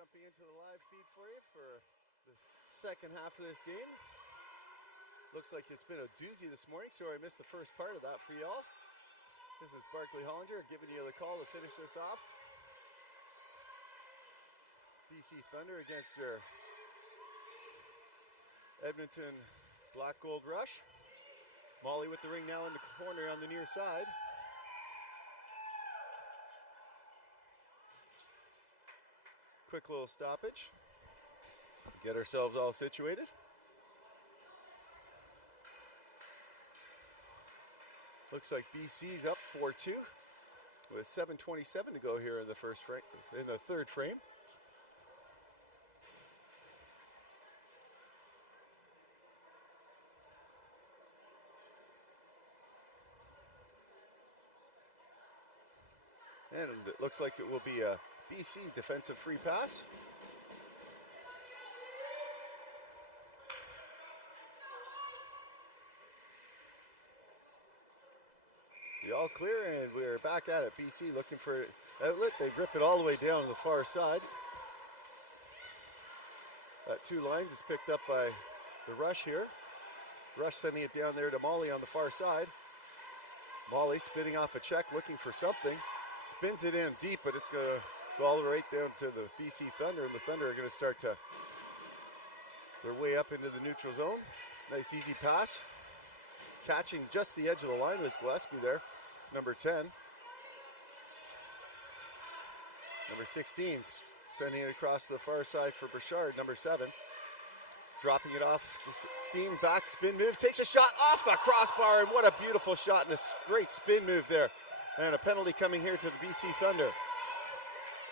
jumping into the live feed for you for the second half of this game. Looks like it's been a doozy this morning. Sorry I missed the first part of that, Friel. This is Barkley Hollinger giving you the call to finish this off. BC Thunder against your Edmonton Black Gold Rush. Molly with the ring now in the corner on the near side. Quick little stoppage. Get ourselves all situated. Looks like BC's up 4-2 with 7:27 to go here in the first frame, in the third frame. And it looks like it will be a BC defensive free pass. The all clear, and we're back at it. BC looking for outlet. They rip it all the way down to the far side. That two lines is picked up by the Rush here. Rush sending it down there to Molly on the far side. Molly spinning off a check, looking for something. Spins it in deep, but it's going to go all the way right down to the BC Thunder, and the Thunder are going to start to their way up into the neutral zone. Nice easy pass. Catching just the edge of the line was Gillespie there, number 10. Number 16, sending it across to the far side for Burchard, number 7. Dropping it off to 16, back spin move, takes a shot off the crossbar, and what a beautiful shot and a great spin move there. And a penalty coming here to the BC Thunder.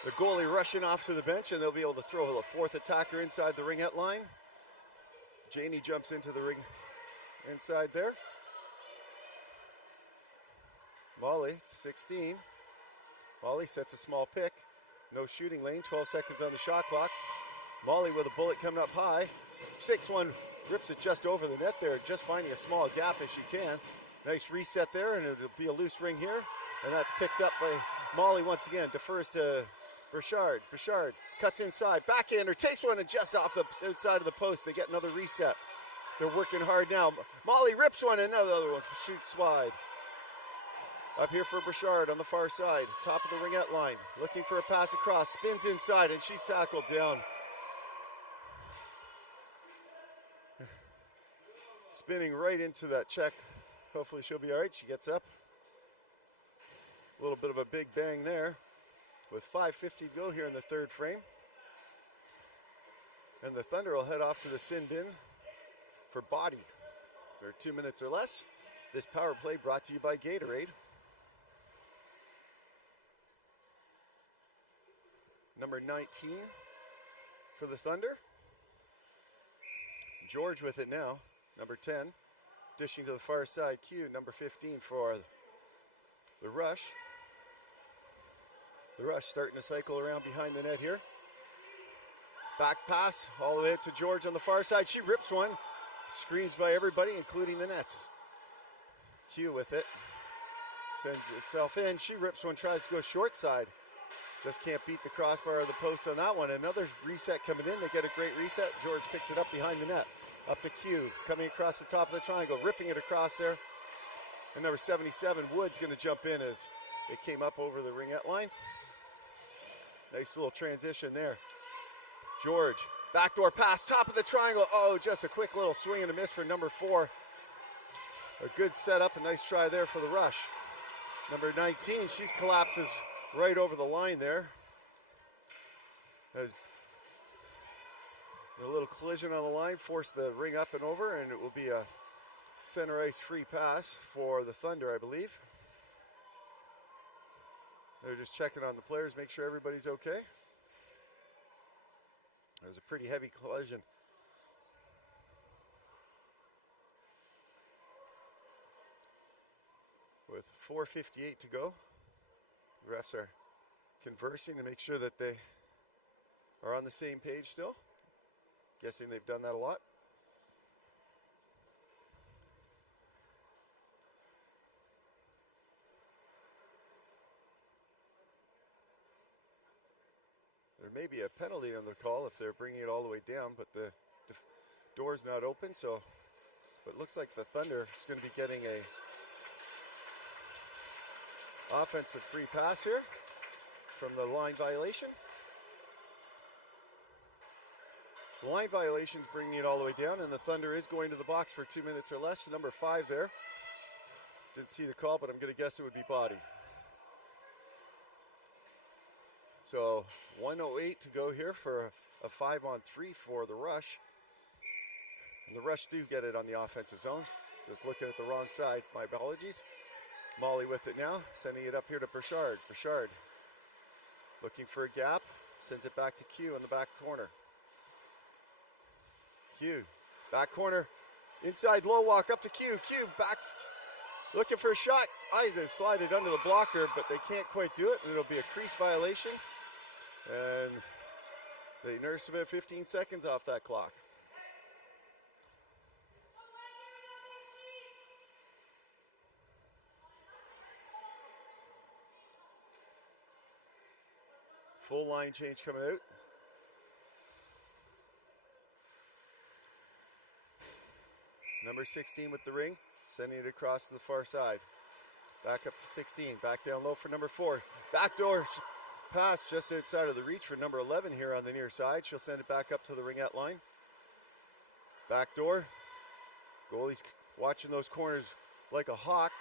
The goalie rushing off to the bench, and they'll be able to throw the fourth attacker inside the ringette line. Janey jumps into the ring inside there. Molly, 16. Molly sets a small pick. No shooting lane, 12 seconds on the shot clock. Molly with a bullet coming up high. She takes one, rips it just over the net there, just finding a small gap as she can. Nice reset there, and it'll be a loose ring here. And that's picked up by Molly once again. Defers to Burchard. Burchard cuts inside. Backhander takes one and just off the outside of the post. They get another reset. They're working hard now. Molly rips one, another one shoots wide. Up here for Burchard on the far side. Top of the ringette line. Looking for a pass across. Spins inside, and she's tackled down. Spinning right into that check. Hopefully she'll be all right. She gets up. A little bit of a big bang there with 5:50 to go here in the third frame. And the Thunder will head off to the sin bin for body. For 2 minutes or less. This power play brought to you by Gatorade. Number 19 for the Thunder. George with it now, number 10. Dishing to the far side, Q, number 15 for the Rush. The Rush starting to cycle around behind the net here. Back pass all the way to George on the far side. She rips one. Screams by everybody, including the nets. Q with it. Sends itself in. She rips one, tries to go short side. Just can't beat the crossbar or the post on that one. Another reset coming in. They get a great reset. George picks it up behind the net. Up to Q, coming across the top of the triangle, ripping it across there. And number 77, Wood's going to jump in as it came up over the ringette line. Nice little transition there. George, backdoor pass, top of the triangle. Oh, just a quick little swing and a miss for number 4. A good setup, a nice try there for the Rush. Number 19, she collapses right over the line there. As a little collision on the line, forced the ring up and over, and it will be a center ice free pass for the Thunder, I believe. They're just checking on the players, make sure everybody's okay. It was a pretty heavy collision. With 4:58 to go, the refs are conversing to make sure that they are on the same page still. Guessing they've done that a lot. They're maybe a penalty on the call if they're bringing it all the way down, but the door's not open, so, but it looks like the Thunder is going to be getting a offensive free pass here from the line violation. The line violation's bringing it all the way down, and the Thunder is going to the box for 2 minutes or less. Number 5 there. Didn't see the call, but I'm going to guess it would be body. So 1:08 to go here for a 5-on-3 for the Rush. And the Rush do get it on the offensive zone. Just looking at the wrong side. My apologies. Molly with it now, sending it up here to Burchard. Burchard looking for a gap, sends it back to Q in the back corner. Q, back corner, inside low walk up to Q. Q back, looking for a shot. They slide it under the blocker, but they can't quite do it, and it'll be a crease violation. And they nurse about 15 seconds off that clock. Full line change coming out. Number 16 with the ring, sending it across to the far side. Back up to 16, back down low for number 4. Backdoor pass just outside of the reach for number 11 here on the near side. She'll send it back up to the Ringette line. Backdoor. Goalie's watching those corners like a hawk.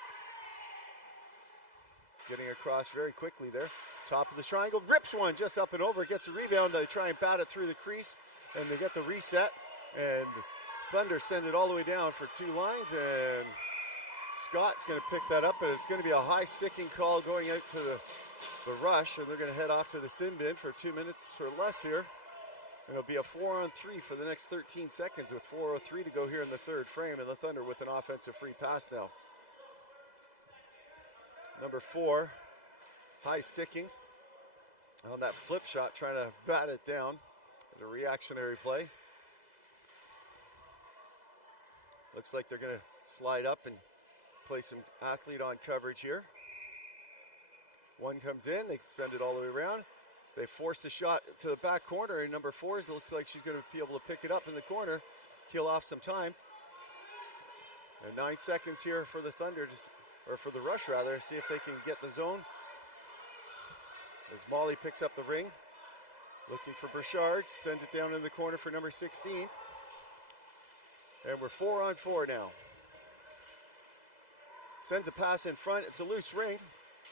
Getting across very quickly there. Top of the triangle, rips one just up and over, gets the rebound. They try and bat it through the crease, and they get the reset. And Thunder send it all the way down for 2 lines, and Scott's going to pick that up, and it's going to be a high sticking call going out to the Rush, and they're going to head off to the sin bin for 2 minutes or less here. And it'll be a 4-on-3 for the next 13 seconds with 4:03 to go here in the third frame, and the Thunder with an offensive free pass now. Number 4, high sticking on that flip shot, trying to bat it down as a reactionary play. Looks like they're going to slide up and play some athlete on coverage here. One comes in, they send it all the way around. They force the shot to the back corner, and number 4 looks like she's going to be able to pick it up in the corner, kill off some time. And 9 seconds here for the Thunder, or for the Rush rather, see if they can get the zone. As Molly picks up the ring, looking for Burchard, sends it down in the corner for number 16. And we're 4-on-4 now. Sends a pass in front, it's a loose ring.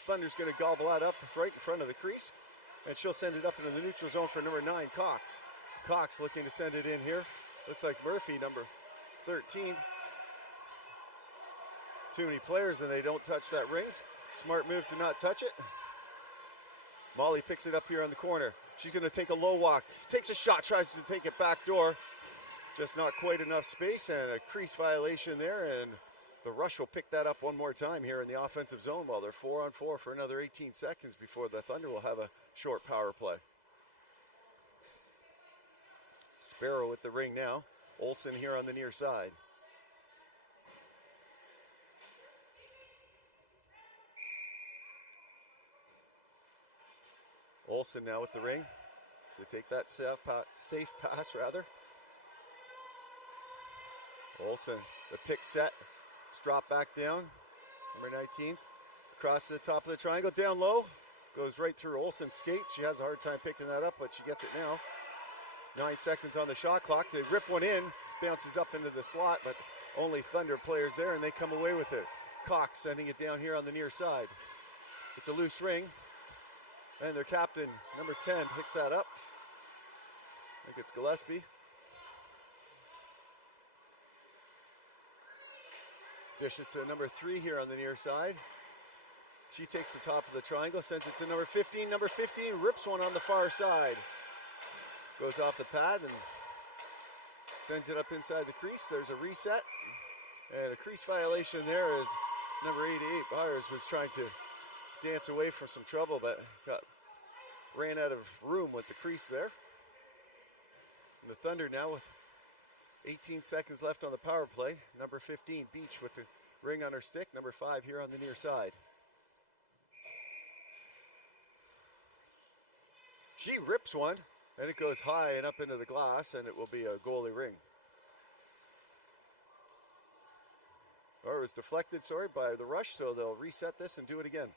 Thunder's gonna gobble that up right in front of the crease, and she'll send it up into the neutral zone for number 9, Cox. Cox looking to send it in here. Looks like Murphy, number 13. Too many players and they don't touch that ring. Smart move to not touch it. Molly picks it up here on the corner. She's gonna take a low walk. Takes a shot, tries to take it back door. Just not quite enough space, and a crease violation there, and the Rush will pick that up one more time here in the offensive zone while they're 4-on-4 for another 18 seconds before the Thunder will have a short power play. Sparrow with the ring now. Olsen here on the near side. Olsen now with the ring. So take that safe pass rather. Olsen, the pick set. It's dropped back down. Number 19. Across to the top of the triangle, down low. Goes right through Olsen's skates. She has a hard time picking that up, but she gets it now. 9 seconds on the shot clock. They rip one in. Bounces up into the slot, but only Thunder players there, and they come away with it. Cox sending it down here on the near side. It's a loose ring. And their captain, number 10, picks that up. I think it's Gillespie. Dishes to number 3 here on the near side. She takes the top of the triangle, sends it to number 15. Number 15 rips one on the far side. Goes off the pad and sends it up inside the crease. There's a reset. And a crease violation there as number 88, Byers, was trying to dance away from some trouble, but ran out of room with the crease there. And the Thunder now with 18 seconds left on the power play. Number 15, Beach, with the ring on her stick. Number 5 here on the near side. She rips one. And it goes high and up into the glass, and it will be a goalie ring. Or it was deflected, sorry, by the Rush, so they'll reset this and do it again.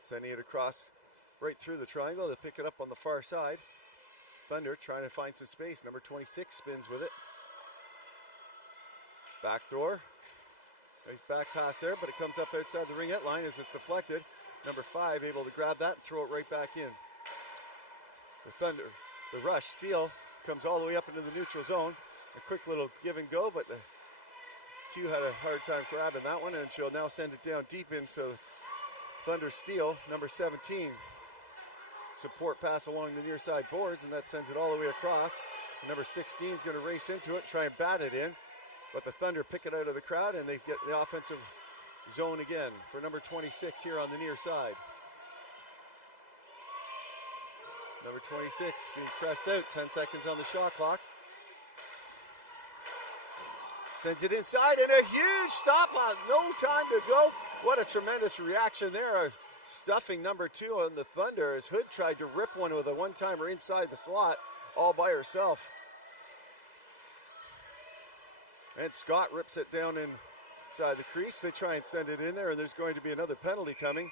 Sending it across right through the triangle. They pick it up on the far side. Thunder trying to find some space. Number 26 spins with it. Backdoor. Nice back pass there, but it comes up outside the ringette line as it's deflected. Number 5 able to grab that and throw it right back in. The Thunder, the Rush steal comes all the way up into the neutral zone. A quick little give and go, but the Q had a hard time grabbing that one, and she'll now send it down deep into Thunder steal. Number 17. Support pass along the near side boards, and that sends it all the way across. Number 16 is going to race into it, try and bat it in. But the Thunder pick it out of the crowd, and they get the offensive zone again for number 26 here on the near side. Number 26 being pressed out, 10 seconds on the shot clock. Sends it inside, and a huge stop on, no time to go. What a tremendous reaction there. Stuffing number 2 on the Thunder as Hood tried to rip one with a one-timer inside the slot all by herself. And Scott rips it down inside the crease. They try and send it in there, and there's going to be another penalty coming.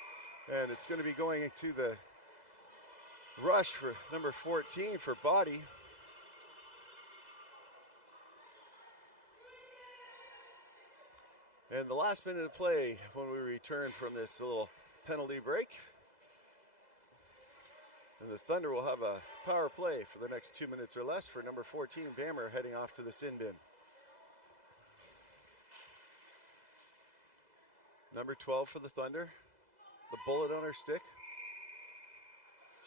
And it's going to be going to the Rush for number 14 for body. And the last minute of play when we return from this little penalty break. And the Thunder will have a power play for the next 2 minutes or less for number 14, Bammer, heading off to the sin bin. Number 12 for the Thunder, the bullet on her stick.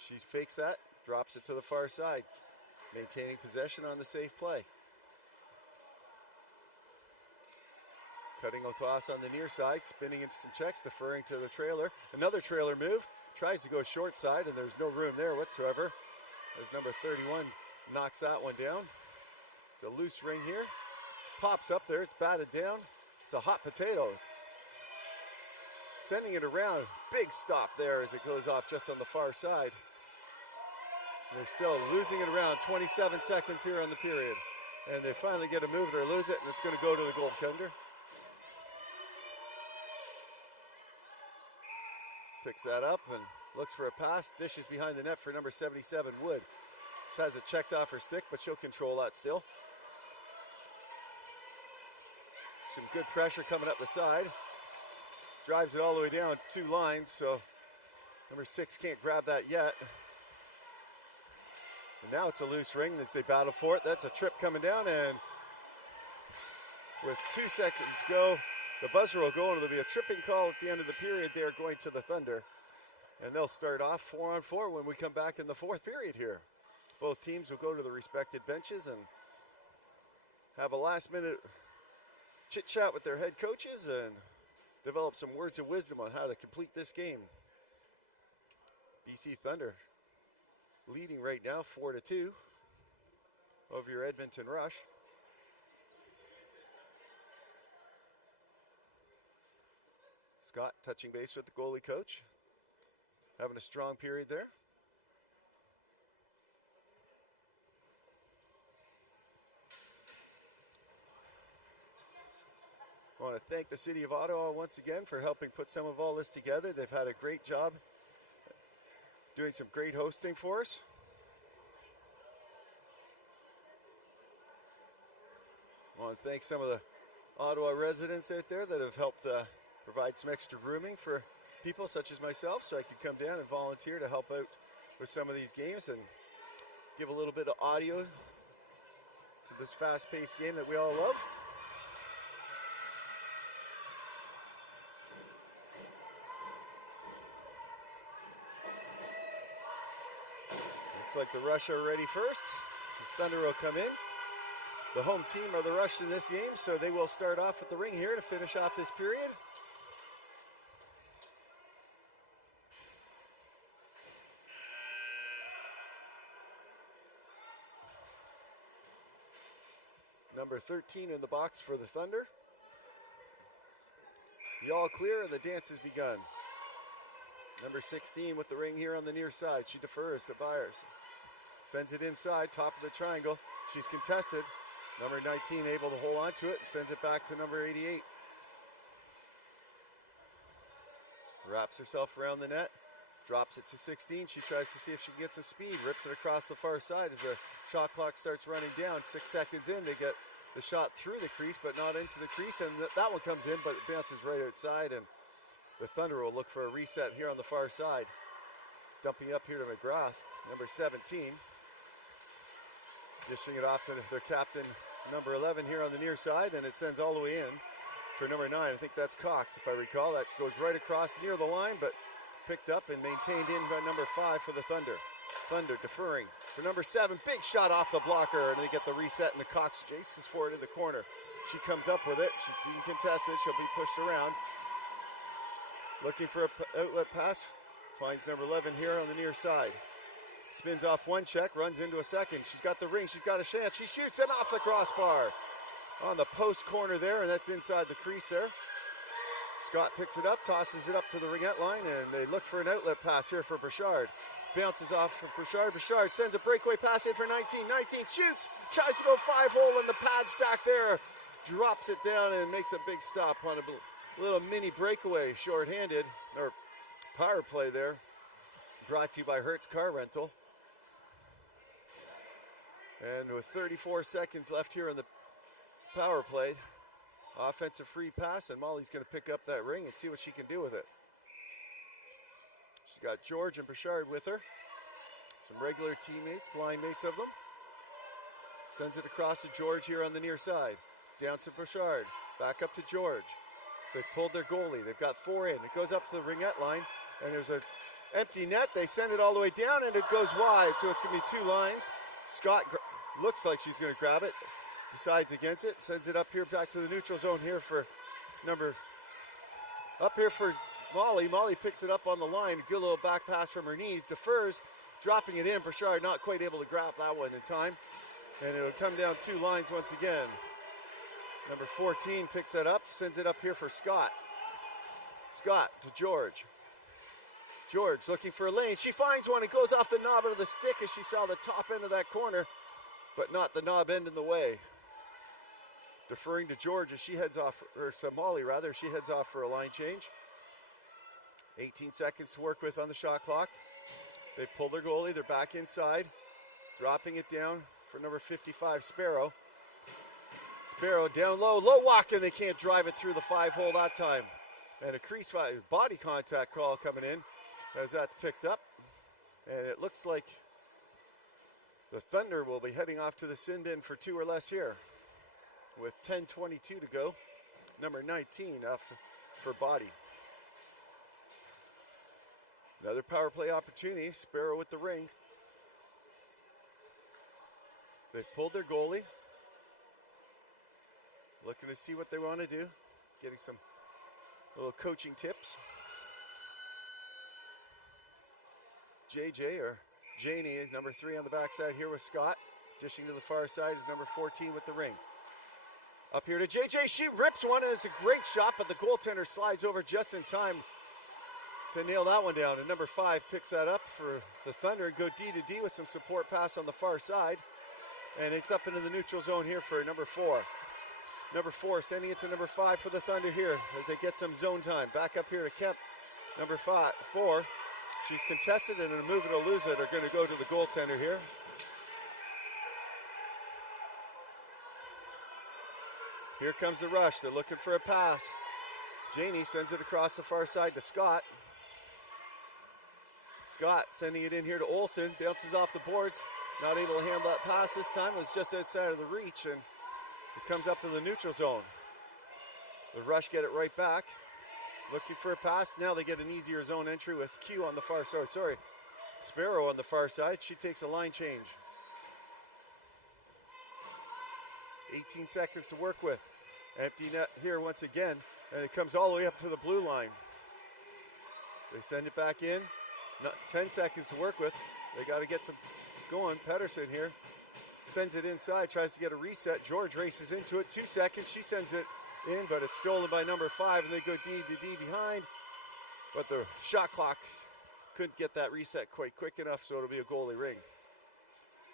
She fakes that, drops it to the far side, maintaining possession on the safe play. Cutting across on the near side, spinning into some checks, deferring to the trailer. Another trailer move, tries to go short side, and there's no room there whatsoever as number 31 knocks that one down. It's a loose ring here. Pops up there, it's batted down. It's a hot potato. Sending it around, big stop there as it goes off just on the far side. They're still losing it around, 27 seconds here on the period. And they finally get a move it or lose it, and it's going to go to the goaltender. Picks that up and looks for a pass, dishes behind the net for number 77, Wood. She has it checked off her stick, but she'll control that still. Some good pressure coming up the side. Drives it all the way down 2 lines, so number 6 can't grab that yet. And now it's a loose ring as they battle for it. That's a trip coming down, and with 2 seconds to go, the buzzer will go, and there'll be a tripping call at the end of the period there going to the Thunder. And they'll start off 4-on-4 when we come back in the 4th period here. Both teams will go to the respected benches and have a last-minute chit-chat with their head coaches and develop some words of wisdom on how to complete this game. BC Thunder leading right now 4-2 over your Edmonton Rush. Scott touching base with the goalie coach. Having a strong period there. I want to thank the City of Ottawa once again for helping put some of all this together. They've had a great job doing some great hosting for us. I want to thank some of the Ottawa residents out there that have helped provide some extra rooming for people such as myself, so I could come down and volunteer to help out with some of these games and give a little bit of audio to this fast-paced game that we all love. Looks like the Rush are ready first. The Thunder will come in. The home team are the Rush in this game, so they will start off with the ring here to finish off this period. Number 13 in the box for the Thunder. The all clear and the dance has begun. Number 16 with the ring here on the near side. She defers to Byers. Sends it inside, top of the triangle. She's contested. Number 19 able to hold on to it. Sends it back to number 88. Wraps herself around the net. Drops it to 16. She tries to see if she can get some speed. Rips it across the far side as the shot clock starts running down. 6 seconds in, they get the shot through the crease, but not into the crease. And that one comes in, but it bounces right outside. And the Thunder will look for a reset here on the far side. Dumping up here to McGrath, number 17. Dishing it off to their captain, number 11 here on the near side, and it sends all the way in for number 9. I think that's Cox, if I recall. That goes right across near the line, but picked up and maintained in by number 5 for the Thunder. Thunder deferring for number 7. Big shot off the blocker, and they get the reset, and the Cox chases for it in the corner. She comes up with it. She's being contested. She'll be pushed around. Looking for an outlet pass. Finds number 11 here on the near side. Spins off one check, runs into a second. She's got the ring, she's got a chance. She shoots it off the crossbar. On the post corner there, and that's inside the crease there. Scott picks it up, tosses it up to the Ringette line, and they look for an outlet pass here for Bouchard. Bounces off for Bouchard. Bouchard sends a breakaway pass in for 19. 19 shoots, tries to go 5-hole in the pad stack there. Drops it down and makes a big stop on a little mini breakaway, shorthanded, or power play there. Brought to you by Hertz Car Rental. And with 34 seconds left here in the power play, offensive free pass, and Molly's going to pick up that ring and see what she can do with it. She's got George and Bouchard with her. Some regular teammates, line mates of them. Sends it across to George here on the near side. Down to Bouchard. Back up to George. They've pulled their goalie. They've got 4 in. It goes up to the Ringette line, and there's an empty net. They send it all the way down, and it goes wide, so it's going to be 2 lines. Scott looks like she's going to grab it. Decides against it. Sends it up here back to the neutral zone here for Molly. Molly picks it up on the line. Good little back pass from her knees. Defers, dropping it in. Bouchard not quite able to grab that one in time. And it'll come down 2 lines once again. Number 14 picks that up, sends it up here for Scott. Scott to George. George looking for a lane. She finds one. It goes off the knob of the stick as she saw the top end of that corner, but not the knob end in the way. Deferring to George as she heads off, or to Molly rather, she heads off for a line change. 18 seconds to work with on the shot clock. They pull their goalie. They're back inside. Dropping it down for number 55, Sparrow. Sparrow down low, walk, and they can't drive it through the 5-hole that time. And a crease body contact call coming in as that's picked up. And it looks like the Thunder will be heading off to the sin bin for 2 or less here. With 10:22 to go. Number 19 for body. Another power play opportunity. Sparrow with the ring. They've pulled their goalie. Looking to see what they want to do. Getting some little coaching tips. JJ, or Janie, is number 3 on the backside here with Scott. Dishing to the far side is number 14 with the ring. Up here to JJ. She rips one, and it's a great shot, but the goaltender slides over just in time to nail that one down. And number 5 picks that up for the Thunder and go D to D with some support pass on the far side. And it's up into the neutral zone here for number 4. Number 4 sending it to number 5 for the Thunder here as they get some zone time. Back up here to Kemp. Number 4. She's contested, and in a move it or lose it are going to go to the goaltender here. Here comes the rush. They're looking for a pass. Janie sends it across the far side to Scott. Scott sending it in here to Olsen. Bounces off the boards. Not able to handle that pass this time. It was just outside of the reach, and it comes up to the neutral zone. The Rush get it right back. Looking for a pass. Now they get an easier zone entry with Q on the far side. Sorry, Sparrow on the far side. She takes a line change. 18 seconds to work with. Empty net here once again, and it comes all the way up to the blue line. They send it back in. 10 seconds to work with. They got to get some going. Pedersen here Sends it inside, tries to get a reset. George races into it, 2 seconds. She sends it in, but it's stolen by number 5, and they go D to D behind. But the shot clock couldn't get that reset quite quick enough, so it'll be a goalie ring.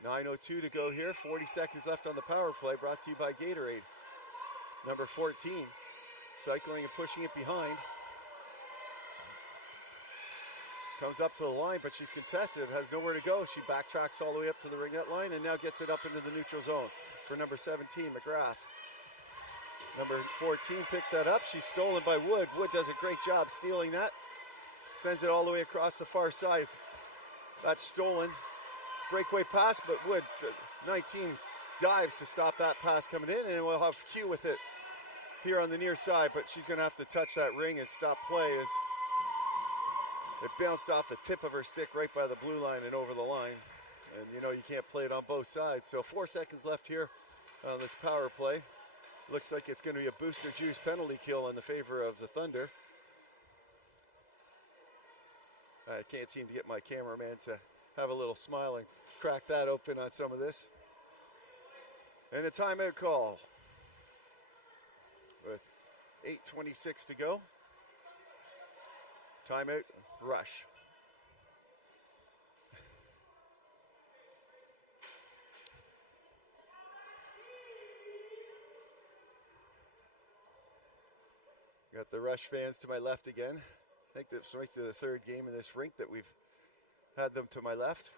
9:02 to go here, 40 seconds left on the power play, brought to you by Gatorade. Number 14, cycling and pushing it behind. Comes up to the line, but she's contested, has nowhere to go. She backtracks all the way up to the ringette line and now gets it up into the neutral zone for number 17, McGrath. Number 14 picks that up. She's stolen by Wood. Wood does a great job stealing that. Sends it all the way across the far side. That's stolen. Breakaway pass, but Wood, 19, dives to stop that pass coming in, and we'll have Q with it here on the near side, but she's going to have to touch that ring and stop play as it bounced off the tip of her stick right by the blue line and over the line. And you know you can't play it on both sides. So 4 seconds left here on this power play. Looks like it's going to be a booster juice penalty kill in the favor of the Thunder. I can't seem to get my cameraman to have a little smile and crack that open on some of this. And a timeout call with 8:26 to go. Timeout, Rush. Got the Rush fans to my left again. I think that's right to the third game in this rink that we've had them to my left.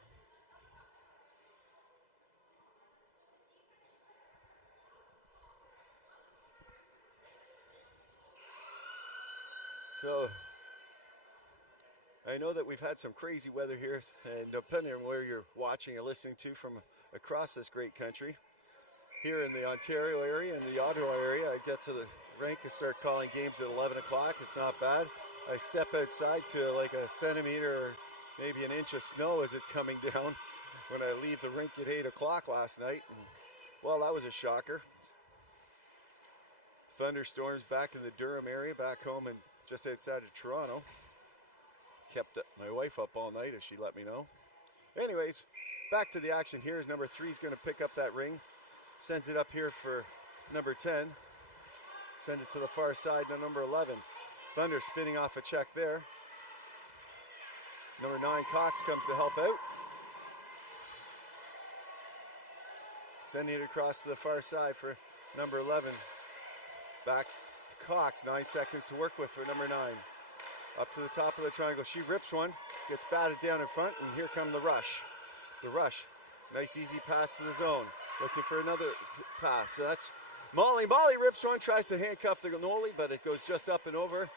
So I know that we've had some crazy weather here, and depending on where you're watching or listening to from across this great country, here in the Ontario area and the Ottawa area, I get to the rink and start calling games at 11 o'clock. It's not bad. I step outside to like a centimeter or maybe an inch of snow as it's coming down when I leave the rink at 8 o'clock last night. And, well, that was a shocker. Thunderstorms back in the Durham area, back home and just outside of Toronto. Kept my wife up all night, as she let me know. Anyways, back to the action here as number 3 is going to pick up that ring. Sends it up here for number 10. Send it to the far side to number 11. Thunder spinning off a check there. Number 9, Cox, comes to help out. Sending it across to the far side for number 11. Back to Cox, 9 seconds to work with for number 9. Up to the top of the triangle, she rips one, gets batted down in front, and here come the Rush. The Rush, nice easy pass to the zone. Looking for another pass, so that's Molly. Molly rips one, tries to handcuff the goalie, but it goes just up and over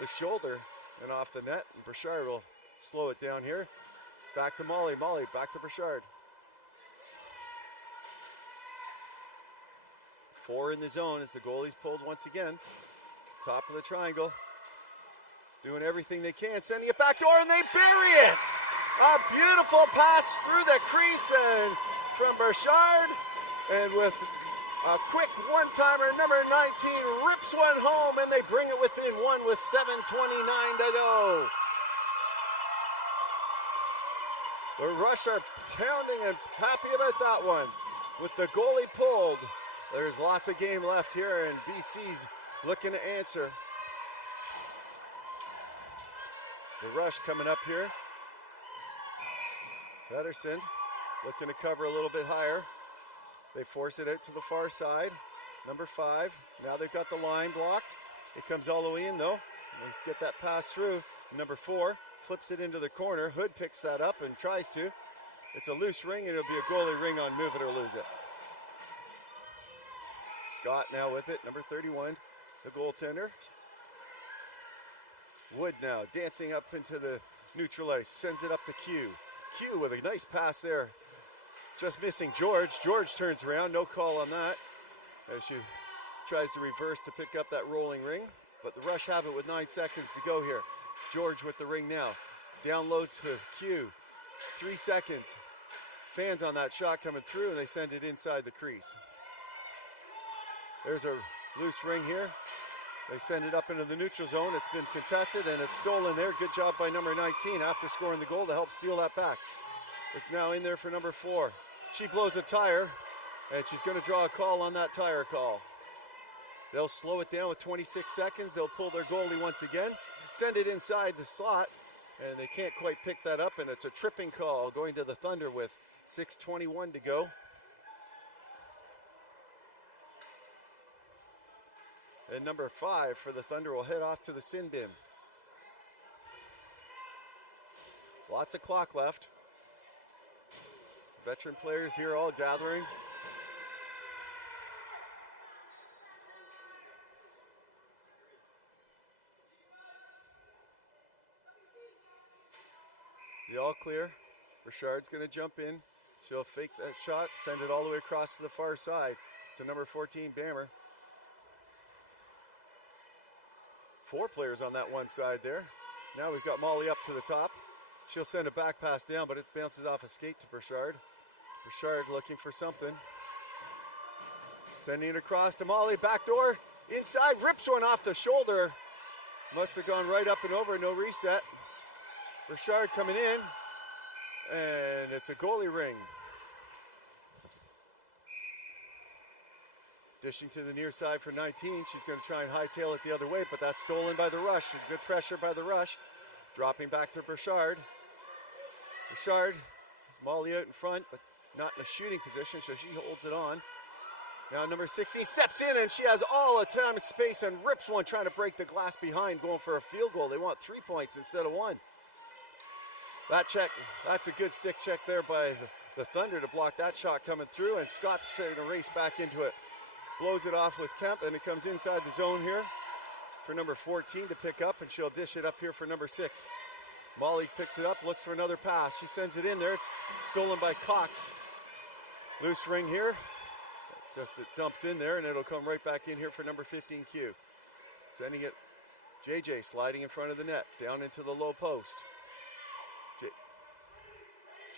the shoulder and off the net, and Burchard will slow it down here. Back to Molly, Molly, back to Burchard. 4 in the zone as the goalie's pulled once again. Top of the triangle. Doing everything they can, sending it back door, and they bury it! A beautiful pass through the crease and from Burchard, and with a quick one-timer, number 19 rips one home, and they bring it within 1 with 7:29 to go. The Rush are pounding and happy about that one. With the goalie pulled, there's lots of game left here, and BC's looking to answer. The Rush coming up here. Pedersen looking to cover a little bit higher. They force it out to the far side. Number 5. Now they've got the line blocked. It comes all the way in though. They get that pass through. Number 4 flips it into the corner. Hood picks that up and tries to. It's a loose ring, and it'll be a goalie ring on move it or lose it. Scott now with it. Number 31, the goaltender. Wood now dancing up into the neutral ice. Sends it up to Q. Q with a nice pass there. Just missing George. George turns around. No call on that as she tries to reverse to pick up that rolling ring. But the Rush have it with 9 seconds to go here. George with the ring now. Down low to Q. 3 seconds. Fans on that shot coming through, and they send it inside the crease. There's a loose ring here. They send it up into the neutral zone. It's been contested, and it's stolen there. Good job by number 19 after scoring the goal to help steal that back. It's now in there for number 4. She blows a tire, and she's going to draw a call on that tire call. They'll slow it down with 26 seconds. They'll pull their goalie once again, send it inside the slot, and they can't quite pick that up, and it's a tripping call going to the Thunder with 6:21 to go. And number 5 for the Thunder will head off to the sin bin. Lots of clock left. Veteran players here all gathering. The all clear. Richard's going to jump in. She'll fake that shot, send it all the way across to the far side to number 14, Bammer. 4 players on that one side there. Now we've got Molly up to the top. She'll send a back pass down, but it bounces off a skate to Burchard. Burchard looking for something. Sending it across to Molly, back door, inside, rips one off the shoulder. Must have gone right up and over, no reset. Burchard coming in, and it's a goalie ring. Dishing to the near side for 19. She's going to try and hightail it the other way, but that's stolen by the Rush. Good pressure by the Rush. Dropping back to Burchard. Burchard, Molly out in front, but not in a shooting position, so she holds it on. Now number 16 steps in, and she has all the time and space and rips one, trying to break the glass behind, going for a field goal. They want 3 points instead of 1. That check, that's a good stick check there by the Thunder to block that shot coming through, and Scott's trying to race back into it. Blows it off with Kemp, and it comes inside the zone here for number 14 to pick up, and she'll dish it up here for number 6. Molly picks it up, looks for another pass. She sends it in there. It's stolen by Cox. Loose ring here. Just it dumps in there, and it'll come right back in here for number 15, Q. Sending it, JJ sliding in front of the net, down into the low post.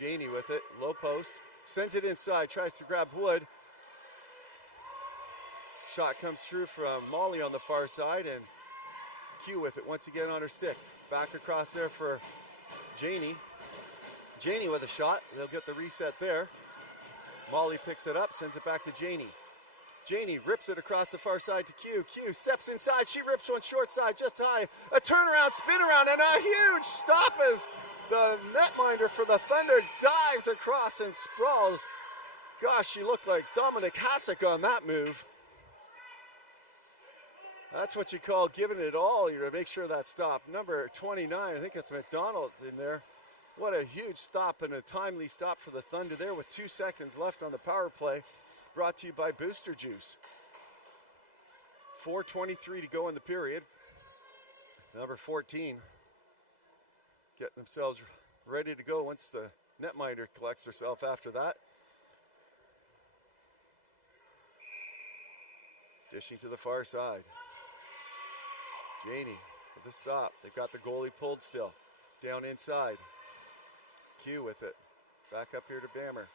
Janie with it, low post. Sends it inside, tries to grab Wood. Shot comes through from Molly on the far side, and Q with it once again on her stick. Back across there for Janie. Janie with a shot. They'll get the reset there. Molly picks it up, sends it back to Janie. Janie rips it across the far side to Q. Q steps inside. She rips one short side just high. A turnaround, spin around, and a huge stop as the netminder for the Thunder dives across and sprawls. Gosh, she looked like Dominic Hasek on that move. That's what you call giving it all. You're to make sure that stop. Number 29, I think it's McDonald in there. What a huge stop and a timely stop for the Thunder there with 2 seconds left on the power play. Brought to you by Booster Juice. 4:23 to go in the period. Number 14 getting themselves ready to go once the netminder collects herself after that. Dishing to the far side. Janie with the stop. They've got the goalie pulled still. Down inside. Q with it. Back up here to Bammer.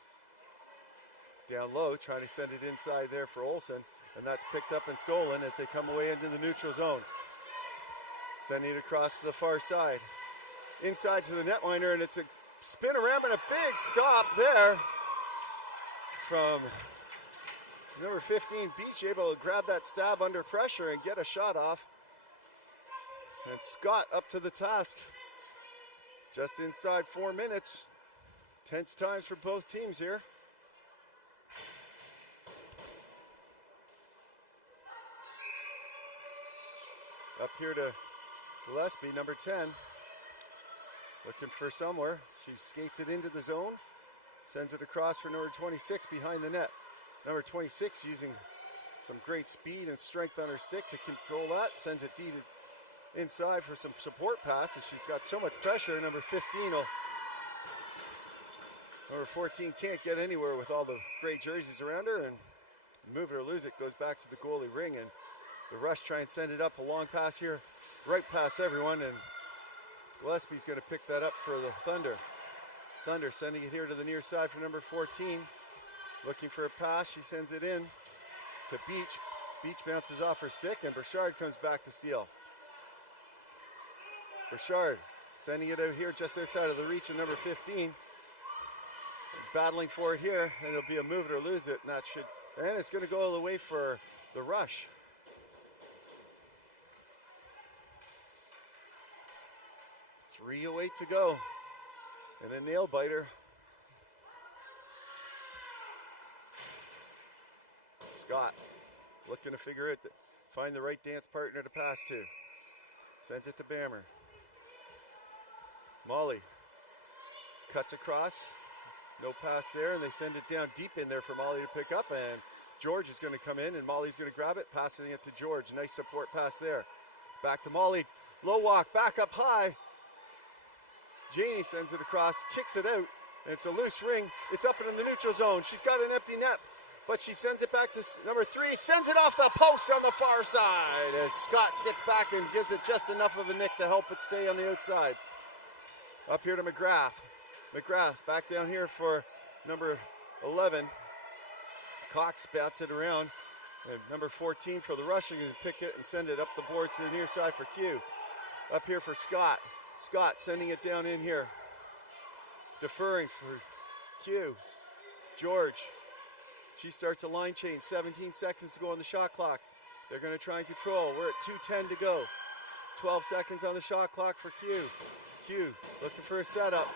Down low, trying to send it inside there for Olsen. And that's picked up and stolen as they come away into the neutral zone. Sending it across to the far side. Inside to the netminder, and it's a spin around and a big stop there from number 15, Beach, able to grab that stab under pressure and get a shot off. And Scott up to the task. Just inside 4 minutes. Tense times for both teams here. Up here to Gillespie, number 10. Looking for somewhere. She skates it into the zone. Sends it across for number 26 behind the net. Number 26 using some great speed and strength on her stick to control that. Sends it deep inside for some support passes. She's got so much pressure. Number 14 can't get anywhere with all the great jerseys around her, and move it or lose it goes back to the goalie ring, and the Rush try and send it up a long pass here right past everyone, and Gillespie's going to pick that up for the Thunder. Thunder sending it here to the near side for number 14. Looking for a pass. She sends it in to Beach. Beach bounces off her stick, and Burchard comes back to steal. Burchard sending it out here just outside of the reach of number 15. battling for it here, and it'll be a move it or lose it, and it's going to go all the way for the rush. .308 to go, and a nail biter. Scott looking to figure it, find the right dance partner to pass to. Sends it to Bammer. Molly cuts across, no pass there, and they send it down deep in there for Molly to pick up, and George is going to come in, and Molly's going to grab it, passing it to George. Nice support pass there. Back to Molly, low walk, back up high. Janie sends it across, kicks it out, and it's a loose ring. It's up in the neutral zone. She's got an empty net, but she sends it back to number 3, sends it off the post on the far side as Scott gets back and gives it just enough of a nick to help it stay on the outside. Up here to McGrath. McGrath back down here for number 11. Cox bats it around, and number 14 for the rushing and pick it and send it up the boards to the near side for Q. Up here for Scott. Scott sending it down in here. Deferring for Q. George. She starts a line change. 17 seconds to go on the shot clock. They're going to try and control. We're at 2:10 to go. 12 seconds on the shot clock for Q. Q looking for a setup.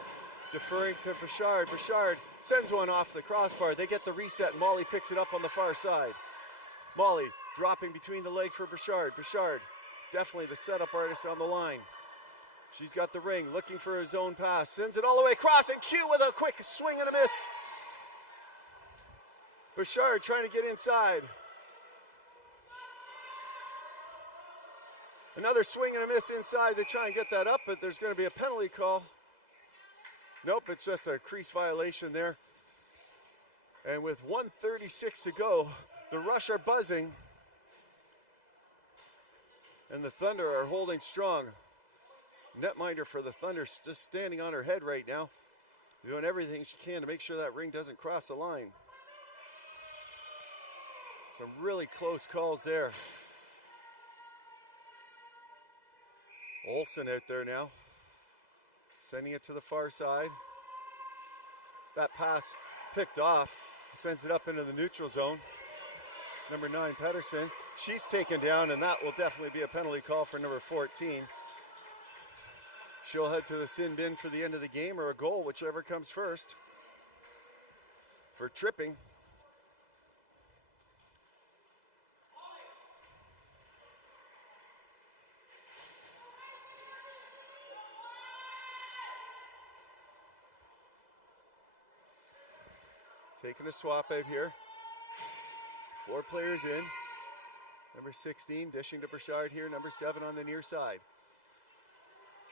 Deferring to Bouchard. Bouchard sends one off the crossbar. They get the reset. Molly picks it up on the far side. Molly dropping between the legs for Bouchard. Bouchard, definitely the setup artist on the line. She's got the ring, looking for a zone pass. Sends it all the way across, and Q with a quick swing and a miss. Bouchard trying to get inside. Another swing and a miss inside. They try and get that up, but there's going to be a penalty call. Nope, it's just a crease violation there. And with 1:36 to go, the Rush are buzzing. And the Thunder are holding strong. Netminder for the Thunder just standing on her head right now, doing everything she can to make sure that ring doesn't cross the line. Some really close calls there. Olsen out there now, sending it to the far side. That pass picked off, sends it up into the neutral zone. Number 9, Pedersen, she's taken down, and that will definitely be a penalty call for number 14. She'll head to the sin bin for the end of the game, or a goal, whichever comes first, for tripping. Taking a swap out here. 4 players in. Number 16 dishing to Burchard here. Number 7 on the near side.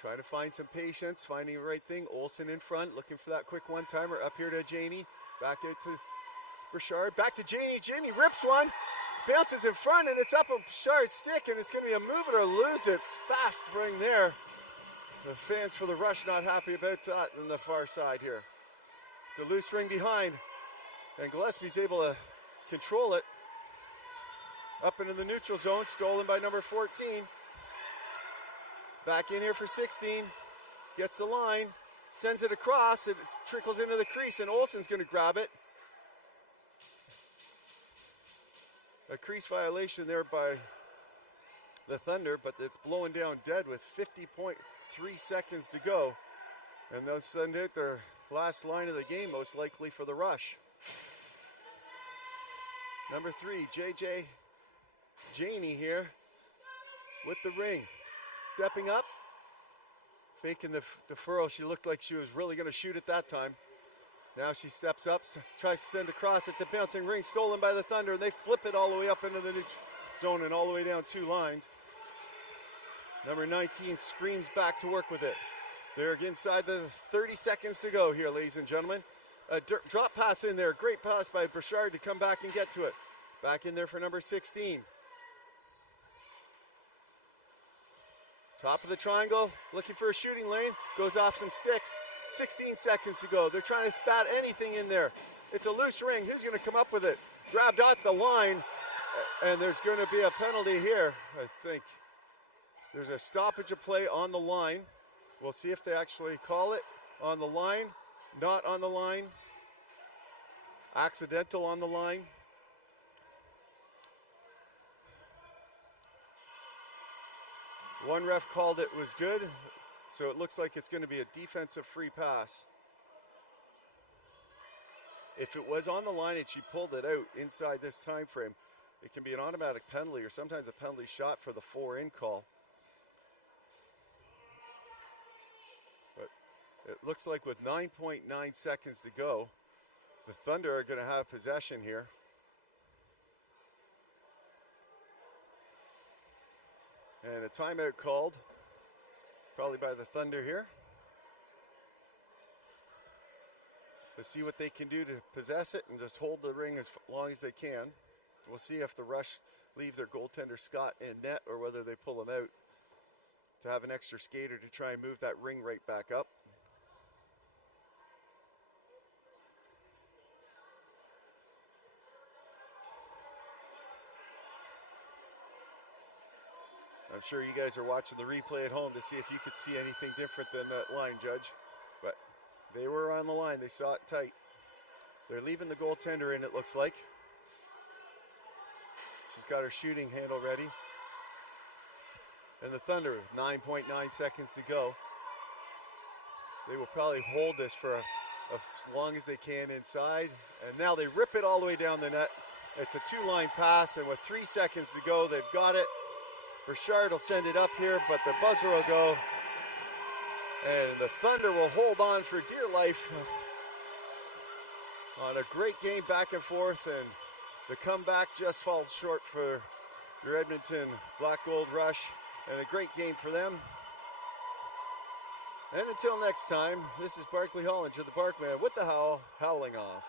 Trying to find some patience, finding the right thing. Olsen in front, looking for that quick one-timer. Up here to Janie. Back out to Burchard. Back to Janie. Janie rips one. Bounces in front, and it's up a Burchard's stick, and it's going to be a move it or lose it. Fast bring there. The fans for the Rush not happy about that on the far side here. It's a loose ring behind, and Gillespie's able to control it. Up into the neutral zone, stolen by number 14. Back in here for 16. Gets the line, sends it across, it trickles into the crease, and Olsen's going to grab it. A crease violation there by the Thunder, but it's blowing down dead with 50.3 seconds to go. And they'll send out their last line of the game, most likely for the Rush. Number 3, JJ Janie here with the ring. Stepping up, faking the deferral. She looked like she was really going to shoot it that time. Now she steps up, tries to send across. It's a bouncing ring stolen by the Thunder, and they flip it all the way up into the zone and all the way down 2 lines. Number 19 screams back to work with it. They're inside the 30 seconds to go here, ladies and gentlemen. A drop pass in there. Great pass by Burchard to come back and get to it. Back in there for number 16. Top of the triangle, looking for a shooting lane. Goes off some sticks. 16 seconds to go. They're trying to bat anything in there. It's a loose ring. Who's going to come up with it? Grabbed at the line, and there's going to be a penalty here, I think. There's a stoppage of play on the line. We'll see if they actually call it on the line. Not on the line. accidental on the line. One ref called it was good, so it looks like it's going to be a defensive free pass. If it was on the line and she pulled it out inside this time frame, it can be an automatic penalty or sometimes a penalty shot for the 4-in call. But it looks like with 9.9 seconds to go, the Thunder are going to have possession here. And a timeout called, probably by the Thunder here. To see what they can do to possess it and just hold the ring as long as they can. We'll see if the Rush leave their goaltender Scott in net or whether they pull him out to have an extra skater to try and move that ring right back up. I'm sure you guys are watching the replay at home to see if you could see anything different than that line, Judge. But they were on the line. They saw it tight. They're leaving the goaltender in, it looks like. She's got her shooting handle ready. And the Thunder, 9.9 seconds to go. They will probably hold this for as long as they can inside. And now they rip it all the way down the net. It's a 2-line pass, and with 3 seconds to go, they've got it. Richard will send it up here, but the buzzer will go. And the Thunder will hold on for dear life on a great game back and forth, and the comeback just falls short for your Edmonton Black Gold Rush, and a great game for them. And until next time, this is Barkley Holland to the Barkman with the Howl, howling off.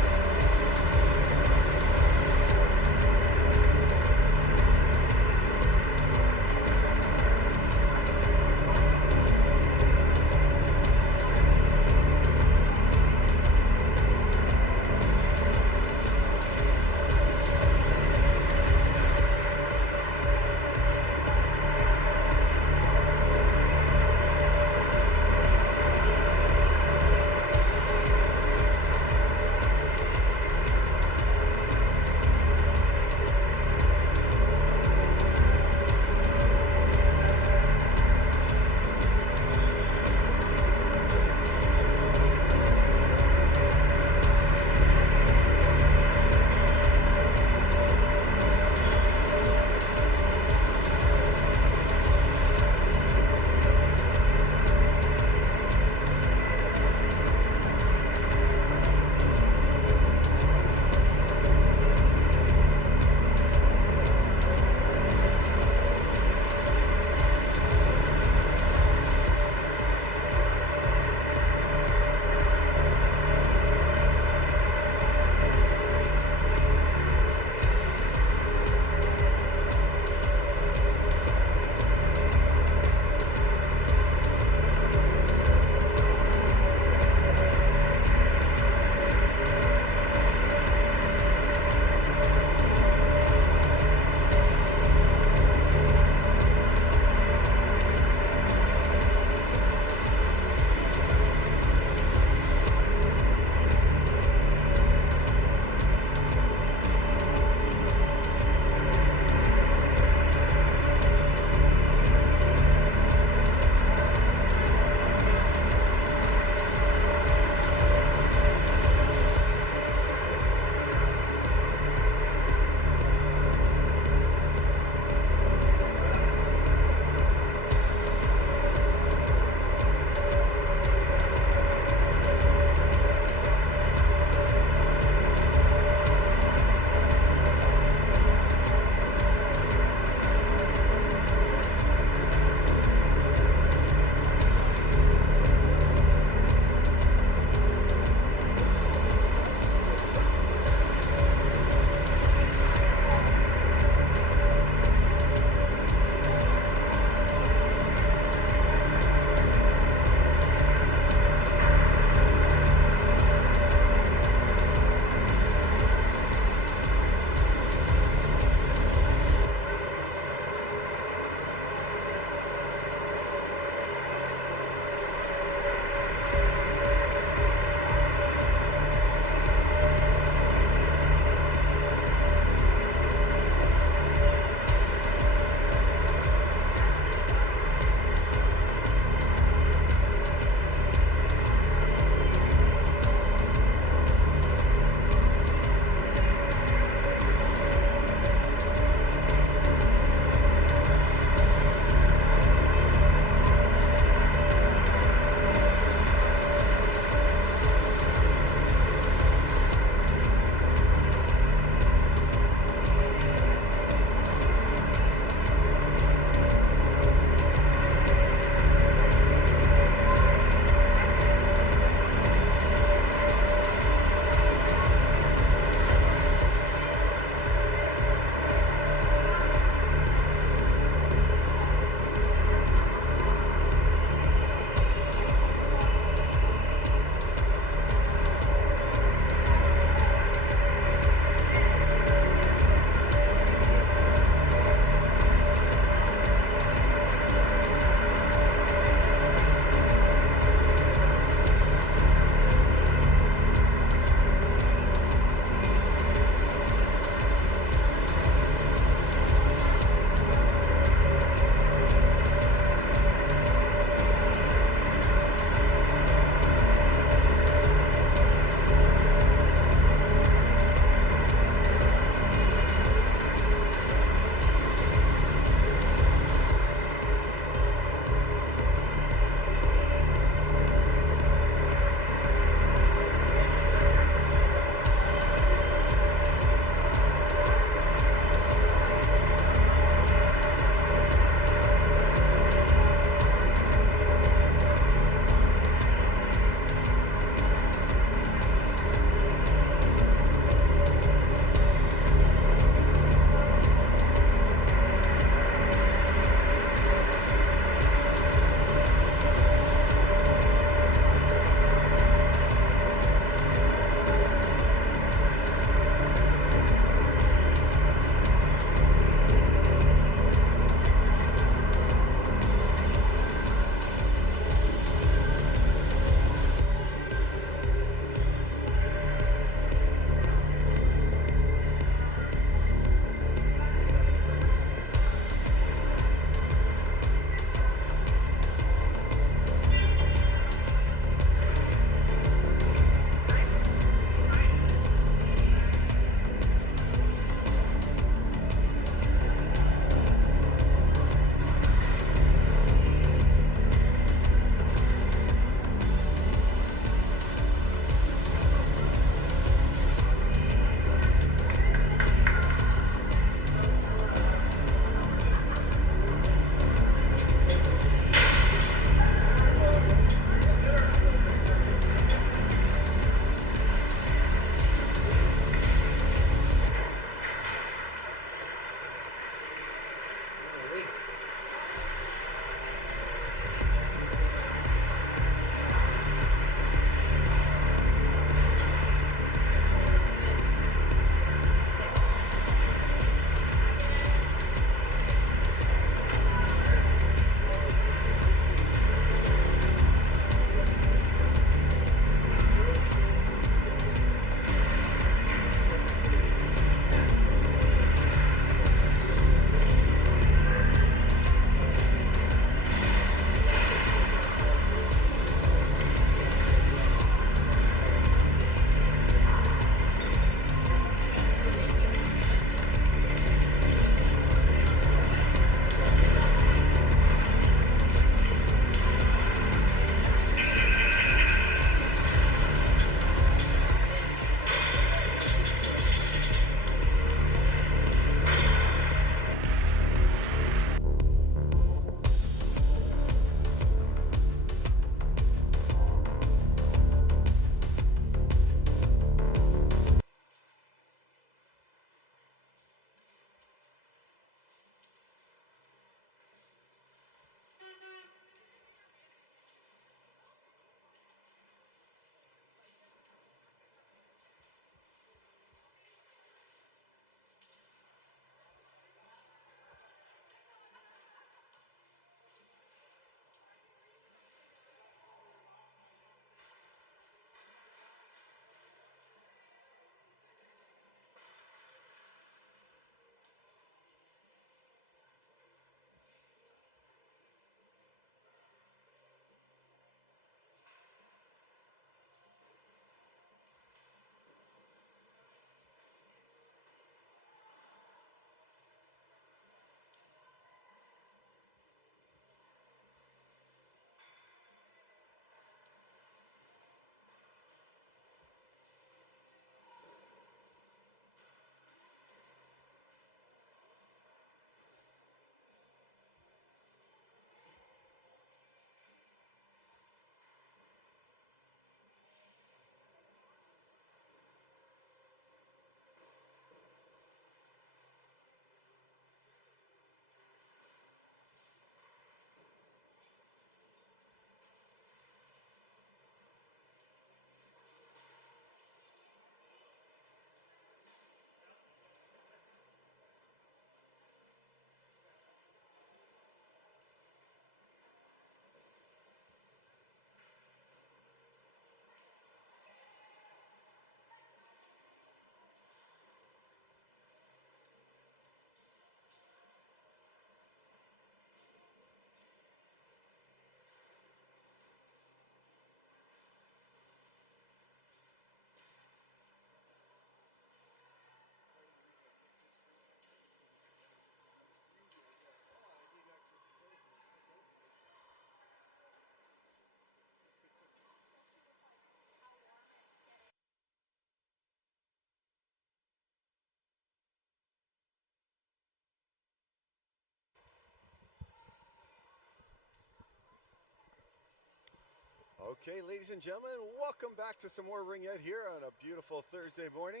Okay, ladies and gentlemen, welcome back to some more Ringette here on a beautiful Thursday morning.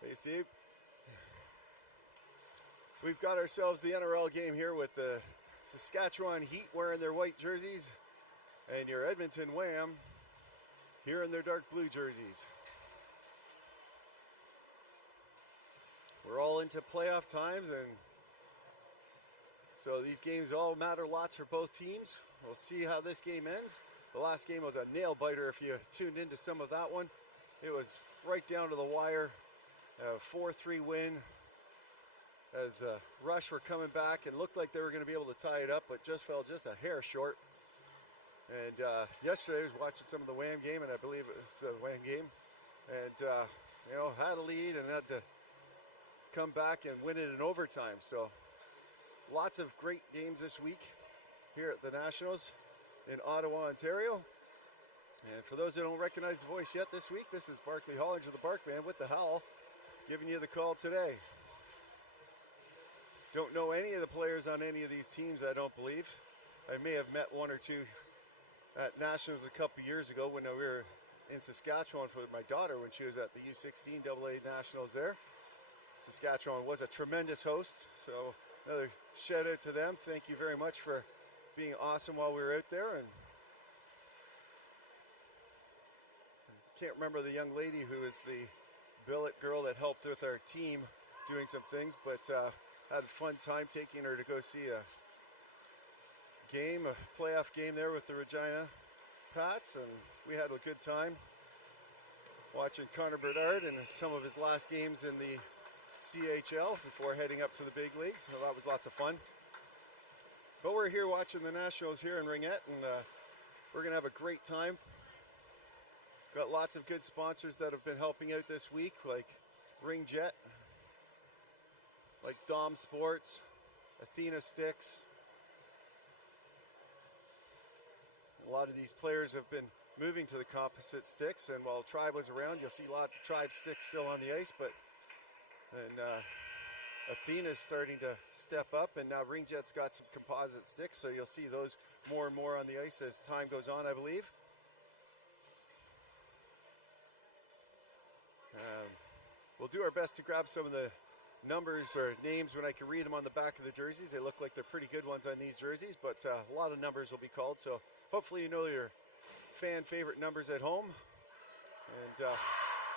Hey, Steve. We've got ourselves the NRL game here with the Saskatchewan Heat wearing their white jerseys and your Edmonton Wham here in their dark blue jerseys. We're all into playoff times, and so these games all matter lots for both teams. We'll see how this game ends. The last game was a nail biter if you tuned into some of that one. It was right down to the wire. A 4-3 win as the Rush were coming back and looked like they were going to be able to tie it up, but just fell just a hair short. And yesterday I was watching some of the Wham game, and I believe it was the Wham game, and had a lead and had to come back and win it in overtime. So lots of great games this week here at the Nationals in Ottawa, Ontario. And for those that don't recognize the voice yet this week, this is Barkley Hollinger, the Bark Band with the Howl, giving you the call today. Don't know any of the players on any of these teams, I don't believe. I may have met one or two at Nationals a couple years ago when we were in Saskatchewan for my daughter when she was at the U16 AA Nationals there. Saskatchewan was a tremendous host, so another shout out to them. Thank you very much for being awesome while we were out there. And I can't remember the young lady who is the billet girl that helped with our team doing some things, but had a fun time taking her to go see a game, a playoff game there with the Regina Pats, and we had a good time watching Connor Bedard and some of his last games in the CHL before heading up to the big leagues. So that was lots of fun. But we're here watching the Nationals here in Ringette, and we're going to have a great time. Got lots of good sponsors that have been helping out this week, like Ringette, like Dom Sports, Athena Sticks. A lot of these players have been moving to the composite sticks, and while Tribe was around, you'll see a lot of Tribe sticks still on the ice, but Athena's starting to step up, and now Ringjette's got some composite sticks, so you'll see those more and more on the ice as time goes on, I believe. We'll do our best to grab some of the numbers or names when I can read them on the back of the jerseys. They look like they're pretty good ones on these jerseys, but a lot of numbers will be called, so hopefully you know your fan favorite numbers at home. And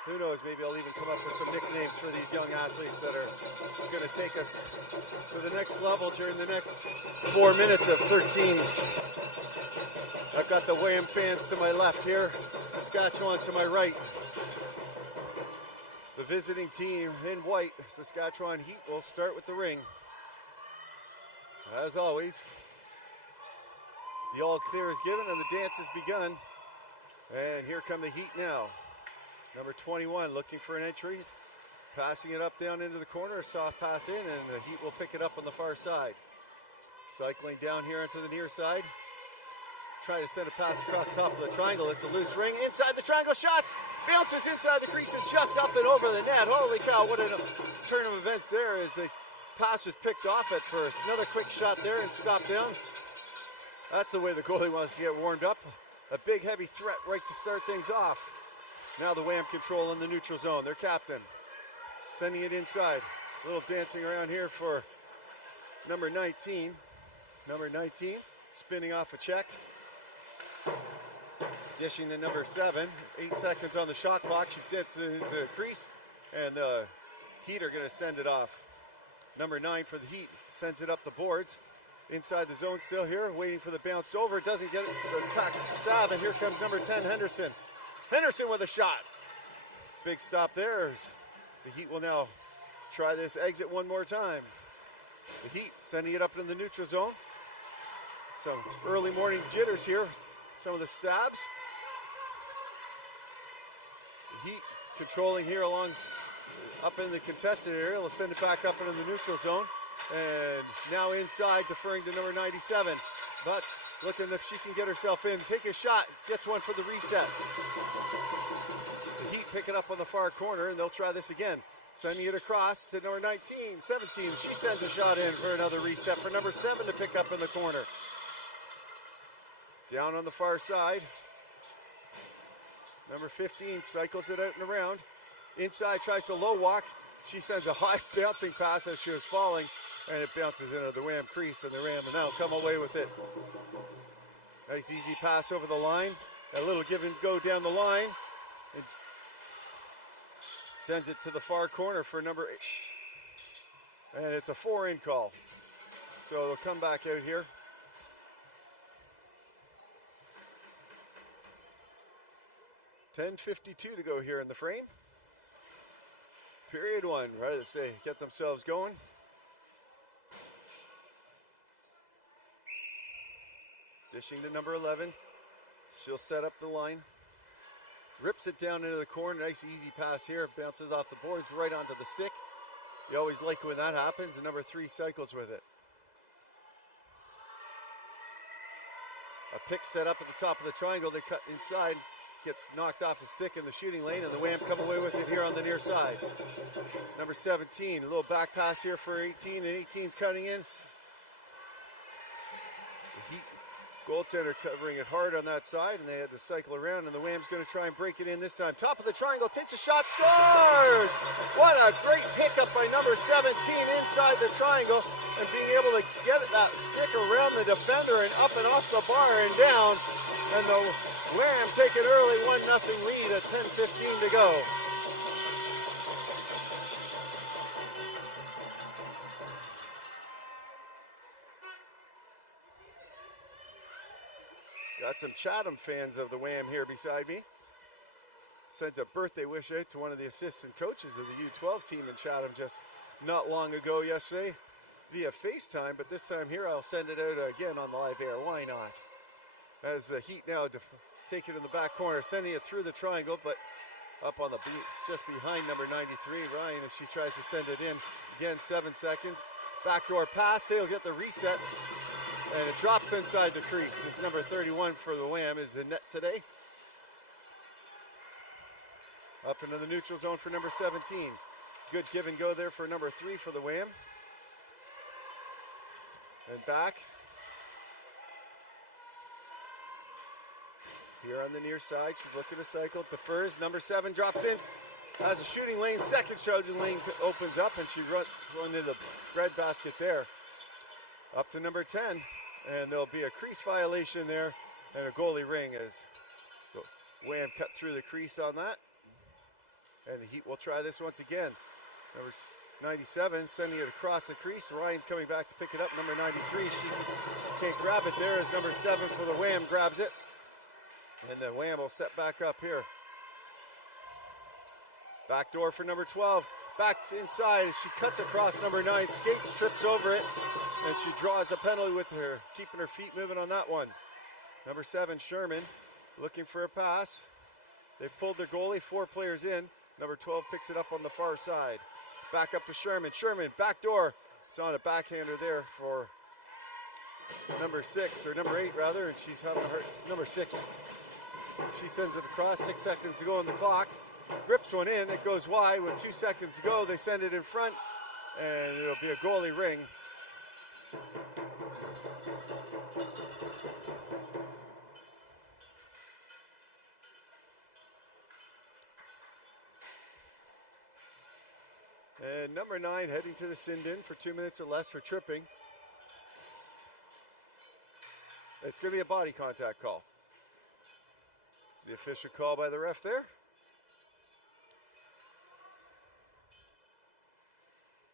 who knows, maybe I'll even come up with some nicknames for these young athletes that are going to take us to the next level during the next 4 minutes of 13s. I've got the Wham fans to my left here, Saskatchewan to my right. The visiting team in white, Saskatchewan Heat, will start with the ring. As always, the all clear is given and the dance has begun. And here come the Heat now. Number 21 looking for an entry, passing it up down into the corner, a soft pass in, and the Heat will pick it up on the far side. Cycling down here onto the near side, trying to send a pass across the top of the triangle. It's a loose ring, inside the triangle, shots, bounces inside the crease and just up and over the net. Holy cow, what a turn of events there as the pass was picked off at first. Another quick shot there and stopped down. That's the way the goalie wants to get warmed up. A big heavy threat right to start things off. Now the Wham control in the neutral zone. Their captain sending it inside. A little dancing around here for number 19. Number 19 spinning off a check. Dishing to number 7. 8 seconds on the shot clock. She gets into the crease, and the Heat are going to send it off. Number 9 for the Heat sends it up the boards. Inside the zone still here, waiting for the bounce over. Doesn't get it, the stab, and here comes number 10, Henderson. Henderson with a shot. Big stop there. The Heat will now try this exit one more time. The Heat sending it up in the neutral zone. Some early morning jitters here. Some of the stabs. The Heat controlling here along up in the contested area. They'll send it back up into the neutral zone. And now inside, deferring to number 97. But looking if she can get herself in. Take a shot. Gets one for the reset. The Heat pick it up on the far corner, and they'll try this again. Sending it across to number 19, 17. She sends a shot in for another reset for number 7 to pick up in the corner. Down on the far side. Number 15 cycles it out and around. Inside, tries to low walk. She sends a high bouncing pass as she was falling, and it bounces into the Wham crease, and the Ram will now come away with it. Nice easy pass over the line. A little give and go down the line. It sends it to the far corner for number 8. And it's a 4-in call. So it'll come back out here. .10:52 to go here in the frame. Period 1, right as they get themselves going. Dishing to number 11. She'll set up the line. Rips it down into the corner. Nice easy pass here. Bounces off the boards right onto the stick. You always like when that happens. And number 3 cycles with it. A pick set up at the top of the triangle. They cut inside. Gets knocked off the stick in the shooting lane, and the Wham come away with it here on the near side. Number 17, a little back pass here for 18, and 18's cutting in. The Heat goaltender covering it hard on that side, and they had to cycle around, and the Wham's going to try and break it in this time. Top of the triangle, takes a shot, scores! What a great pickup by number 17 inside the triangle, and being able to get that stick around the defender and up and off the bar and down, and the Wham take it early, 1-0 lead at 10:15 to go. Got some Chatham fans of the Wham here beside me. Sent a birthday wish out to one of the assistant coaches of the U12 team in Chatham just not long ago yesterday via FaceTime, but this time here I'll send it out again on the live air. Why not? As the Heat now take it in the back corner, sending it through the triangle, but up on the just behind number 93, Ryan, as she tries to send it in. Again, 7 seconds. Backdoor pass, they'll get the reset, and it drops inside the crease. It's number 31 for the Wham is the net today. Up into the neutral zone for number 17. Good give and go there for number 3 for the Wham. And back. Here on the near side, she's looking to cycle, defers, number 7 drops in, has a shooting lane, second shooting lane opens up, and she runs into the breadbasket there. Up to number 10, and there'll be a crease violation there, and a goalie ring as the Wham cut through the crease on that. And the Heat will try this once again. Number 97 sending it across the crease. Ryan's coming back to pick it up, number 93. She can't grab it there as number 7 for the Wham grabs it. And the Wham will set back up here. Back door for number 12. Back inside as she cuts across number 9. Skates, trips over it. And she draws a penalty with her, keeping her feet moving on that one. Number 7, Sherman, looking for a pass. They've pulled their goalie, 4 players in. Number 12 picks it up on the far side. Back up to Sherman. Sherman, back door. It's on a backhander there for number 6, or number 8 rather, and she's having a hard, number 6. She sends it across, 6 seconds to go on the clock. Rips one in, it goes wide with 2 seconds to go. They send it in front, and it'll be a goalie ring. And number 9 heading to the send-in for 2 minutes or less for tripping. It's going to be a body contact call. It's the official call by the ref there.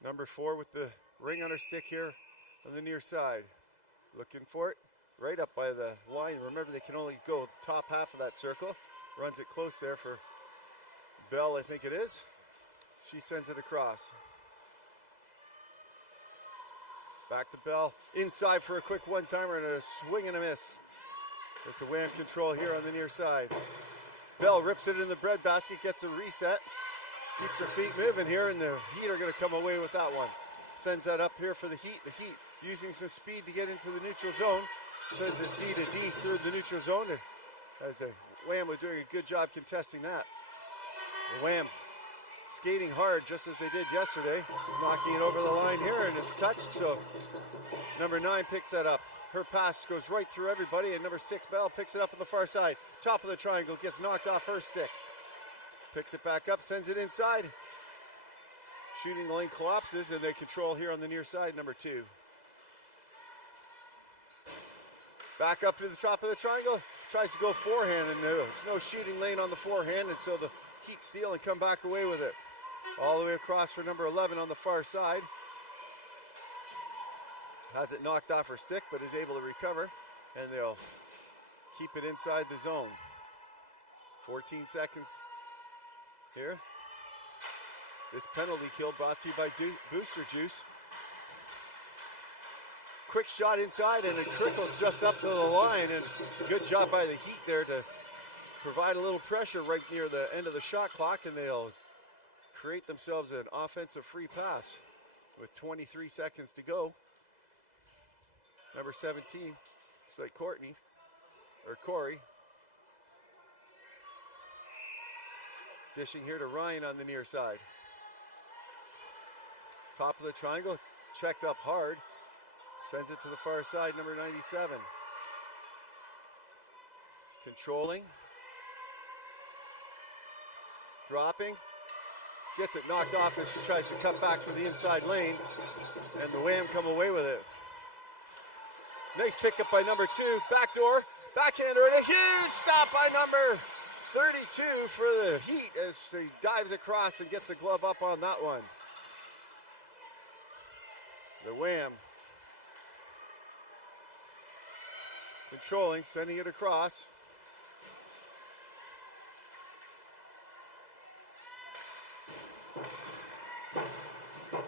Number 4 with the ring on her stick here on the near side. Looking for it right up by the line. Remember, they can only go top half of that circle. Runs it close there for Bell, I think it is. She sends it across. Back to Bell. Inside for a quick one-timer and a swing and a miss. It's the Wham control here on the near side. Bell rips it in the breadbasket, gets a reset. Keeps her feet moving here, and the Heat are going to come away with that one. Sends that up here for the Heat. The Heat using some speed to get into the neutral zone. Sends it D to D through the neutral zone, as the Wham was doing a good job contesting that. The Wham skating hard just as they did yesterday. Knocking it over the line here, and it's touched, so number 9 picks that up. Her pass goes right through everybody, and number 6, Bell, picks it up on the far side. Top of the triangle, gets knocked off her stick. Picks it back up, sends it inside. Shooting lane collapses, and they control here on the near side, number 2. Back up to the top of the triangle, tries to go forehand, and there's no shooting lane on the forehand, and so the Heat steal and come back away with it. All the way across for number 11 on the far side. Has it knocked off her stick, but is able to recover, and they'll keep it inside the zone. 14 seconds here. This penalty kill brought to you by Booster Juice. Quick shot inside, and it trickles just up to the line, and good job by the Heat there to provide a little pressure right near the end of the shot clock, and they'll create themselves an offensive free pass with 23 seconds to go. Number 17, looks like Corey. Dishing here to Ryan on the near side. Top of the triangle, checked up hard. Sends it to the far side, number 97. Controlling. Dropping. Gets it knocked off as she tries to cut back for the inside lane. And the Wham come away with it. Nice pickup by number 2. Backdoor. Backhander, and a huge stop by number 32 for the Heat as she dives across and gets a glove up on that one. The Wham. Controlling, sending it across.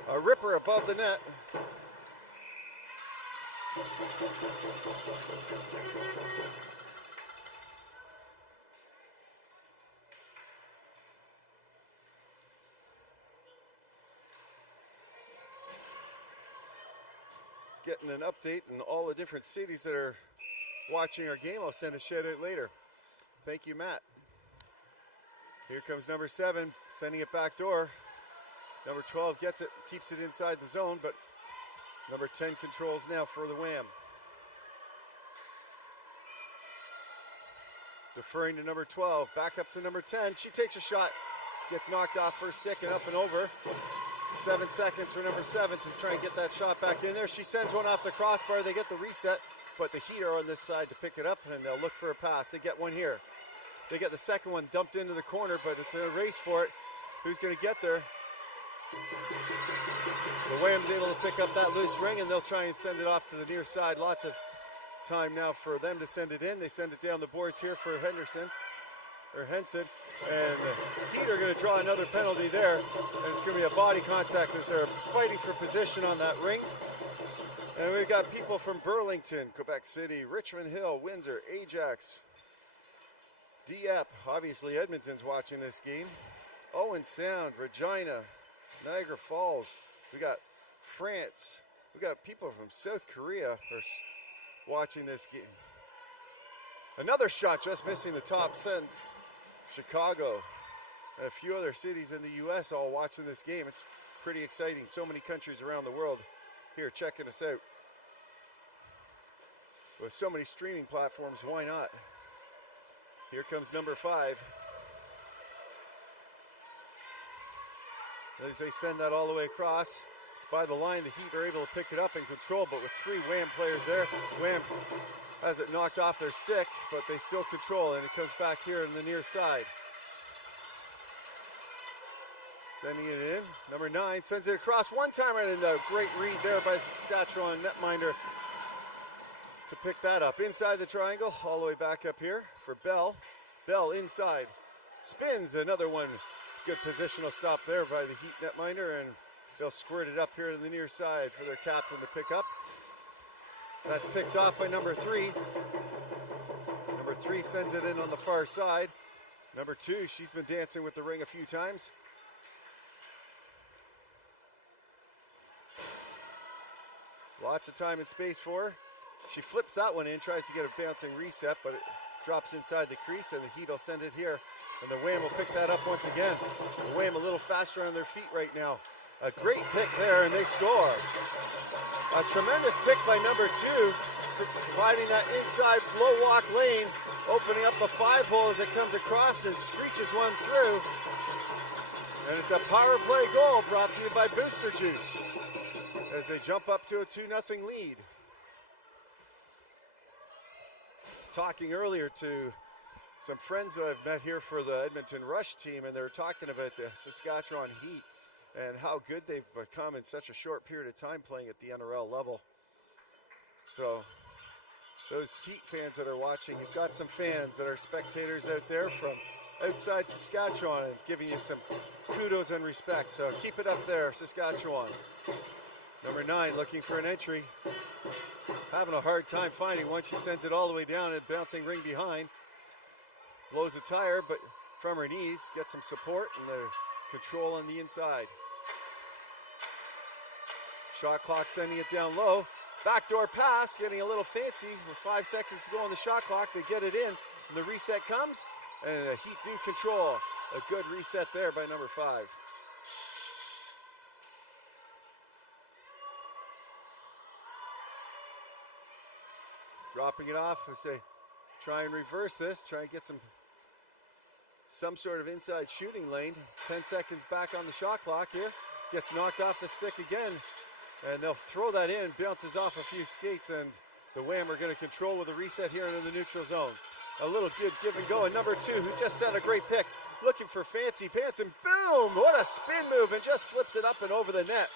A ripper above the net. Getting an update in all the different cities that are watching our game. I'll send a shout out later. Thank you, Matt. Here comes number 7, sending it back door. Number 12 gets it, keeps it inside the zone, but number 10 controls now for the Wham. Deferring to number 12, back up to number 10. She takes a shot, gets knocked off her stick and up and over. 7 seconds for number 7 to try and get that shot back in there. She sends one off the crossbar, they get the reset, but the Heat are on this side to pick it up, and they'll look for a pass. They get one here. They get the second one dumped into the corner, but it's a race for it. Who's going to get there? The Wham's able to pick up that loose ring, and they'll try and send it off to the near side. Lots of time now for them to send it in. They send it down the boards here for Henson. And the Heat are going to draw another penalty there. And it's going to be a body contact as they're fighting for position on that ring. And we've got people from Burlington, Quebec City, Richmond Hill, Windsor, Ajax, Dieppe. Obviously Edmonton's watching this game. Owen Sound, Regina, Niagara Falls. We got France. We got people from South Korea are watching this game. Another shot just missing the top sends. Chicago and a few other cities in the U.S. all watching this game. It's pretty exciting. So many countries around the world here checking us out. With so many streaming platforms, why not? Here comes number 5. As they send that all the way across, it's by the line. The Heat are able to pick it up and control, but with 3 Wham players there, Wham has it knocked off their stick, but they still control, and it comes back here on the near side. Sending it in. Number 9 sends it across one-timer, and a great read there by the Saskatchewan netminder to pick that up. Inside the triangle, all the way back up here for Bell. Bell inside. Spins, another one. Good positional stop there by the Heat netminder, and they'll squirt it up here to the near side for their captain to pick up. That's picked off by number 3. Number 3 sends it in on the far side. Number 2, she's been dancing with the ring a few times. Lots of time and space for her. She flips that one in, tries to get a bouncing reset, but it drops inside the crease, and the Heat will send it here And the Wham will pick that up once again. The Wham a little faster on their feet right now. A great pick there, and they score. A tremendous pick by number 2, providing that inside low walk lane, opening up the 5-hole as it comes across and screeches one through. And it's a power play goal brought to you by Booster Juice as they jump up to a 2-0 lead. I was talking earlier to some friends that I've met here for the Edmonton Rush team, and they were talking about the Saskatchewan Heat and how good they've become in such a short period of time playing at the NRL level. So those Heat fans that are watching, you've got some fans that are spectators out there from outside Saskatchewan and giving you some kudos and respect. So keep it up there, Saskatchewan. Number 9 looking for an entry. Having a hard time finding one. She sends it all the way down and bouncing ring behind. Blows a tire, but from her knees, gets some support and the control on the inside. Shot clock sending it down low. Backdoor pass, getting a little fancy with 5 seconds to go on the shot clock. They get it in, and the reset comes, and the Heat do control. A good reset there by number 5. Dropping it off as they try and reverse this, try and get some sort of inside shooting lane. 10 seconds back on the shot clock here. Gets knocked off the stick again. And they'll throw that in, bounces off a few skates, and the Wham are going to control with a reset here into the neutral zone. A little good give and go, and number 2, who just set a great pick, looking for fancy pants, and boom, what a spin move, and just flips it up and over the net.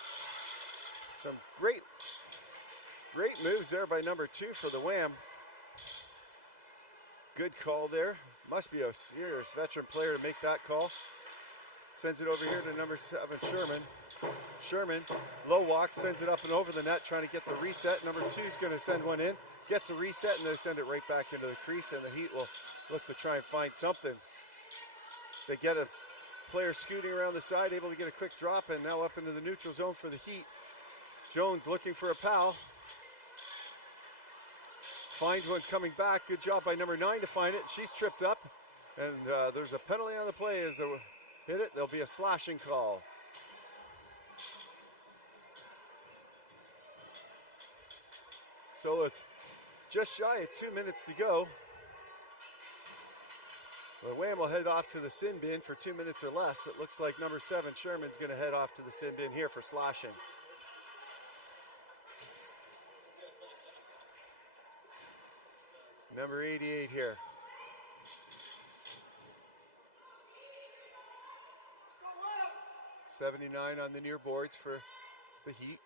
Some great moves there by number 2 for the Wham. Good call there. Must be a serious veteran player to make that call. Sends it over here to number 7, Sherman. Sherman, low walk, sends it up and over the net, trying to get the reset. Number 2 is going to send one in, gets the reset, and they send it right back into the crease, and the Heat will look to try and find something. They get a player scooting around the side, able to get a quick drop, and now up into the neutral zone for the Heat. Jones looking for a pal. Finds one coming back. Good job by number 9 to find it. She's tripped up, and there's a penalty on the play as they hit it. There'll be a slashing call. So with just shy of 2 minutes to go, the Wham will head off to the sin bin for 2 minutes or less. It looks like number 7, Sherman's going to head off to the sin bin here for slashing. Number 88 here. 79 on the near boards for the Heat.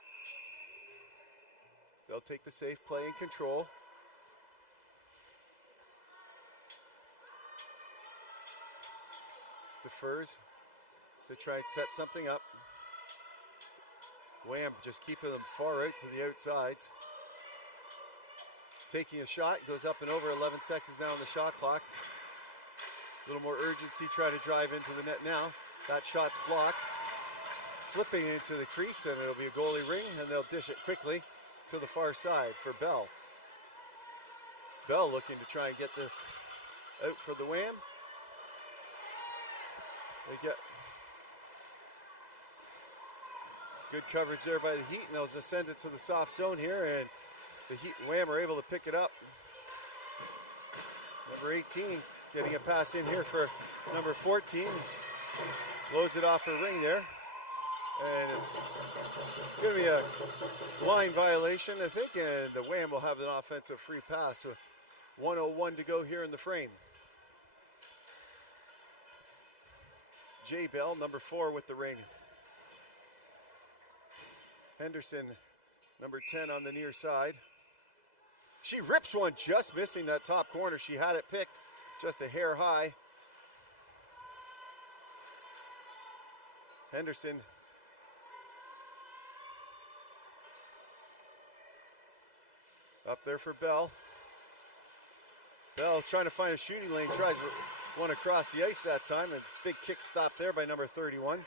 They'll take the safe play and control. Defers to try and set something up. Wham just keeping them far out to the outsides. Taking a shot, goes up and over. 11 seconds now on the shot clock. A little more urgency, try to drive into the net now. That shot's blocked. Flipping into the crease, and it'll be a goalie ring, and they'll dish it quickly to the far side for Bell. Bell looking to try and get this out for the Wham. They get good coverage there by the Heat, and they'll just send it to the soft zone here, and the Heat Wham are able to pick it up. Number 18 getting a pass in here for number 14. Blows it off her ring there. And it's going to be a line violation, I think, and the Wham will have an offensive free pass with 1:01 to go here in the frame. Jay Bell, number 4 with the ring. Henderson, number 10 on the near side. She rips one, just missing that top corner. She had it picked just a hair high. Henderson up there for Bell. Bell trying to find a shooting lane, tries one across the ice that time. A big kick stop there by number 31.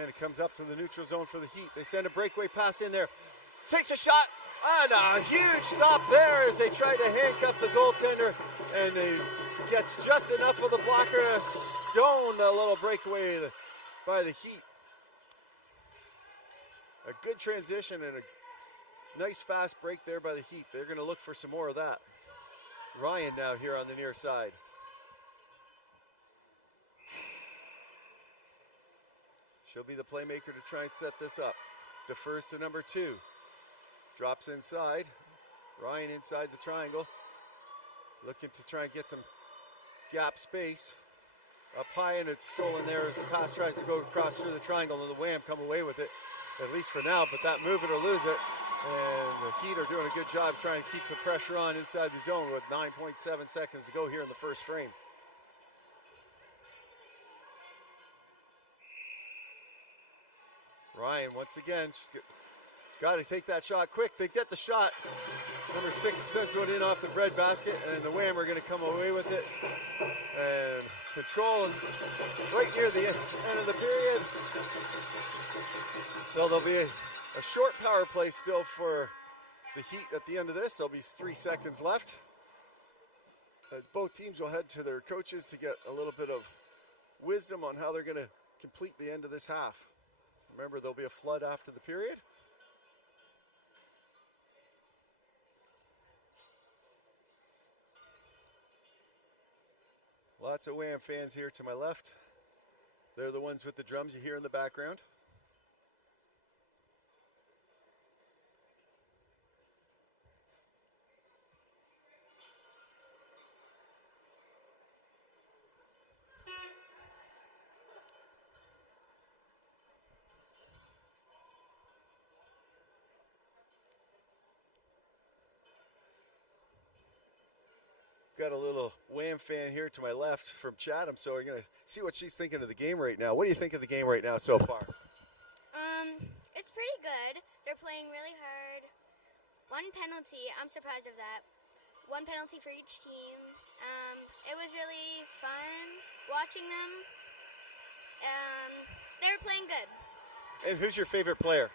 And it comes up to the neutral zone for the Heat. They send a breakaway pass in there. Takes a shot, and a huge stop there as they try to handcuff the goaltender. And they gets just enough of the blocker. Stone, the little breakaway by the Heat. A good transition and a nice fast break there by the Heat. They're going to look for some more of that. Ryan now here on the near side. She'll be the playmaker to try and set this up. Defers to number 2. Drops inside. Ryan inside the triangle. Looking to try and get some gap space. Up high, and it's stolen there as the pass tries to go across through the triangle, and the Wham come away with it, at least for now, but that move it or lose it. And the Heat are doing a good job trying to keep the pressure on inside the zone with 9.7 seconds to go here in the first frame. Ryan, once again, she's got to take that shot quick. They get the shot. Number 6 sends one in off the bread basket, and the Wham are going to come away with it. And control right near the end of the period. So there'll be a short power play still for the Heat at the end of this. There'll be 3 seconds left, as both teams will head to their coaches to get a little bit of wisdom on how they're going to complete the end of this half. Remember, there'll be a flood after the period. Lots of Wham fans here to my left. They're the ones with the drums you hear in the background. Got a little Wham fan here to my left from Chatham, so we're going to see what she's thinking of the game right now. What do you think of the game right now so far? It's pretty good. They're playing really hard. 1 penalty, I'm surprised of that. 1 penalty for each team. It was really fun watching them. They're playing good. And who's your favorite player?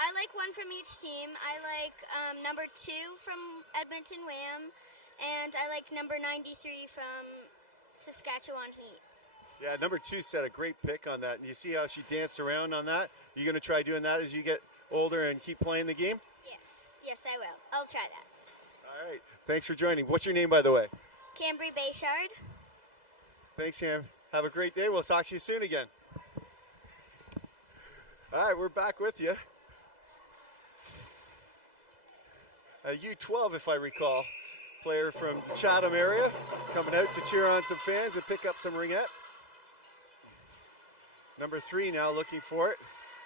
I like 1 from each team. I like number 2 from Edmonton Wham, and I like number 93 from Saskatchewan Heat. Yeah, number 2 set a great pick on that. And you see how she danced around on that? You going to try doing that as you get older and keep playing the game? Yes, I will. I'll try that. All right. Thanks for joining. What's your name, by the way? Cambry Bayshard. Thanks, Cam. Have a great day. We'll talk to you soon again. All right, we're back with you. U12, if I recall, player from the Chatham area, coming out to cheer on some fans and pick up some ringette. Number 3 now looking for it.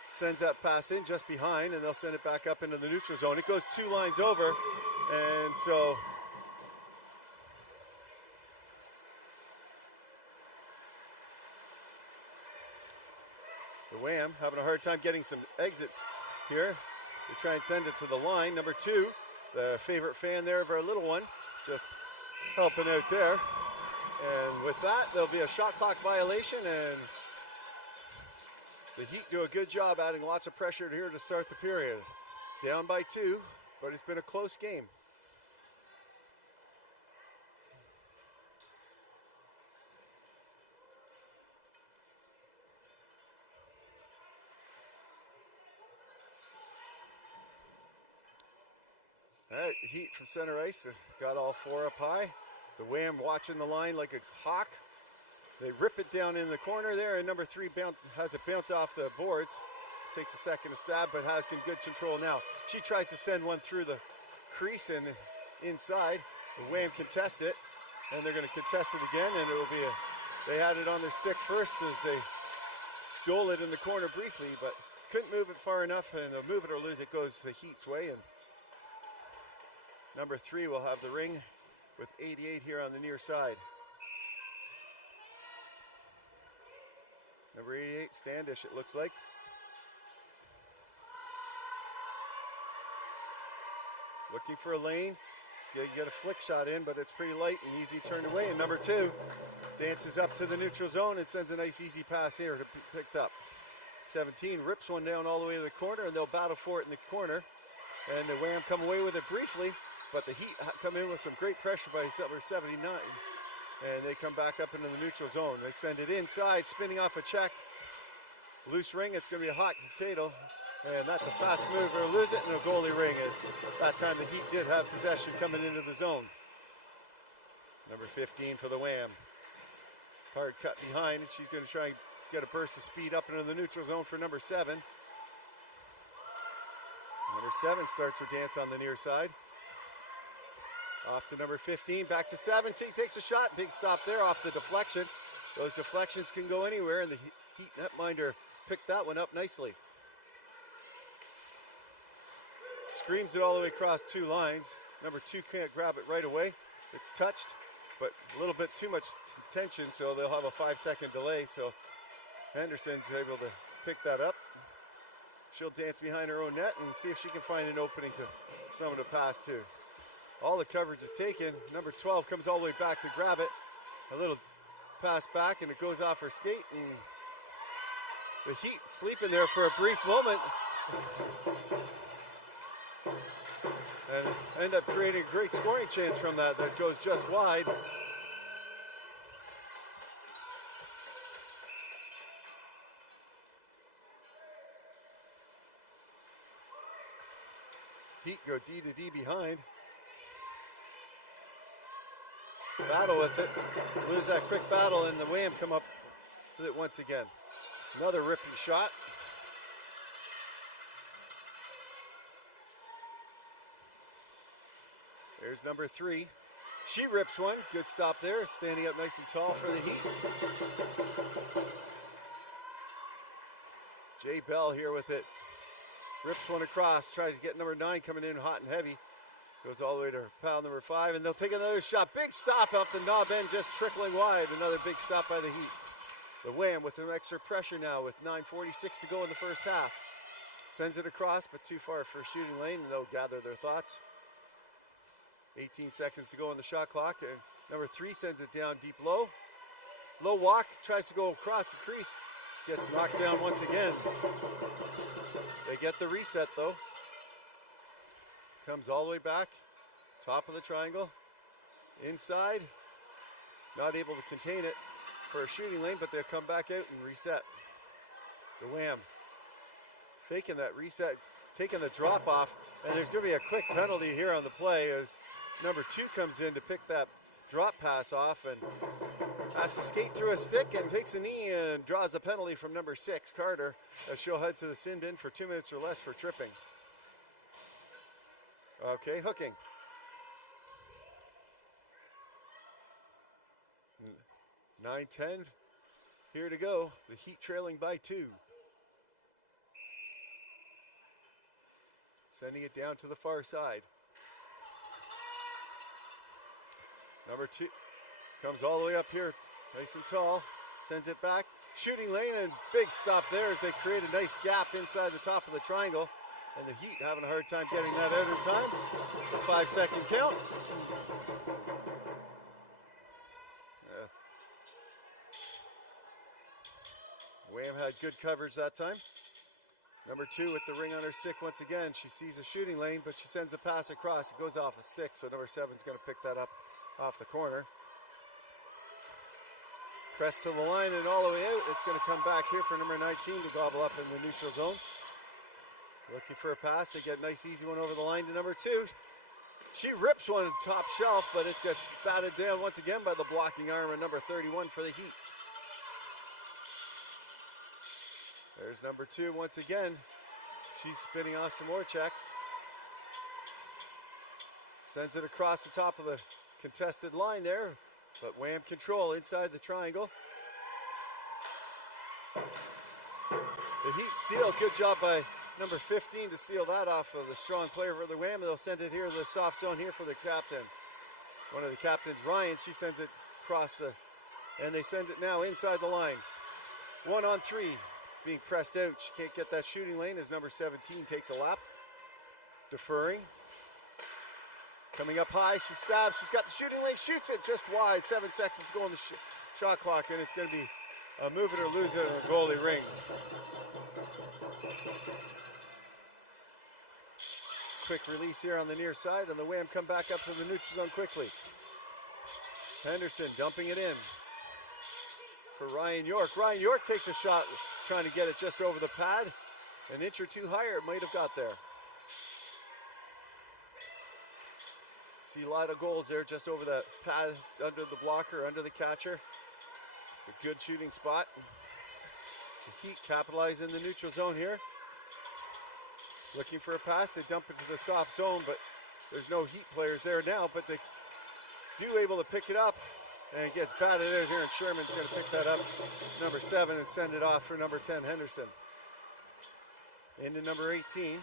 Sends that pass in just behind, and they'll send it back up into the neutral zone. It goes 2 lines over, and so the Wham having a hard time getting some exits here. They try and send it to the line. Number 2, the favorite fan there of our little one, just helping out there. And with that, there'll be a shot clock violation, and the Heat do a good job adding lots of pressure here to start the period. Down by 2, but it's been a close game. All right, Heat from center ice, got all 4 up high. The Wham watching the line like a hawk. They rip it down in the corner there, and number 3 has it bounce off the boards. Takes a second to stab, but has good control now. She tries to send one through the crease and inside. The Wham contest it, and they're going to contest it again, and it will be they had it on their stick first as they stole it in the corner briefly, but couldn't move it far enough, and they'll move it or lose it goes the Heat's way, and number 3 will have the ring with 88 here on the near side. Number 88, Standish, it looks like. Looking for a lane. You get a flick shot in, but it's pretty light and easy turned away. And number 2 dances up to the neutral zone and sends a nice easy pass here to be picked up. 17 rips one down all the way to the corner, and they'll battle for it in the corner. And the Wham come away with it briefly, but the Heat come in with some great pressure by number 79. And they come back up into the neutral zone. They send it inside, spinning off a check. Loose ring, it's going to be a hot potato. And that's a fast move. They'll lose it, and a goalie ring is. That time the Heat did have possession coming into the zone. Number 15 for the Wham. Hard cut behind, and she's going to try and get a burst of speed up into the neutral zone for number 7. Number 7 starts her dance on the near side. Off to number 15, back to 17, takes a shot, big stop there off the deflection. Those deflections can go anywhere, and the Heat netminder picked that one up nicely. Screams it all the way across 2 lines. Number 2 can't grab it right away. It's touched, but a little bit too much tension, so they'll have a 5-second delay. So Henderson's able to pick that up. She'll dance behind her own net and see if she can find an opening to someone to pass to. All the coverage is taken. Number 12 comes all the way back to grab it. A little pass back, and it goes off her skate. And the Heat sleeping there for a brief moment. And end up creating a great scoring chance from that goes just wide. Heat go D to D behind. Battle with it. Lose that quick battle, and the Wham come up with it once again. Another ripping shot. There's number 3. She rips one. Good stop there. Standing up nice and tall for the Heat. Jay Bell here with it. Rips one across. Tries to get number 9 coming in hot and heavy. Goes all the way to pile number 5, and they'll take another shot. Big stop off the knob end, just trickling wide. Another big stop by the Heat. The Wham with some extra pressure now with 9:46 to go in the first half. Sends it across, but too far for shooting lane, and they'll gather their thoughts. 18 seconds to go on the shot clock, and number 3 sends it down deep low. Low walk, tries to go across the crease. Gets knocked down once again. They get the reset though. Comes all the way back, top of the triangle, inside, not able to contain it for a shooting lane, but they'll come back out and reset. The Wham faking that reset, taking the drop off, and there's going to be a quick penalty here on the play as number 2 comes in to pick that drop pass off and has to skate through a stick and takes a knee and draws the penalty from number 6, Carter, as she'll head to the sin bin for 2 minutes or less for tripping. Okay, hooking. 9:10 here to go. The Heat trailing by 2. Sending it down to the far side. Number 2 comes all the way up here, nice and tall. Sends it back. Shooting lane, and big stop there as they create a nice gap inside the top of the triangle. And the Heat having a hard time getting that out in time. The 5-second count. Wham had good coverage that time. Number 2 with the ring on her stick once again. She sees a shooting lane, but she sends a pass across. It goes off a stick, so number 7's going to pick that up off the corner. Press to the line and all the way out. It's going to come back here for number 19 to gobble up in the neutral zone. Looking for a pass. They get a nice easy one over the line to number 2. She rips one top shelf, but it gets batted down once again by the blocking arm of number 31 for the Heat. There's number 2 once again. She's spinning off some more checks. Sends it across the top of the contested line there, but Wham control inside the triangle. The Heat steal. Good job by number 15 to steal that off of the strong player for the Wham. They'll send it here to the soft zone here for the captain. One of the captains, Ryan, she sends it across the, and they send it now inside the line. 1-on-3, being pressed out. She can't get that shooting lane as number 17 takes a lap. Deferring. Coming up high, she stabs, she's got the shooting lane, shoots it just wide. 7 seconds to go on the shot clock, and it's going to be a move it or lose it on a goalie ring. quick release here on the near side, and the Wham come back up to the neutral zone quickly. Henderson dumping it in for Ryan York. Ryan York takes a shot, trying to get it just over the pad. An inch or two higher, it might have got there. See a lot of goals there, just over that pad, under the blocker, under the catcher. It's a good shooting spot. The Heat capitalize in the neutral zone here. Looking for a pass, they dump it to the soft zone, but there's no Heat players there now, but they do able to pick it up, and it gets batted there. Here, and Sherman's going to pick that up, number 7, and send it off for number 10, Henderson. Into number 18.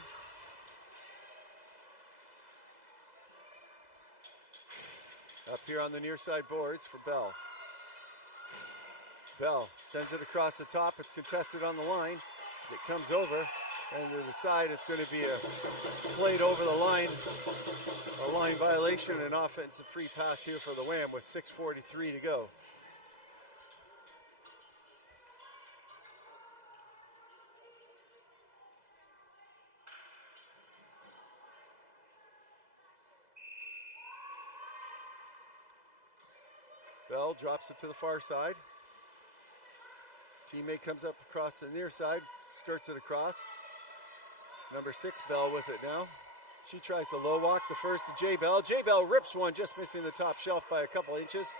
Up here on the near side boards for Bell. Bell sends it across the top. It's contested on the line. As it comes over, and to the side, it's going to be a played over the line. A line violation, an offensive free pass here for the Wham with 6:43 to go. Bell drops it to the far side. Teammate comes up across the near side, skirts it across. It's number 6, Bell with it now. She tries to low walk the first to J Bell. J Bell rips one, just missing the top shelf by a couple inches.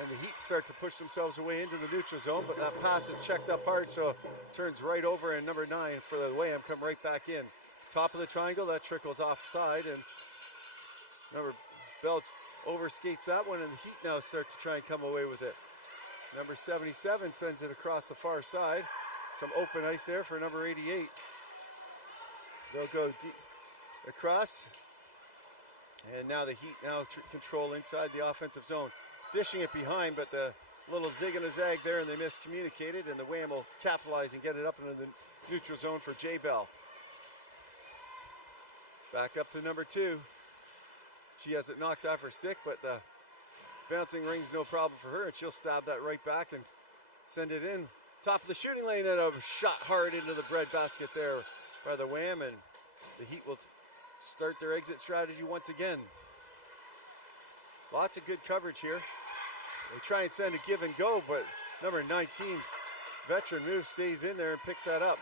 And the Heat start to push themselves away into the neutral zone, but that pass is checked up hard, so turns right over, and number 9 for the Wham come right back in. Top of the triangle, that trickles offside, and number Bell overskates that one, and the Heat now start to try and come away with it. Number 77 sends it across the far side. Some open ice there for number 88. They'll go deep across, and now the Heat now control inside the offensive zone. Dishing it behind, but the little zig and a zag there, and they miscommunicated, and the Wham will capitalize and get it up into the neutral zone for J Bell. Back up to number 2. She has it knocked off her stick, but the bouncing ring's no problem for her, and she'll stab that right back and send it in. Top of the shooting lane, and a shot hard into the breadbasket there by the Wham, and the Heat will start their exit strategy once again. Lots of good coverage here. They try and send a give and go, but number 19, veteran move, stays in there and picks that up.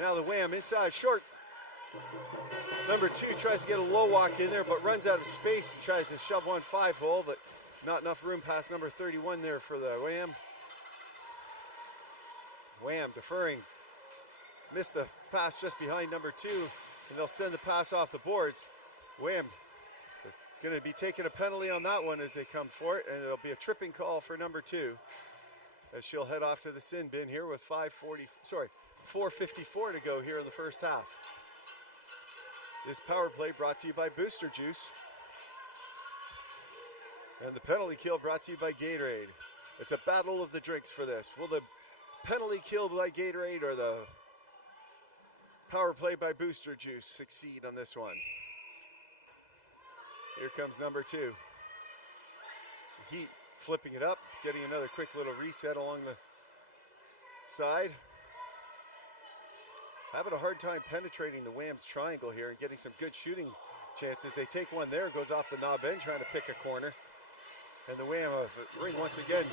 Now the Wham inside, short. Number 2 tries to get a low walk in there, but runs out of space and tries to shove one 5-hole, but not enough room past number 31 there for the Wham. Wham deferring. Missed the pass just behind number 2, and they'll send the pass off the boards. Wham going to be taking a penalty on that one as they come for it, and it'll be a tripping call for number 2 as she'll head off to the sin bin here with 4:54 to go here in the first half. This power play brought to you by Booster Juice. And the penalty kill brought to you by Gatorade. It's a battle of the drinks for this. Will the penalty kill by Gatorade or the power play by Booster Juice succeed on this one? Here comes number 2. Heat flipping it up, getting another quick little reset along the side. Having a hard time penetrating the Wham's triangle here and getting some good shooting chances. They take one there, goes off the knob end, trying to pick a corner. And the Wham Ring once again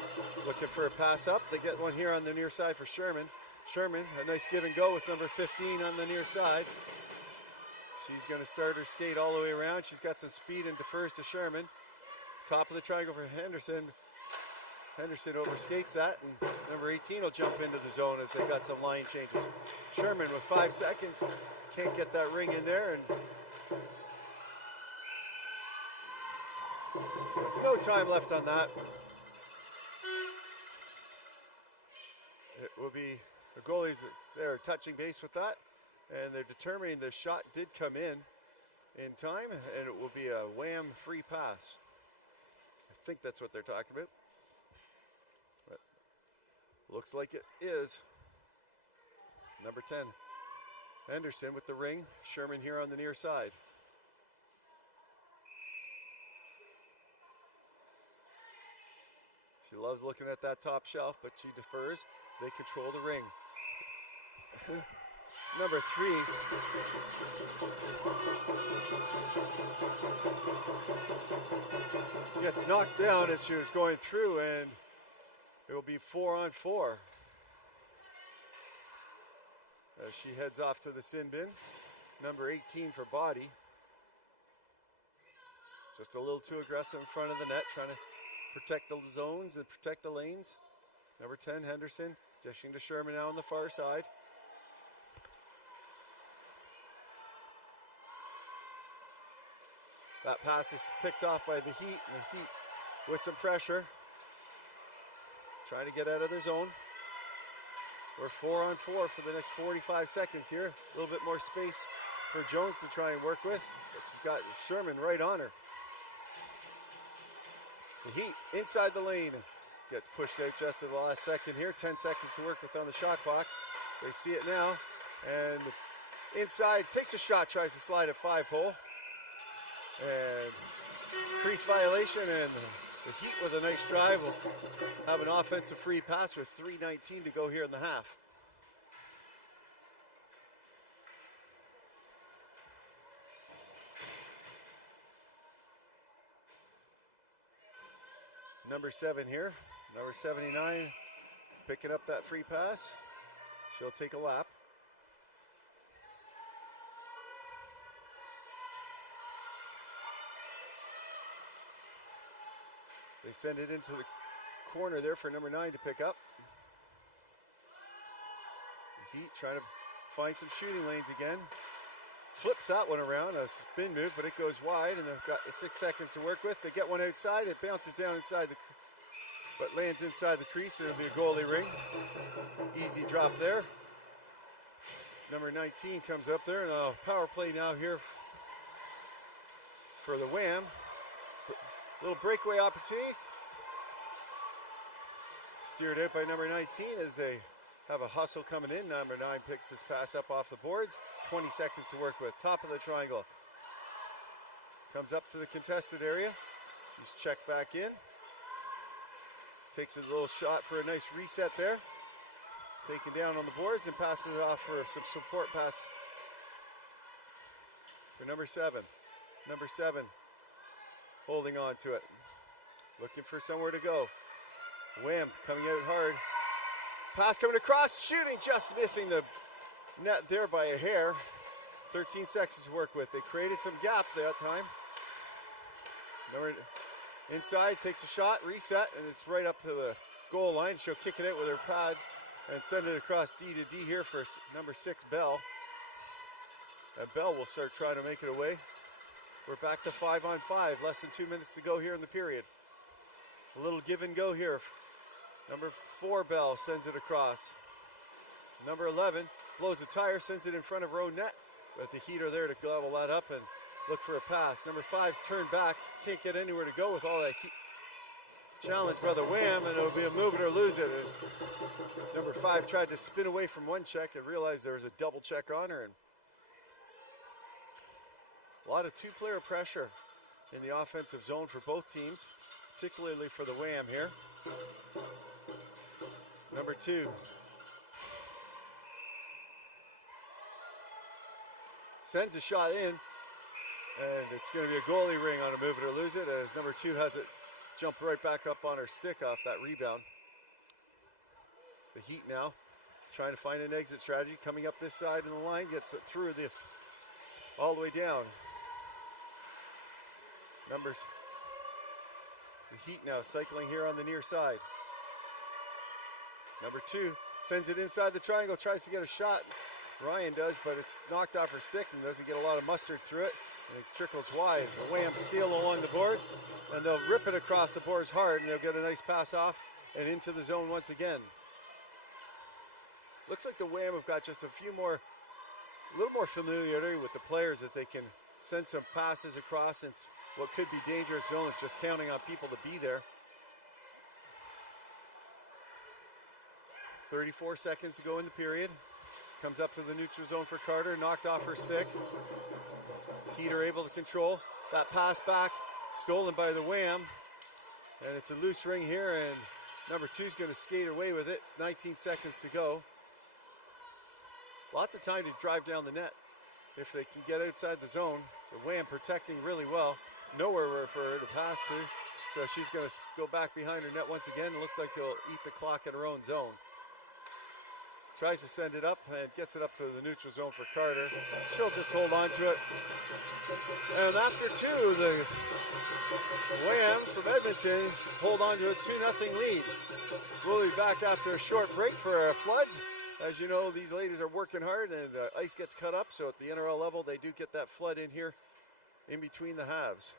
looking for a pass up. They get one here on the near side for Sherman. Sherman, a nice give and go with number 15 on the near side. She's going to start her skate all the way around. She's got some speed and defers to Sherman. Top of the triangle for Henderson. Henderson overskates that, and number 18 will jump into the zone as they've got some line changes. Sherman with 5 seconds, can't get that ring in there, and no time left on that. It will be, the goalies, they're touching base with that, and they're determining the shot did come in time, and it will be a Wham free pass. I think that's what they're talking about. But looks like it is. Number 10, Henderson with the ring. Sherman here on the near side. She loves looking at that top shelf, but she defers. They control the ring. number 3. Gets knocked down as she was going through, and it will be 4-on-4. As she heads off to the sin bin. Number 18 for body. Just a little too aggressive in front of the net, trying to protect the zones and protect the lanes. Number 10, Henderson, dishing to Sherman now on the far side. That pass is picked off by the Heat, and the Heat with some pressure, trying to get out of their zone. We're 4-on-4 for the next 45 seconds here. A little bit more space for Jones to try and work with, but she's got Sherman right on her. The Heat inside the lane. Gets pushed out just at the last second here. 10 seconds to work with on the shot clock. They see it now. And inside, takes a shot, tries to slide it 5-hole. And crease violation, and the Heat with a nice drive will have an offensive free pass with 3:19 to go here in the half. Number 7 here, number 79, picking up that free pass. She'll take a lap. They send it into the corner there for number 9 to pick up. The Heat trying to find some shooting lanes again. Flips that one around, a spin move, but it goes wide, and they've got 6 seconds to work with. They get one outside, it bounces down inside but lands inside the crease. It'll be a goalie ring. Easy drop there. It's number 19 comes up there, and a power play now here for the Wham. Little breakaway opportunity. Steered out by number 19 as they have a hustle coming in. Number 9 picks this pass up off the boards. 20 seconds to work with. Top of the triangle. Comes up to the contested area. She's checked back in. Takes a little shot for a nice reset there. Taken down on the boards and passes it off for some support pass for number 7. Number 7 holding on to it. Looking for somewhere to go. Wham coming out hard. Pass coming across, shooting, just missing the net there by a hair. 13 seconds to work with. They created some gap that time. Number inside, takes a shot, reset, and it's right up to the goal line. She'll kick it out with her pads and send it across D to D here for number 6, Bell. And Bell will start trying to make it away. We're back to 5-on-5, less than 2 minutes to go here in the period. A little give and go here. Number 4, Bell, sends it across. Number 11 blows a tire, sends it in front of row net, but the Heat are there to gobble that up and look for a pass. Number 5's turned back, can't get anywhere to go with all that heat. Challenge by the Wham, and it'll be a move it or lose it. As number 5 tried to spin away from one check and realized there was a double check on her. And a lot of 2-player pressure in the offensive zone for both teams, particularly for the Wham here. Number 2. Sends a shot in, and it's going to be a goalie ring on a move it or lose it, as number 2 has it jump right back up on her stick off that rebound. The Heat now trying to find an exit strategy, coming up this side of the line, gets it through all the way down. The Heat now cycling here on the near side. Number 2 sends it inside the triangle, tries to get a shot. Ryan does, but it's knocked off her stick and doesn't get a lot of mustard through it. And it trickles wide. The Wham steal along the boards, and they'll rip it across the boards hard, and they'll get a nice pass off and into the zone once again. Looks like the Wham have got just a little more familiarity with the players as they can send some passes across in what could be dangerous zones, just counting on people to be there. 34 seconds to go in the period. Comes up to the neutral zone for Carter, knocked off her stick. Heat are able to control. That pass back, stolen by the Wham. And it's a loose ring here, and number 2's going to skate away with it. 19 seconds to go. Lots of time to drive down the net. If they can get outside the zone, the Wham protecting really well. Nowhere for her to pass to. So she's going to go back behind her net once again. It looks like they'll eat the clock at her own zone. Tries to send it up and gets it up to the neutral zone for Carter. She'll just hold on to it. And after two, the Wham from Edmonton hold on to a 2-0 lead. We'll be back after a short break for a flood. As you know, these ladies are working hard and ice gets cut up. So at the NRL level, they do get that flood in here in between the halves.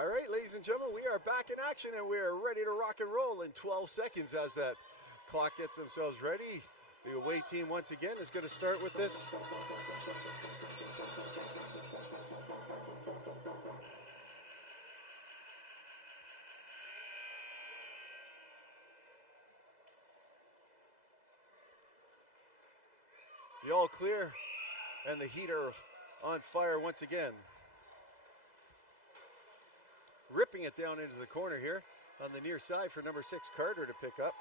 All right, ladies and gentlemen, we are back in action and we are ready to rock and roll in 12 seconds as that clock gets themselves ready. The away team once again is going to start with this. The all clear and the Heat are on fire once again. Ripping it down into the corner here on the near side for number 6 Carter to pick up.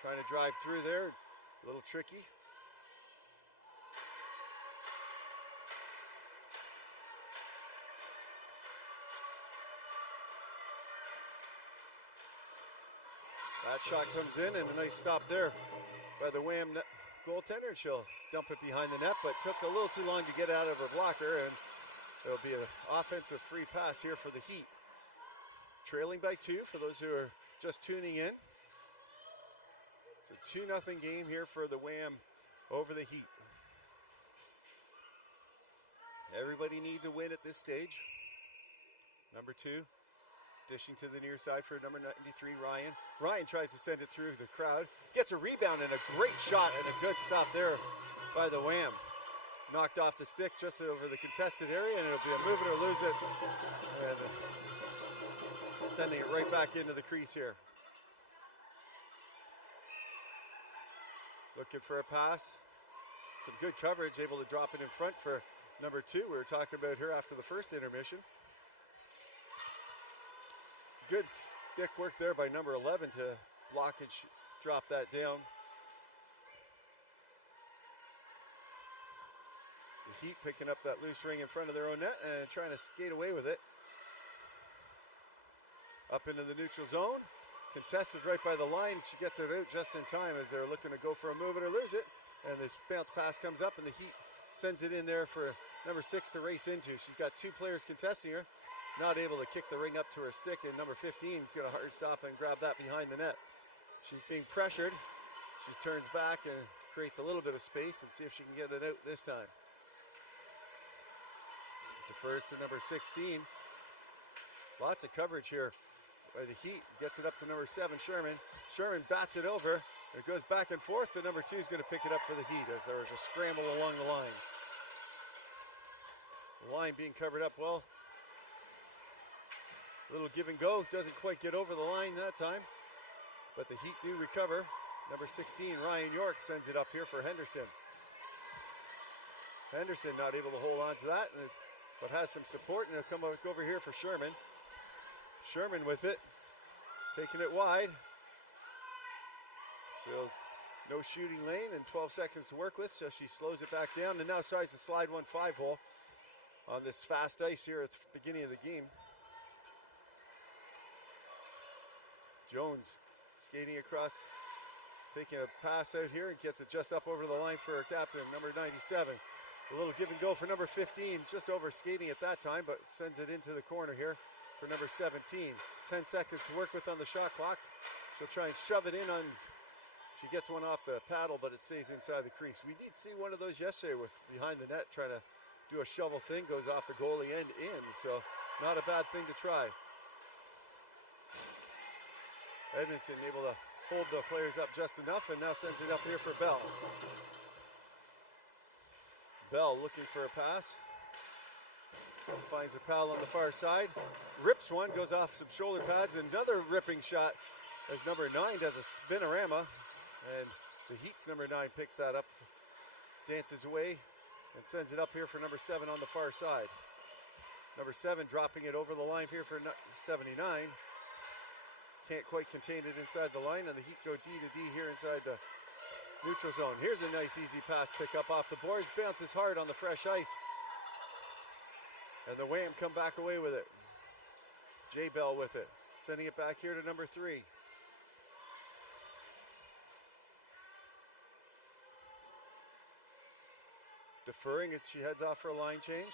Trying to drive through there, a little tricky. That shot comes in and a nice stop there by the Wham goaltender. She'll dump it behind the net, but took a little too long to get out of her blocker, and it'll be an offensive free pass here for the Heat. Trailing by 2 for those who are just tuning in. It's a 2-0 game here for the Wham over the Heat. Everybody needs a win at this stage. Number 2, dishing to the near side for number 93, Ryan. Ryan tries to send it through the crowd. Gets a rebound and a great shot and a good stop there by the Wham. Knocked off the stick just over the contested area, and it'll be a move it or lose it. And sending it right back into the crease here. Looking for a pass. Some good coverage, able to drop it in front for number 2. We were talking about her after the first intermission. Good stick work there by number 11 to block and drop that down. The Heat picking up that loose ring in front of their own net and trying to skate away with it. Up into the neutral zone. Contested right by the line. She gets it out just in time as they're looking to go for a move it or lose it. And this bounce pass comes up and the Heat sends it in there for number 6 to race into. She's got 2 players contesting her. Not able to kick the ring up to her stick, and number 15 is going to hard stop and grab that behind the net. She's being pressured. She turns back and creates a little bit of space and see if she can get it out this time. Defers to number 16. Lots of coverage here by the Heat. Gets it up to number 7, Sherman. Sherman bats it over. It goes back and forth, but number 2 is going to pick it up for the Heat as there's a scramble along the line. The line being covered up well. Little give and go, doesn't quite get over the line that time, but the Heat do recover. Number 16, Ryan York, sends it up here for Henderson. Henderson not able to hold on to that, but has some support, and it'll come over here for Sherman. Sherman with it, taking it wide. So no shooting lane and 12 seconds to work with, so she slows it back down and now tries to slide 1-5 hole on this fast ice here at the beginning of the game. Jones skating across, taking a pass out here and gets it just up over the line for her captain, number 97. A little give and go for number 15, just over skating at that time, but sends it into the corner here for number 17. 10 seconds to work with on the shot clock. She'll try and shove it in on, she gets one off the paddle, but it stays inside the crease. We did see one of those yesterday with behind the net trying to do a shovel thing, goes off the goalie end in, so not a bad thing to try. Edmonton able to hold the players up just enough and now sends it up here for Bell. Bell looking for a pass. Finds a pal on the far side. Rips one, goes off some shoulder pads. Another ripping shot as number 9 does a spinorama. And the Heat's number 9 picks that up, dances away, and sends it up here for number 7 on the far side. Number 7 dropping it over the line here for 79. Can't quite contain it inside the line, and the Heat go D to D here inside the neutral zone. Here's a nice easy pass pick up off the boards, bounces hard on the fresh ice. And the Wham come back away with it. J Bell with it, sending it back here to number 3. Deferring as she heads off for a line change.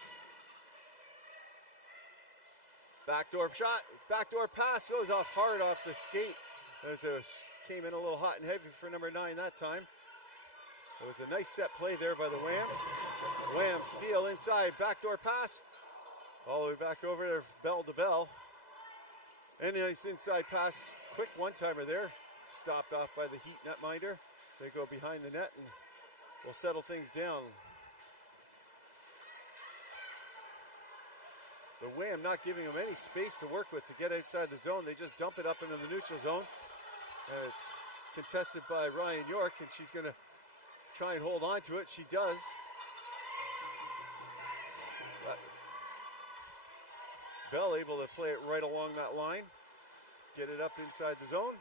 Backdoor shot, backdoor pass goes off hard off the skate as it came in a little hot and heavy for number 9 that time. It was a nice set play there by the Wham. Wham, steal inside, backdoor pass. All the way back over there, bell to bell. And a nice inside pass, quick one-timer there. Stopped off by the Heat netminder. They go behind the net and will settle things down. The Wham not giving them any space to work with to get outside the zone. They just dump it up into the neutral zone. And it's contested by Ryan York, and she's going to try and hold on to it. She does. But Bell able to play it right along that line. Get it up inside the zone.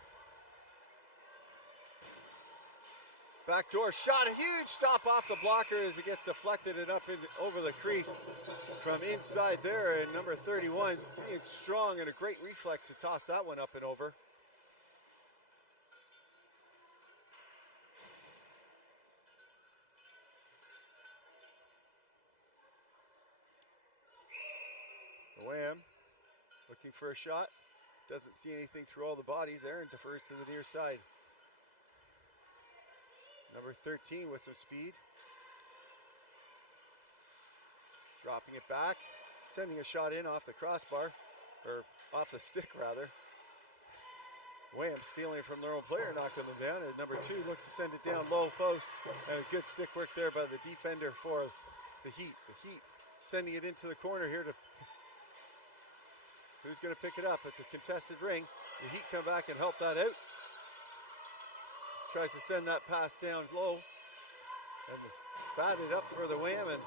Backdoor shot, a huge stop off the blocker as it gets deflected and up over the crease from inside there. And number 31 being strong and a great reflex to toss that one up and over. The Wham looking for a shot. Doesn't see anything through all the bodies. Aaron defers to the near side. Number 13 with some speed. Dropping it back. Sending a shot in off the crossbar. Or off the stick, rather. Wham stealing it from their own player, knocking them down. And number 2 looks to send it down low post. And a good stick work there by the defender for the Heat. The Heat sending it into the corner here to... Who's going to pick it up? It's a contested ring. The Heat come back and help that out. Tries to send that pass down low. And bat it up for the Wham, and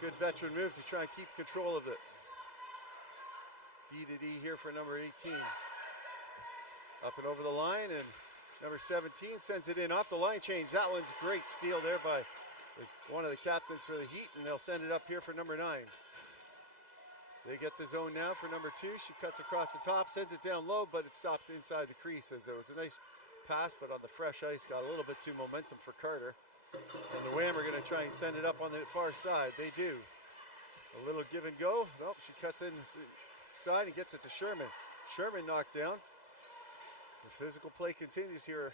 good veteran move to try and keep control of it. D to D here for number 18. Up and over the line, and number 17 sends it in off the line change. That one's a great steal there by one of the captains for the Heat, and they'll send it up here for number 9. They get the zone now for number 2. She cuts across the top, sends it down low, but it stops inside the crease as it was a nice pass, but on the fresh ice got a little bit too momentum for Carter. And the Wham are going to try and send it up on the far side. They do. A little give and go. Nope, she cuts inside and gets it to Sherman. Sherman knocked down. The physical play continues here.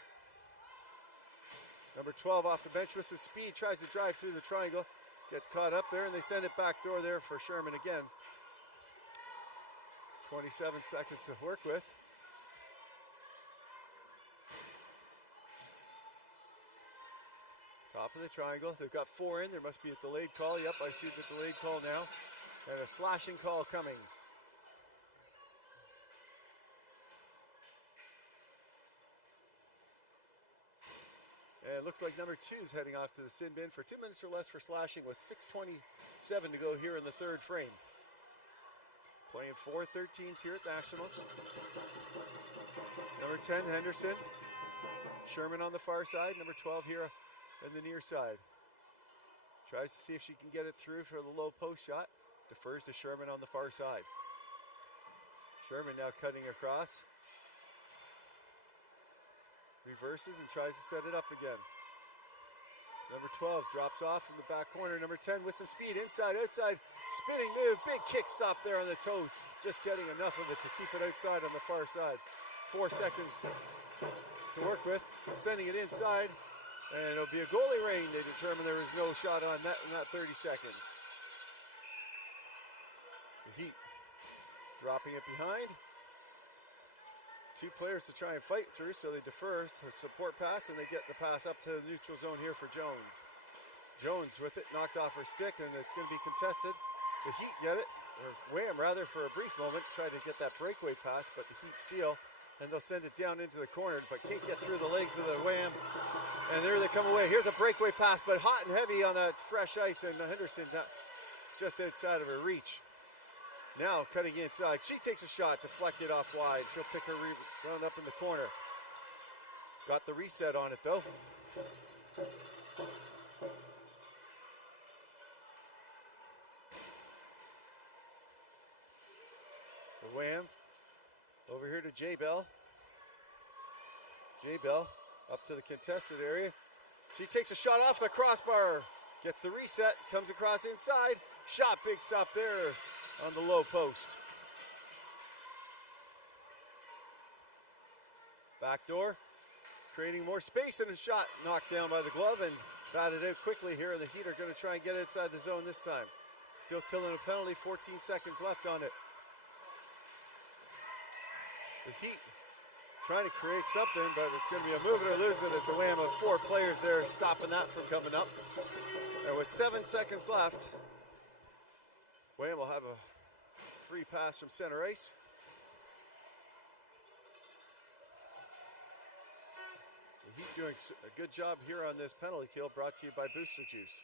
Number 12 off the bench with some speed, tries to drive through the triangle. Gets caught up there, and they send it back door there for Sherman again. 27 seconds to work with. Top of the triangle. They've got 4 in. There must be a delayed call. Yep, I see the delayed call now. And a slashing call coming. And it looks like number 2 is heading off to the sin bin for 2 minutes or less for slashing with 6:27 to go here in the third frame. Playing 4-13s here at Nationals. Number 10, Henderson. Sherman on the far side. Number 12 here in the near side. Tries to see if she can get it through for the low post shot. Defers to Sherman on the far side. Sherman now cutting across. Reverses and tries to set it up again. Number 12 drops off from the back corner. Number 10 with some speed, inside, outside, spinning move, big kick stop there on the toe. Just getting enough of it to keep it outside on the far side. 4 seconds to work with, sending it inside, and it'll be a goalie ring. They determined there was no shot on net in that 30 seconds. The Heat dropping it behind. 2 players to try and fight through, so they defer to support pass, and they get the pass up to the neutral zone here for Jones. Jones with it, knocked off her stick, and it's going to be contested. The Heat get it, or Wham rather, for a brief moment, tried to get that breakaway pass, but the Heat steal, and they'll send it down into the corner, but can't get through the legs of the Wham, and there they come away. Here's a breakaway pass, but hot and heavy on that fresh ice, and Henderson just outside of her reach. Now cutting inside, she takes a shot, deflected off wide. She'll pick her rebound up in the corner. Got the reset on it though. The Wham over here to J-Bell. J-Bell up to the contested area. She takes a shot off the crossbar. Gets the reset, comes across inside. Shot, big stop there on the low post. Backdoor, creating more space, and a shot knocked down by the glove, and batted out quickly here, and the Heat are going to try and get it inside the zone this time. Still killing a penalty, 14 seconds left on it. The Heat trying to create something, but it's going to be a move it or lose it as the Wham of 4 players there stopping that from coming up. And with 7 seconds left, Wham will have a free pass from center ice. The Heat doing a good job here on this penalty kill, brought to you by Booster Juice.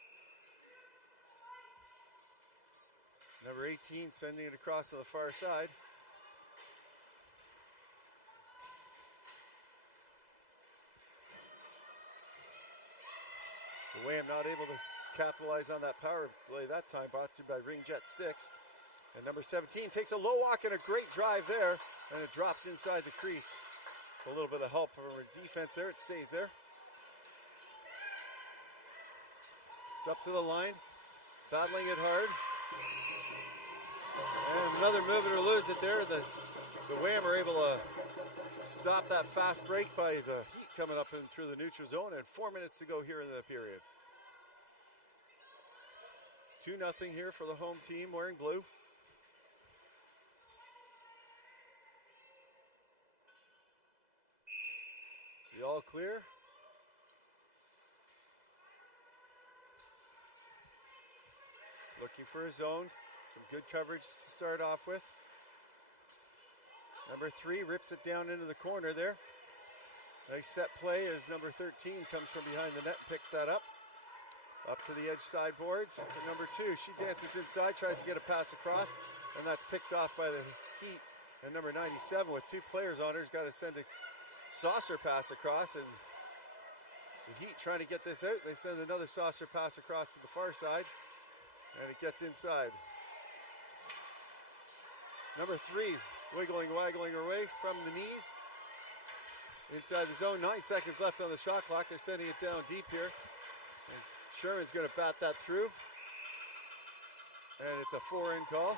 Number 18 sending it across to the far side. The Wham not able to capitalize on that power play that time, brought to you by Ringette sticks. And number 17 takes a low walk and a great drive there, and it drops inside the crease. A little bit of help from her defense there, it stays there. It's up to the line, battling it hard. And another move it or lose it there. The Wham are able to stop that fast break by the Heat coming up and through the neutral zone, and 4 minutes to go here in the period. 2-0 here for the home team wearing blue. The all clear. Looking for a zone. Some good coverage to start off with. Number 3 rips it down into the corner there. Nice set play as number 13 comes from behind the net, picks that up. Up to the edge sideboards. For number 2, she dances inside, tries to get a pass across, and that's picked off by the Heat. And number 97 with 2 players on her has got to send a saucer pass across, and the Heat trying to get this out. They send another saucer pass across to the far side, and it gets inside. Number 3 waggling her way from the knees. Inside the zone, 9 seconds left on the shot clock. They're sending it down deep here. And Sherman's going to bat that through. And it's a 4-in call.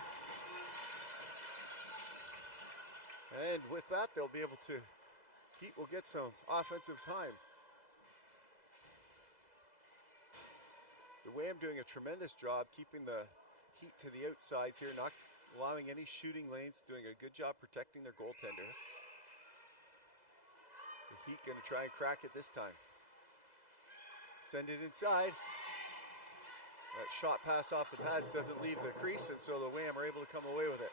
And with that, they'll be able to, Heat will get some offensive time. The Wham doing a tremendous job keeping the Heat to the outsides here, not allowing any shooting lanes, doing a good job protecting their goaltender. The Heat going to try and crack it this time. Send it inside. That shot pass off the pads doesn't leave the crease, and so the Wham are able to come away with it.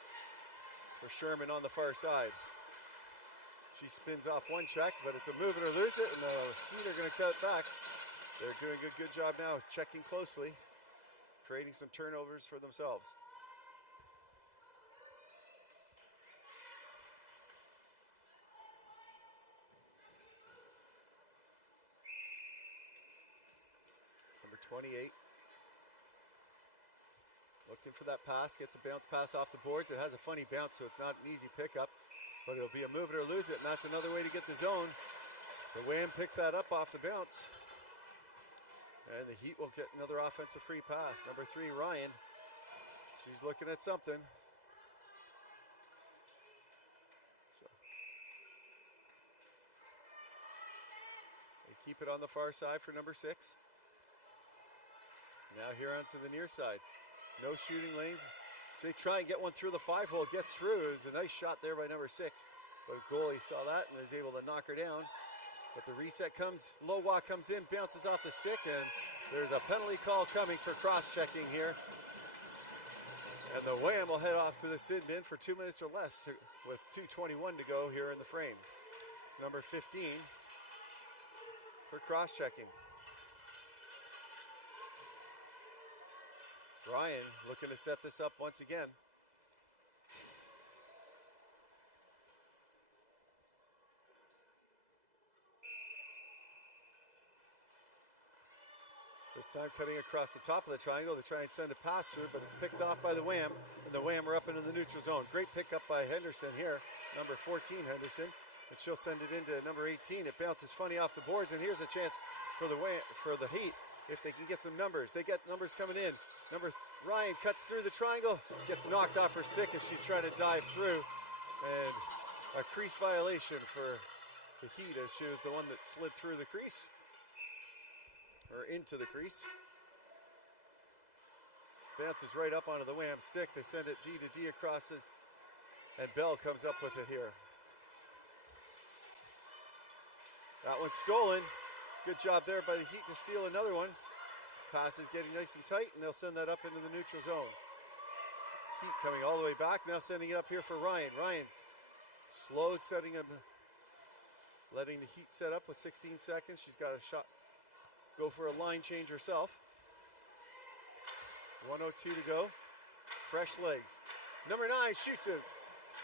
For Sherman on the far side. She spins off one check, but it's a move it or lose it, and the Heat are going to cut it back. They're doing a good job now, checking closely, creating some turnovers for themselves. Number 28. Looking for that pass, gets a bounce pass off the boards. It has a funny bounce, so it's not an easy pickup, but it'll be a move it or lose it, and that's another way to get the zone. The Wham picked that up off the bounce, and the Heat will get another offensive free pass. Number 3, Ryan. She's looking at something. They keep it on the far side for number 6. Now here onto the near side. No shooting lanes. So they try and get one through the 5-hole. Gets through. It was a nice shot there by number 6. But the goalie saw that and is able to knock her down. But the reset comes, low walk comes in, bounces off the stick, and there's a penalty call coming for cross-checking here. And the Wham will head off to the sin bin for 2 minutes or less with 2:21 to go here in the frame. It's number 15 for cross-checking. Ryan looking to set this up once again. This time cutting across the top of the triangle to try and send a pass through, but it's picked off by the Wham, and the Wham are up into the neutral zone. Great pickup by Henderson here, number 14 Henderson, and she'll send it into number 18. It bounces funny off the boards, and here's a chance for the Heat if they can get some numbers. They get numbers coming in. Ryan cuts through the triangle, gets knocked off her stick as she's trying to dive through, and a crease violation for the Heat as she was the one that slid through the crease. or into the crease. Bounces right up onto the Wham stick. They send it D to D across it, and Bell comes up with it here. That one's stolen. Good job there by the Heat to steal another one. Pass is getting nice and tight, and they'll send that up into the neutral zone. Heat coming all the way back, now sending it up here for Ryan. Ryan slow setting him, letting the Heat set up with 16 seconds. She's got a shot, go for a line change herself. 1:02 to go. Fresh legs. Number 9 shoots it.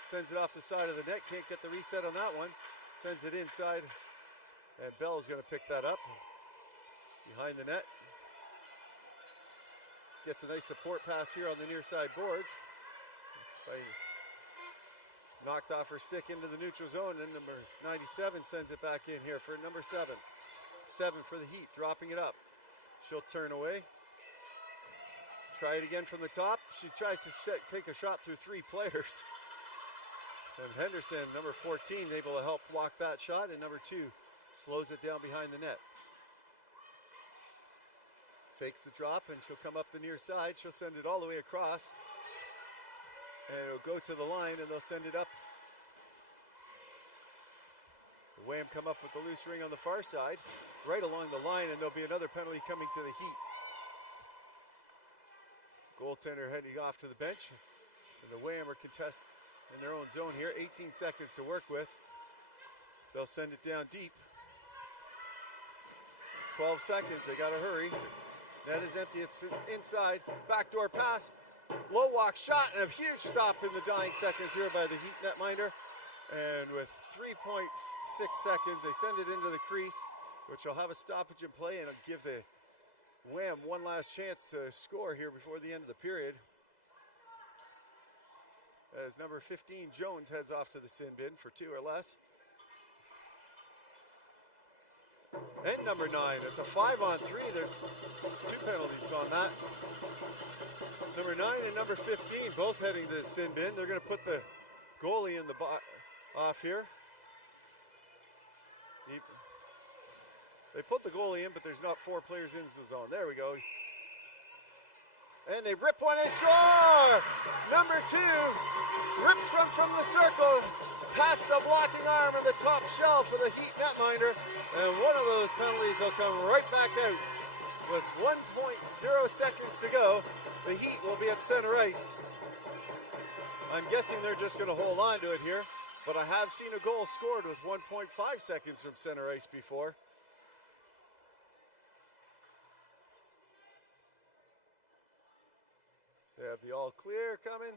Sends it off the side of the net. Can't get the reset on that one. Sends it inside. And Bell is going to pick that up behind the net. Gets a nice support pass here on the near side boards. Knocked off her stick into the neutral zone, and number 97 sends it back in here for number 7. 7 for the Heat, dropping it up. She'll turn away. Try it again from the top. She tries to take a shot through 3 players. And Henderson, number 14, able to help block that shot, and number 2 slows it down behind the net. Fakes the drop, and she'll come up the near side. She'll send it all the way across. And it'll go to the line, and they'll send it up. The Wham come up with the loose ring on the far side, right along the line, and there'll be another penalty coming to the Heat. Goaltender heading off to the bench, and the Wham are contest in their own zone here. 18 seconds to work with. They'll send it down deep. 12 seconds, they gotta hurry. Net is empty, it's inside. Backdoor pass, low walk shot, and a huge stop in the dying seconds here by the Heat netminder. And with 3.6 seconds, they send it into the crease, which will have a stoppage in play, and it'll give the Wham one last chance to score here before the end of the period. As number 15, Jones, heads off to the sin bin for 2 or less. And number 9, it's a 5-on-3. There's 2 penalties on that. Number 9 and number 15 both heading to the sin bin. They're going to put the goalie in the off here. They put the goalie in, but there's not 4 players in the zone. There we go. And they rip one, they score! Number 2 rips one from the circle, past the blocking arm of the top shelf of the Heat netminder, and one of those penalties will come right back out. With 1.0 seconds to go, the Heat will be at center ice. I'm guessing they're just going to hold on to it here, but I have seen a goal scored with 1.5 seconds from center ice before. They have the all clear coming.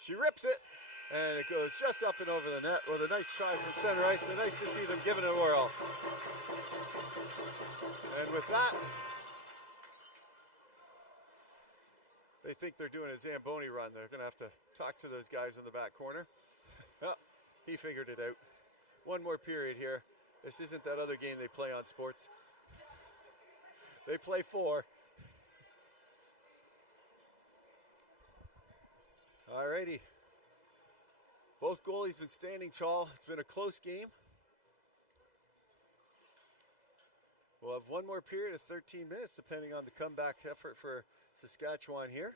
She rips it, and it goes just up and over the net with a nice try from center ice. And nice to see them giving it a whirl. And with that, they think they're doing a Zamboni run. They're going to have to talk to those guys in the back corner. Oh, he figured it out. One more period here. This isn't that other game they play on sports. They play 4. Alrighty. Both goalies been standing tall. It's been a close game. We'll have one more period of 13 minutes, depending on the comeback effort for Saskatchewan here.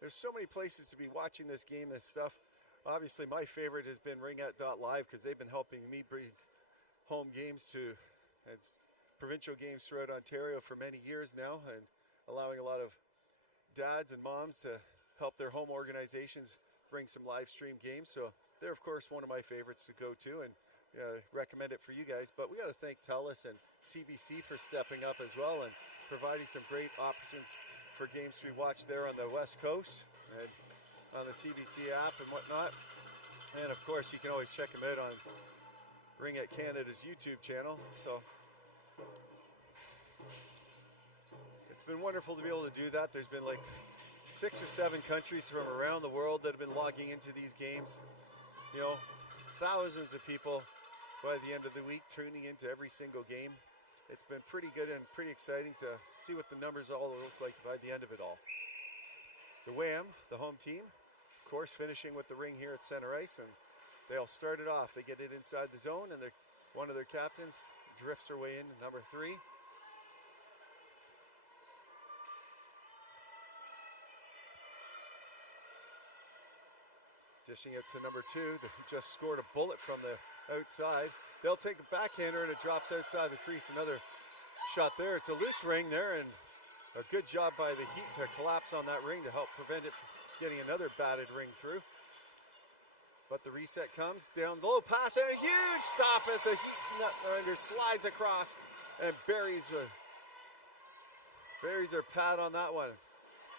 There's so many places to be watching this game, this stuff. Obviously, my favorite has been Ringette.live because they've been helping me bring home games to and provincial games throughout Ontario for many years now, and allowing a lot of dads and moms to help their home organizations bring some live stream games. So they're, of course, one of my favorites to go to, and recommend it for you guys. But we got to thank TELUS and CBC for stepping up as well and providing some great options for games to be watched there on the West Coast and on the CBC app and whatnot. And of course, you can always check them out on Ringette Canada's YouTube channel. So it's been wonderful to be able to do that. There's been like 6 or 7 countries from around the world that have been logging into these games. You know, thousands of people by the end of the week tuning into every single game. it's been pretty good and pretty exciting to see what the numbers all look like by the end of it all. The Wham, the home team, of course, finishing with the Ring here at center ice, and they all started off. They get it inside the zone, and one of their captains drifts her way in, number 3. Dishing it to number 2, who just scored a bullet from the outside. They'll take a backhander, and it drops outside the crease. Another shot there. It's a loose ring there, and a good job by the Heat to collapse on that ring to help prevent it from getting another batted ring through. But the reset comes down, low pass, and a huge stop as the Heat under slides across and buries their pad on that one.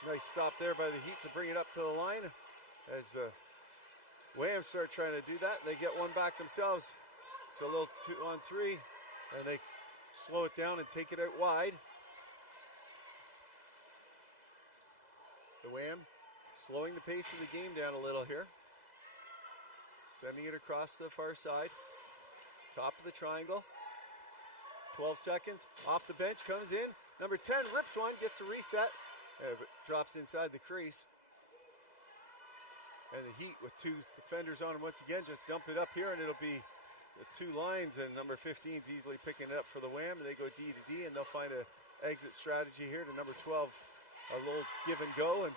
Nice stop there by the Heat to bring it up to the line. As the Wham start trying to do that, they get one back themselves. It's a little 2-on-3, and they slow it down and take it out wide. The Wham slowing the pace of the game down a little here. Sending it across to the far side. Top of the triangle. 12 seconds. Off the bench, comes in. Number 10 rips one, gets a reset. Drops inside the crease. And the Heat with 2 defenders on them once again just dump it up here, and it'll be 2 lines, and number 15's easily picking it up for the Wham, and they go D to D, and they'll find an exit strategy here to number 12. A little give and go, and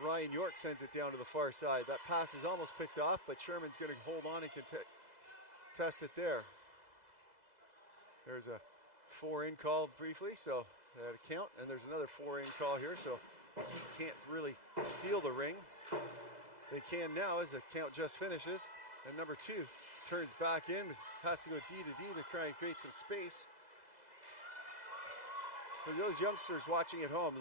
Ryan York sends it down to the far side. That pass is almost picked off, but Sherman's going to hold on and test it there. There's a 4-in call briefly, so that'll count, and there's another 4-in call here, so he can't really steal the ring. They can now as the count just finishes, and number 2 turns back in, has to go D to D to try and create some space. For those youngsters watching at home,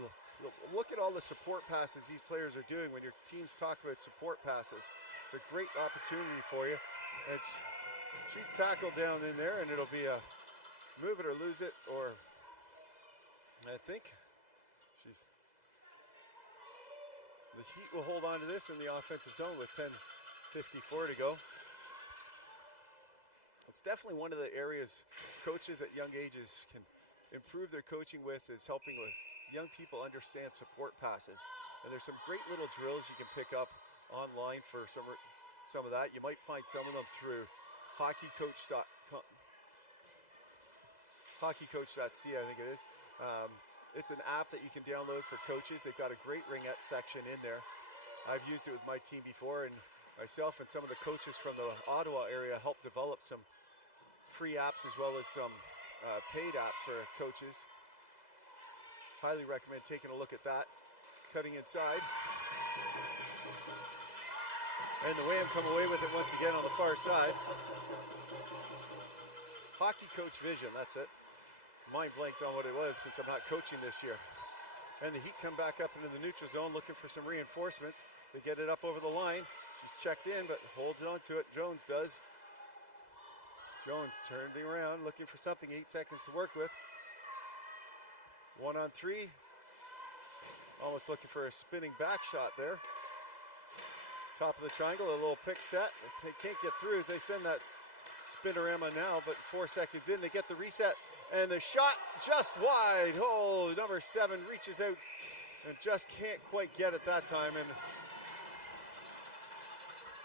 look at all the support passes these players are doing when your teams talk about support passes. It's a great opportunity for you. And she's tackled down in there, and it'll be a move it or lose it, or I think the Heat will hold on to this in the offensive zone with 10:54 to go. It's definitely one of the areas coaches at young ages can improve their coaching with, is helping with young people understand support passes. And there's some great little drills you can pick up online for some of that. You might find some of them through hockeycoach.ca, I think it is. It's an app that you can download for coaches. They've got a great Ringette section in there. I've used it with my team before, and myself and some of the coaches from the Ottawa area helped develop some free apps as well as some paid apps for coaches. Highly recommend taking a look at that. Cutting inside. And the Wham come away with it once again on the far side. Hockey coach vision, that's it. Mind blanked on what it was since I'm not coaching this year. And the Heat come back up into the neutral zone looking for some reinforcements. They get it up over the line. She's checked in but holds onto it. Jones does. Jones turning around looking for something. 8 seconds to work with. 1-on-3. Almost looking for a spinning back shot there. Top of the triangle, a little pick set. They can't get through. They send that spinorama now, but 4 seconds in, they get the reset. And the shot just wide. Oh, number 7 reaches out and just can't quite get it that time. And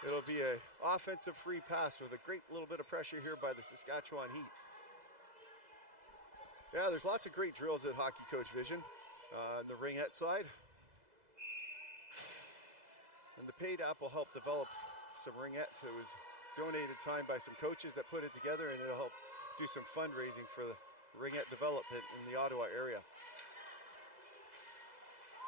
it'll be an offensive free pass with a great little bit of pressure here by the Saskatchewan Heat. Yeah, there's lots of great drills at Hockey Coach Vision on the Ringette side. And the paid app will help develop some Ringette. It was donated time by some coaches that put it together, and it'll help do some fundraising for the Ringette development in the Ottawa area.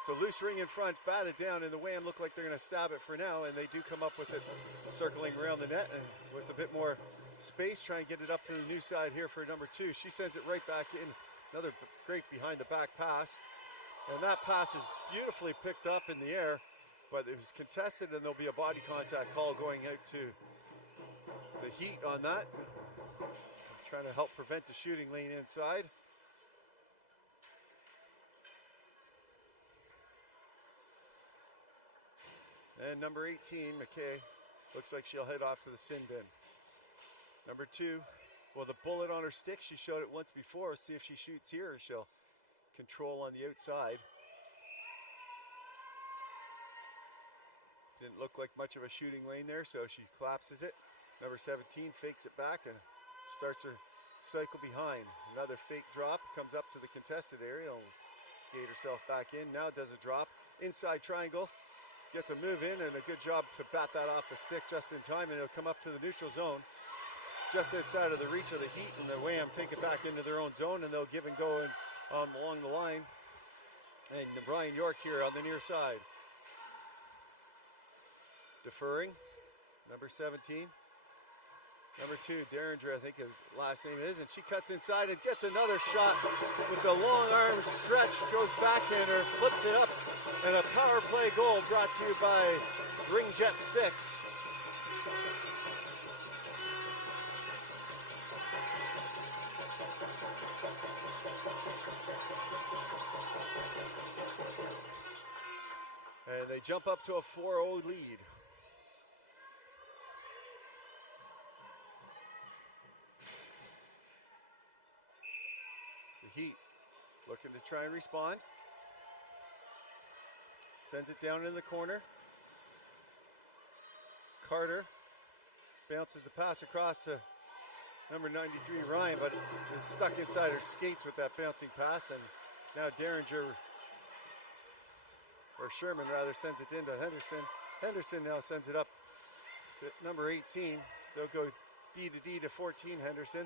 So loose ring in front, batted down, and the Wham look like they're going to stab it for now, and they do come up with it circling around the net and with a bit more space, try and get it up to the new side here for number 2. She sends it right back in. Another great behind the back pass. And that pass is beautifully picked up in the air, but it was contested, and there'll be a body contact call going out to the Heat on that. Trying to help prevent the shooting lane inside. And number 18, McKay, looks like she'll head off to the sin bin. Number 2, Well, the bullet on her stick, she showed it once before. See if she shoots here, she'll control on the outside. Didn't look like much of a shooting lane there, so she collapses it. Number 17 fakes it back and starts her cycle behind. Another fake drop, comes up to the contested area, will skate herself back in. Now does a drop, inside triangle, gets a move in, and a good job to bat that off the stick just in time, and it'll come up to the neutral zone, just outside of the reach of the Heat, and the Wham take it back into their own zone, and they'll give and go along the line. And Brian York here on the near side. Deferring, number 17. Number 2, Derringer, I think his last name is, and she cuts inside and gets another shot with the long arm stretch, goes backhander, flips it up, and a power play goal brought to you by Ringette Sticks. And they jump up to a 4-0 lead. Heat looking to try and respond. Sends it down in the corner. Carter bounces a pass across to number 93 Ryan, but is stuck inside her skates with that bouncing pass, and now Derringer, or Sherman rather, sends it into Henderson. Henderson now sends it up to number 18. They'll go D to D to 14 Henderson.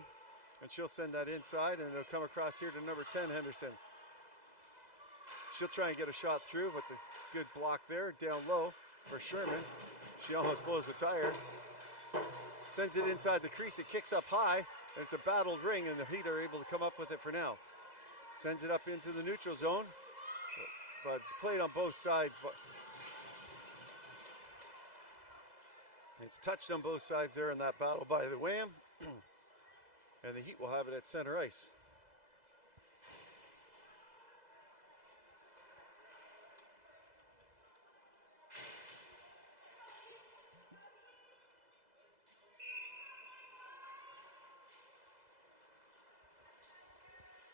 And she'll send that inside, and it'll come across here to number 10, Henderson. She'll try and get a shot through, but the good block there, down low for Sherman. She almost blows the tire. Sends it inside the crease, it kicks up high, and it's a battled ring, and the Heat are able to come up with it for now. Sends it up into the neutral zone, but it's played on both sides. It's touched on both sides there in that battle by the Wham. And the Heat will have it at center ice.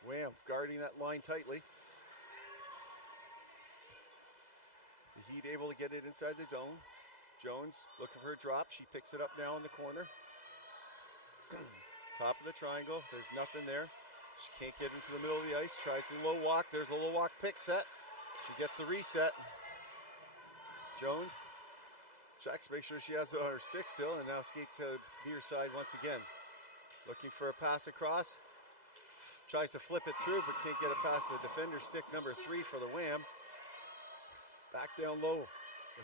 Wham guarding that line tightly. The Heat able to get it inside the zone. Jones looking for a drop. She picks it up now in the corner. Top of the triangle, there's nothing there. She can't get into the middle of the ice, tries the low walk, there's a low walk pick set. She gets the reset. Jones checks, make sure she has her stick still, and now skates to the near side once again. Looking for a pass across. Tries to flip it through, but can't get it past the defender stick, number 3 for the Wham. Back down low.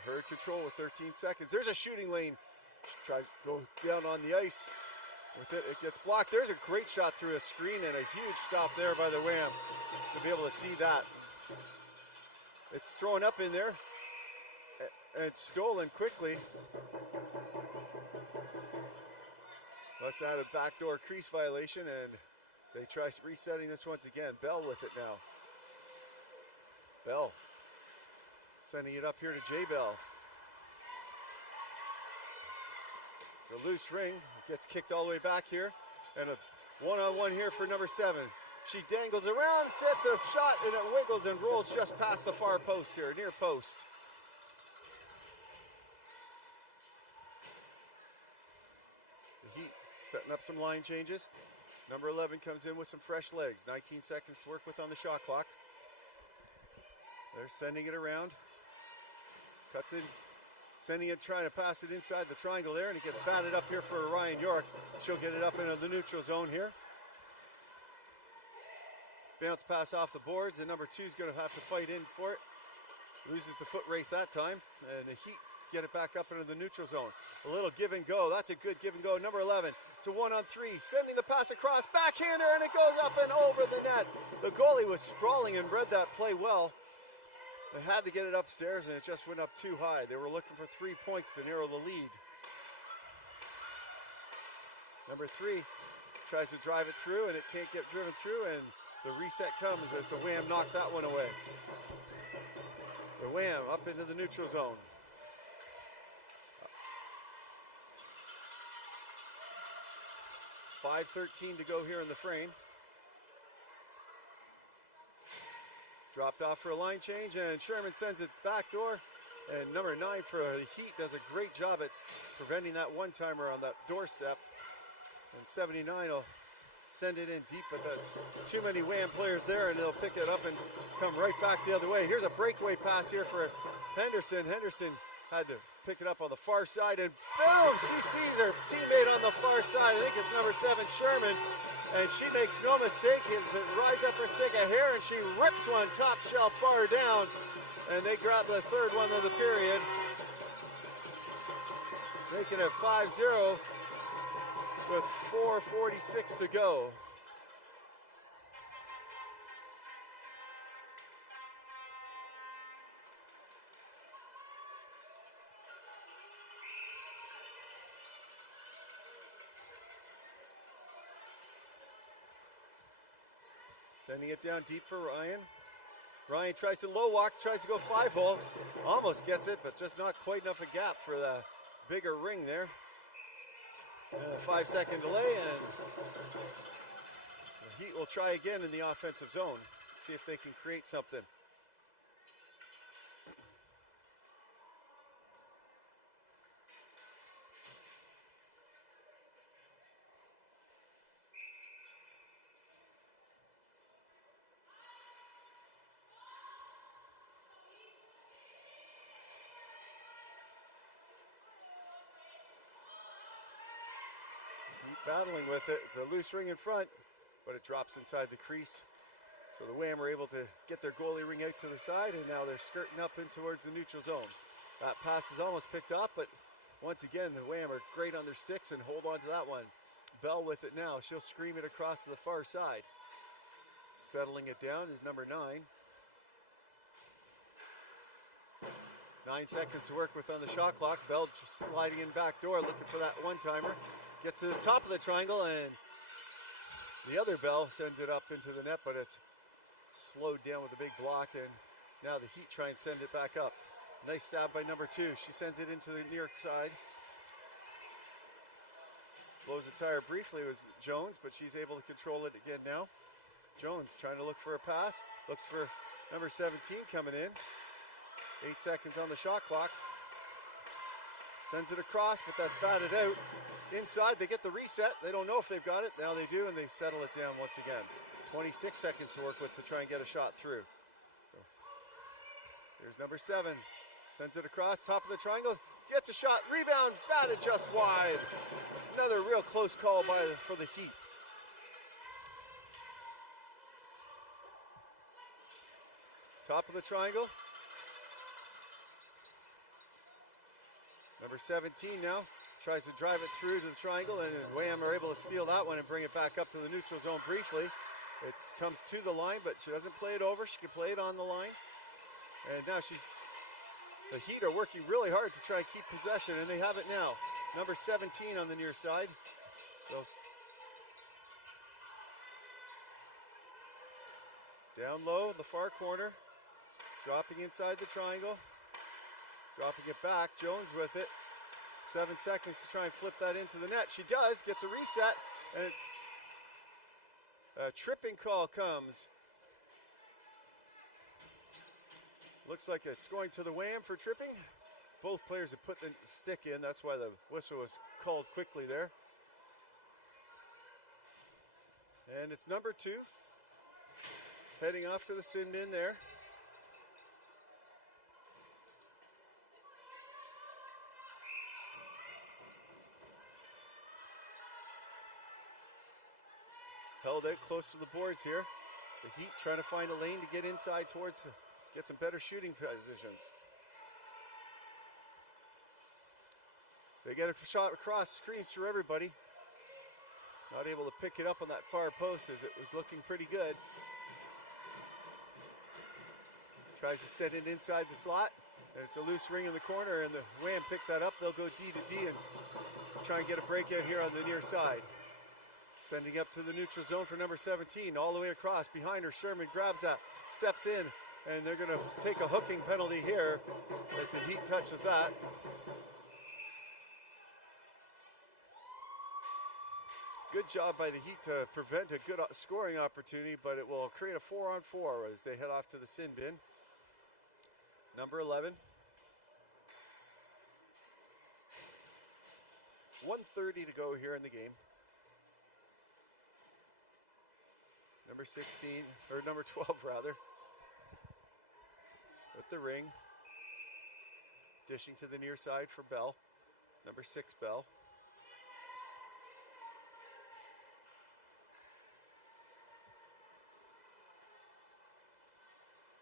Herd control with 13 seconds. There's a shooting lane. She tries to go down on the ice. With it, it gets blocked. There's a great shot through a screen and a huge stop there by the Wham to be able to see that. It's thrown up in there and stolen quickly. Must add a backdoor crease violation, and they try resetting this once again. Bell with it now. Bell sending it up here to J. Bell. It's a loose ring. It gets kicked all the way back here. And a one-on-one here for number 7. She dangles around, gets a shot, and it wiggles and rolls just past the far post here, near post. The Heat setting up some line changes. Number 11 comes in with some fresh legs. 19 seconds to work with on the shot clock. They're sending it around. Cuts in. Sending it, trying to pass it inside the triangle there, and it gets batted up here for Ryan York. She'll get it up into the neutral zone here. Bounce pass off the boards, and number 2 is going to have to fight in for it. Loses the foot race that time, and the Heat get it back up into the neutral zone. A little give and go. That's a good give and go. Number 11, it's a 1-on-3, sending the pass across, backhander, and it goes up and over the net. The goalie was sprawling and read that play well. They had to get it upstairs, and it just went up too high. They were looking for 3 points to narrow the lead. Number 3 tries to drive it through, and it can't get driven through, and the reset comes as the Wham knocked that one away. The Wham up into the neutral zone. 5:13 to go here in the frame. Dropped off for a line change, and Sherman sends it back door. And number 9 for the Heat does a great job at preventing that one-timer on that doorstep. And 79 will send it in deep, but that's too many Wham players there, and they'll pick it up and come right back the other way. Here's a breakaway pass here for Henderson. Henderson had to pick it up on the far side, and boom, she sees her teammate on the far side. I think it's number 7, Sherman, and she makes no mistake. It rides up her stick of hair, and she rips one top shelf far down, and they grab the third one of the period, making it 5-0 with 4:46 to go. Sending it down deep for Ryan. Ryan tries to low walk, tries to go 5-hole. Almost gets it, but just not quite enough a gap for the bigger ring there. And a 5-second delay, and the Heat will try again in the offensive zone. See if they can create something. Battling with it. It's a loose ring in front, but it drops inside the crease. So the Wham are able to get their goalie ring out to the side, and now they're skirting up in towards the neutral zone. That pass is almost picked up, but once again, the Wham are great on their sticks and hold on to that one. Bell with it now. She'll scream it across to the far side. Settling it down is number 9. 9 seconds to work with on the shot clock. Bell sliding in back door, looking for that one-timer. Gets to the top of the triangle, and the other Bell sends it up into the net, but it's slowed down with a big block, and now the Heat try and send it back up. Nice stab by number 2. She sends it into the near side. Blows the tire briefly. It was Jones, but she's able to control it again now. Jones trying to look for a pass. Looks for number 17 coming in. 8 seconds on the shot clock. Sends it across, but that's batted out. Inside, they get the reset. They don't know if they've got it. Now they do, and they settle it down once again. 26 seconds to work with to try and get a shot through. So, here's number 7. Sends it across, top of the triangle. Gets a shot, rebound, batted just wide. Another real close call for the Heat. Top of the triangle. Number 17 now tries to drive it through to the triangle, and Wham are able to steal that one and bring it back up to the neutral zone briefly. It comes to the line, but she doesn't play it over. She can play it on the line. And now the Heat are working really hard to try and keep possession, and they have it now. Number 17 on the near side. So down low in the far corner, dropping inside the triangle. Dropping it back, Jones with it. 7 seconds to try and flip that into the net. She does, gets a reset, and a tripping call comes. Looks like it's going to the Wham for tripping. Both players have put the stick in, that's why the whistle was called quickly there. And it's number 2, heading off to the sin bin there. Held out close to the boards here. The Heat trying to find a lane to get inside towards, get some better shooting positions. They get a shot across, screens through everybody. Not able to pick it up on that far post as it was looking pretty good. Tries to set it inside the slot, and it's a loose ring in the corner, and the Wham pick that up. They'll go D to D and try and get a breakout here on the near side. Sending up to the neutral zone for number 17, all the way across. Behind her, Sherman grabs that, steps in, and they're going to take a hooking penalty here as the Heat touches that. Good job by the Heat to prevent a good scoring opportunity, but it will create a 4-on-4 as they head off to the sin bin. Number 11. 1:30 to go here in the game. Number 16, or number 12 rather, with the ring. Dishing to the near side for Bell. Number 6, Bell.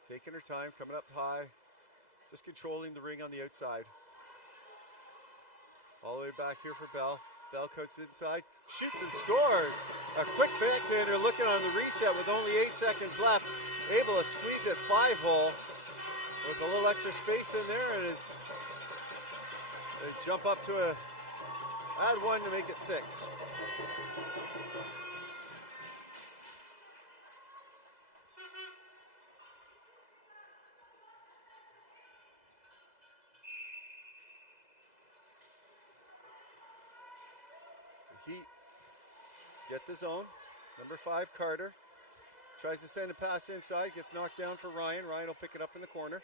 Taking her time, coming up high, just controlling the ring on the outside. All the way back here for Bell. Bell cuts inside, shoots and scores. A quick backhander looking on the reset with only 8 seconds left. Able to squeeze it 5-hole with a little extra space in there, and it's they jump up to add 1 to make it 6. Heat get the zone. Number 5, Carter. Tries to send a pass inside. Gets knocked down for Ryan. Ryan will pick it up in the corner.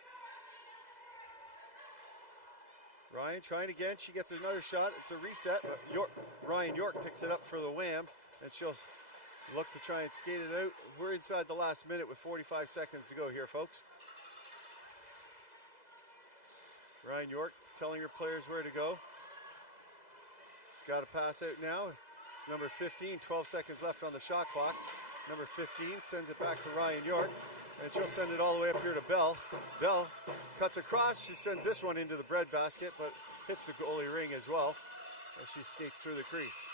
Ryan trying again. She gets another shot. It's a reset. But Ryan York picks it up for the wham. And she'll look to try and skate it out. We're inside the last minute with 45 seconds to go here, folks. Ryan York telling her players where to go. She's got a pass out now. It's number 15, 12 seconds left on the shot clock. Number 15 sends it back to Ryan York, and she'll send it all the way up here to Bell. Bell cuts across. She sends this one into the bread basket, but hits the goalie ring as well as she skates through the crease.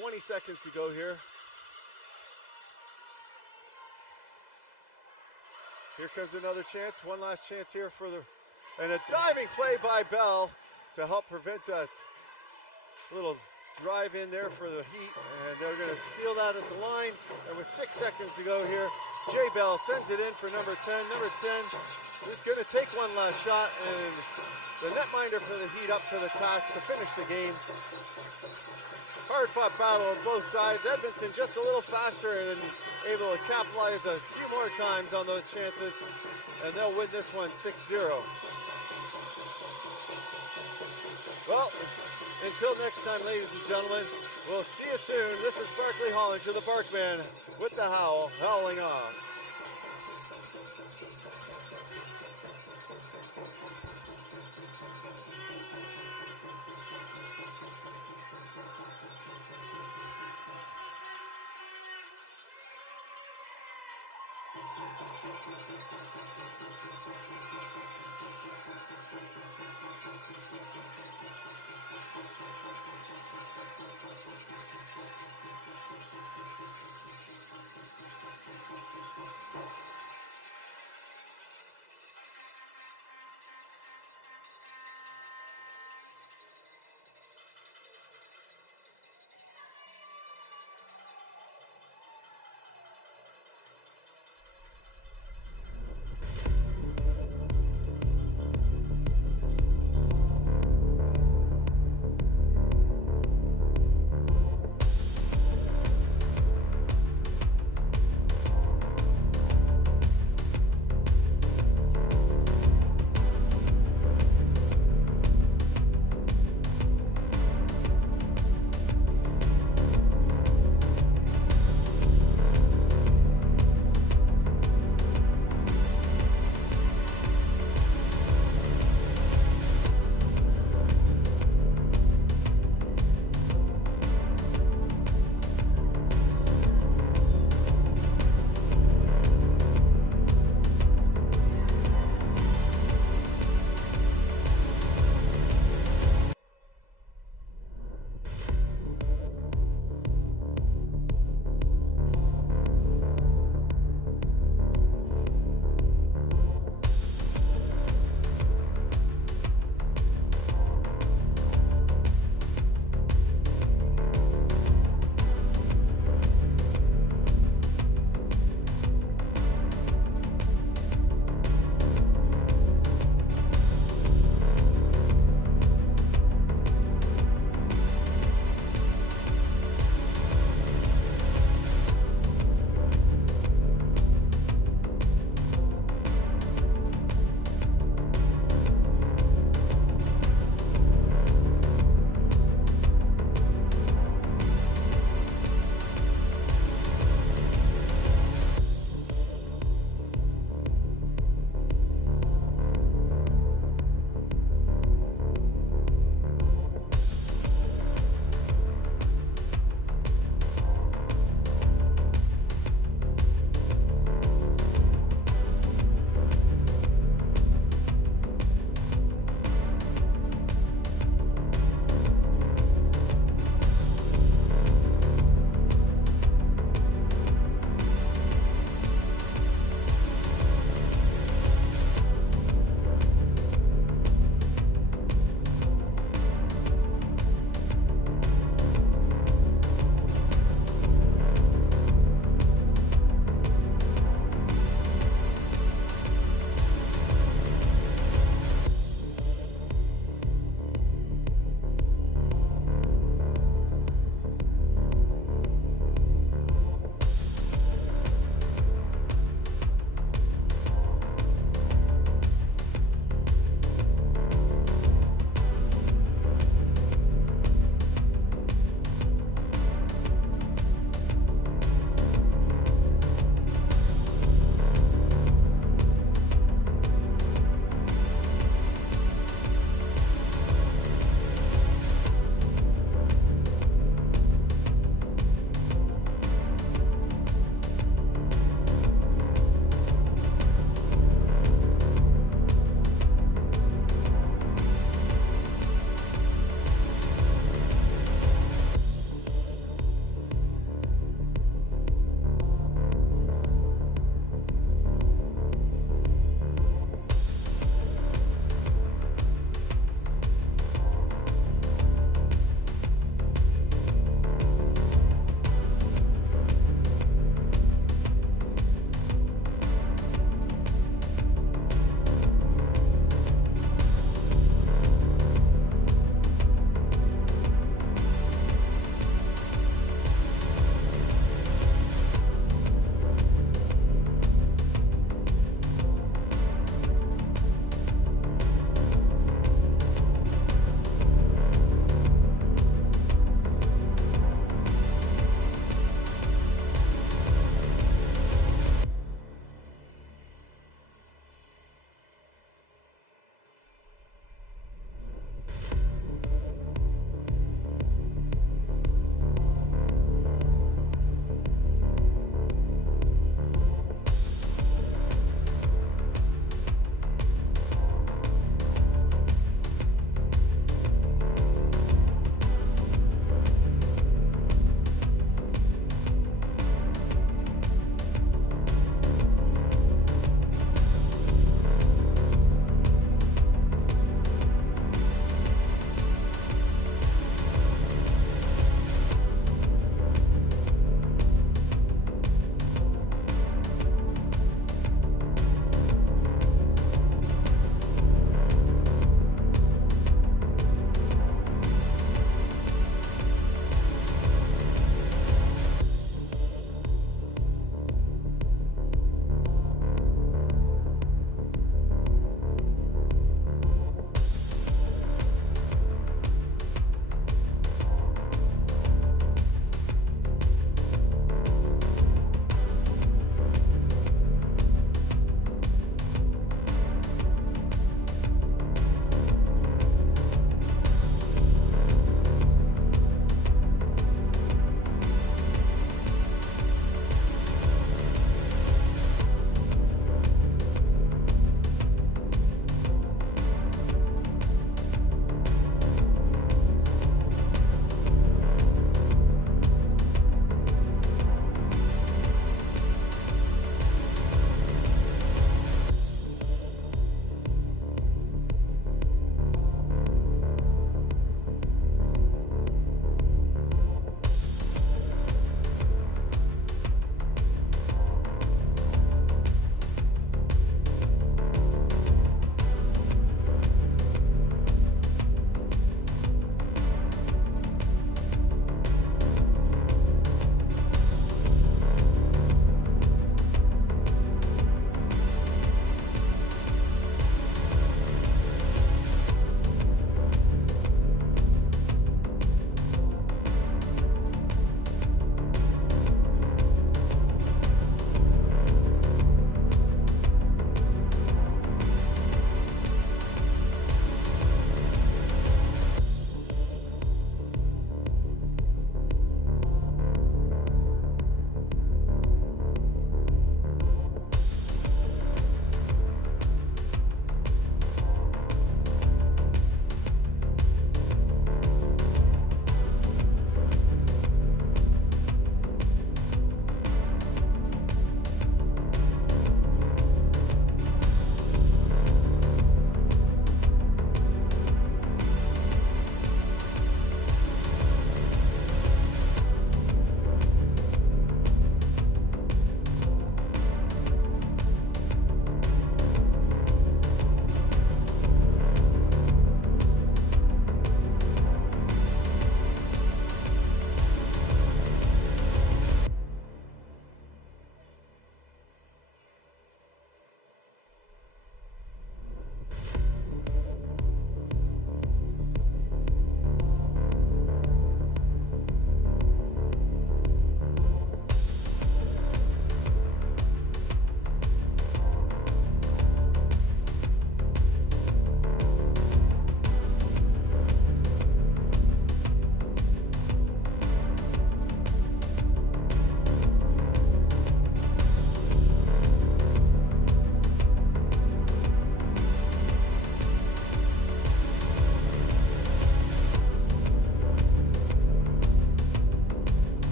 20 seconds to go here. Here comes another chance. One last chance here for and a diving play by Bell to help prevent that little drive in there for the Heat, and they're going to steal that at the line. And with 6 seconds to go here, Jay Bell sends it in for number 10. Number 10 is going to take one last shot, and the netminder for the Heat up to the task to finish the game. Hard-fought battle on both sides. Edmonton just a little faster and able to capitalize a few more times on those chances, and they'll win this one 6-0. Well, until next time, ladies and gentlemen, we'll see you soon. This is Barkley Hollinger, the Barkman, with the howl, howling off.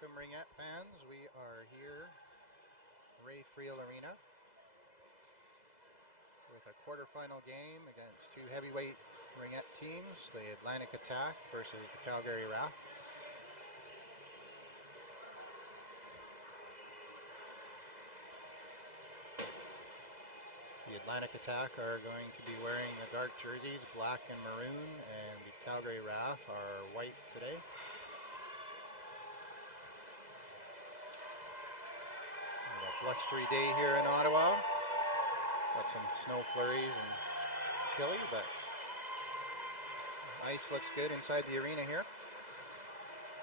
Welcome, Ringette fans. We are here, Ray Friel Arena, with a quarterfinal game against two heavyweight Ringette teams, the Atlantic Attack versus the Calgary Wrath. The Atlantic Attack are going to be wearing the dark jerseys, black and maroon, and the Calgary Wrath are white today. A blustery day here in Ottawa. Got some snow flurries and chilly, but ice looks good inside the arena here.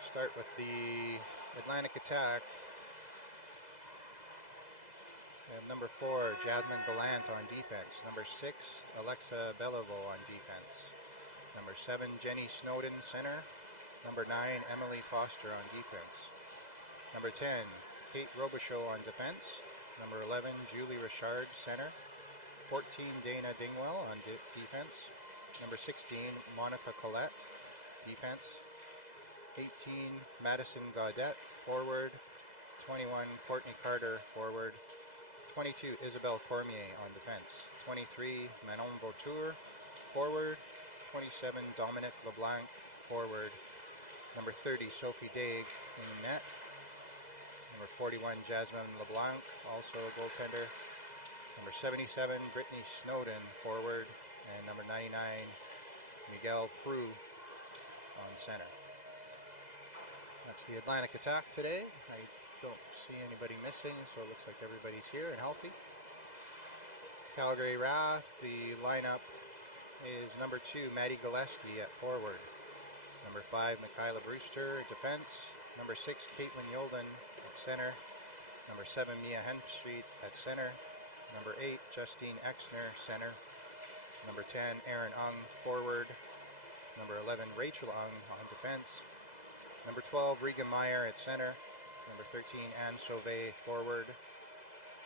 Start with the Atlantic Attack. We have number 4, Jasmine Gallant on defense. Number 6, Alexa Beliveau on defense. Number 7, Jenny Snowden, center. Number 9, Emily Foster on defense. Number 10, Kate Robichaud on defense. Number 11, Julie Richard, center. 14, Dana Dingwell on defense. Number 16, Monica Collette, defense. 18, Madison Gaudette, forward. 21, Courtney Carter, forward. 22, Isabelle Cormier on defense. 23, Manon Vautour, forward. 27, Dominique LeBlanc, forward. Number 30, Sophie Daig in net. Number 41, Jasmine LeBlanc, also a goaltender. Number 77, Brittany Snowden, forward. And number 99, Miguel Prue on center. That's the Atlantic Attack today. I don't see anybody missing, so it looks like everybody's here and healthy. Calgary Wrath, the lineup is number 2, Maddie Gillespie at forward. Number 5, Michaela Brewster, defense. Number 6, Caitlin Yolden at center. Number 7, Mia Hempstreet at center. Number 8, Justine Exner, center. Number 10, Erin Ung, forward. Number 11, Rachel Ung on defense. Number 12, Regan Meyer at center. Number 13, Anne Sauvé, forward.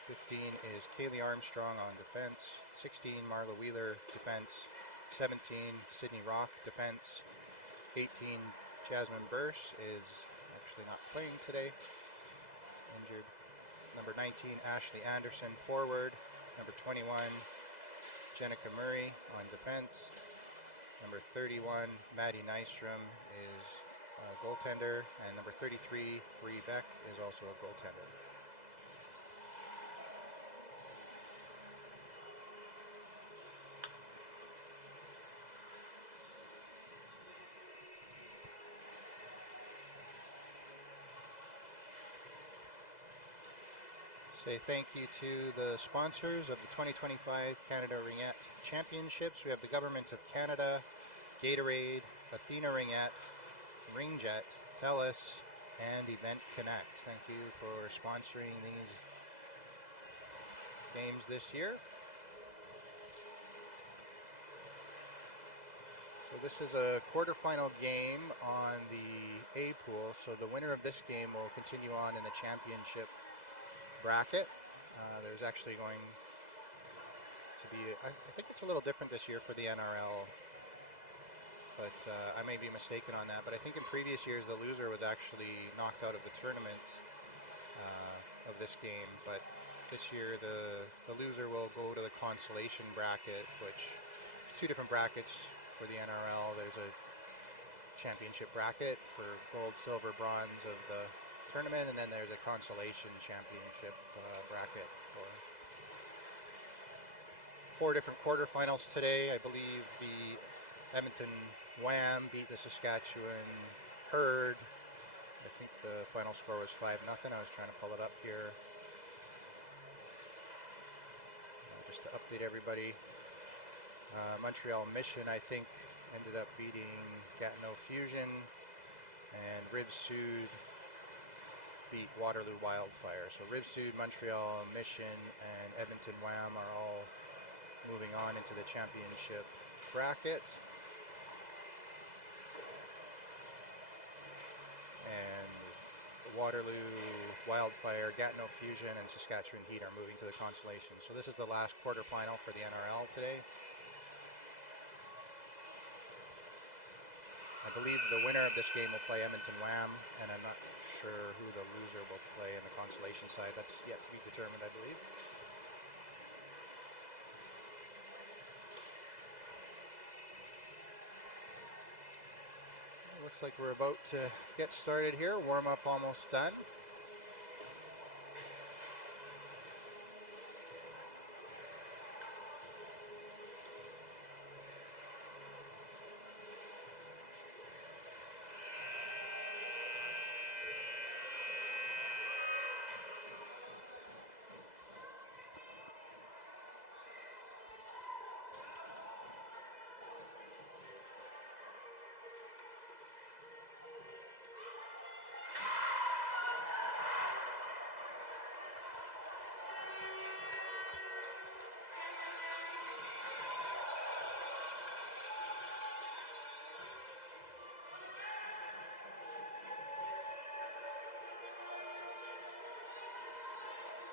15 is Kaylee Armstrong on defense. 16, Marla Wheeler, defense. 17, Sydney Rock, defense. 18, Jasmine Burse is actually not playing today, injured. Number 19, Ashley Anderson, forward. Number 21, Jenica Murray on defense. Number 31, Maddie Nystrom is a goaltender. And number 33, Bree Beck, is also a goaltender. Say thank you to the sponsors of the 2025 Canada Ringette Championships. We have the Government of Canada, Gatorade, Athena Ringette, Ringette, TELUS, and Event Connect. Thank you for sponsoring these games this year. So this is a quarterfinal game on the A pool. So the winner of this game will continue on in the championship bracket. There's actually going to be, I think it's a little different this year for the NRL, but I may be mistaken on that. But I think in previous years the loser was actually knocked out of the tournament of this game. But this year the loser will go to the consolation bracket, which is 2 different brackets for the NRL. There's a championship bracket for gold, silver, bronze of the tournament, and then there's a consolation championship bracket for 4 different quarterfinals today. I believe the Edmonton Wham beat the Saskatchewan Herd. I think the final score was 5-0. I was trying to pull it up here just to update everybody. Montreal Mission, I think, ended up beating Gatineau Fusion, and Rib-Sud beat Waterloo Wildfire. So Rib-Sud, Montreal Mission, and Edmonton Wham are all moving on into the championship bracket. And Waterloo Wildfire, Gatineau Fusion, and Saskatchewan Heat are moving to the consolation. So this is the last quarterfinal for the NRL today. I believe the winner of this game will play Edmonton Wham, and I'm not sure who the loser will play in the consolation side. That's yet to be determined, I believe. Looks like we're about to get started here. Warm-up almost done.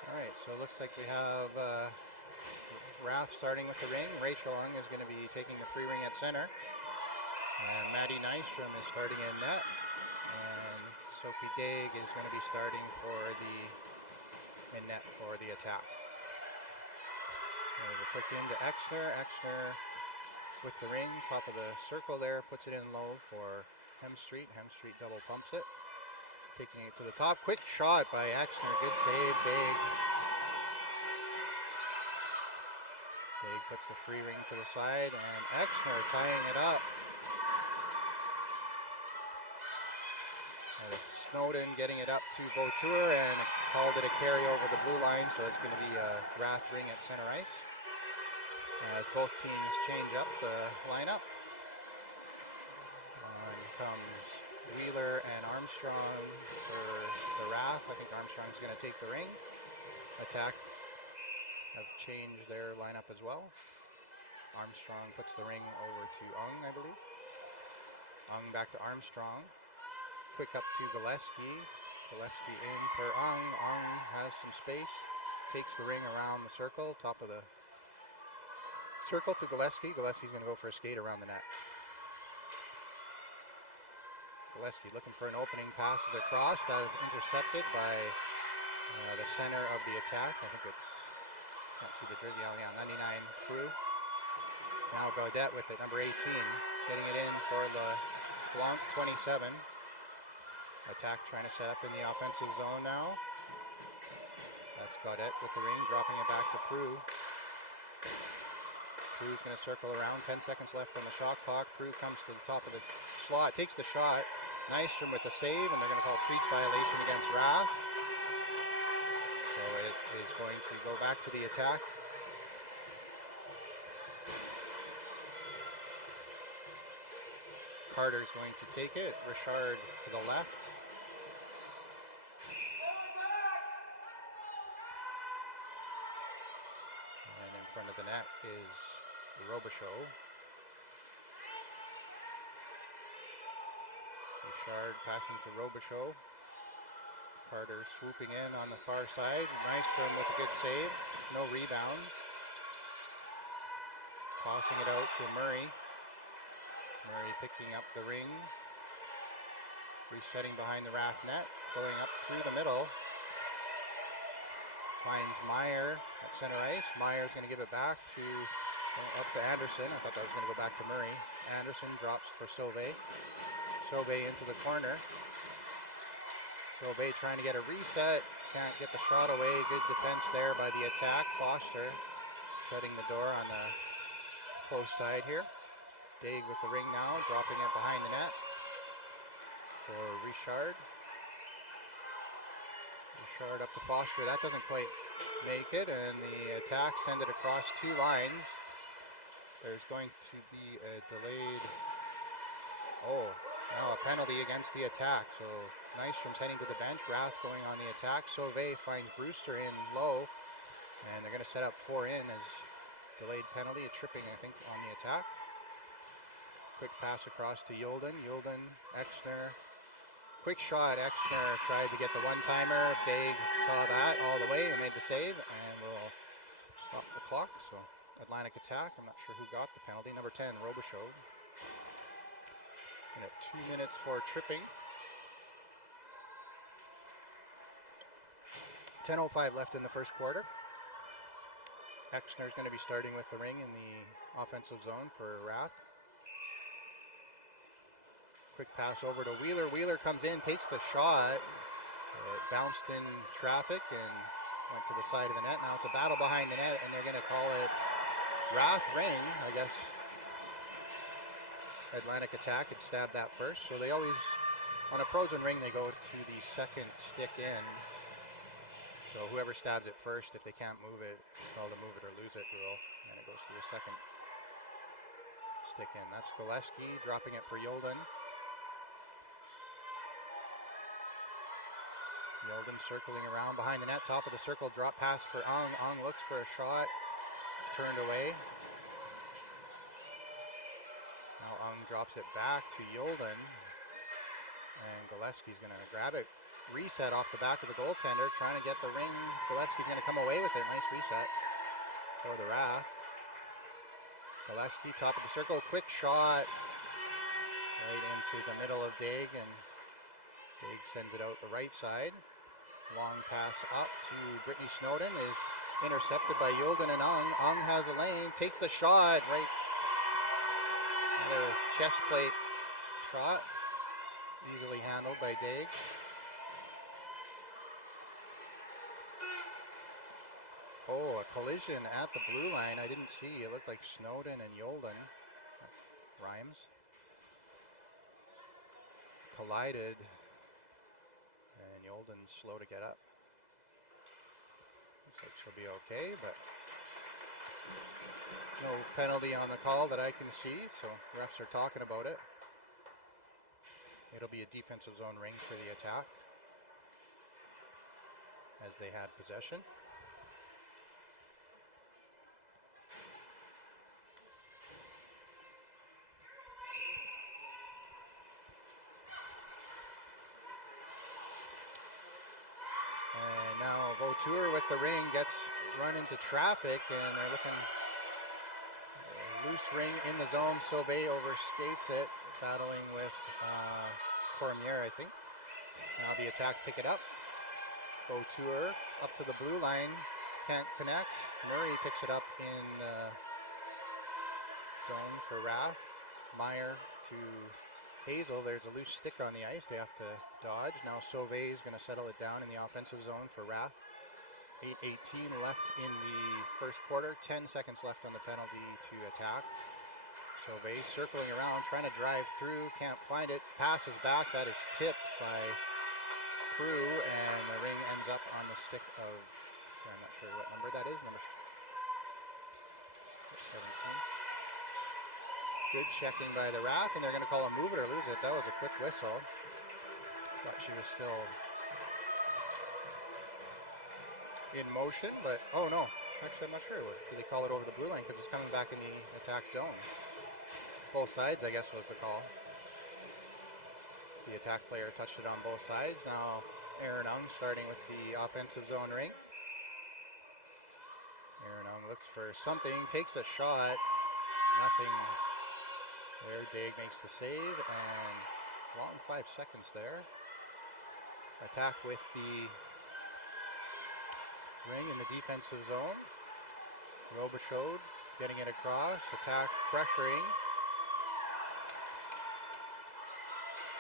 Alright, so it looks like we have Rath starting with the ring. Rachel Ung is going to be taking the free ring at center. And Maddie Nystrom is starting in net. And Sophie Daig is going to be starting for in net for the attack. There's a quick into Exner. Exner with the ring, top of the circle there, puts it in low for Hemstreet. Hemstreet double pumps it. Taking it to the top. Quick shot by Exner. Good save, Daig. Daig puts the free ring to the side, and Exner tying it up. That is Snowden getting it up to Vautour, and called it a carry over the blue line, so it's going to be a Rath ring at center ice. As both teams change up the lineup. On comes Wheeler and Armstrong for the Rath. I think Armstrong's going to take the ring. Attack have changed their lineup as well. Armstrong puts the ring over to Ung, I believe. Ung back to Armstrong. Quick up to Gillespie. Gillespie in for Ung. Ung has some space. Takes the ring around the circle. Top of the circle to Gillespie. Gillespie's going to go for a skate around the net. Gillespie looking for an opening, passes across. That is intercepted by the center of the attack. I think it's, can't see the jersey, yeah, 99 Crew. Now Gaudette with it, number 18, getting it in for the Blanc 27. Attack trying to set up in the offensive zone now. That's Gaudette with the ring, dropping it back to Prue. Prue's going to circle around, 10 seconds left on the shot clock. Prue comes to the top of the slot, takes the shot. Nystrom with the save, and they're going to call crease violation against Rath. So it is going to go back to the attack. Carter's going to take it. Richard to the left. And in front of the net is Robichaud. Richard passing to Robichaud. Carter swooping in on the far side. Nystrom with a good save. No rebound. Tossing it out to Murray. Murray picking up the ring. Resetting behind the Rath net. Going up through the middle. Finds Meyer at center ice. Meyer's going to give it back to up to Anderson. I thought that was going to go back to Murray. Anderson drops for Sauvé. Sauvé into the corner. Sauvé trying to get a reset. Can't get the shot away. Good defense there by the attack. Foster shutting the door on the close side here. Daig with the ring now. Dropping it behind the net for Richard. Richard up to Foster. That doesn't quite make it. And the attack send it across two lines. There's going to be a delayed... Oh, no, a penalty against the attack. So Nystrom's heading to the bench. Rath going on the attack. Sauvé finds Brewster in low. And they're going to set up 4 in as delayed penalty. A tripping, I think, on the attack. Quick pass across to Yolden. Yolden, Exner. Quick shot. Exner tried to get the one-timer. Daig saw that all the way and made the save. And we'll stop the clock. So Atlantic attack. I'm not sure who got the penalty. Number 10, Robichaud. And at 2 minutes for tripping. 10:05 left in the first quarter. Exner's going to be starting with the Ring in the offensive zone for Rath. Quick pass over to Wheeler. Wheeler comes in, takes the shot. It bounced in traffic and went to the side of the net. Now it's a battle behind the net, and they're going to call it Rath Ring. I guess Atlantic Attack had stabbed that first. So they always, on a frozen ring, they go to the second stick in. So whoever stabs it first, if they can't move it, it's called a move it or lose it rule. And it goes to the second stick in. That's Gillespie dropping it for Yolden. Yolden circling around behind the net, top of the circle, drop pass for Ung. Ung looks for a shot, turned away. Now Ung drops it back to Yolden. And Gillespie's going to grab it. Reset off the back of the goaltender, trying to get the ring. Gillespie's going to come away with it. Nice reset for the Wrath. Gillespie, top of the circle, quick shot right into the middle of Daig, and Daig sends it out the right side. Long pass up to Brittany Snowden is intercepted by Yolden and Ung. Ung has a lane, takes the shot right. Another chest plate shot, easily handled by Daig. Oh, a collision at the blue line. I didn't see. It looked like Snowden and Yolden. Rhymes. Collided. And Yolden's slow to get up. Looks like she'll be okay, but no penalty on the call that I can see, so refs are talking about it. It'll be a defensive zone ring for the Attack as they had possession. Tour with the ring gets run into traffic, and they're looking loose ring in the zone. Sauvé overskates it, battling with Cormier, I think. Now the Attack pick it up. Tour up to the blue line, can't connect. Murray picks it up in the zone for Rath. Meyer to Hazel. There's a loose stick on the ice. They have to dodge. Now Sauvé is going to settle it down in the offensive zone for Rath. 8:18 left in the first quarter. 10 seconds left on the penalty to Attack. Sauvé circling around, trying to drive through. Can't find it. Passes back. That is tipped by Crew, and the ring ends up on the stick of, I'm not sure what number that is. Number 17. Good checking by the Wrath, and they're going to call a move it or lose it. That was a quick whistle. Thought she was still in motion, but oh no, actually I'm not sure. Did they call it over the blue line because it's coming back in the Attack zone? Both sides, I guess, was the call. The Attack player touched it on both sides. Now Aaron Ung starting with the offensive zone ring. Aaron Ung looks for something, takes a shot, nothing there. Daig makes the save, and long 5 seconds there. Attack with the ring in the defensive zone. Robichaud getting it across. Attack pressuring.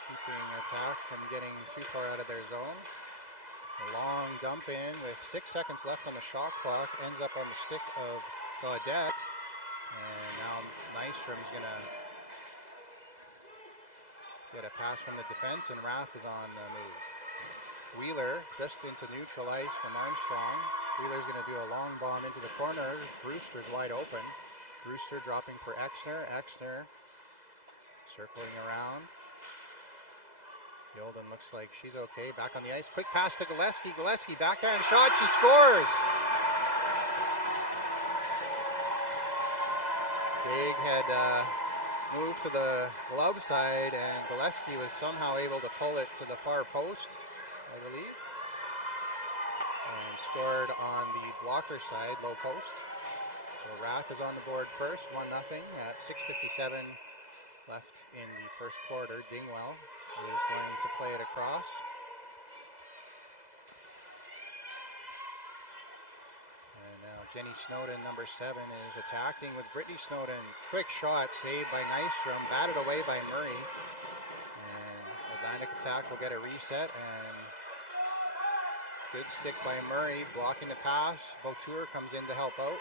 Keeping Attack from getting too far out of their zone. A long dump in with 6 seconds left on the shot clock. Ends up on the stick of Gaudette. And now Nystrom's going to get a pass from the defense, and Rath is on the move. Wheeler just into neutral ice from Armstrong. Wheeler's going to do a long bomb into the corner. Brewster's wide open. Brewster dropping for Exner. Exner circling around. Yolden looks like she's okay. Back on the ice. Quick pass to Gillespie. Gillespie backhand shot. She scores! Daig had moved to the glove side, and Gillespie was somehow able to pull it to the far post, I believe, and scored on the blocker side, low post. So Rath is on the board first, 1-0 at 6:57 left in the first quarter. Dingwell is going to play it across. Jenny Snowden, number 7, is attacking with Brittany Snowden. Quick shot, saved by Nystrom, batted away by Murray. And Atlantic Attack will get a reset, and good stick by Murray, blocking the pass. Vautour comes in to help out.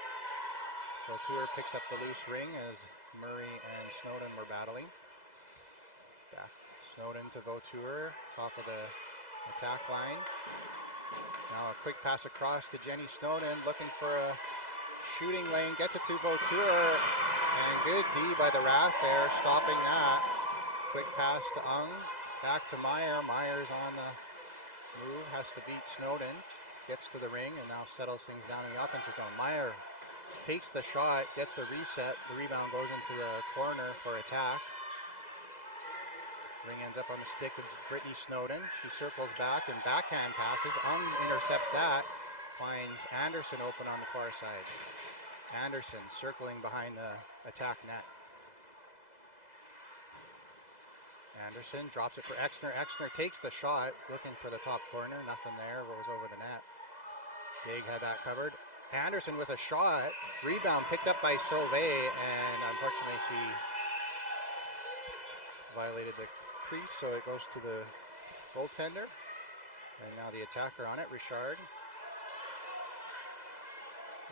Vautour picks up the loose ring as Murray and Snowden were battling. Back Snowden to Vautour, top of the attack line. Now a quick pass across to Jenny Snowden, looking for a shooting lane, gets it to Vautour, and good D by the Wrath there, stopping that. Quick pass to Ung, back to Meyer. Meyer's on the move, has to beat Snowden, gets to the ring, and now settles things down in the offensive zone. Meyer takes the shot, gets the reset, the rebound goes into the corner for attack. Ring ends up on the stick of Brittany Snowden. She circles back and backhand passes. Intercepts that. Finds Anderson open on the far side. Anderson circling behind the attack net. Anderson drops it for Exner. Exner takes the shot, looking for the top corner. Nothing there, goes over the net. Dig had that covered. Anderson with a shot. Rebound picked up by Sauvé, and unfortunately she violated the crease, so it goes to the goaltender. And now the attacker on it, Richard.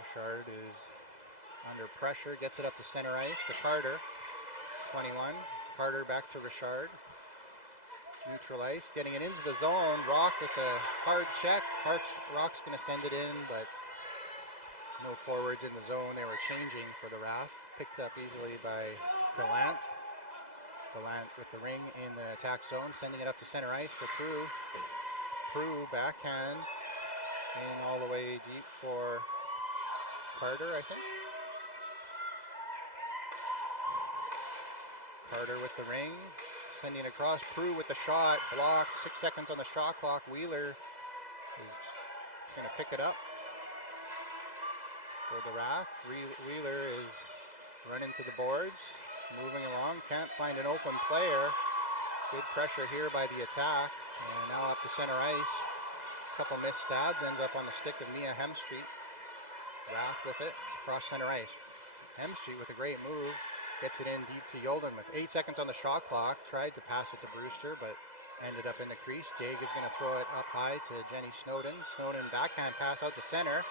Richard is under pressure, gets it up to center ice to Carter. 21. Carter back to Richard. Neutral ice, getting it into the zone. Rock with a hard check. Rock's going to send it in, but no forwards in the zone. They were changing for the Wrath. Picked up easily by Gallant. Gallant with the ring in the attack zone, sending it up to center ice for Prue. Prue backhand in all the way deep for Carter, I think. Carter with the ring, sending it across. Prue with the shot, blocked. 6 seconds on the shot clock. Wheeler is going to pick it up for the Wrath. Wheeler is running to the boards. Moving along, can't find an open player. Good pressure here by the attack. And now up to center ice. Couple missed stabs, ends up on the stick of Mia Hemstreet. Wrath with it, across center ice. Hemstreet with a great move. Gets it in deep to Yolden with 8 seconds on the shot clock. Tried to pass it to Brewster, but ended up in the crease. Dig is going to throw it up high to Jenny Snowden. Snowden backhand pass out to center.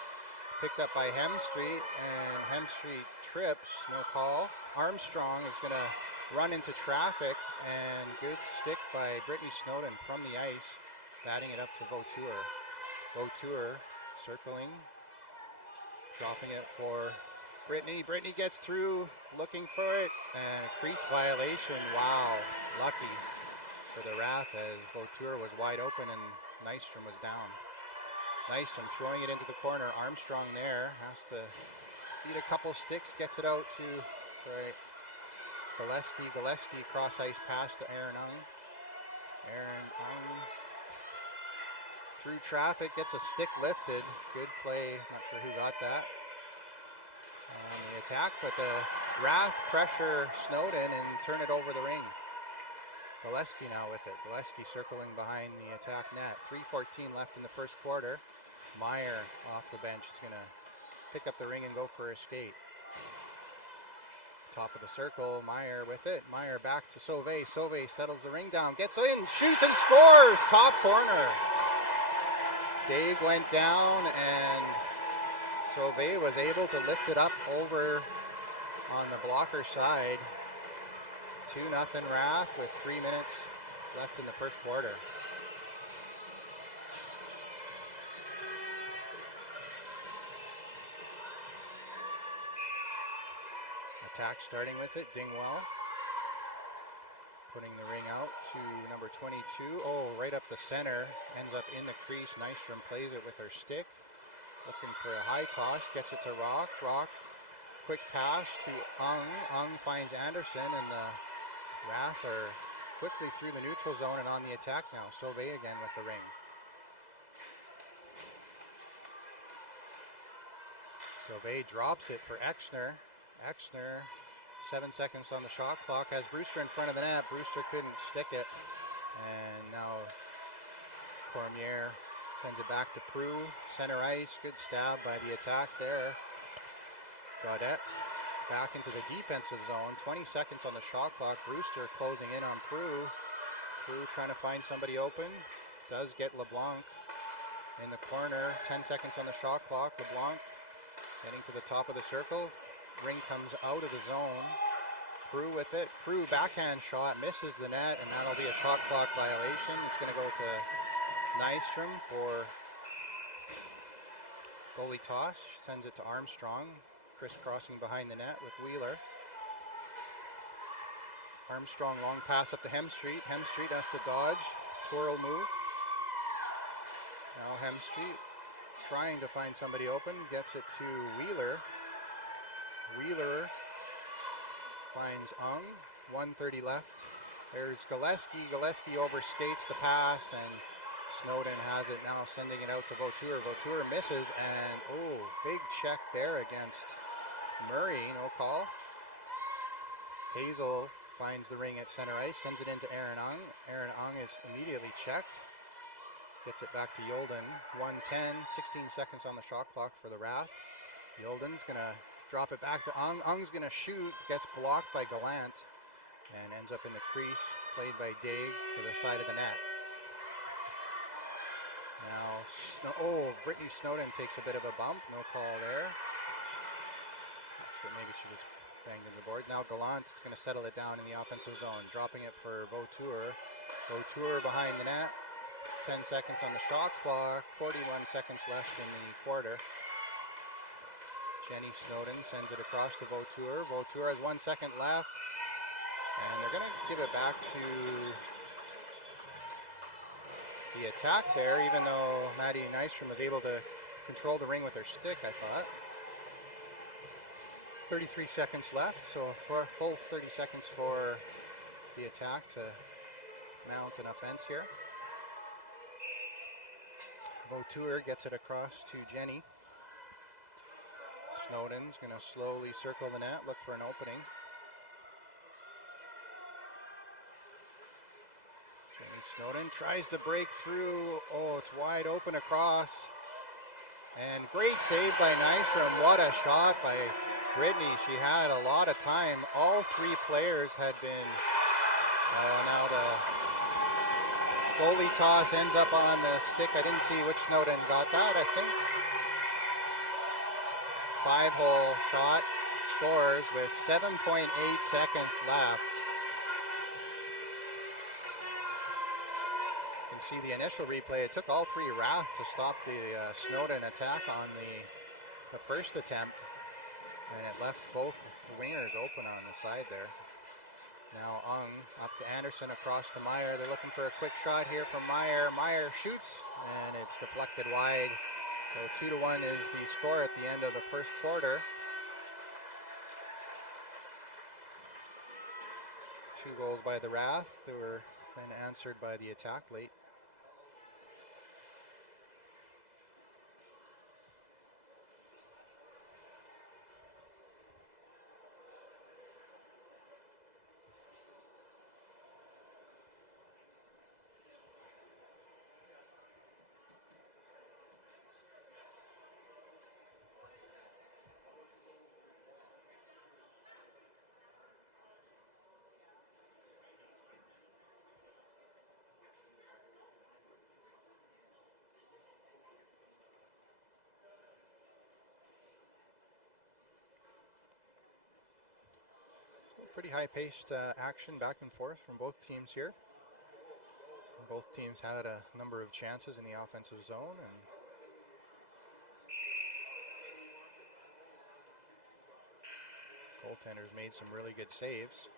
Picked up by Hemstreet, and Hemstreet trips, no call. Armstrong is going to run into traffic, and good stick by Brittany Snowden from the ice, batting it up to Vautour. Vautour circling, dropping it for Brittany. Brittany gets through, looking for it, and a crease violation. Wow, lucky for the Wrath as Vautour was wide open and Nystrom was down. Nystrom throwing it into the corner. Armstrong there, has to beat a couple sticks, gets it out to, Gillespie. Gillespie cross ice pass to Aaron Ung. Aaron Ung through traffic, gets a stick lifted. Good play, not sure who got that on the attack, but the Wrath pressure Snowden and turn it over the ring. Gillespie now with it. Gillespie circling behind the attack net. 3:14 left in the first quarter. Meyer off the bench is going to pick up the ring and go for a skate. Top of the circle, Meyer with it. Meyer back to Sauvé. Sauvé settles the ring down, gets in, shoots and scores! Top corner. Dave went down and Sauvé was able to lift it up over on the blocker side. 2-0 Wrath with 3 minutes left in the first quarter. Attack starting with it, Dingwall. Putting the ring out to number 22. Oh, right up the center. Ends up in the crease. Nystrom plays it with her stick. Looking for a high toss. Gets it to Rock. Rock, quick pass to Ung. Ung finds Anderson, and the Wrath are quickly through the neutral zone and on the attack now. Sauvé again with the ring. Sauvé drops it for Exner. Exner, 7 seconds on the shot clock, has Brewster in front of the net. Brewster couldn't stick it. And now Cormier sends it back to Prue. Center ice, good stab by the attack there. Gaudette back into the defensive zone. 20 seconds on the shot clock. Brewster closing in on Prue. Prue trying to find somebody open. Does get LeBlanc in the corner. 10 seconds on the shot clock. LeBlanc getting to the top of the circle. Ring comes out of the zone. Prue with it. Prue backhand shot, misses the net, and that'll be a shot clock violation. It's going to go to Nystrom for goalie toss. Sends it to Armstrong. Crisscrossing behind the net with Wheeler. Armstrong long pass up to Hemstreet. Hemstreet has to dodge. Twirl move. Now Hemstreet trying to find somebody open. Gets it to Wheeler. Wheeler finds Ung. 1:30 left. There's Gillespie. Gillespie overstates the pass, and Snowden has it now, sending it out to Vautour. Vautour misses, and big check there against Murray. No call. Hazel finds the ring at center ice, sends it into Aaron Ung. Aaron Ung is immediately checked. Gets it back to Yolden. 1:10, 16 seconds on the shot clock for the Wrath. Yolden's going to drop it back to Ung. Ung's going to shoot, gets blocked by Gallant, and ends up in the crease, played by Dave to the side of the net. Now, Brittany Snowden takes a bit of a bump. No call there. Maybe she was banged in the board. Now Gallant is going to settle it down in the offensive zone, dropping it for Vautour. Vautour behind the net. 10 seconds on the shot clock. 41 seconds left in the quarter. Jenny Snowden sends it across to Vautour. Vautour has 1 second left. And they're going to give it back to the attack there, even though Maddie Nystrom was able to control the ring with her stick, I thought. 33 seconds left, so for a full 30 seconds for the attack to mount an offense here. Vautour gets it across to Jenny. Snowden's going to slowly circle the net, look for an opening. Jenny Snowden tries to break through. It's wide open across. And great save by Nystrom. What a shot by Brittany. She had a lot of time. All three players had been. Now the goalie toss ends up on the stick. I didn't see which Snowden got that. I think 5-hole shot, scores with 7.8 seconds left. You can see the initial replay. It took all three Wrath to stop the Snowden attack on the first attempt. And it left both the wingers open on the side there. Now Ung up to Anderson, across to Meyer. They're looking for a quick shot here from Meyer. Meyer shoots, and it's deflected wide. So 2-1 is the score at the end of the first quarter. 2 goals by the Wrath. They were then answered by the attack late. Pretty high-paced action back and forth from both teams here. Both teams had a number of chances in the offensive zone, and goaltenders made some really good saves.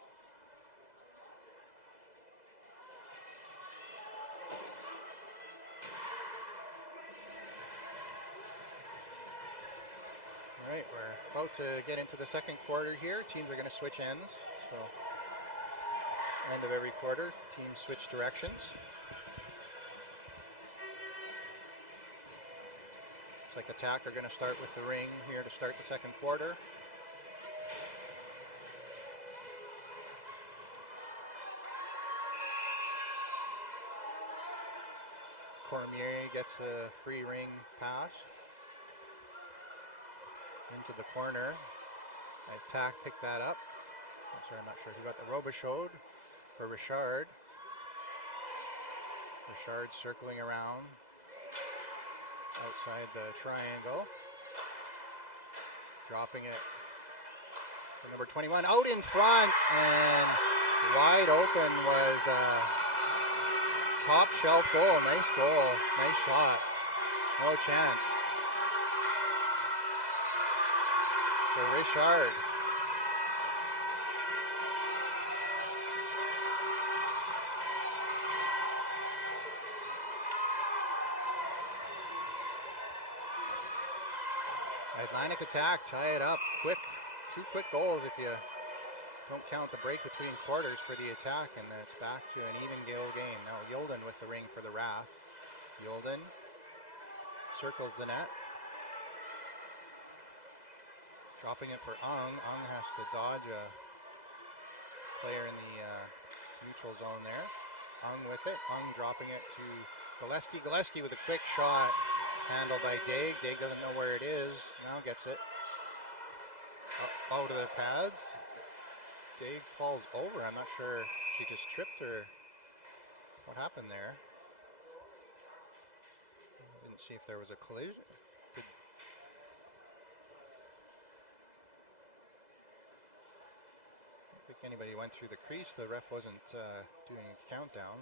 All right, we're about to get into the second quarter here. Teams are going to switch ends. So, end of every quarter, teams switch directions. Looks like attack are going to start with the Ring here to start the second quarter. Cormier gets a free Ring pass into the corner. Attack picked that up. I'm not sure who got the Robichaud for Richard. Richard circling around outside the triangle. Dropping it for number 21. Out in front and wide open was a top shelf goal. Nice goal. Nice shot. No chance for Richard. Atlantic Attack tie it up quick. 2 quick goals if you don't count the break between quarters for the Attack, and it's back to an even goal game. Now Yolden with the ring for the Wrath. Yolden circles the net. Dropping it for Ung. Ung has to dodge a player in the neutral zone there. Ung with it. Ung dropping it to Gillespie. Gillespie with a quick shot. Handled by Daig. Daig doesn't know where it is. Now gets it. Out of the pads. Daig falls over. I'm not sure if she just tripped or what happened there. Didn't see if there was a collision. I don't think anybody went through the crease. The ref wasn't doing a countdown.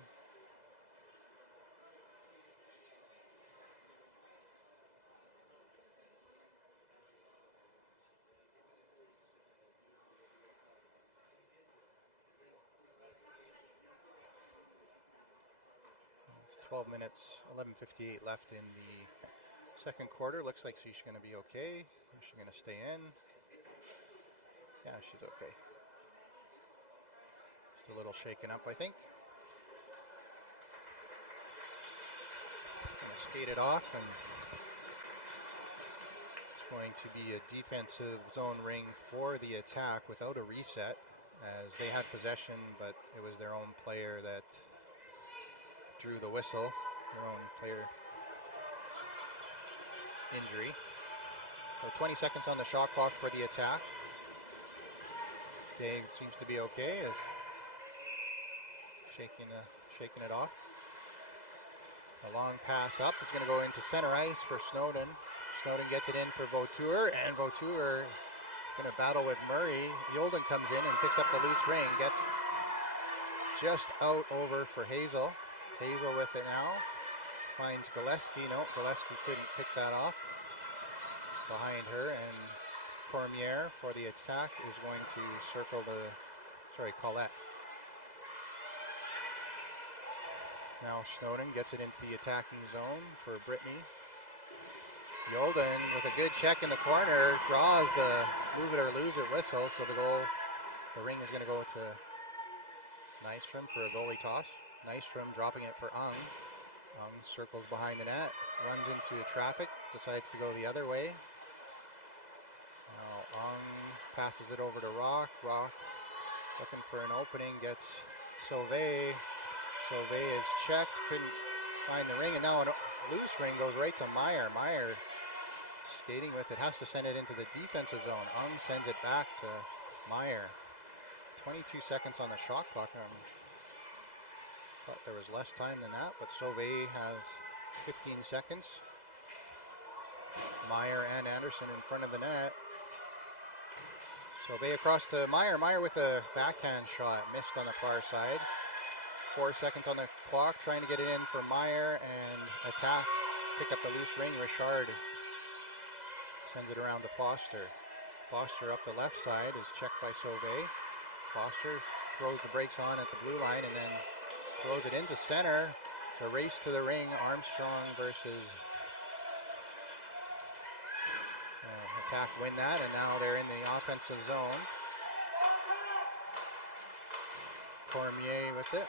It's 12 minutes, 11:58 left in the second quarter. Looks like she's going to be okay. Is she going to stay in? Yeah, she's okay. Just a little shaken up, I think. Going to skate it off, and it's going to be a defensive zone ring for the Attack without a reset, as they had possession, but it was their own player that drew the whistle, their own player injury. So 20 seconds on the shot clock for the Attack. Daig seems to be okay, as shaking it off. A long pass up. It's going to go into center ice for Snowden. Snowden gets it in for Vautour, and Vautour is going to battle with Murray. Yolden comes in and picks up the loose ring. Gets just out over for Hazel. Hazel with it now. Finds Gillespie. No, Gillespie couldn't pick that off. Behind her, and Cormier for the Attack is going to circle the, Collette. Now Snowden gets it into the attacking zone for Brittany. Yolden with a good check in the corner, draws the move it or lose it whistle, so the ring is going to go to Nystrom for a goalie toss. Nystrom dropping it for Ung. Ung circles behind the net, runs into traffic, decides to go the other way. Now Ung passes it over to Rock. Rock looking for an opening, gets Sauvé. Sauvé is checked, couldn't find the ring, and now a loose ring goes right to Meyer. Meyer skating with it, has to send it into the defensive zone. Ung sends it back to Meyer. 22 seconds on the shot clock. Thought there was less time than that, but Sauvé has 15 seconds. Meyer and Anderson in front of the net. Sauvé across to Meyer. Meyer with a backhand shot, missed on the far side. 4 seconds on the clock, trying to get it in for Meyer, and Attack pick up the loose ring. Richard sends it around to Foster. Foster up the left side is checked by Sauvé. Foster throws the brakes on at the blue line and then throws it into center. The race to the ring, Armstrong versus Attack win that, and now they're in the offensive zone. Cormier with it.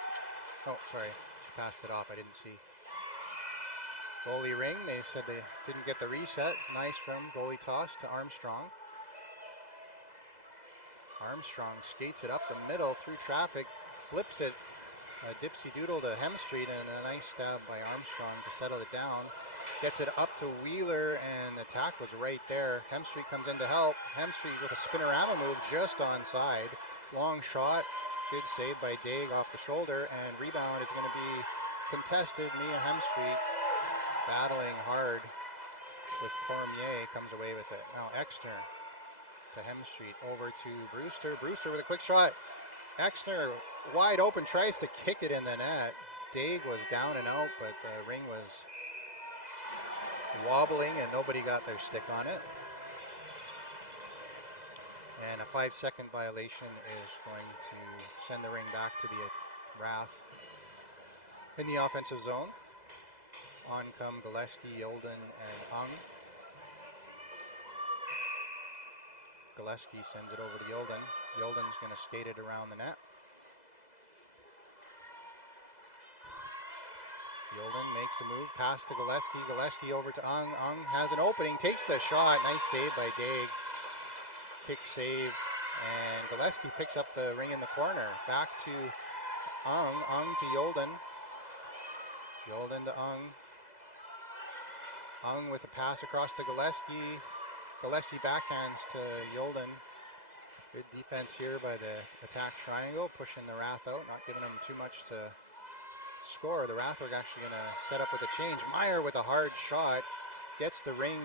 Oh, sorry, she passed it off, I didn't see. Goalie ring, they said they didn't get the reset. Nystrom, goalie toss to Armstrong. Armstrong skates it up the middle through traffic, flips it, a dipsy doodle to Hemstreet, and a nice stab by Armstrong to settle it down. Gets it up to Wheeler, and the attack was right there. Hemstreet comes in to help. Hemstreet with a spinorama move just onside. Long shot. Good save by Daig off the shoulder, and rebound is going to be contested. Mia Hemstreet battling hard with Cormier, comes away with it. Now Exner to Hemstreet, over to Brewster. Brewster with a quick shot. Exner wide open, tries to kick it in the net. Daig was down and out, but the ring was wobbling and nobody got their stick on it. And a 5-second violation is going to send the ring back to the Wrath in the offensive zone. On come Gillespie, Yolden, and Ung. Gillespie sends it over to Yolden. Yolden's going to skate it around the net. Yolden makes the move, pass to Gillespie. Gillespie over to Ung. Ung has an opening, takes the shot. Nice save by Daig. Kick save, and Gillespie picks up the ring in the corner. Back to Ung. Ung to Yolden. Yolden to Ung. Ung with a pass across to Gillespie. Gillespie backhands to Yolden. Good defense here by the attack triangle, pushing the Wrath out, not giving them too much to score. The Wrath are actually going to set up with a change. Meyer with a hard shot, gets the ring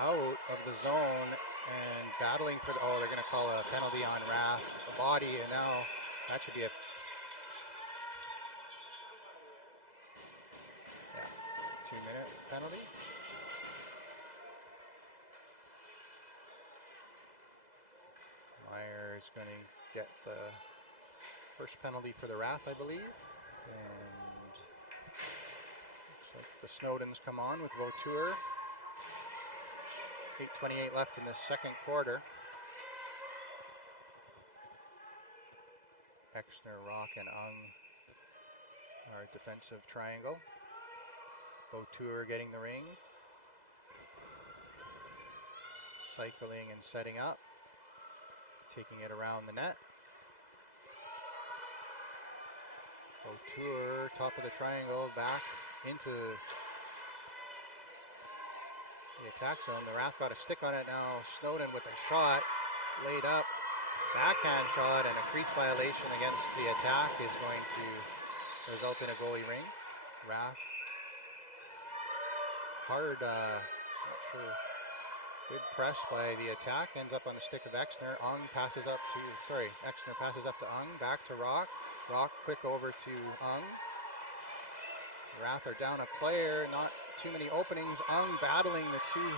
out of the zone and battling for the, they're going to call a penalty on Wrath, the body, and now that should be a 2-minute penalty. Meyer is going to get the first penalty for the Wrath, I believe. And looks like the Snowdens come on with Vautour. 8:28 left in the second quarter. Exner, Rock, and Ung are defensive triangle. Vautour getting the ring. Cycling and setting up. Taking it around the net. Vautour, top of the triangle, back into the attack zone. The Wrath got a stick on it now. Snowden with a shot, laid up, backhand shot, and a crease violation against the attack is going to result in a goalie ring. Wrath, hard, not sure, good press by the attack, ends up on the stick of Exner. Exner passes up to Ung, back to Rock. Rock quick over to Ung. Wrath are down a player, not too many openings. Ung battling the two,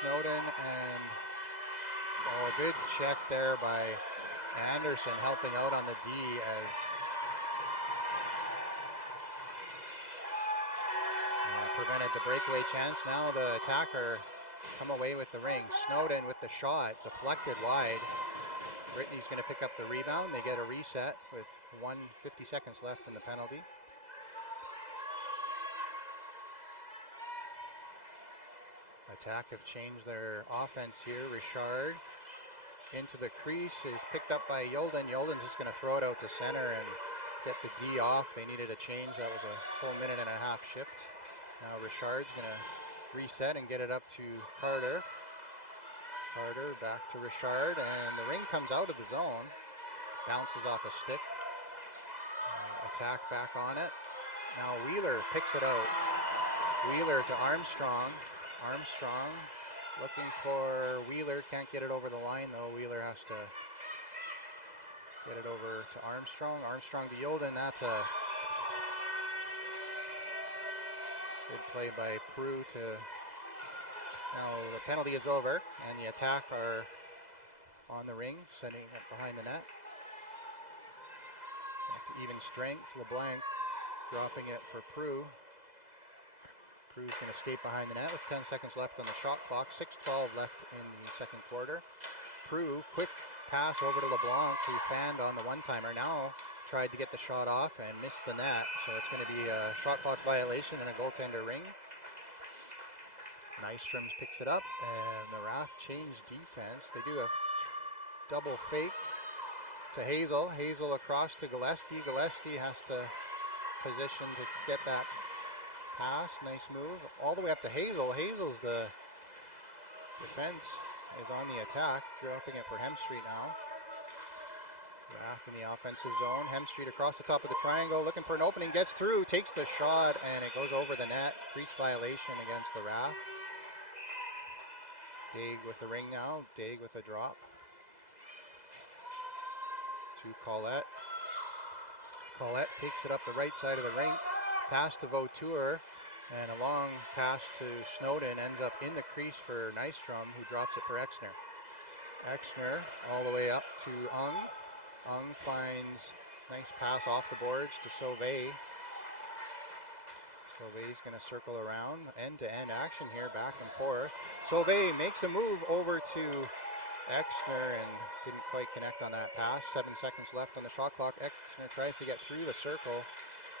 Snowden, and a good check there by Anderson, helping out on the D as prevented the breakaway chance. Now the attacker come away with the ring. Snowden with the shot, deflected wide. Brittany's going to pick up the rebound. They get a reset with 1:50 seconds left in the penalty. Attack have changed their offense here. Richard into the crease is picked up by Yolden. Yolden's just going to throw it out to center and get the D off. They needed a change. That was a full minute and a half shift. Now Richard's going to reset and get it up to Carter. Carter back to Richard, and the ring comes out of the zone. Bounces off a stick. Attack back on it. Now Wheeler picks it out. Wheeler to Armstrong. Armstrong looking for Wheeler. Can't get it over the line though. Wheeler has to get it over to Armstrong. Armstrong to Yolden. That's a good play by Prue to... Now the penalty is over and the attack are on the ring, setting it behind the net. Back to even strength. LeBlanc dropping it for Prue. Prue's going to skate behind the net with 10 seconds left on the shot clock. 6:12 left in the second quarter. Prue, quick pass over to LeBlanc, who fanned on the one-timer. Now tried to get the shot off and missed the net. So it's going to be a shot clock violation and a goaltender ring. Nystrom picks it up, and the Wrath change defense. They do a double fake to Hazel. Hazel across to Gillespie. Gillespie has to position to get that pass, nice move. All the way up to Hazel. Hazel's the defense is on the attack. Dropping it for Hemstreet now. Rath in the offensive zone. Hemstreet across the top of the triangle, looking for an opening, gets through, takes the shot, and it goes over the net. Crease violation against the Rath. Daig with the ring now. Daig with a drop. To Collette. Collette takes it up the right side of the rink. Pass to Vautour. And a long pass to Snowden ends up in the crease for Nystrom, who drops it for Exner. Exner all the way up to Ung. Ung finds nice pass off the boards to Sauvé. Sauvé's going to circle around. End-to-end action here, back and forth. Sauvé makes a move over to Exner and didn't quite connect on that pass. 7 seconds left on the shot clock. Exner tries to get through the circle.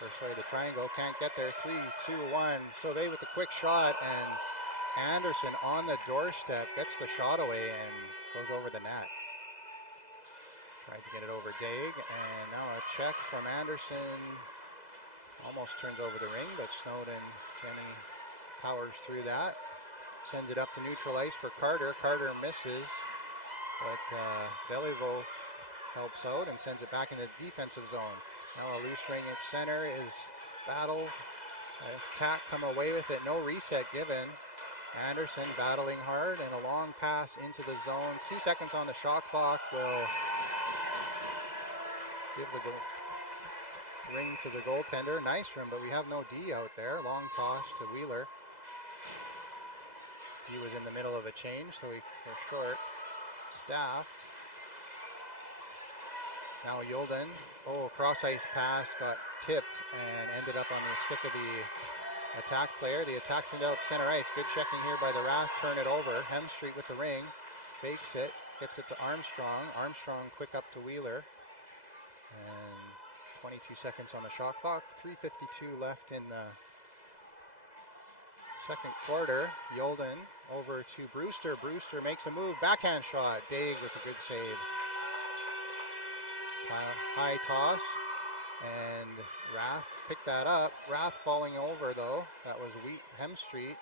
Or sorry, the triangle. Can't get there. 3, 2, 1. Sauvé with a quick shot, and Anderson on the doorstep gets the shot away and goes over the net. Tried to get it over Daig, and now a check from Anderson. Almost turns over the ring, but Snowden, Jenny powers through that. Sends it up to neutral ice for Carter. Carter misses, but Beliveau helps out and sends it back in the defensive zone. Now a loose ring at center is battled. Attack come away with it, no reset given. Anderson battling hard, and a long pass into the zone. 2 seconds on the shot clock will give the ring to the goaltender. Nystrom, but we have no D out there. Long toss to Wheeler. He was in the middle of a change, so we're short. Staffed. Now Yolden. Oh, cross ice pass got tipped and ended up on the stick of the attack player. The attack sent out center ice. Good checking here by the Wrath. Turn it over. Hemstreet with the ring. Fakes it. Gets it to Armstrong. Armstrong quick up to Wheeler. And 22 seconds on the shot clock. 3:52 left in the second quarter. Yolden over to Brewster. Brewster makes a move. Backhand shot. Daig with a good save. High toss. And Wrath picked that up. Wrath falling over though. That was Hemstreet.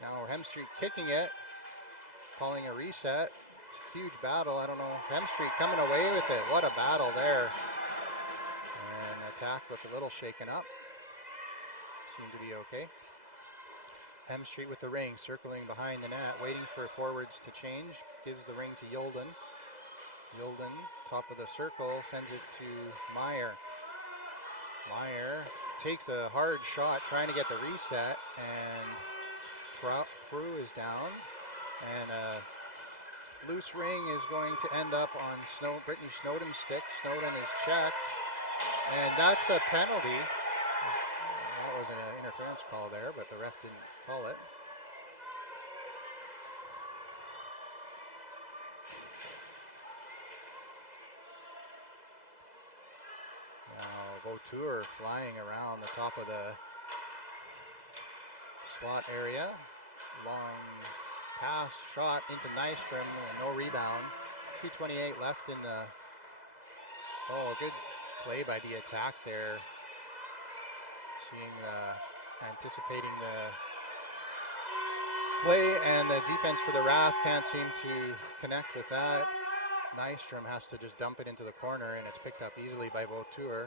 Now Hemstreet kicking it. Calling a reset. Huge battle. I don't know. Hemstreet coming away with it. What a battle there. And attack looked a little shaken up. Seemed to be okay. Hemstreet with the ring, circling behind the net, waiting for forwards to change. Gives the ring to Yolden. Yolden, top of the circle, sends it to Meyer. Meyer takes a hard shot, trying to get the reset, and Prue is down. And loose ring is going to end up on Brittany Snowden's stick. Snowden is checked, and that's a penalty. That was an interference call there, but the ref didn't call it. Now Vautour flying around the top of the slot area. Long pass shot into Nystrom and no rebound. 2:28 left in the. Oh, good play by the attack there. Anticipating the play, and the defense for the Wrath can't seem to connect with that. Nystrom has to just dump it into the corner, and it's picked up easily by Vautour.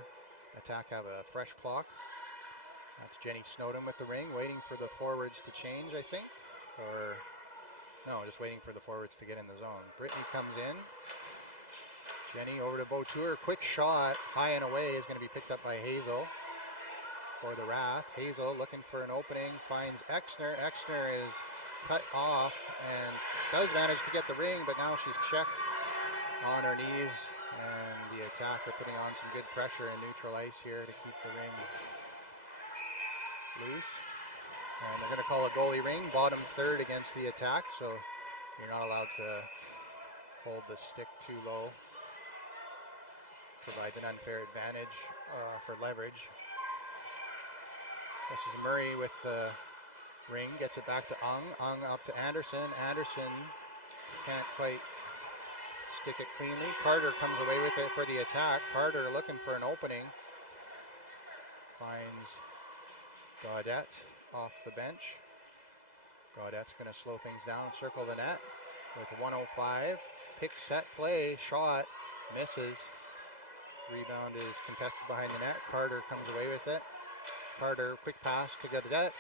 Attack have a fresh clock. That's Jenny Snowden with the ring, waiting for the forwards to change, I think. Or, no, just waiting for the forwards to get in the zone. Brittany comes in. Jenny over to Vautour. Quick shot, high and away, is going to be picked up by Hazel for the Wrath. Hazel looking for an opening, finds Exner. Exner is cut off and does manage to get the ring, but now she's checked on her knees, and the attack are putting on some good pressure in neutral ice here to keep the ring loose. And they're going to call a goalie ring, bottom third against the attack, so you're not allowed to hold the stick too low. Provides an unfair advantage for leverage. This is Murray with the ring, gets it back to Ung. Ung up to Anderson. Anderson can't quite stick it cleanly. Carter comes away with it for the attack. Carter looking for an opening. Finds Gaudette off the bench. Gaudette's going to slow things down, circle the net with 1:05. Pick, set, play, shot, misses. Rebound is contested behind the net. Carter comes away with it. Carter, quick pass to Gaudette.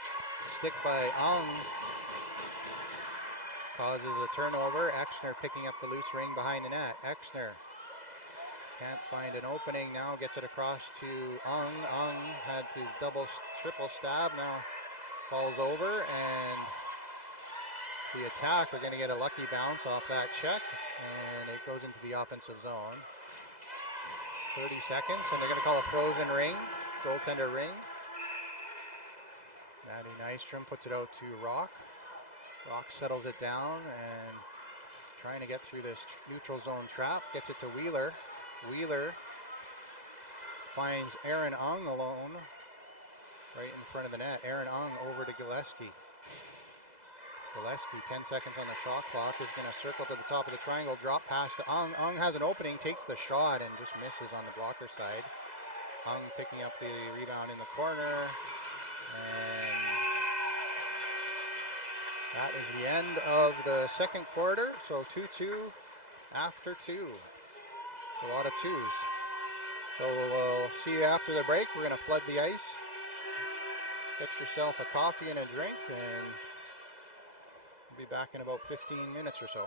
Stick by Ung. Causes a turnover. Exner picking up the loose ring behind the net. Exner can't find an opening. Now gets it across to Ung. Ung had to triple stab. Now falls over, and the attack are going to get a lucky bounce off that check, and it goes into the offensive zone. 30 seconds, and they're going to call a frozen ring, goaltender ring. Maddie Nystrom puts it out to Rock. Rock settles it down and trying to get through this neutral zone trap. Gets it to Wheeler. Wheeler finds Aaron Ung alone right in front of the net. Aaron Ung over to Gillespie. Gillespie, 10 seconds on the shot clock, is going to circle to the top of the triangle, drop pass to Ung. Ung has an opening, takes the shot, and just misses on the blocker side. Ung picking up the rebound in the corner, and that is the end of the second quarter. So 2-2 after 2. A lot of twos. So we'll see you after the break. We're going to flood the ice. Get yourself a coffee and a drink, and we'll be back in about 15 minutes or so.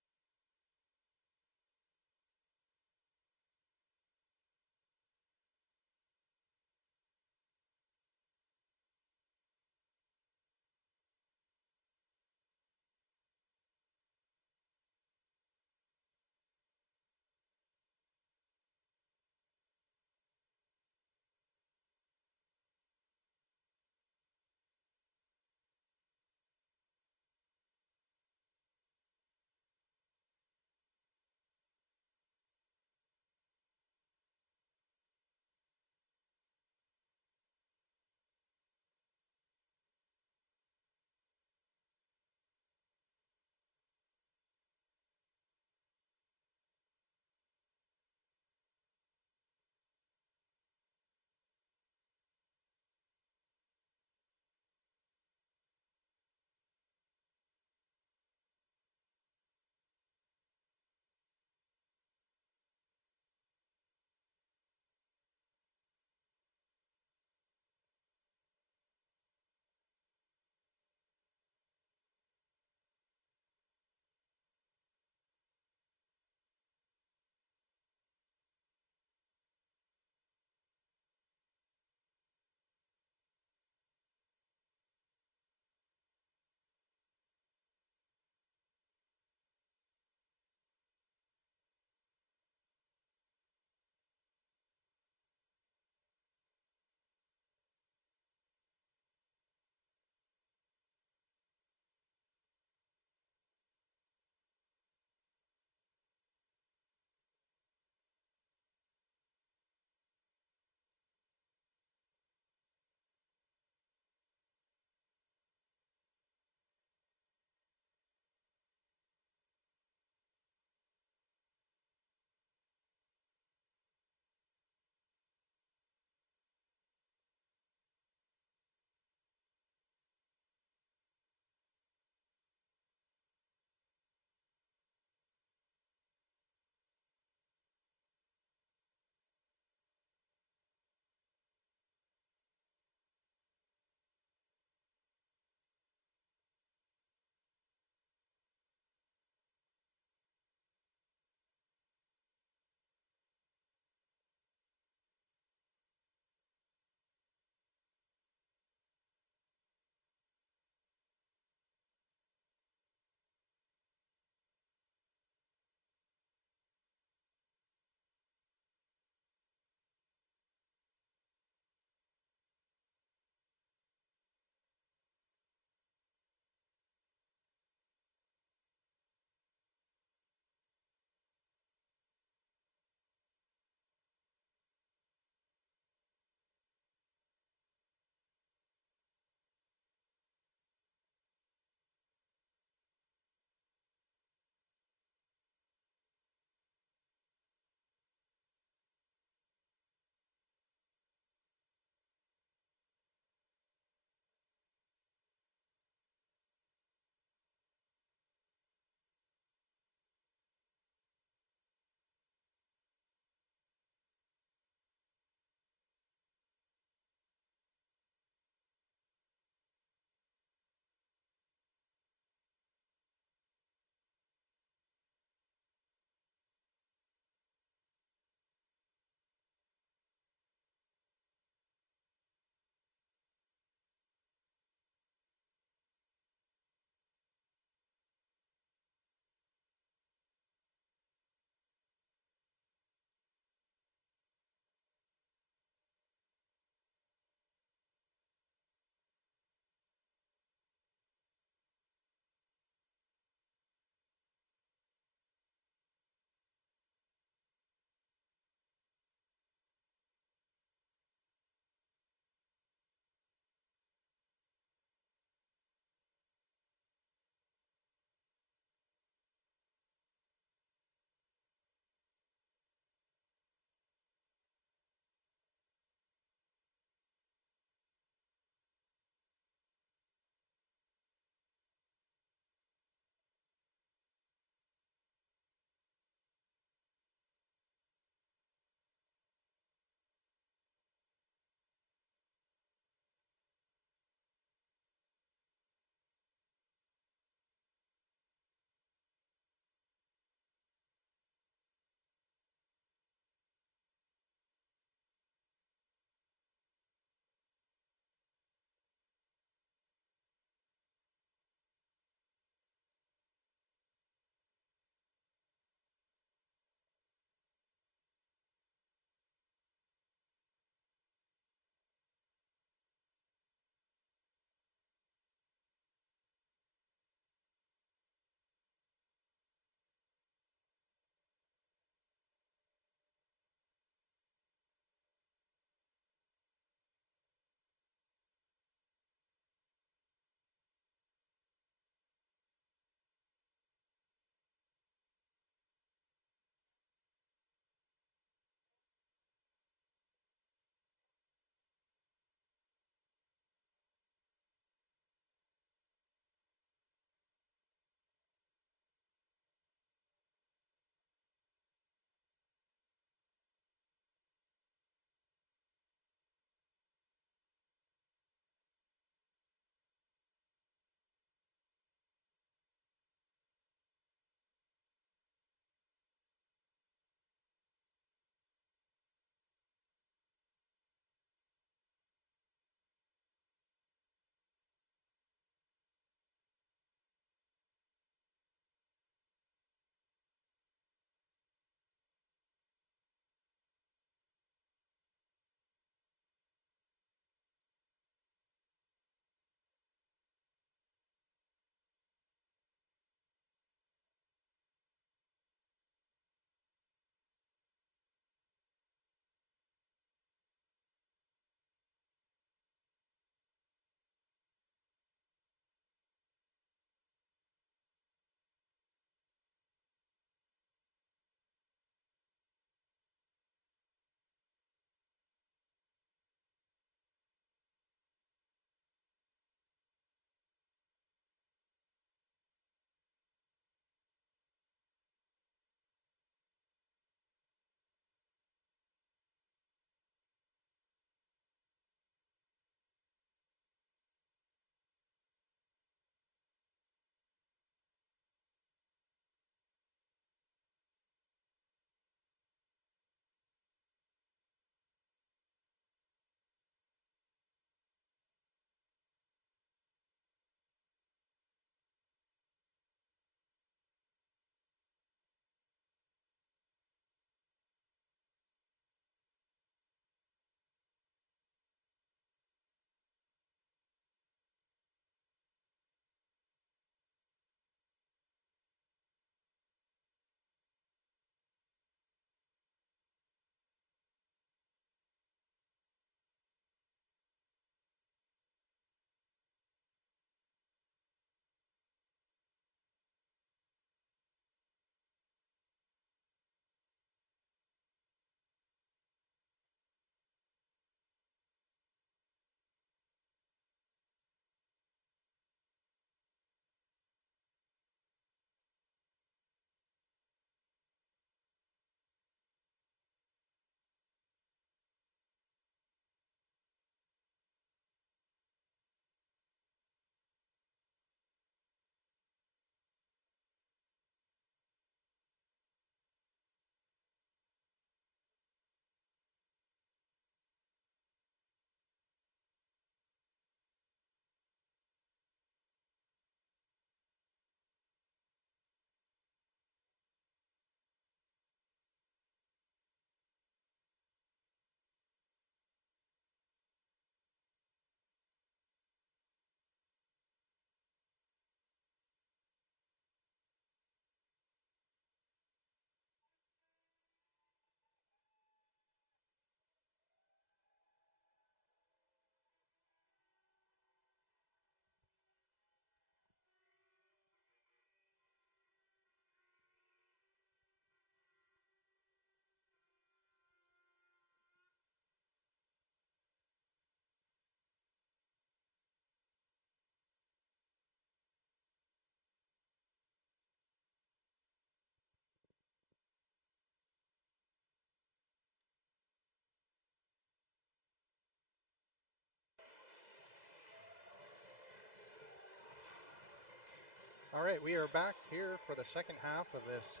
All right, we are back here for the second half of this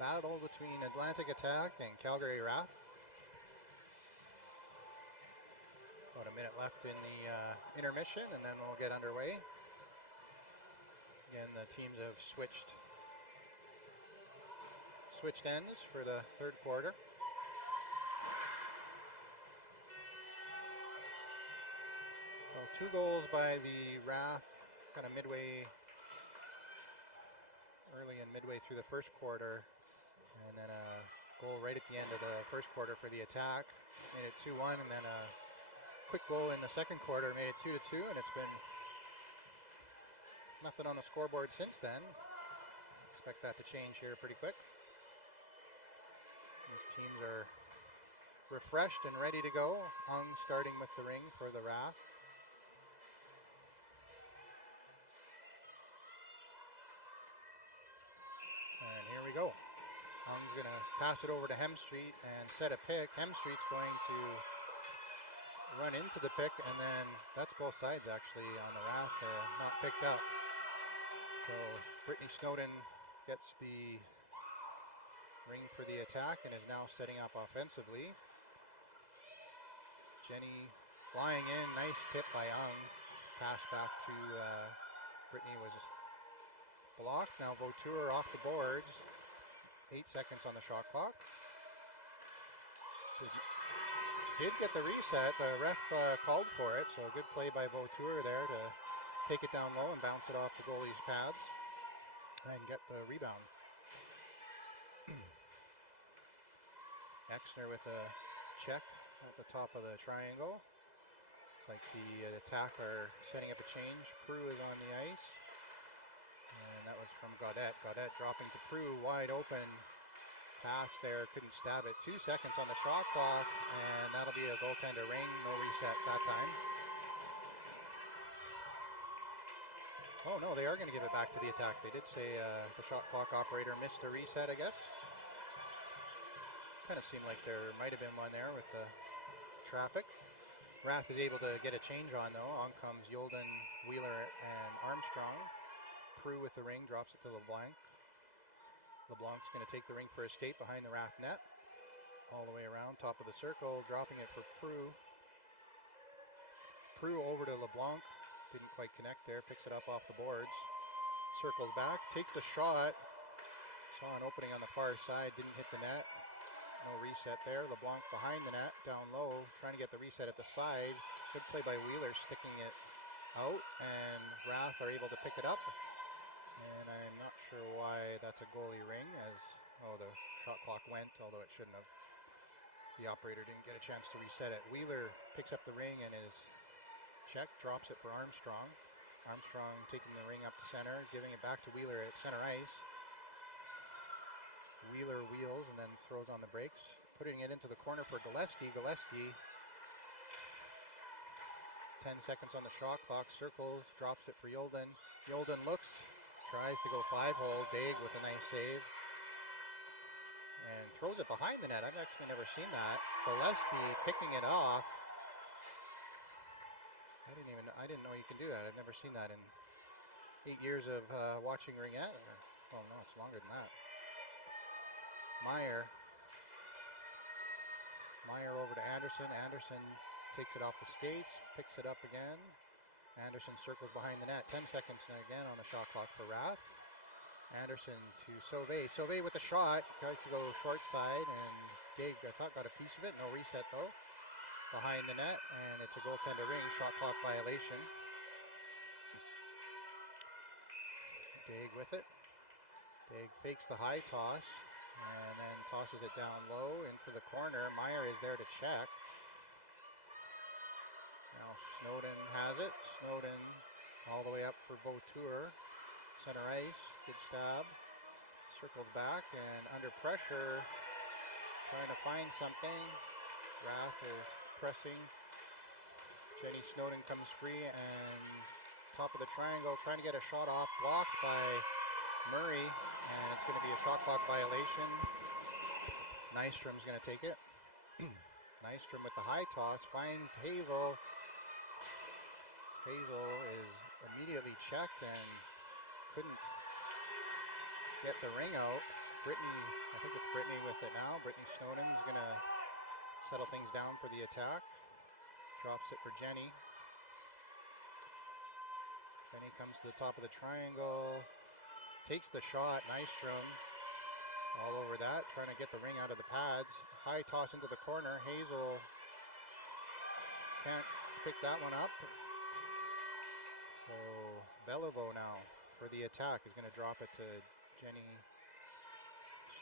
battle between Atlantic Attack and Calgary Wrath. About a minute left in the intermission, and then we'll get underway. Again, the teams have switched ends for the third quarter. So 2 goals by the Wrath, kind of early and midway through the first quarter, and then a goal right at the end of the first quarter for the Attack, made it 2-1, and then a quick goal in the second quarter made it 2-2, and it's been nothing on the scoreboard since then. Expect that to change here pretty quick. These teams are refreshed and ready to go. Hung starting with the ring for the Wrath. And here we go. Hung's going to pass it over to Hemstreet and set a pick. Hemstreet's going to run into the pick, and then that's both sides actually on the Wrath. Not picked up. So Brittany Snowden gets the ring for the Attack and is now setting up offensively. Jenny flying in, nice tip by Young. Pass back to Brittany was blocked. Now Vautour off the boards. 8 seconds on the shot clock. Did get the reset. The ref called for it, so a good play by Vautour there to take it down low and bounce it off the goalie's pads and get the rebound. Exner with a check at the top of the triangle. Looks like the Attack are setting up a change. Prue is on the ice. And that was from Gaudette. Gaudette dropping to Prue, wide open. Pass there, couldn't stab it. 2 seconds on the shot clock, and that'll be a goaltender ring. No reset that time. Oh no, they are going to give it back to the Attack. They did say the shot clock operator missed a reset, I guess. Kind of seemed like there might have been one there with the traffic. Wrath is able to get a change on though. On comes Yolden, Wheeler, and Armstrong. Prue with the ring, drops it to LeBlanc. LeBlanc's going to take the ring for a skate behind the Wrath net. All the way around, top of the circle, dropping it for Prue. Prue over to LeBlanc. Didn't quite connect there, picks it up off the boards. Circles back, takes the shot. Saw an opening on the far side, didn't hit the net. No reset there. LeBlanc behind the net, down low, trying to get the reset at the side. Good play by Wheeler, sticking it out, and Wrath are able to pick it up. And I'm not sure why that's a goalie ring, as, the shot clock went, although it shouldn't have. The operator didn't get a chance to reset it. Wheeler picks up the ring and is checked, drops it for Armstrong. Armstrong taking the ring up to center, giving it back to Wheeler at center ice. Wheeler wheels and then throws on the brakes, putting it into the corner for Gillespie. 10 seconds on the shot clock, circles, drops it for Yolden. Yolden looks, tries to go 5-hole, Daig with a nice save, and throws it behind the net. I've actually never seen that. Gillespie picking it off. I didn't know you can do that. I've never seen that in 8 years of watching Ringette. Well, no, it's longer than that. Meyer over to Anderson. Anderson takes it off the skates, picks it up again. Anderson circles behind the net. 10 seconds now again on the shot clock for Wrath. Anderson to Sauvé. Sauvé with the shot, tries to go short side, and Daig, I thought, got a piece of it. No reset though. Behind the net, and it's a goaltender ring, shot clock violation. Daig with it. Daig fakes the high toss, and then tosses it down low into the corner. Meyer is there to check. Now Snowden has it. Snowden all the way up for Vautour. Center ice, good stab. Circled back and under pressure, trying to find something. Wrath is pressing. Jenny Snowden comes free and top of the triangle, trying to get a shot off, blocked by Murray, and it's going to be a shot clock violation. Nystrom's going to take it. Nystrom with the high toss, finds Hazel. Hazel is immediately checked and couldn't get the ring out. Brittany, I think it's Brittany with it now. Brittany Snowden's going to settle things down for the attack. Drops it for Jenny. Jenny comes to the top of the triangle. Takes the shot. Nystrom all over that. Trying to get the ring out of the pads. High toss into the corner. Hazel can't pick that one up. So Beliveau now for the attack is going to drop it to Jenny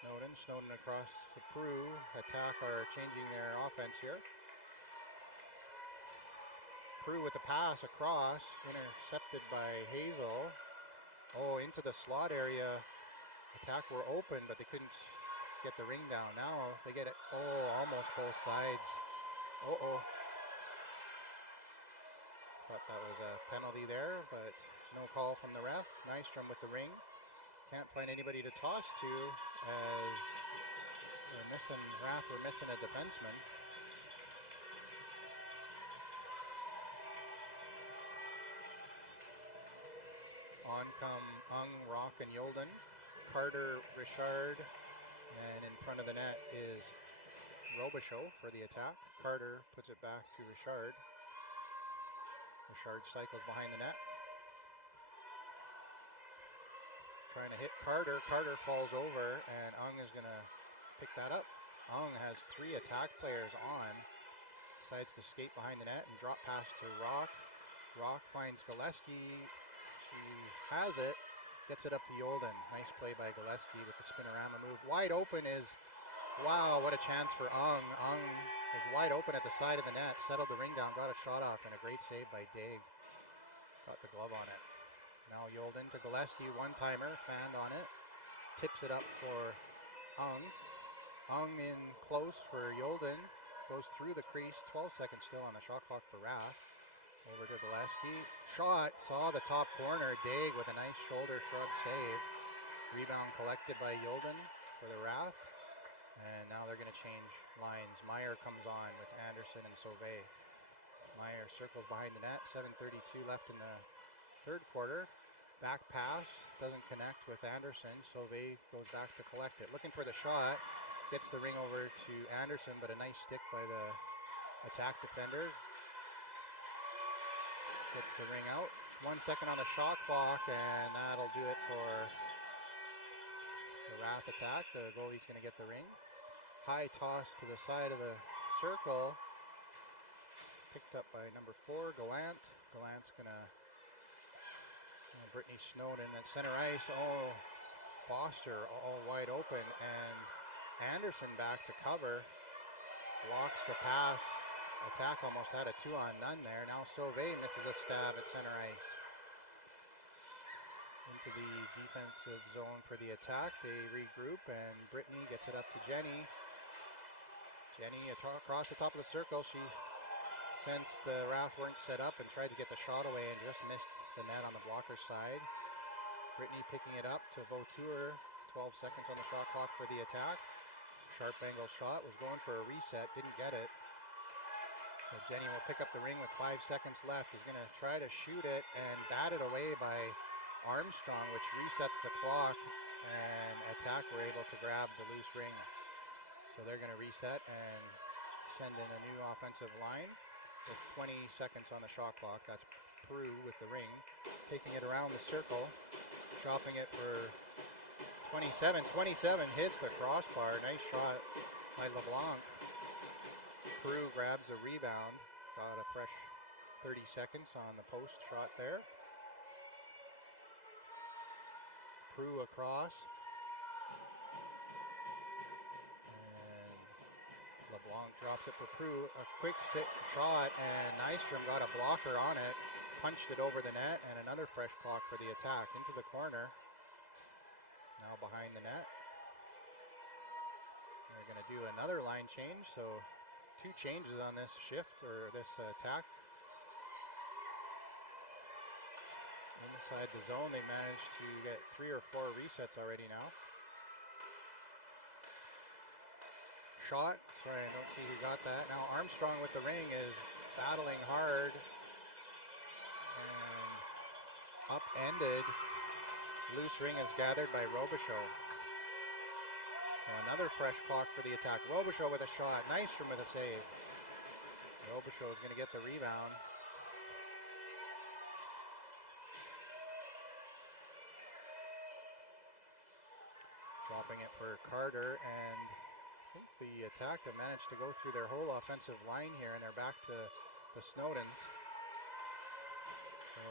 Snowden. Snowden across the Prue. Attack are changing their offense here. Prue with the pass across, intercepted by Hazel. Oh, into the slot area. Attack were open, but they couldn't get the ring down. Now they get it. Oh, almost both sides. Uh-oh. Thought that was a penalty there, but no call from the ref. Nystrom with the ring. Can't find anybody to toss to as we're missing a defenseman. On come Ung, Rock, and Yolden. Carter, Richard, and in front of the net is Robichaud for the attack. Carter puts it back to Richard. Richard cycles behind the net. Trying to hit Carter. Carter falls over, and Ung is going to pick that up. Ung has 3 attack players on. Decides to skate behind the net and drop pass to Rock. Rock finds Gillespie. She has it. Gets it up to Yolden. Nice play by Gillespie with the spinorama move. Wide open is, wow, what a chance for Ung. Ung was wide open at the side of the net. Settled the ring down, got a shot off, and a great save by Daig. Got the glove on it. Now Yolden to Gillespie, one-timer, fanned on it. Tips it up for Ung. Ung in close for Yolden. Goes through the crease, 12 seconds still on the shot clock for Rath. Over to Gillespie. Shot, saw the top corner. Daig with a nice shoulder shrug save. Rebound collected by Yolden for the Rath. And now they're going to change lines. Meyer comes on with Anderson and Sauvé. Meyer circles behind the net. 7:32 left in the third quarter. Back pass, doesn't connect with Anderson. Sauvé goes back to collect it. Looking for the shot. Gets the ring over to Anderson, but a nice stick by the attack defender. Gets the ring out. 1 second on the shot clock, and that'll do it for the Rath attack. The goalie's going to get the ring. High toss to the side of the circle. Picked up by number 4, Gallant. Gallant's going to Brittany Snowden at center ice. Oh, Foster all wide open, and Anderson back to cover. Blocks the pass. Attack almost had a 2-on-none there. Now Sauvé misses a stab at center ice. Into the defensive zone for the attack. They regroup, and Brittany gets it up to Jenny. Jenny across the top of the circle. She sensed the Rath weren't set up and tried to get the shot away and just missed the net on the blocker side. Brittany picking it up to Vautour. 12 seconds on the shot clock for the attack. Sharp angle shot, was going for a reset, didn't get it. So Jenny will pick up the ring with 5 seconds left. Is going to try to shoot it and bat it away by Armstrong, which resets the clock, and attack were able to grab the loose ring. So they're going to reset and send in a new offensive line with 20 seconds on the shot clock. That's Prue with the ring, taking it around the circle, dropping it for 27. 27 hits the crossbar. Nice shot by LeBlanc. Prue grabs a rebound. Got a fresh 30 seconds on the post shot there. Prue across. And LeBlanc drops it for Prue. A quick shot, and Nystrom got a blocker on it. Punched it over the net, and another fresh clock for the attack. Into the corner. Now behind the net. They're going to do another line change, so 2 changes on this shift, or this attack. Inside the zone, they managed to get 3 or 4 resets already now. Shot, sorry, I don't see who got that. Now Armstrong with the ring is battling hard. And upended. Loose ring is gathered by Robichaud. So another fresh clock for the attack. Robichaud with a shot. Nystrom with a save. Robichaud is going to get the rebound. Dropping it for Carter, and I think the attack have managed to go through their whole offensive line here, and they're back to the Snowdens. So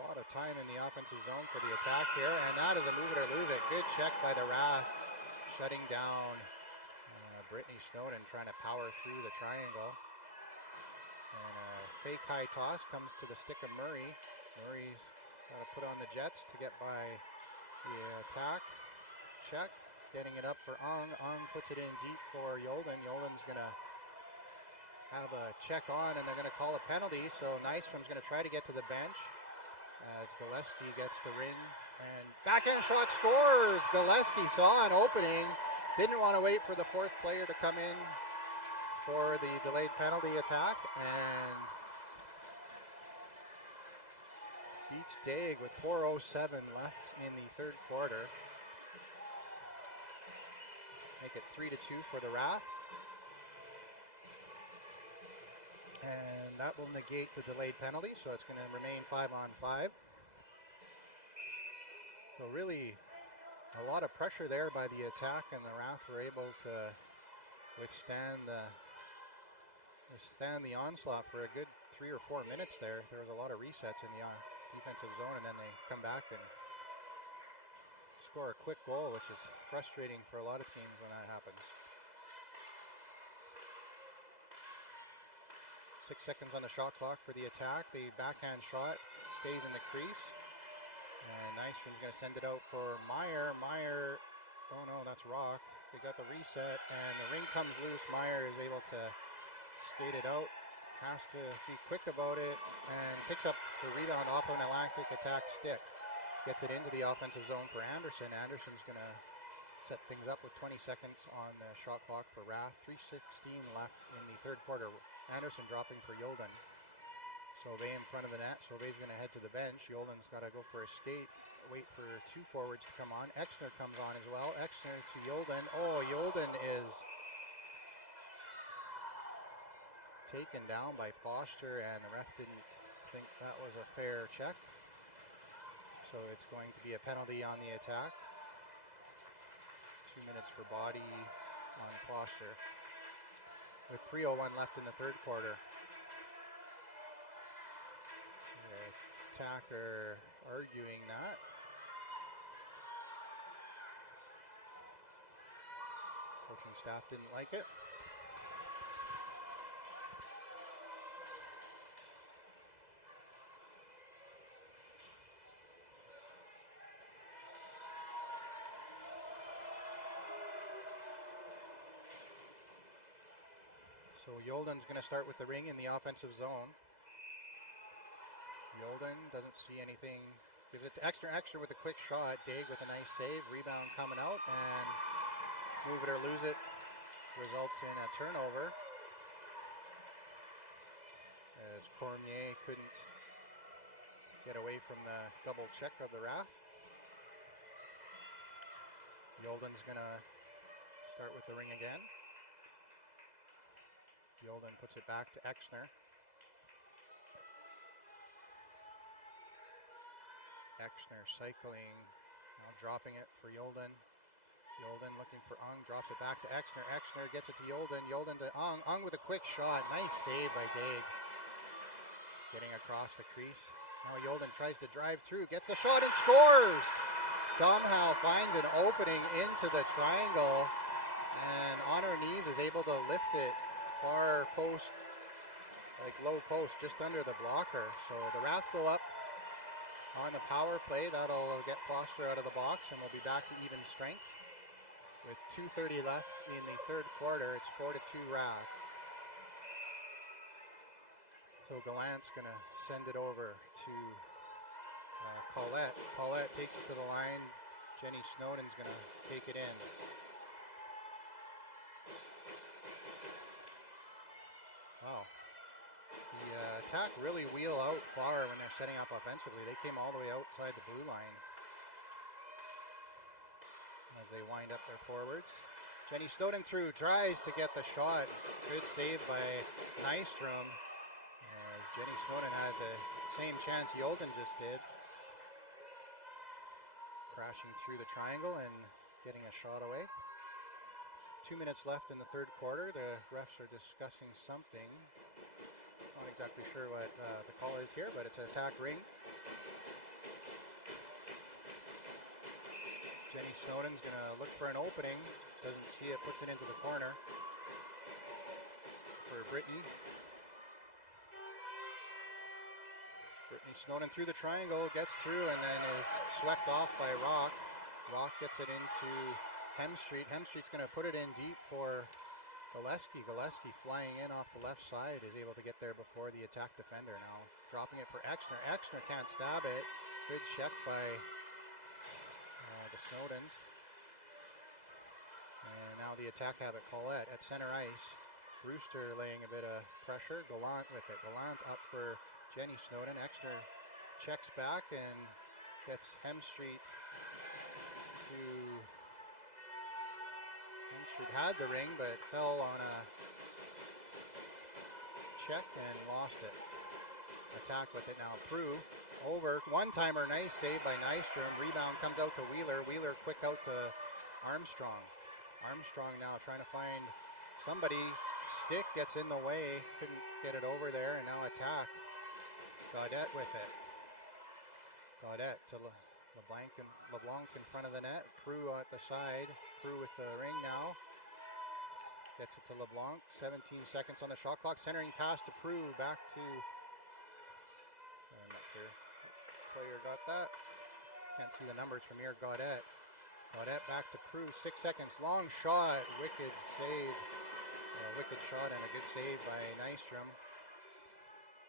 a lot of time in the offensive zone for the attack here, and that is a move it or lose it. Good check by the Wrath, shutting down Brittany Snowden, trying to power through the triangle. And a fake high toss comes to the stick of Murray. Murray's got to put on the Jets to get by the attack. Check, getting it up for Ung. Ung puts it in deep for Yolden. Yolden's going to have a check on, and they're going to call a penalty. So Nystrom's going to try to get to the bench as Gillespie gets the ring. And backhand shot, scores! Gillespie saw an opening. Didn't want to wait for the fourth player to come in for the delayed penalty attack, and beats Daig with 4:07 left in the third quarter. Make it 3-2 for the Wrath. And that will negate the delayed penalty, so it's going to remain 5-on-5. So really a lot of pressure there by the attack, and the Wrath were able to withstand the onslaught for a good 3 or 4 minutes there. There was a lot of resets in the defensive zone, and then they come back and score a quick goal, which is frustrating for a lot of teams when that happens. 6 seconds on the shot clock for the attack. The backhand shot stays in the crease. And Nystrom's going to send it out for Meyer. Meyer, oh no, that's Rock. They got the reset, and the ring comes loose. Meyer is able to skate it out. Has to be quick about it, and picks up the rebound off of an Atlantic attack stick. Gets it into the offensive zone for Anderson. Anderson's going to set things up with 20 seconds on the shot clock for Wrath. 3:16 left in the third quarter. Anderson dropping for Yolden. Sauvé in front of the net. Sauvé's going to head to the bench. Yolden's got to go for a skate. Wait for 2 forwards to come on. Exner comes on as well. Exner to Yolden. Oh, Yolden is taken down by Foster, and the ref didn't think that was a fair check. So it's going to be a penalty on the attack. 2 minutes for body on Foster. With 3:01 left in the third quarter. The attacker arguing that. Coaching staff didn't like it. So Yolden's going to start with the ring in the offensive zone. Yolden doesn't see anything. Gives it to Exner with a quick shot. Daig with a nice save. Rebound coming out, and move it or lose it results in a turnover. As Cormier couldn't get away from the double check of the Wrath. Yolden's going to start with the ring again. Yolden puts it back to Exner. Exner cycling, now dropping it for Yolden. Yolden looking for Ung, drops it back to Exner. Exner gets it to Yolden. Yolden to Ung. Ung with a quick shot. Nice save by Daig. Getting across the crease. Now Yolden tries to drive through, gets the shot and scores! Somehow finds an opening into the triangle, and on her knees is able to lift it far post, like low post, just under the blocker. So the Wrath go up on the power play. That'll get Foster out of the box, and we'll be back to even strength. With 2:30 left in the third quarter, it's 4-2 Wrath. So Gallant's going to send it over to Collette. Collette takes it to the line. Jenny Snowden's going to take it in. Wow. The Attack really wheel out far when they're setting up offensively. They came all the way outside the blue line as they wind up their forwards. Jenny Snowden through, tries to get the shot. Good save by Nystrom, as Jenny Snowden had the same chance Yolden just did. Crashing through the triangle and getting a shot away. 2 minutes left in the third quarter. The refs are discussing something. Not exactly sure what the call is here, but it's an attack ring. Jenny Snowden's going to look for an opening. Doesn't see it, puts it into the corner for Brittany. Brittany Snowden through the triangle, gets through, and then is swept off by Rock. Rock gets it into Hemstreet. Hemstreet's going to put it in deep for Gillespie. Gillespie flying in off the left side is able to get there before the attack defender now. Dropping it for Exner. Exner can't stab it. Good check by the Snowdens. And now the attack have it. Collette at center ice. Brewster laying a bit of pressure. Gallant with it. Gallant up for Jenny Snowden. Exner checks back and gets Hemstreet to... Hemstreet had the ring but fell on a check and lost it. Attack with it now. Prue over. One-timer. Nice save by Nystrom. Rebound comes out to Wheeler. Wheeler quick out to Armstrong. Armstrong now trying to find somebody. Stick gets in the way. Couldn't get it over there, and now attack. Gaudette with it. Gaudette to LeBlanc in front of the net. Prue at the side. Prue with the ring now. Gets it to LeBlanc. 17 seconds on the shot clock. Centering pass to Prue. Back to... I'm not sure which player got that. Can't see the numbers from here. Gaudette. Gaudette back to Prue. 6 seconds. Long shot. Wicked save. Wicked shot and a good save by Nystrom.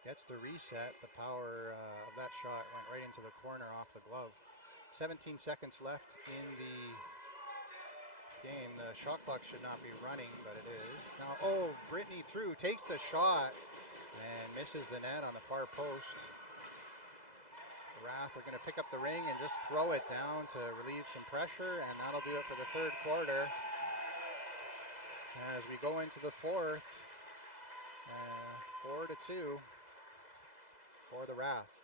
Gets the reset. The power of that shot went right into the corner off the glove. 17 seconds left in the game. The shot clock should not be running, but it is. Now, Brittany through. Takes the shot and misses the net on the far post. Wrath are going to pick up the ring and just throw it down to relieve some pressure, and that'll do it for the third quarter. As we go into the fourth, 4-2 for the Wrath.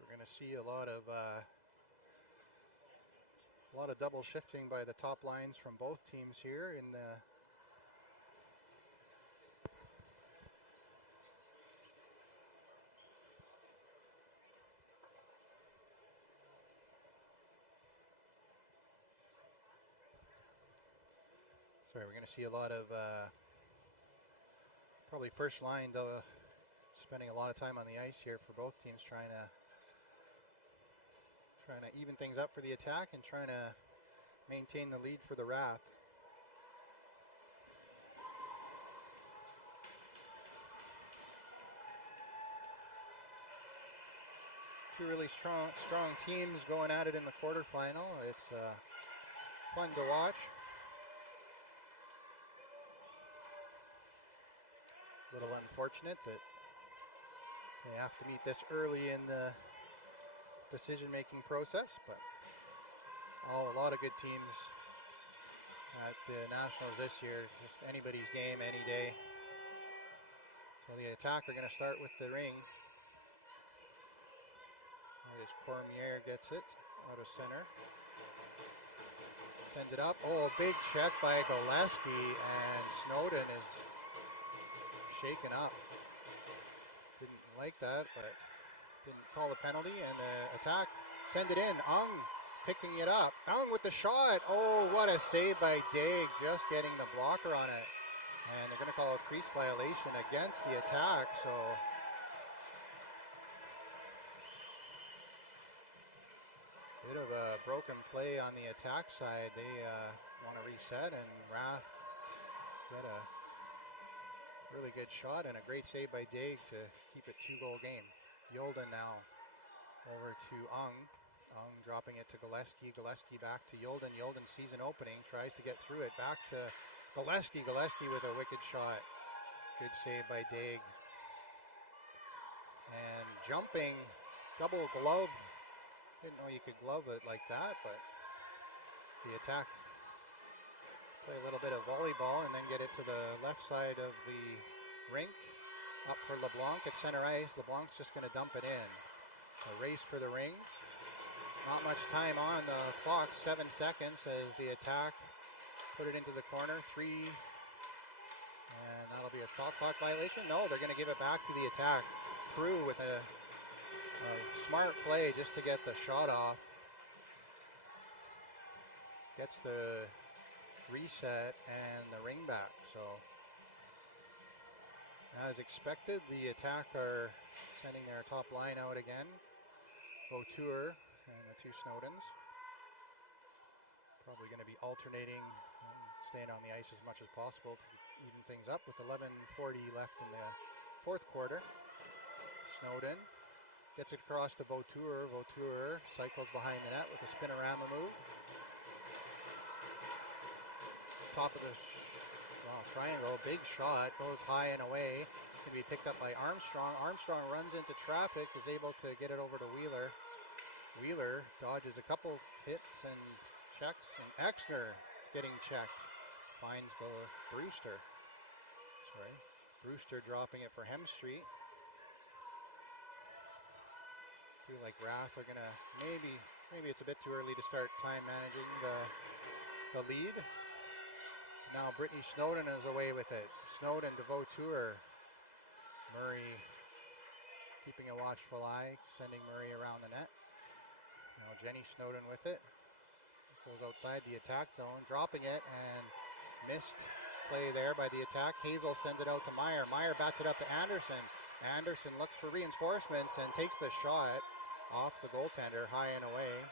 We're going to see a lot of double shifting by the top lines from both teams here in the we're going to see a lot of probably first line spending a lot of time on the ice here for both teams, trying to even things up for the attack and trying to maintain the lead for the Wrath. Two really strong teams going at it in the quarterfinal. It's fun to watch. A little unfortunate that they have to meet this early in the decision-making process, but a lot of good teams at the Nationals this year. Just anybody's game any day. So the attack are going to start with the ring. There's Cormier, gets it out of center. Sends it up. Big check by Gillespie, and Snowden is shaken up. Didn't like that, but didn't call the penalty, and the attack send it in. Ung picking it up. Ung with the shot. What a save by Daig, just getting the blocker on it. And they're going to call a crease violation against the attack. So bit of a broken play on the attack side. They want to reset, and Wrath get a really good shot and a great save by Daig to keep it 2-goal game. Yolden now Over to Ung. Ung dropping it to Gillespie. Gillespie back to Yolden. Yolden sees an opening, tries to get through it. Back to Gillespie. Gillespie with a wicked shot. Good save by Daig. And jumping, double glove. Didn't know you could glove it like that, but the attack. Play a little bit of volleyball and then get it to the left side of the rink. Up for LeBlanc at center ice. LeBlanc's just going to dump it in. A race for the ring. Not much time on the clock. 7 seconds as the attack put it into the corner. 3. And that'll be a shot clock violation. No, they're going to give it back to the attack. Crew with a smart play just to get the shot off. Gets the reset and the ring back. So as expected, the attack are sending their top line out again. Vautour and the two Snowdens. Probably going to be alternating and staying on the ice as much as possible to even things up with 11:40 left in the fourth quarter. Snowden gets it across to Vautour. Vautour cycles behind the net with a spinorama move. Top of the triangle, big shot, goes high and away. It's going to be picked up by Armstrong. Armstrong runs into traffic, is able to get it over to Wheeler. Wheeler dodges a couple hits and checks, and Exner getting checked. Finds Brewster. Brewster dropping it for Hemstreet. Feel like Wrath are going to maybe it's a bit too early to start time managing the lead. Now Brittany Snowden is away with it. Snowden to Vautour. Murray keeping a watchful eye, sending Murray around the net. Now Jenny Snowden with it. Goes outside the attack zone, dropping it, and missed play there by the attack. Hazel sends it out to Meyer. Meyer bats it up to Anderson. Anderson looks for reinforcements and takes the shot off the goaltender, high and away.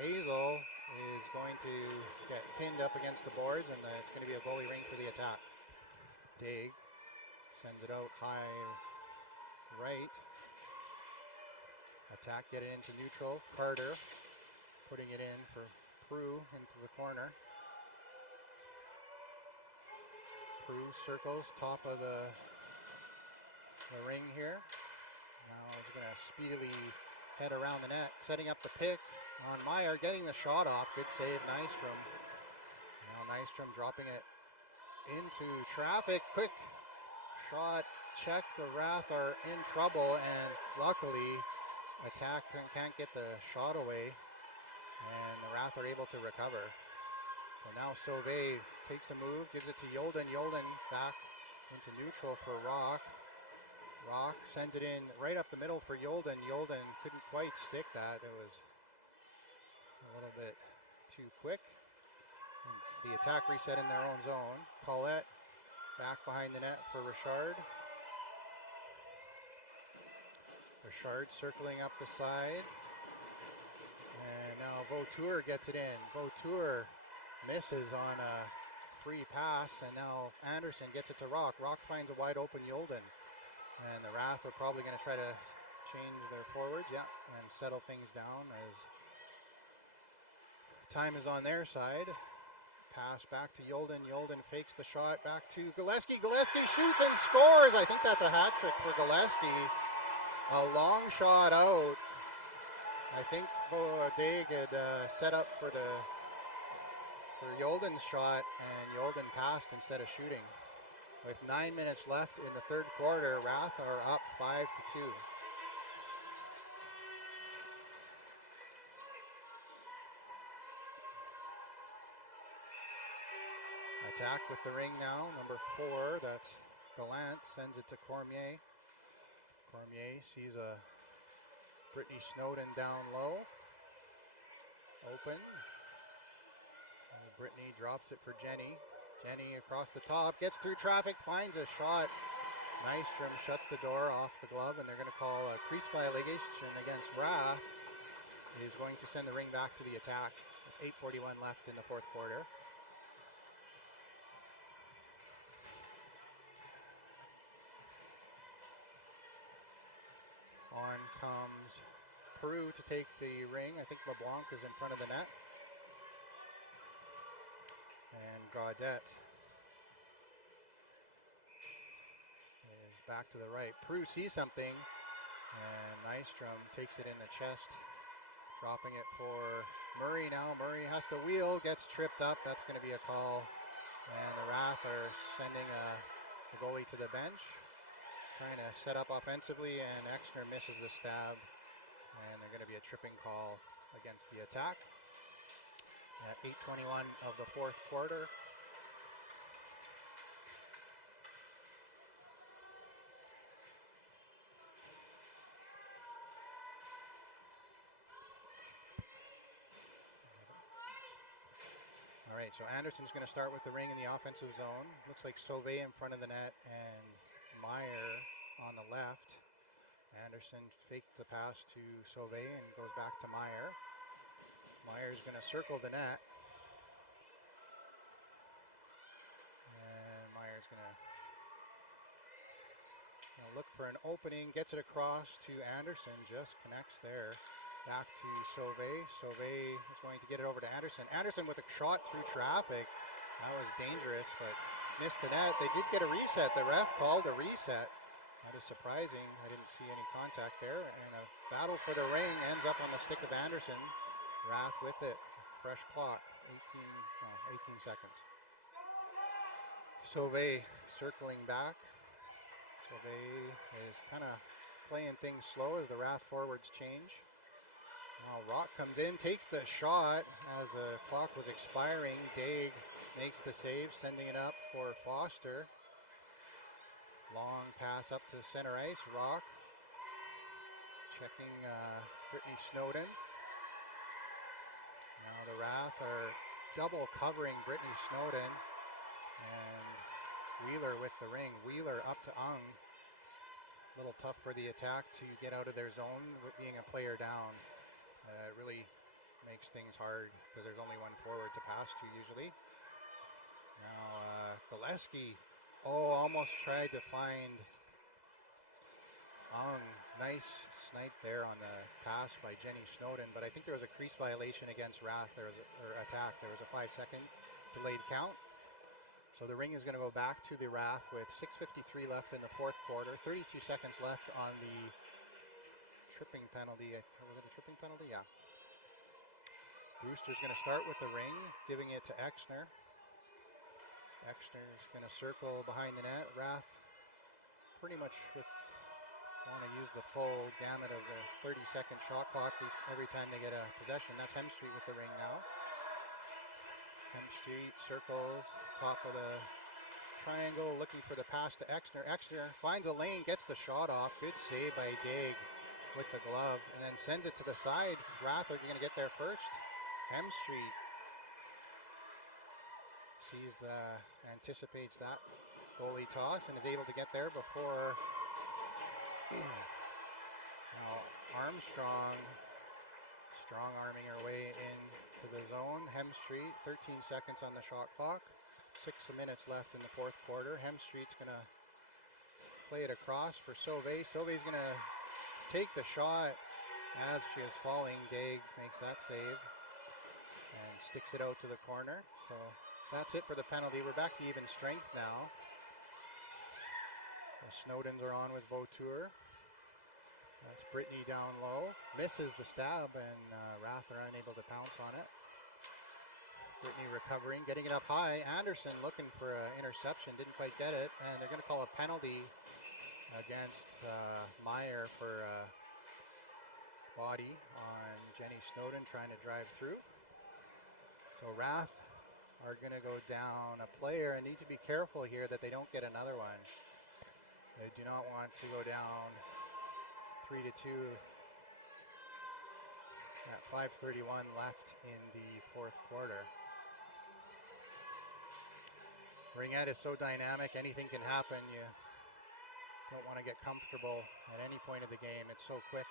Hazel is going to get pinned up against the boards, and it's going to be a goalie ring for the attack. Daig sends it out high right. Attack get it into neutral. Carter putting it in for Prue into the corner. Prue circles top of the ring here. Now he's going to speedily head around the net, setting up the pick on Meyer, getting the shot off. Good save, Nystrom. Now Nystrom dropping it into traffic. Quick shot, check. The Wrath are in trouble, and luckily attack can't get the shot away, and the Wrath are able to recover. So now Sauvé takes a move, gives it to Yolden. Yolden back into neutral for Rock. Rock sends it in right up the middle for Yolden. Yolden couldn't quite stick that. It was a little bit too quick. The attack reset in their own zone. Paulette back behind the net for Richard. Richard circling up the side. And now Vautour gets it in. Vautour misses on a free pass, and now Anderson gets it to Rock. Rock finds a wide open Yolden. And the Wrath are probably going to try to change their forwards, and settle things down as time is on their side. Pass back to Yolden. Yolden fakes the shot back to Gillespie. Gillespie shoots and scores. I think that's a hat trick for Gillespie. A long shot out. I think Daig had set up for Yolden's shot, and Yolden passed instead of shooting. With 9 minutes left in the third quarter, Wrath are up 5-2. Attack with the ring now, number 4, that's Gallant, sends it to Cormier. Cormier sees a Brittany Snowden down low. Open. And Brittany drops it for Jenny. Jenny across the top, gets through traffic, finds a shot. Nystrom shuts the door off the glove, and they're going to call a crease violation against Wrath. Is going to send the ring back to the attack with 8:41 left in the fourth quarter. On comes Peru to take the ring. I think LeBlanc is in front of the net. And Gaudette is back to the right. Peru sees something, and Nystrom takes it in the chest, dropping it for Murray now. Murray has to wheel, gets tripped up. That's going to be a call. And the Wrath are sending the goalie to the bench, trying to set up offensively, and Exner misses the stab. And they're going to be a tripping call against the attack. At 8:21 of the fourth quarter. All right, so Anderson's going to start with the ring in the offensive zone. Looks like Sauvé in front of the net and Meyer on the left. Anderson faked the pass to Sauvé and goes back to Meyer. Meyer's going to circle the net. And Meyer's going to look for an opening, gets it across to Anderson, just connects there. Back to Sauvé. Sauvé is going to get it over to Anderson. Anderson with a shot through traffic. That was dangerous, but missed the net. They did get a reset. The ref called a reset. That is surprising. I didn't see any contact there. And a battle for the ring ends up on the stick of Anderson. Wrath with it. Fresh clock. 18 seconds. Sauvé circling back. Sauvé is kind of playing things slow as the Wrath forwards change. Now Rock comes in, takes the shot as the clock was expiring. Daig makes the save, sending it up for Foster. Long pass up to center ice. Rock checking Brittany Snowden. Now the Wrath are double covering Brittany Snowden. And Wheeler with the ring. Wheeler up to Ung. A little tough for the attack to get out of their zone with being a player down. It really makes things hard because there's only one forward to pass to usually. Now Gillespie, almost tried to find Ung. Nice snipe there on the pass by Jenny Snowden, but I think there was a crease violation against Wrath or attack. There was a 5-second delayed count. So the ring is going to go back to the Wrath with 6:53 left in the fourth quarter. 32 seconds left on the tripping penalty. Was it a tripping penalty? Yeah. Brewster's going to start with the ring, giving it to Exner. Exner's going to circle behind the net. Wrath pretty much want to use the full gamut of the 30-second shot clock every time they get a possession. That's Hemstreet with the ring now. Hemstreet circles, top of the triangle, looking for the pass to Exner. Exner finds a lane, gets the shot off. Good save by Daig with the glove, and then sends it to the side. Wrath are going to get there first. Hemstreet anticipates that goalie toss and is able to get there before now Armstrong strong-arming her way into the zone. Hemstreet, 13 seconds on the shot clock. 6 minutes left in the fourth quarter. Hemstreet's going to play it across for Sauvé. Sauvé's going to take the shot as she is falling. Daig makes that save and sticks it out to the corner. So that's it for the penalty. We're back to even strength now. The Snowdens are on with Vautour. That's Brittany down low. Misses the stab, and Wrath are unable to pounce on it. Brittany recovering, getting it up high. Anderson looking for an interception, didn't quite get it. And they're going to call a penalty against Meyer for body on Jenny Snowden trying to drive through. So Wrath are going to go down a player and need to be careful here that they don't get another one. They do not want to go down 3-2 at 5:31 left in the fourth quarter. Ringette is so dynamic, anything can happen. You don't want to get comfortable at any point of the game. It's so quick.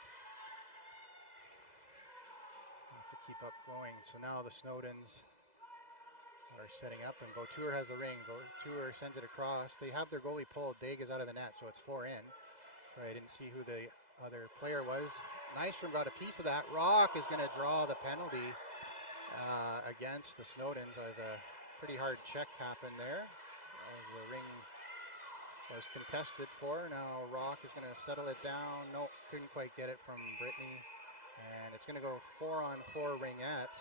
You have to keep up going. So now the Snowdens are setting up, and Vautour has the ring. Vautour sends it across. They have their goalie pulled. Daig is out of the net, so it's 4 in. Sorry, I didn't see who the other player was. Nystrom got a piece of that. Rock is going to draw the penalty against the Snowdens as a pretty hard check happened there. As the ring was contested for. Now Rock is going to settle it down. Nope, couldn't quite get it from Brittany. And it's going to go 4-on-4 Ringette.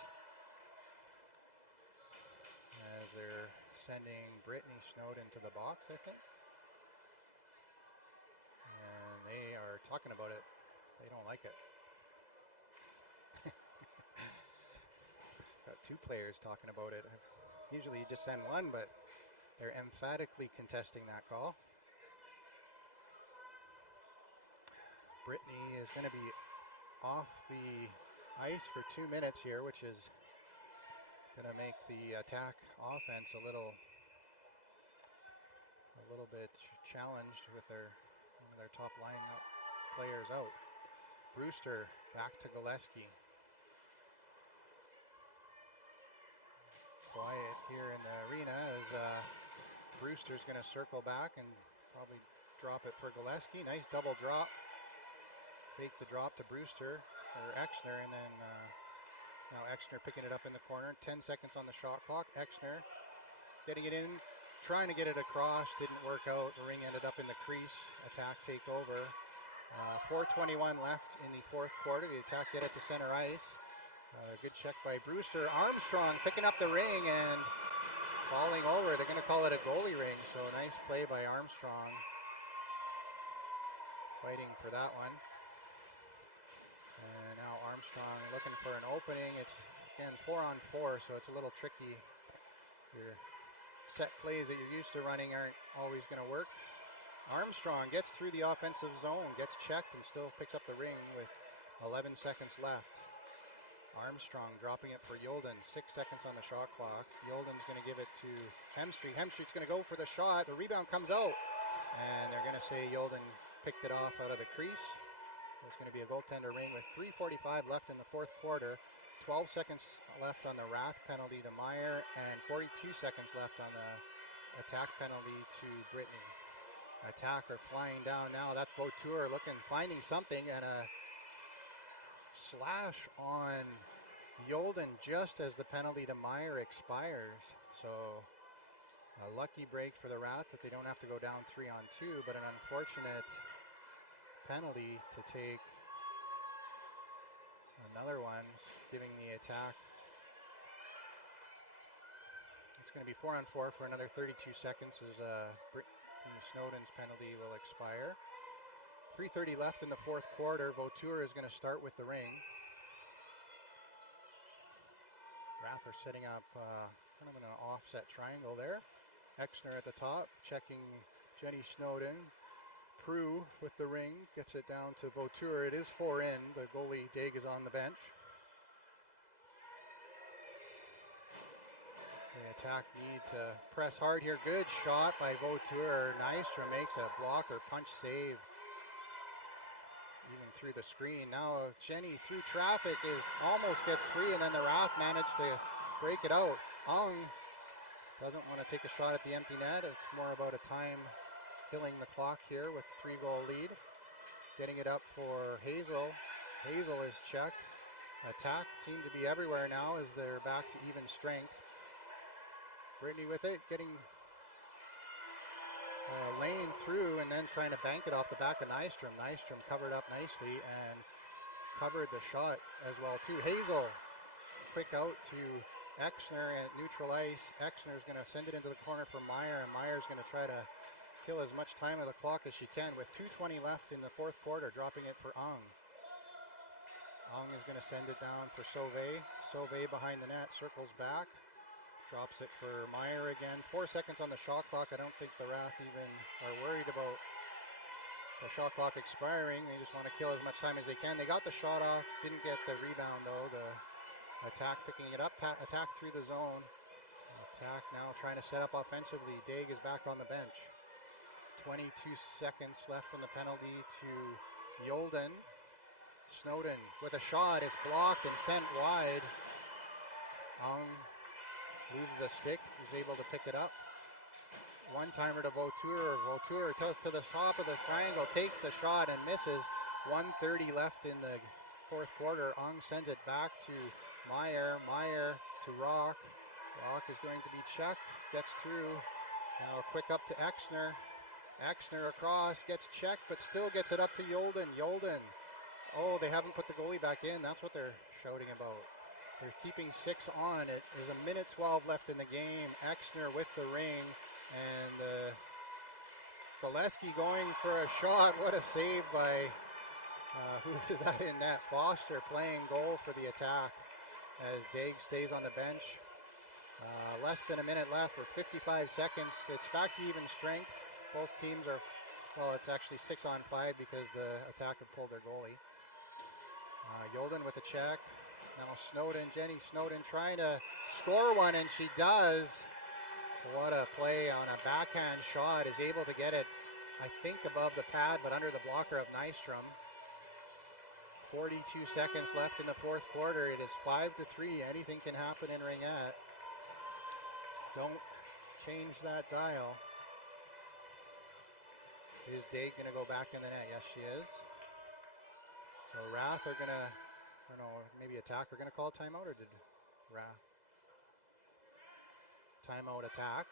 As they're sending Brittany Snowden to the box, I think. And they are talking about it. They don't like it. Got two players talking about it. Usually you just send one, but they're emphatically contesting that call. Brittany is going to be off the ice for 2 minutes here, which is going to make the attack offense a little bit challenged with one of their top lineup players out. Brewster back to Gillespie. Quiet here in the arena as Brewster's going to circle back and probably drop it for Gillespie. Nice double drop. Fake the drop to Brewster or Exner, and then now Exner picking it up in the corner. 10 seconds on the shot clock. Exner getting it in, trying to get it across, didn't work out. The ring ended up in the crease. Attack take over. 4:21 left in the fourth quarter. The Attack get it to center ice. Good check by Brewster. Armstrong picking up the ring and falling over. They're going to call it a goalie ring, so nice play by Armstrong. Fighting for that one. And now Armstrong looking for an opening. It's, again, 4-on-4, so it's a little tricky. Your set plays that you're used to running aren't always going to work. Armstrong gets through the offensive zone, gets checked, and still picks up the ring with 11 seconds left. Armstrong dropping it for Yolden. 6 seconds on the shot clock. Yolden's going to give it to Hemstreet. Hemstreet's going to go for the shot. The rebound comes out, and they're going to say Yolden picked it off out of the crease. There's going to be a goaltender ring with 3:45 left in the fourth quarter. 12 seconds left on the Rath penalty to Meyer, and 42 seconds left on the attack penalty to Brittany. Attack are flying down now. That's Vautour finding something, and a slash on Yolden just as the penalty to Meyer expires. So a lucky break for the Rath that they don't have to go down 3-on-2, but an unfortunate penalty to take another one, giving the Attack. It's going to be 4-on-4 for another 32 seconds as Snowden's penalty will expire. 3:30 left in the fourth quarter. Vautour is going to start with the ring. Rath are setting up kind of an offset triangle there. Exner at the top, checking Jenny Snowden. Prue with the ring, gets it down to Vautour. It is 4 in. The goalie, Daig, is on the bench. The Attack need to press hard here. Good shot by Vautour. Nystrom makes a blocker punch save. Even through the screen. Now Jenny through traffic almost gets free, and then the Rath managed to break it out. Ong doesn't want to take a shot at the empty net. It's more about a time killing the clock here with a 3-goal lead. Getting it up for Hazel. Hazel is checked. Attack seem to be everywhere now as they're back to even strength. Brittany with it, getting lane through and then trying to bank it off the back of Nystrom. Nystrom covered up nicely and covered the shot as well too. Hazel, quick out to Exner at neutral ice. Exner is going to send it into the corner for Meyer, and Meyer's going to try to kill as much time of the clock as she can with 2:20 left in the fourth quarter, dropping it for Ong. Ong is going to send it down for Sauvé. Sauvé behind the net, circles back. Drops it for Meyer again. 4 seconds on the shot clock. I don't think the Rath even are worried about the shot clock expiring. They just want to kill as much time as they can. They got the shot off. Didn't get the rebound though. The Attack picking it up. Attack through the zone. Attack now trying to set up offensively. Daig is back on the bench. 22 seconds left on the penalty to Yolden. Snowden with a shot. It's blocked and sent wide. Ong loses a stick. He's able to pick it up. One-timer to Vautour. Vautour to the top of the triangle. Takes the shot and misses. 1:30 left in the fourth quarter. Ong sends it back to Meyer. Meyer to Rock. Rock is going to be checked. Gets through. Now quick up to Exner. Exner across. Gets checked, but still gets it up to Yolden. Yolden. Oh, they haven't put the goalie back in. That's what they're shouting about. They're keeping 6 on. It is a minute 12 left in the game. Exner with the ring. And Gillespie going for a shot. What a save by, who is that in net? Foster playing goal for the attack as Daig stays on the bench. Less than a minute left with 55 seconds. It's back to even strength. Both teams are, well, it's actually 6-on-5 because the attack have pulled their goalie. Yolden with a check. Now Snowden, Jenny Snowden trying to score one, and she does. What a play on a backhand shot. Is able to get it, I think, above the pad, but under the blocker of Nystrom. 42 seconds left in the fourth quarter. It is 5-3. Anything can happen in Ringette. Don't change that dial. Is Daig going to go back in the net? Yes, she is. So Wrath are going to, I don't know, maybe attack are going to call a timeout, or did Wrath? Timeout attack.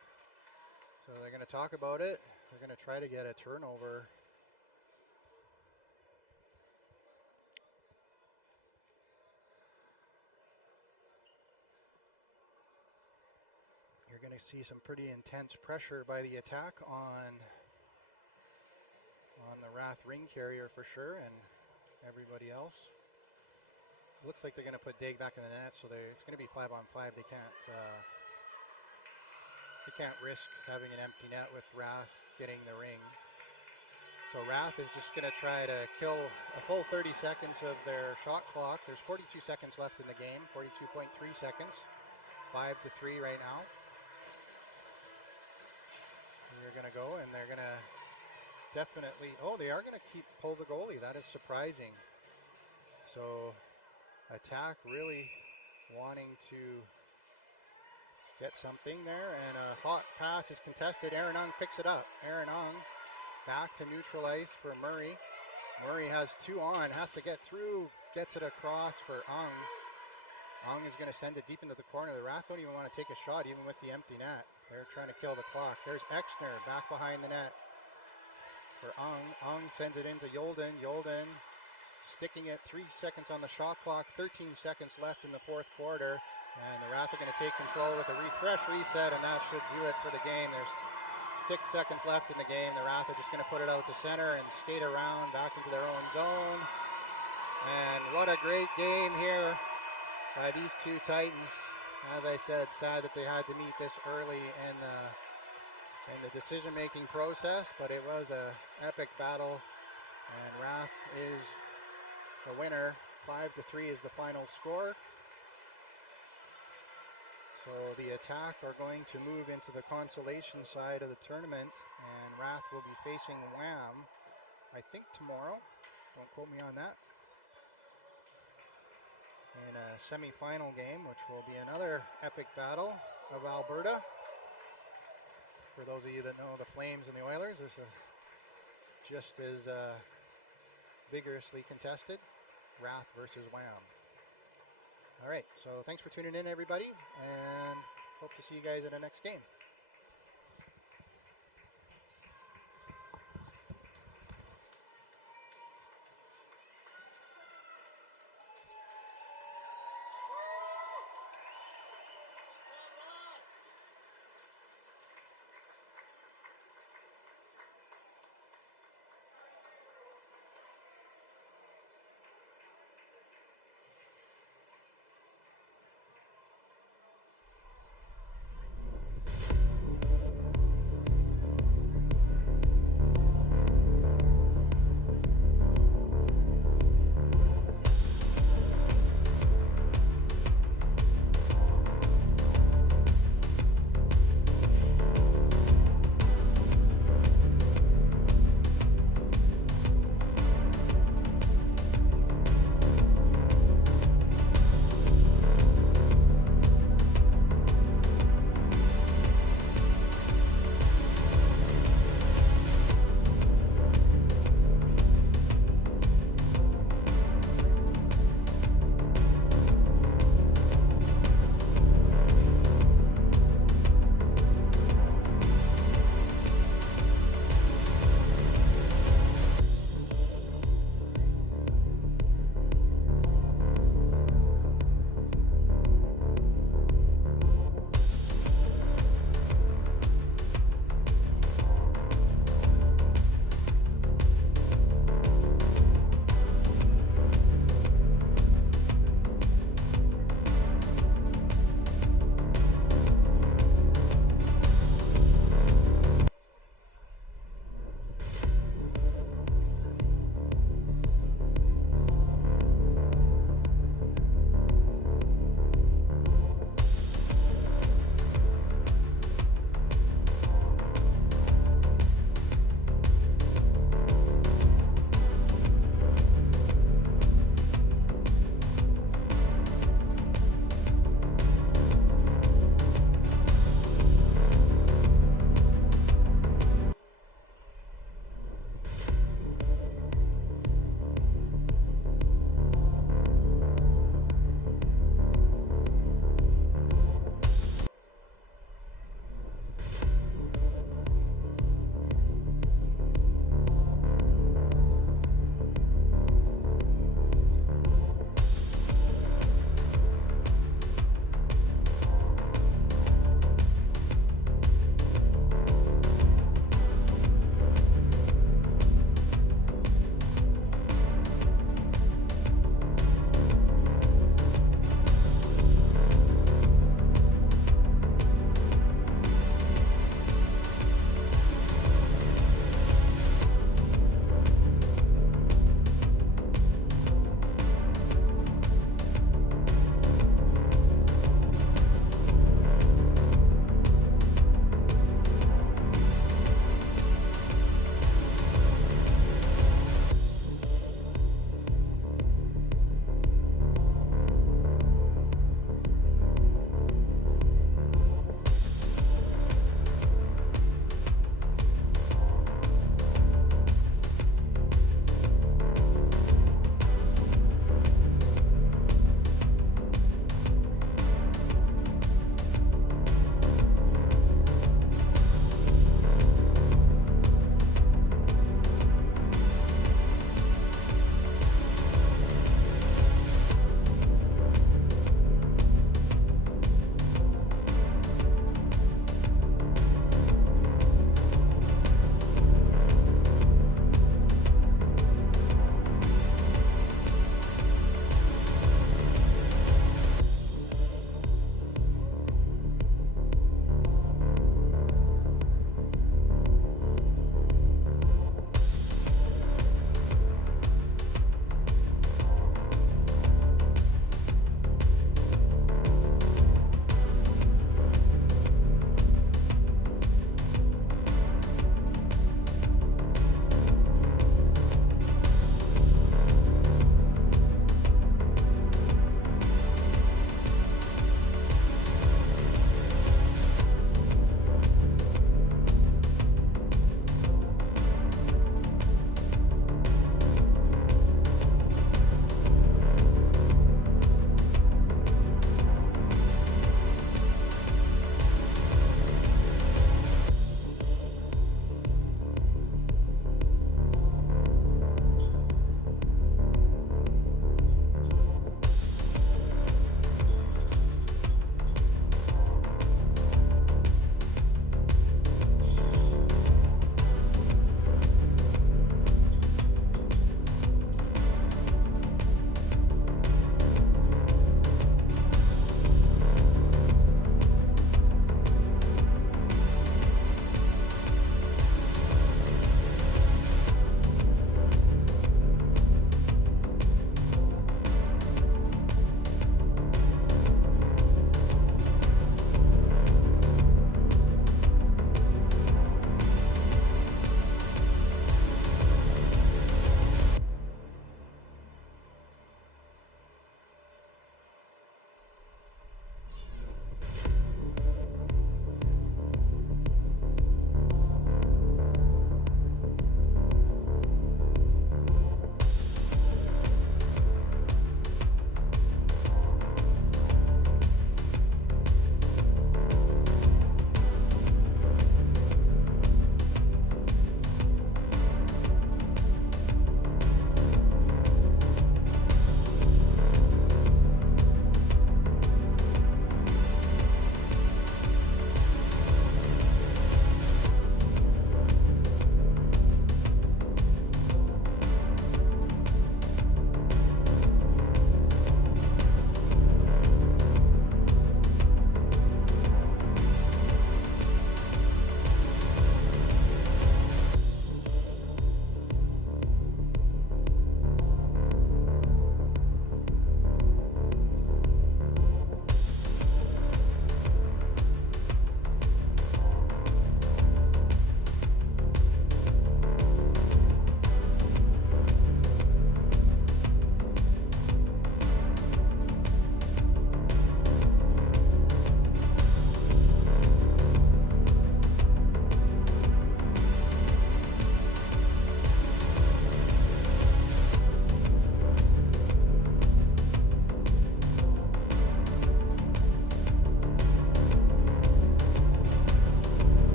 So they're going to talk about it. They're going to try to get a turnover. You're going to see some pretty intense pressure by the attack on the Wrath ring carrier for sure, and everybody else. Looks like they're going to put Daig back in the net, so it's going to be 5-on-5. They can't risk having an empty net with Wrath getting the ring. So Wrath is just going to try to kill a full 30 seconds of their shot clock. There's 42 seconds left in the game, 42.3 seconds. 5-3 right now. They're going to go, and they're going to definitely, they are going to pull the goalie. That is surprising. So attack really wanting to get something there, and a hot pass is contested. Aaron Ung picks it up. Aaron Ung back to neutral ice for Murray. Murray has 2 on, has to get through, gets it across for Ung. Ung is going to send it deep into the corner. The Wrath don't even want to take a shot, even with the empty net. They're trying to kill the clock. There's Exner back behind the net for Ung. Ung sends it into Yolden. Yolden sticking it 3 seconds on the shot clock. 13 seconds left in the fourth quarter. And the Wrath are going to take control with a refresh reset, and that should do it for the game. There's 6 seconds left in the game. The Wrath are just going to put it out to center and skate around back into their own zone. And what a great game here by these two Titans. As I said, sad that they had to meet this early in the decision-making process, but it was an epic battle, and Wrath is the winner. 5-3 is the final score. So the attack are going to move into the consolation side of the tournament, and Wrath will be facing Wham, I think tomorrow. Don't quote me on that. In a semi-final game, which will be another epic battle of Alberta. For those of you that know the Flames and the Oilers, this is just as vigorously contested. Wrath versus Wham. All right, so thanks for tuning in, everybody, and hope to see you guys in the next game.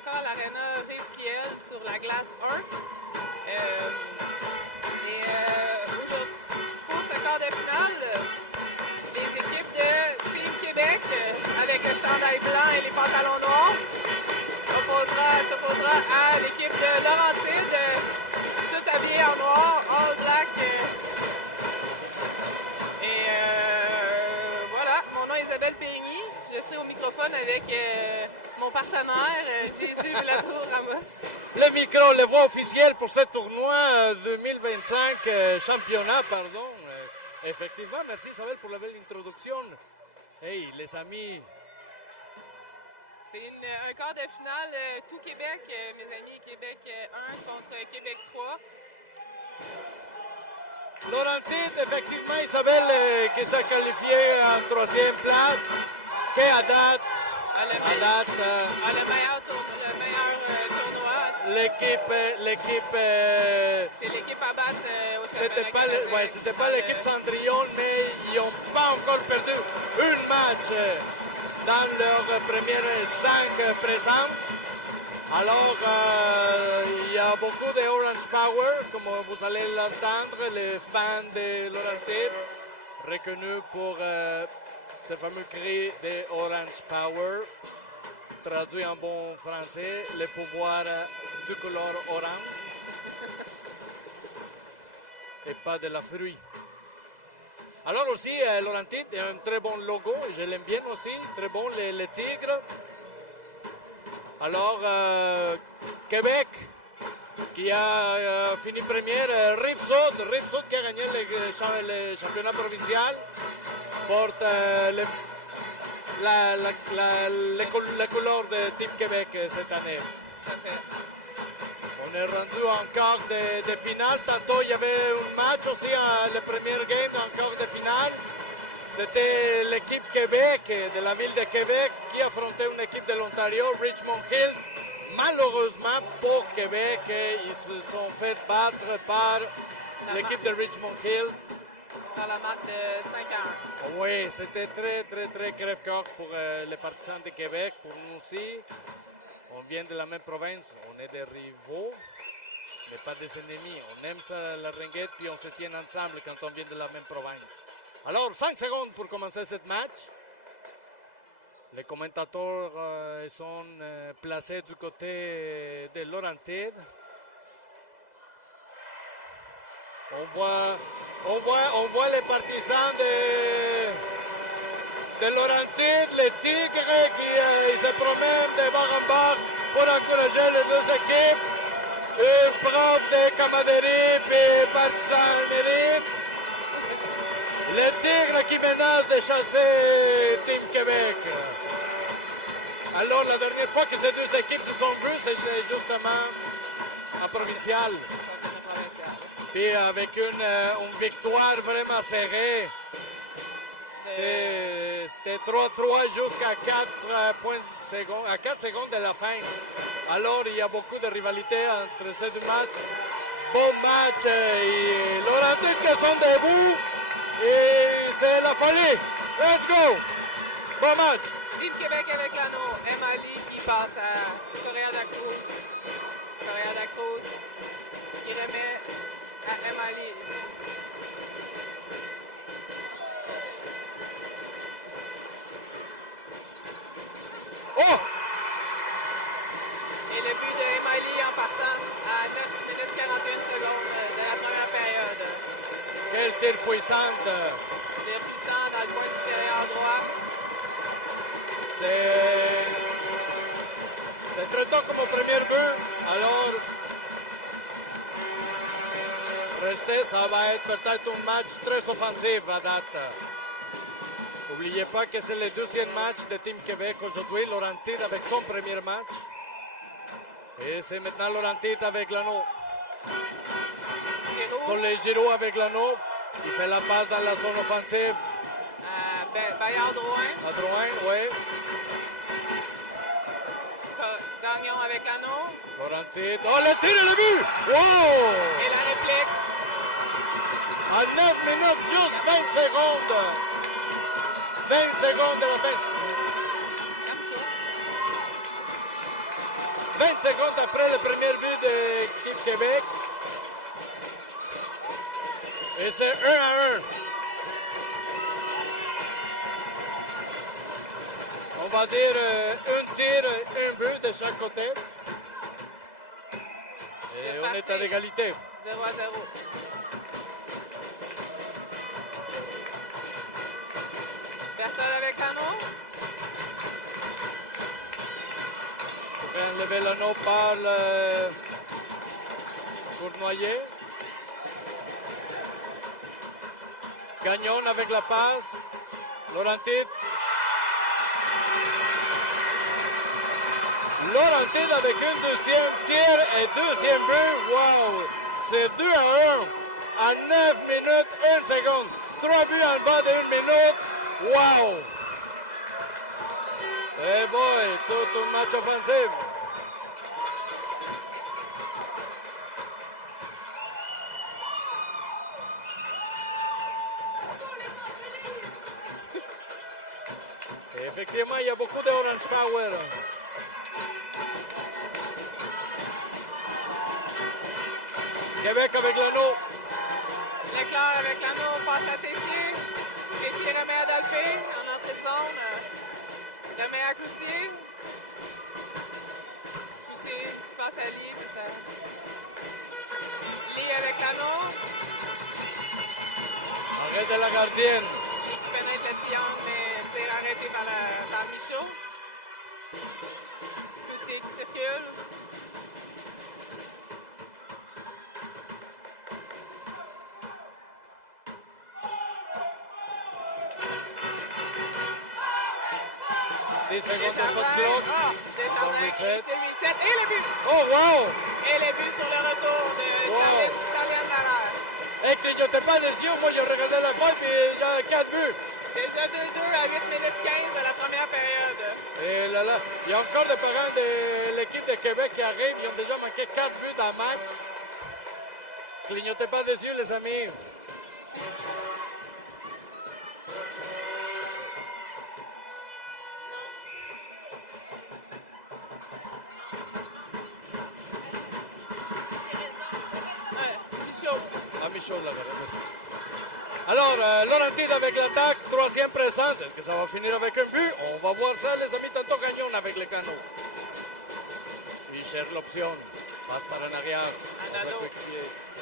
encore à l'aréna Friel sur la glace 1. Aujourd'hui, pour ce quart de finale, les équipes de Team Québec avec le chandail blanc et les pantalons noirs s'opposera à l'équipe de Laurentide, tout habillé en noir, all black. Voilà, mon nom est Isabelle Périgny. Je suis au microphone avec mon partenaire, Jésus Villatour-Ramos. Le micro, les voix officielles pour ce tournoi 2025, championnat, pardon. Effectivement, merci Isabelle pour la belle introduction. Hey, les amis. C'est un quart de finale, tout Québec, mes amis, Québec 1 contre Québec 3. Laurentide, effectivement, Isabelle qui s'est qualifiée en troisième place. Qui à date, le meilleur tournoi. L'équipe. C'est l'équipe à battre au C'était championnat. pas, c'était pas l'équipe Cendrillon, mais ils n'ont pas encore perdu un match dans leurs premières 5 présences. Alors, il y a beaucoup de Orange Power, comme vous allez l'entendre, les fans de Laurentide, reconnus pour ce fameux cri de Orange Power, traduit en bon français, le pouvoir du couleur orange et pas de la fruit. Alors aussi, Laurentide a un très bon logo, je l'aime bien aussi, très bon, les tigres. Alors, Québec, qui a fini première, Rive-Sud qui a gagné le championnat provincial, porte la couleur de Team Québec cette année. On est rendu en quart de finale. Tantôt, il y avait un match aussi, le premier game en quart de finale. C'était l'équipe Québec de la ville de Québec qui affrontait une équipe de l'Ontario, Richmond Hills. Malheureusement pour Québec, ils se sont fait battre par l'équipe de Richmond Hills. Dans la marque de 5-1. Oui, c'était très crève-cœur pour les partisans de Québec, pour nous aussi. On vient de la même province, on est des rivaux, mais pas des ennemis. On aime ça, la Ringette, puis on se tient ensemble quand on vient de la même province. Alors, 5 secondes pour commencer ce match. Les commentateurs sont placés du côté de Laurentide. On voit les partisans de Laurentide, les Tigres qui se promènent de bar en bar pour encourager les deux équipes. Une preuve de camaraderie et partisanerie. Les Tigres qui menacent de chasser Team Québec. Alors, la dernière fois que ces deux équipes se sont vues, c'est justement en provincial. Puis avec une victoire vraiment serrée. C'était 3-3 jusqu'à 4 secondes de la fin. Alors, il y a beaucoup de rivalité entre ces deux matchs. Bon match. Et Laurentide qui sont debout. Et c'est la folie. Let's go. Bon match. Team Québec avec l'anneau. Emily qui passe à Correa da Cruz. Correa da Cruz qui remet à Emily. Oh! Et le but de Emily en partant à 9 minutes 41 secondes de la première période. Quel tir puissant. C'est puissant dans le coin supérieur droit. C'est très tôt comme au premier but. Alors, ça va être peut-être un match très offensif à date. N'oubliez pas que c'est le deuxième match de Team Québec aujourd'hui. Laurentide avec son premier match. Et c'est maintenant Laurentide avec l'anneau. Sur les Giroux avec l'anneau. Il fait la passe dans la zone offensive. Bayard Drouin. À Drouin, oui. Gagnon avec l'anneau. Laurentide. Oh, le tir et le but! Wow! Et la réplique. À 9 minutes, juste 20 secondes. 20 secondes de la fin. secondes après le premier but de l'équipe Québec. Et c'est 1-1. On va dire un tir, un but de chaque côté. Et on est à l'égalité. 0-0. Bertol avec l'anneau. Se fait enlever l'anneau par le Cournoyer. Gagnon avec la passe. Laurentide. Laurentide avec une deuxième tir et deuxième but. Wow! C'est 2-1 à 9 minutes 1 seconde. 3 buts en bas de 1 minute. Wow! Eh boy, tout un match offensif. Et effectivement, il y a beaucoup de Orange Power. Québec avec l'anneau. Leclerc avec l'anneau, passe à Tessier. Tessier remet à Dalpé en entrée de zone. Remet à Cloutier. Cloutier qui passe à Lee. Ça... Lee avec l'anneau. Arrête de la gardienne. Lee qui pénètre le triangle, mais c'est arrêté par Michaud. Cloutier qui circule. Secondes de shot clock. Desjardins, Donc, c'est 8-7. Et le but! Oh, wow! Et le but sur le retour de Charlène Barrère. Et clignotait pas les yeux, moi j'ai regardé la fin puis il y a 4 buts. Déjà 2-2 à 8 minutes 15 de la première période. Et là là, il y a encore des parents de l'équipe de Québec qui arrivent, ils ont déjà manqué 4 buts dans le match. Clignotez pas des yeux les amis. Michaud, la alors, Laurentide avec l'attaque, troisième présence. Est-ce que ça va finir avec un but? On va voir ça, les amis, tantôt Gagnon avec le canot. Il cherche l'option. Passe par en arrière.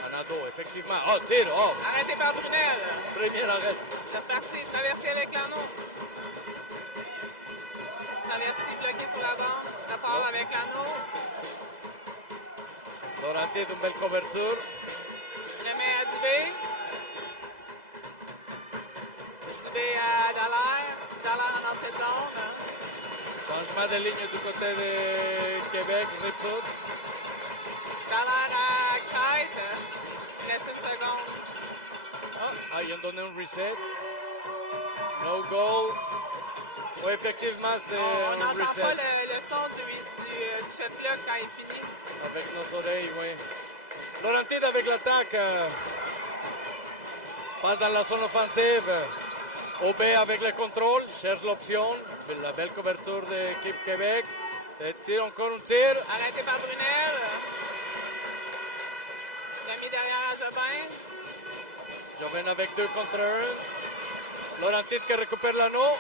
Anado, effectivement. Oh, tire, oh. Arrêté par Brunel. Premier arrêt. C'est parti, traversée avec l'anneau. Traversée bloquée sur la bande. Ça part avec l'anneau. Laurentide, une belle couverture. Remet à Dubé. Dubé à Dallaire. Dallaire en entrée de zone. Changement de ligne du côté de Québec, Ripsud. Dallaire à Crête. Il reste une seconde. Ah, ils ont donné un reset. No goal. Oui, effectivement, c'était On un n'entend reset. pas le son du shot clock quand il finit. Avec nos oreilles, oui. Laurentide avec l'attaque. Passe dans la zone offensive. OB avec le contrôle. Cherche l'option. La belle couverture de l'équipe Québec. Tire, encore un tir. Arrêté par Brunel. Il a mis derrière à Jobin. Joven avec 2 contre 1. Laurentide qui récupère l'anneau.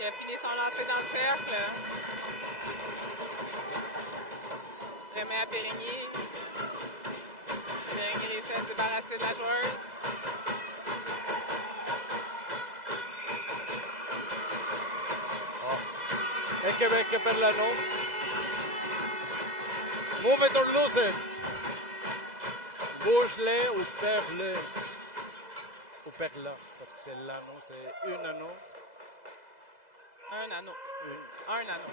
Il a fini son lancer dans le cercle. Remet à Périgny. Périgny réussit à se débarrasser de la joueuse. Et Québec qui perd l'anneau. Move it or lose it. Bouge-le ou perds-le. Ou perds-la. Parce que c'est l'anneau, c'est un anneau. Un anneau. Un anneau.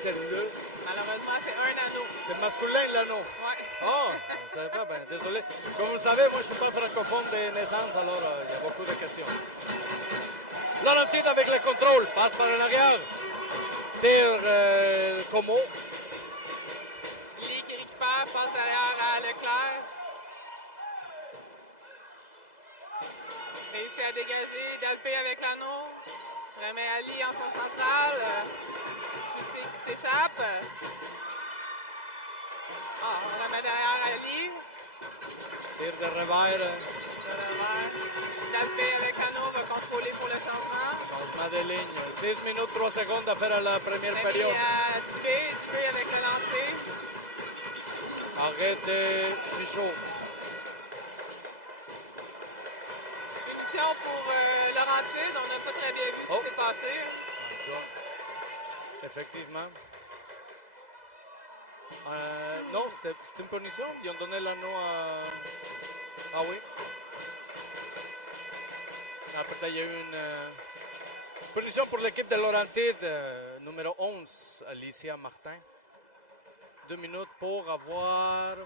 C'est le. Malheureusement, c'est un anneau. C'est masculin l'anneau. Ouais. Oh, je ne savais pas, ben désolé. Comme vous le savez, moi je ne suis pas francophone de naissance, alors il y a beaucoup de questions. Laurentide avec le contrôle, passe par en arrière. Tire Como. Lee qui récupère, passe derrière à Leclerc. Réussit à dégager Dalpé avec l'anneau. Remet à Lee en son central. Petit s'échappe. Ah, on la met derrière Ali. Tir de revers. Dalpé avec l'anneau va contrôler pour le changement. Changement de ligne. 6 minutes 3 secondes à faire à la première Remis période. à Dubé avec le lancer. Arrête de Michaud. Punition pour Laurentide. On n'a pas très bien vu ce qui s'est passé. Effectivement. Non, c'était une punition. Ils ont donné l'anneau à... Ah oui. Après, il y a eu une punition pour l'équipe de Laurentide, numéro 11, Alicia Martin. 2 minutes pour avoir...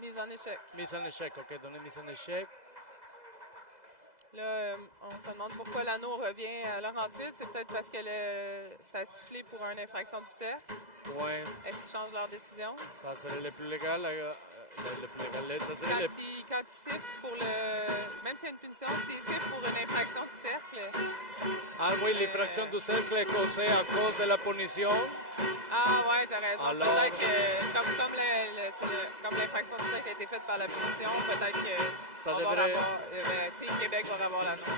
Mise en échec. Mise en échec, ok, donner mise en échec. Là, on se demande pourquoi l'anneau revient à Laurentide. C'est peut-être parce que ça a sifflé pour une infraction du cercle. Oui. Est-ce qu'ils changent leur décision? Ça serait le plus légal. Le plus légal. Ça serait Quand ils sifflent pour le... Même si c'est une punition, s'ils sifflent pour une infraction du cercle... Ah oui, l'infraction du cercle est causée à cause de la punition. Ah ouais, t'as raison. Alors... Peut-être que, comme l'infraction du cercle a été faite par la punition, peut-être que ça on devrait... va avoir, Team Québec va avoir l'anneau.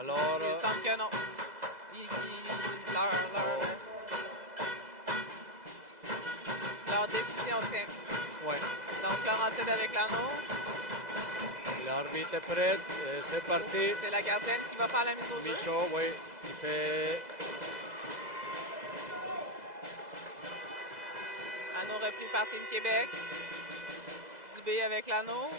Alors... Il semble que non. Leur décision tient. Oui. Donc, Laurentide avec l'anneau. L'arbitre est prêt. C'est parti. C'est la gardienne qui va faire la mise au jeu. Michaud, oui. Il fait... Anneau repris par Team Québec. Dubé avec l'anneau.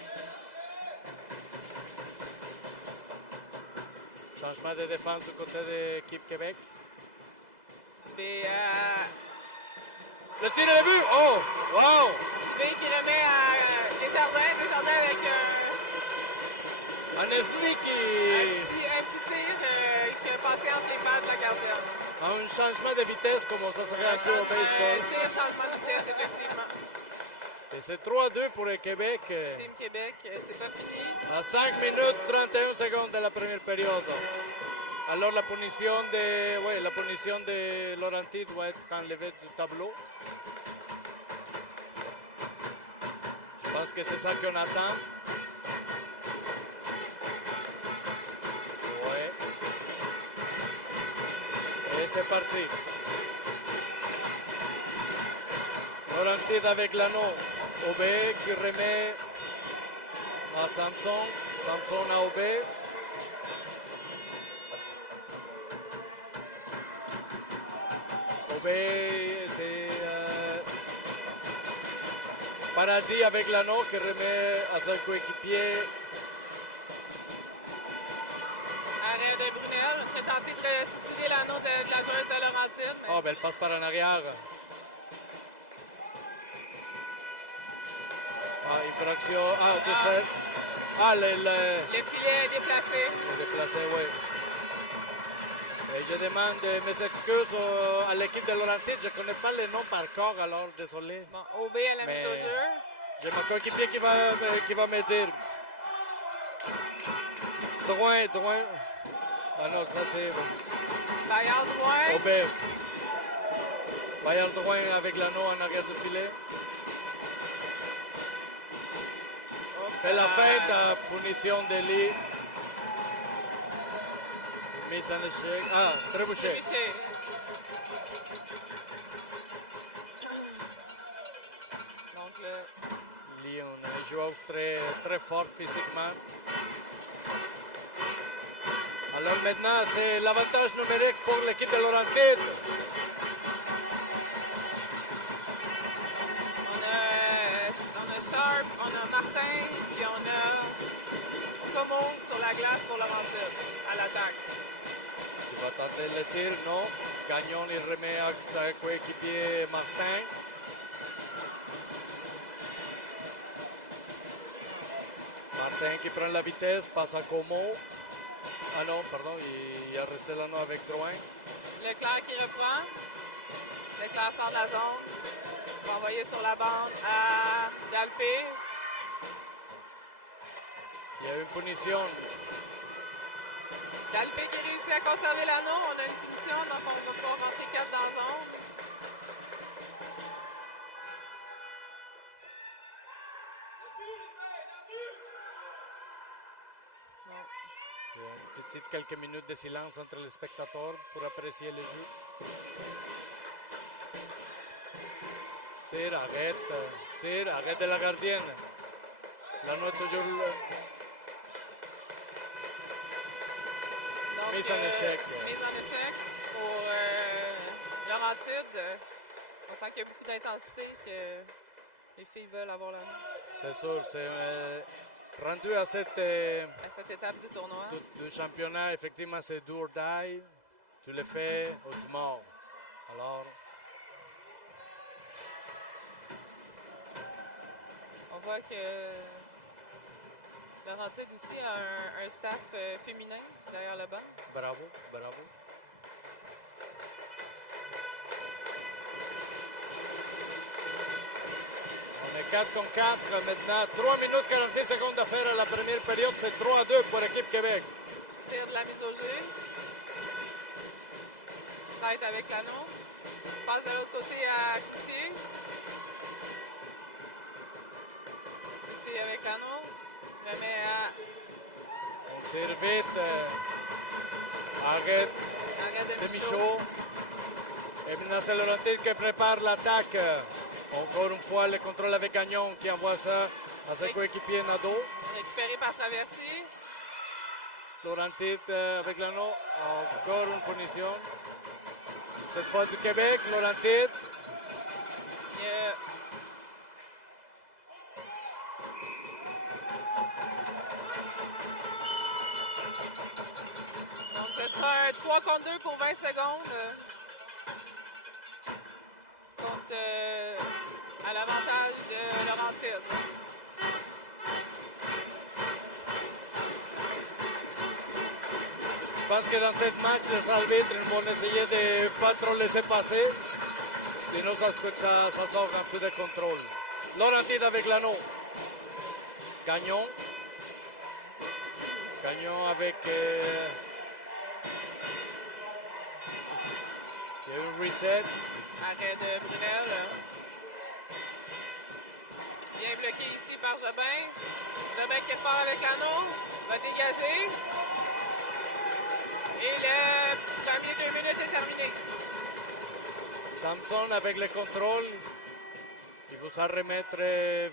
Changement de défense du côté de l'équipe Québec. Dubé, le tir de but! Oh! Wow! Dubé qui remet à Desjardins. Desjardins avec Un esmi qui... un petit tir qui est passé entre les pattes de la gardienne. Un changement de vitesse, comme ça serait un jeu au baseball. Tir, changement de vitesse, effectivement. Et c'est 3-2 pour le Québec. Team Québec, c'est pas fini. À 5 minutes 31 secondes de la première période. Alors la punition de Laurentide doit être enlevée du tableau. Je pense que c'est ça qu'on attend. Ouais. Et c'est parti. Laurentide avec l'anneau. Aubé qui remet à Samson. Samson à Aubé. Aubé, c'est Paradis avec l'anneau qui remet à son coéquipier. Arrêt de Brunel, qui a tenté de soutirer l'anneau de la joueuse de Laurentide. Oh, ben elle passe par en arrière. Ah, infraction. Ah, décès. Ah, le filet est déplacé. Déplacé, oui. Et je demande mes excuses à l'équipe de Laurentide. Je ne connais pas les noms par corps, alors désolé. Bon, Aubé à la mise au jeu. J'ai ma coéquipier qui va me dire. Droit. Ah non, ça c'est... Bayard droit. Aubé. Bayard droit avec l'anneau en arrière du filet. C'est la fin de la punition de lit. Mise en échec. Ah, trébuché. Donc, Lee, on a une joueuse très forte physiquement. Alors maintenant, c'est l'avantage numérique pour l'équipe de Laurentide. on a Sharp, on a Martin, puis on a Como sur la glace pour Laurentide, à l'attaque. Il va tenter le tir, non. Gagnon, il remet à sa coéquipier Martin. Martin qui prend la vitesse, passe à Como. Ah non, pardon, il a resté l'anneau avec Drouin. Leclerc qui reprend. Leclerc sort de la zone. On va envoyer sur la bande à Dalpé. Il y a une punition. Dalpé qui réussit à conserver l'anneau. On a une punition, donc on va pouvoir rentrer 4 dans la zone. quelques minutes de silence entre les spectateurs pour apprécier le jeu. Tir, arrête de la gardienne. L'anneau est toujours Donc, mise en échec. Mise en échec pour Laurentide. On sent qu'il y a beaucoup d'intensité, que les filles veulent avoir la C'est sûr, c'est rendu à cette étape du tournoi. du championnat, effectivement, c'est do or die. Tu le fais ou tu mords. Alors, On voit que Laurentide aussi a un staff féminin derrière le banc. bravo, bravo. On est 4 contre 4 maintenant. 3 minutes 46 secondes à faire à la première période. C'est 3-2 pour l'équipe Québec. Tire de la mise au jeu. Tête avec l'anneau. Passe de l'autre côté à Coutier. Coutier avec l'anneau. Remet à... On tire vite. Arrête Arrête de de Michaud. Michaud. Et maintenant, c'est Laurentide qui prépare l'attaque. Encore une fois, le contrôle avec Gagnon qui envoie ça à ses coéquipiers Nadeau. Récupéré par Traversy. Laurentide avec l'anneau. Encore une punition. Cette fois du Québec, Laurentide. Donc, ce sera un 3 contre 2 pour 20 secondes. Contre, à l'avantage de Laurentide. Je pense que dans cette match, les arbitres vont essayer de ne pas trop laisser passer. Sinon, ça se peut que ça sort un peu de contrôle. Laurentide avec l'anneau. Gagnon. Gagnon avec... il y a eu un reset. Arrêt de Brunel. Bien bloqué ici par Jobin. Jobin qui part avec l'anneau. Va dégager. Et le premier 2 minutes est terminé. Samson avec le contrôle. Il faut s'en remettre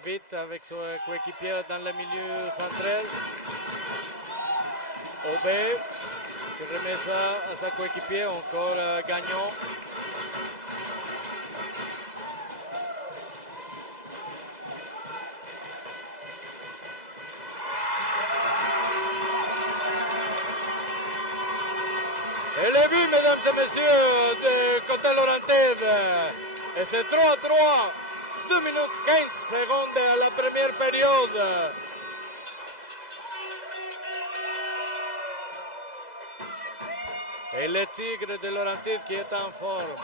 vite avec son coéquipier dans le milieu central. Aubert qui remet ça à sa coéquipier. Encore Gagnon. Et le but, mesdames et messieurs, de côté Laurentide. Et c'est 3-3. 2 minutes 15 secondes à la première période. Et le Tigre de Laurentide qui est en forme.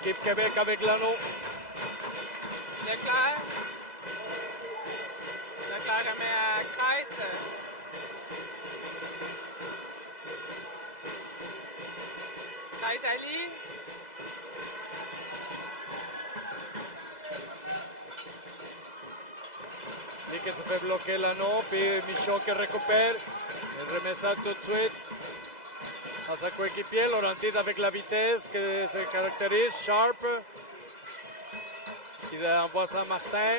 Équipe Québec avec l'anneau. Leclerc. Leclerc remet à Crête. Crête Ali. Lui qui se fait bloquer l'anneau, puis Michaud qui récupère. Il remet ça tout de suite à sa coéquipier. Laurentide avec la vitesse que se caractérise. Sharp. Il envoie ça à Martin.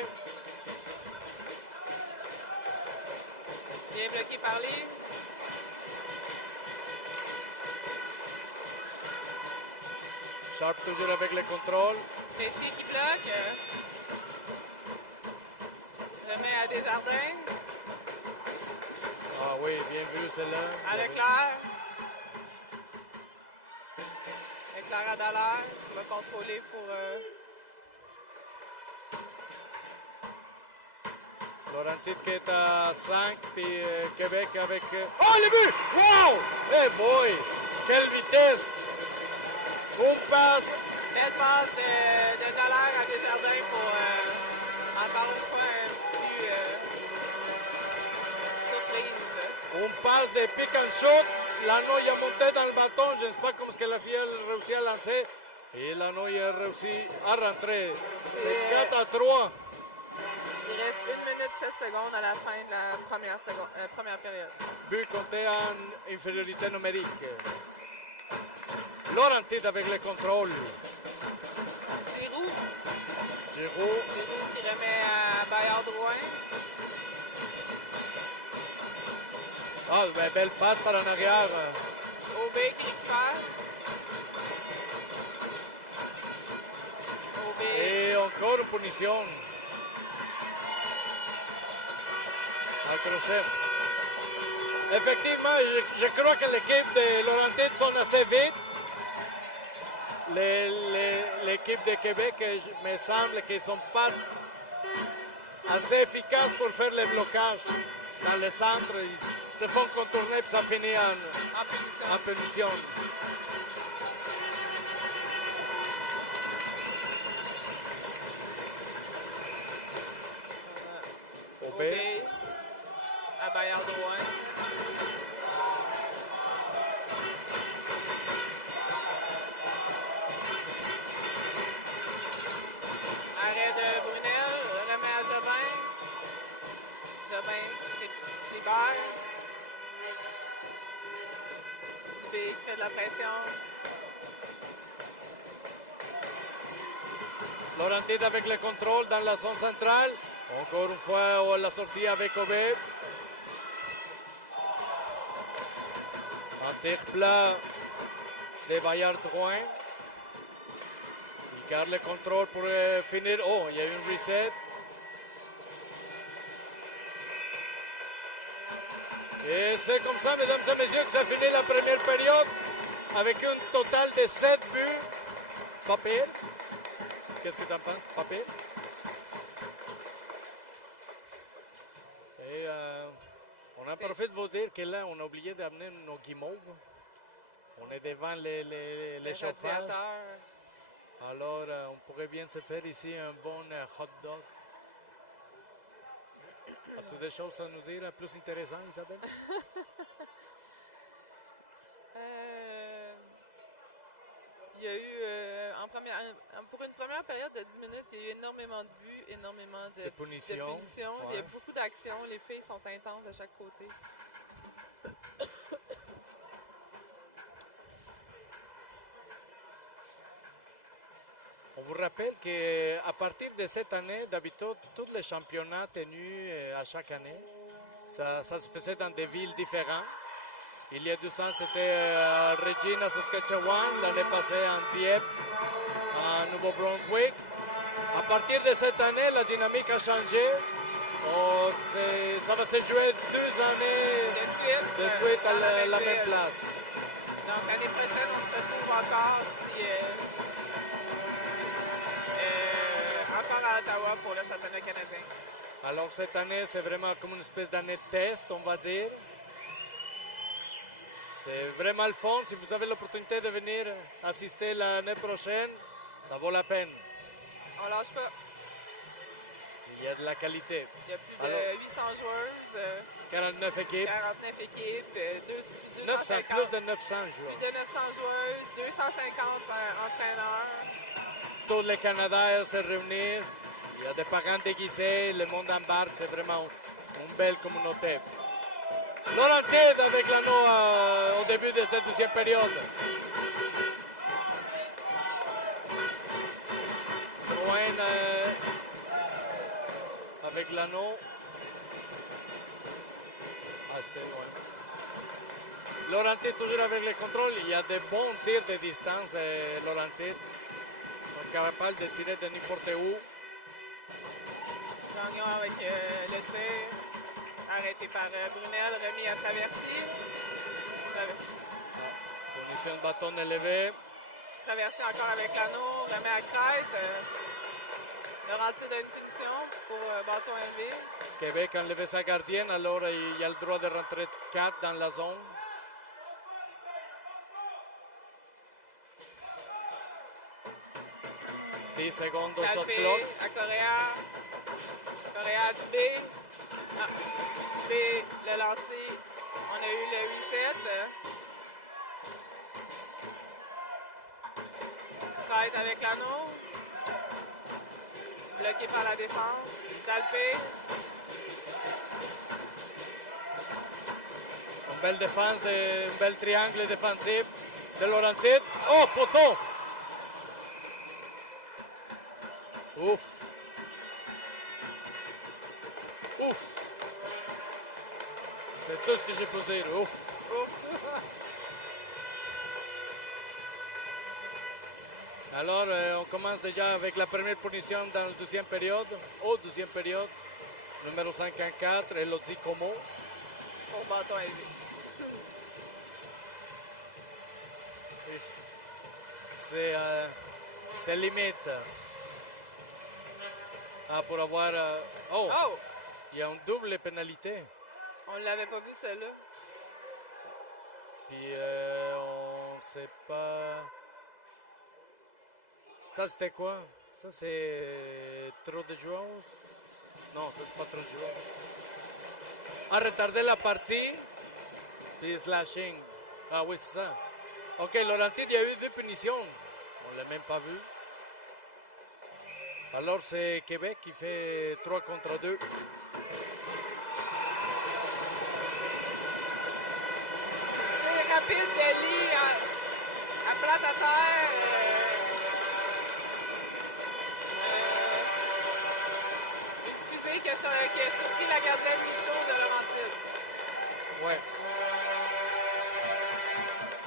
Bien bloqué par lui. Sharp toujours avec le contrôle. Messi qui bloque. Remet à Desjardins. Ah oui, bien vu celle-là. À Leclerc. Leclerc à Dallaire. Il va contrôler pour... Laurentide qui est à 5, puis Québec avec... Oh, le but! Wow! Hey boy! Quelle vitesse! Une passe! Belle passe de Dallaire à Desjardins pour encore une fois un petit surprise. Une passe de pick and shoot l'anneau il a monté dans le bâton. Je ne sais pas comment est-ce que la fille a réussi à lancer. Et l'anneau il a réussi à rentrer. C'est 4-3. Il reste 1 minute 7 secondes à la fin de la première période. But compté en infériorité numérique. Laurentide avec le contrôle. Giroud Giroud. qui remet à Bayard-Drouin. Ah, ben, belle passe par en arrière. Aubé qui récupère. Aubé. Et encore une punition. Accroché. Effectivement, je crois que l'équipe de Laurentides sont assez vite. L'équipe de Québec, il me semble qu'ils ne sont pas assez efficaces pour faire les blocages dans le centre. Ils se font contourner et ça finit en punition. Aubé à Bayard-Drouin. Arrêt de Brunel, remet à Jobin. Jobin se libère. Dubé fait de la pression. Laurentide avec le contrôle dans la zone centrale. Encore une fois, la sortie avec Aubé. Un tir plat de Bayard-Drouin. Il garde le contrôle pour finir. Oh, il y a eu un reset. Et c'est comme ça, mesdames et messieurs, que ça finit la première période avec un total de 7 buts. Pas pire. Qu'est-ce que tu en penses? Pas pire? Et on en profite de vous dire que là, on a oublié d'amener nos guimauves. On est devant les chauffages. radiateurs. Alors, on pourrait bien se faire ici un bon hot dog. As-tu des choses à nous dire plus intéressantes, Isabelle? Il y a eu, pour une première période de 10 minutes, il y a eu énormément de buts, énormément de punitions. punitions. Il y a Ouais. beaucoup d'actions. Les filles sont intenses de chaque côté. On vous rappelle qu'à partir de cette année, d'habitude, tous les championnats tenus à chaque année, ça se faisait dans des villes différentes. Il y a 2 ans, c'était à Regina, Saskatchewan. L'année passée, en Dieppe, en Nouveau-Brunswick. À partir de cette année, la dynamique a changé. Ça va se jouer 2 années de suite à la même place. Donc, l'année prochaine, on se retrouve encore encore à Ottawa pour le championnat canadien. Alors cette année, c'est vraiment comme une espèce d'année de test, on va dire. C'est vraiment le fun. Si vous avez l'opportunité de venir assister l'année prochaine, ça vaut la peine. On lâche pas. Il y a de la qualité. Il y a plus de Alors, 800 joueuses, 49 équipes, 49 équipes, 900, 250, plus de 900 joueurs. plus de 900 joueuses, 250 entraîneurs. Tous les Canadiens se réunissent. Il y a des parents déguisés, le monde embarque. C'est vraiment une belle communauté. Laurentide avec l'anneau au début de cette deuxième période. Drouin avec l'anneau. Ah, c'était loin. Laurentide toujours avec le contrôle. Il y a des bons tirs de distance, Laurentide. Ils sont capables de tirer de n'importe où. Gagnon avec le tir. Arrêté par Brunel, remis à Traversier. Punition de bâton élevé. Traversier encore avec l'anneau, remet à Crête. Laurentide a une punition pour bâton élevé. Québec a enlevé sa gardienne, alors il a le droit de rentrer 4 dans la zone. « 10 secondes au shot 4P clock. à Correa. Correa à Dubé. Ah, Dubé le lancer. On a eu le reset. tête avec l'anneau. Bloqué par la défense. Dalpé. Une belle défense, un bel triangle défensif de Laurentide. Oh, poteau! Ouf! Ouf! C'est tout ce que j'ai pu dire. Ouf! Alors, on commence déjà avec la première punition dans la deuxième période. Au deuxième période, numéro 54, Elodie Como. Au bâton aidé. C'est limite. Ah, pour avoir... Oh! Oh! Il y a une double pénalité. On l'avait pas vu, celle-là. Puis, on sait pas... Ça, c'était quoi? Ça, c'est trop de joueurs? Non, ça, c'est pas trop de joueurs. Ah, retarder la partie. Puis slashing. Ah oui, c'est ça. OK, Laurentide, il y a eu 2 punitions. On l'a même pas vu. Alors, c'est Québec qui fait 3 contre 2. C'est rapide, Deli, à plate à terre. Une fusée qui a surpris la gardienne Michaud de Laurentide. Ouais.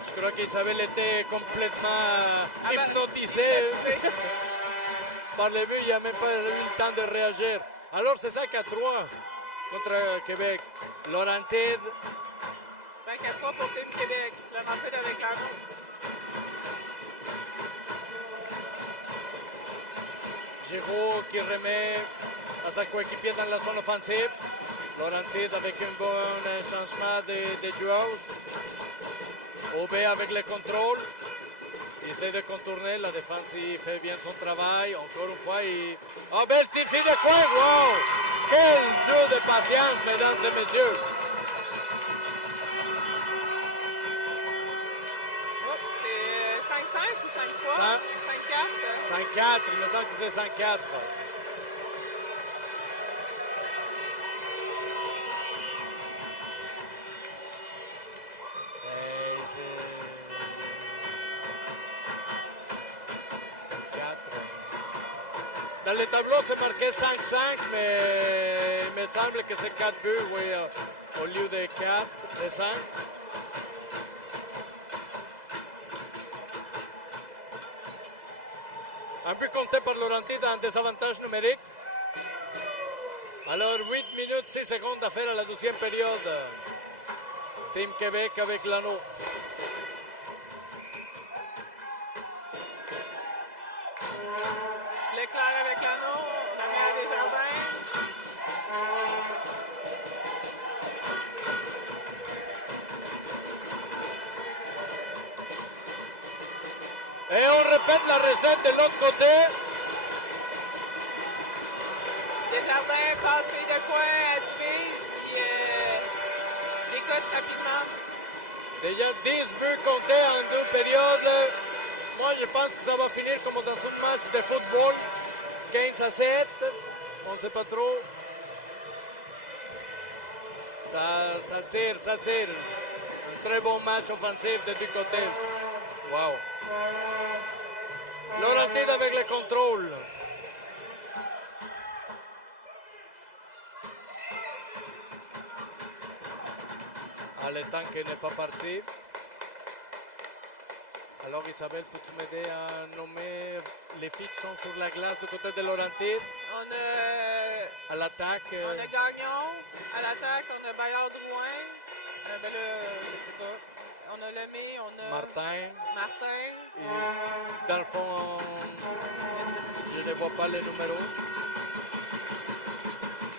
Je crois qu'Isabelle était complètement hypnotisée par le but. Il n'a même pas eu le temps de réagir. Alors, c'est 5 à 3 contre Québec. Laurentide. 5 à 3 pour Team Québec. Laurentide avec l'anneau. Giroud qui remet à sa coéquipier dans la zone offensive. Laurentide avec un bon changement de joueurs. OB avec le contrôle. Il essaie de contourner. La défense il fait bien son travail. Encore une fois. Oh, belle petite fille de coin. Wow! Quel jeu de patience, mesdames et messieurs. Oh, c'est 5-5 ou 5-3? 5-4? 5-4. Il me semble que c'est 5-4. Dans le tableau, c'est marqué 5-5, mais il me semble que c'est 4 buts, oui, au lieu de 4, de 5. Un but compté par Laurentide en désavantage numérique. Alors, 8 minutes, 6 secondes à faire à la deuxième période. Team Québec avec l'anneau. Leclerc avec l'anneau. La meilleure des jardins. Et on répète la recette de l'autre côté. Desjardins passe fille de coin à Dubé, puis décoche rapidement. Déjà 10 buts comptés en 2 périodes. Moi, je pense que ça va finir comme dans ce match de football. 15 à 7. On ne sait pas trop. Ça tire, ça tire. Un très bon match offensif de deux côtés. Wow. Laurentide avec le contrôle. Ah, le temps qui n'est pas parti. Alors Isabelle, peux-tu m'aider à nommer les filles qui sont sur la glace du côté de Laurentide? On a À l'attaque. On a Gagnon. À l'attaque, on a Bayard-Drouin. Ben là, je sais pas. On a Lemay, on a Martin. Martin. Et dans le fond, je ne vois pas les numéros.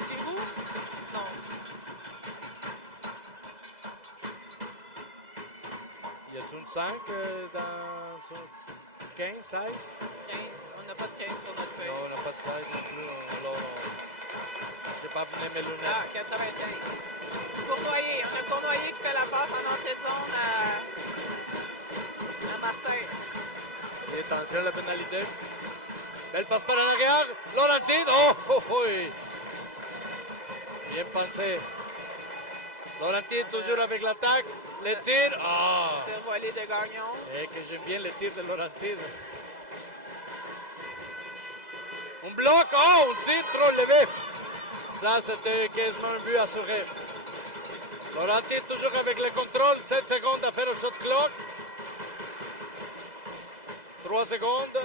Giroud? Non. Y a-t-il une 5 dans son 15, 16? 15. On n'a pas de 15 sur notre feuille. Non, on n'a pas de 16 non plus. Alors, je n'ai pas venu mes lunettes. Ah, 95. Cournoyer. On a Cournoyer qui fait la passe en entrée de zone à Martin. Et attention à la pénalité. Belle passe par l'arrière. Laurentide. Oh, oh, oh. Bien pensé. Laurentide toujours avec l'attaque. Le tir. Ah. Tir volé de Gagnon. Et que j'aime bien le tir de Laurentide. On bloque. Oh, on tire trop levé. Ça, c'était quasiment un but assuré. Laurentide toujours avec le contrôle. 7 secondes à faire au shot clock. 3 secondes.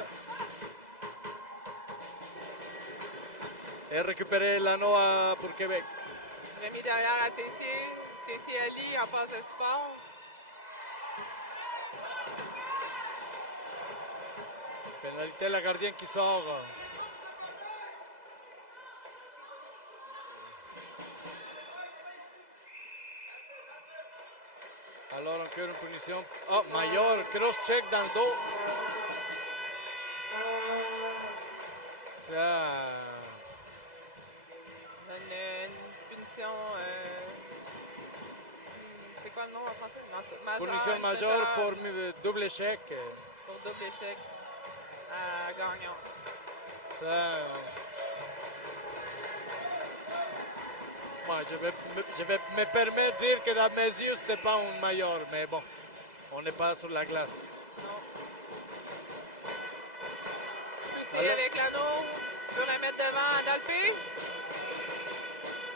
Et récupérer l'anneau pour Québec. Remis derrière à Tessier. Tessier Ali en passe de support. Pénalité, la gardienne qui sort. Alors encore une punition. Oh, Mayor, cross-check dans le dos. Ça... Une punition. C'est quoi le nom en français? Majeure, Punition majeure pour double échec. Pour double échec à Gagnon. Ça... Moi, je vais me permettre de dire que dans mes yeux, c'était pas un Mayor, mais bon, on n'est pas sur la glace. Non. Petit avec l'anneau. Pour la mettre devant à Dalpé.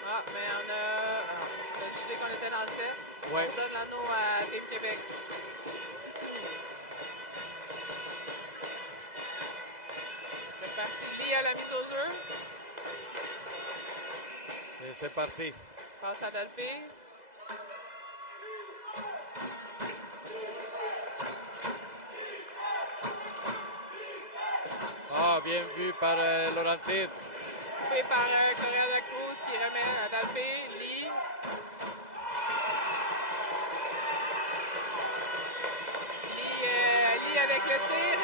Ah, mais on a jugé qu'on était dans le set. Ouais. On donne l'anneau à Team Québec. C'est parti. Lee à la mise au jeu. Et c'est parti. Passe à Dalpé. Ah, bien vu par Laurentide. Coupé par Correa de Cruz qui remet à Dalpé. Lee. Lee avec le tir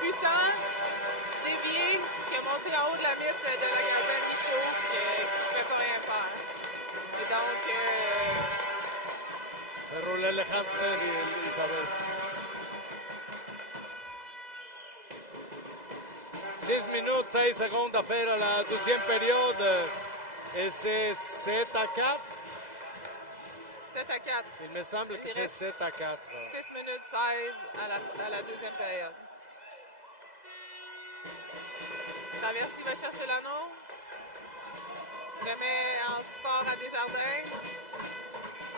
puissant, dévié, qui est monté en haut de la mythe de la gardien Michaud, qui ne peut pas rien faire. Et donc, Fait rouler le hamster, Isabelle. 6 minutes, 16 secondes à faire à la deuxième période. Et c'est 7 à 4. 7 à 4. Il me semble que Il c'est reste 7 à 4. 6 minutes 16 à la deuxième période. Traversi va chercher l'anneau. Remet en support à Desjardins.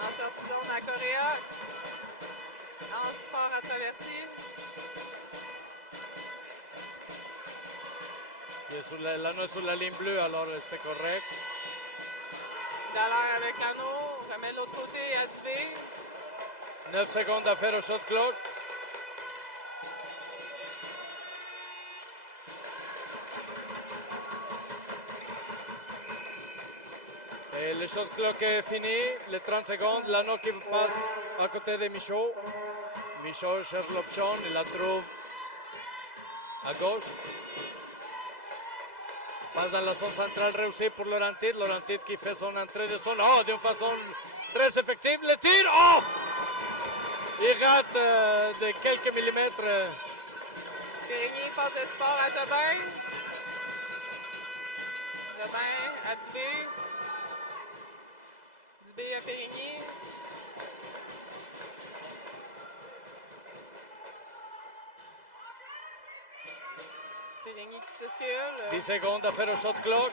En sortie zone à Correa. En support à Traversi. L'anneau est sur la ligne bleue, alors c'était correct. Dallaire avec l'anneau. Remet de l'autre côté à Dubé. 9 secondes à faire au shot clock. Et le shot clock est fini. Les 30 secondes, l'anneau qui passe à côté de Michaud. Michaud cherche l'option, il la trouve à gauche. Passe dans la zone centrale réussie pour Laurentide. Laurentide qui fait son entrée de zone. Oh, d'une façon très effective. Le tir. Oh! Il rate de quelques millimètres. Périgny passe de support à Jobin. Jobin à Dubé. Dubé à Périgny. Périgny qui circule. 10 secondes à faire au shot clock.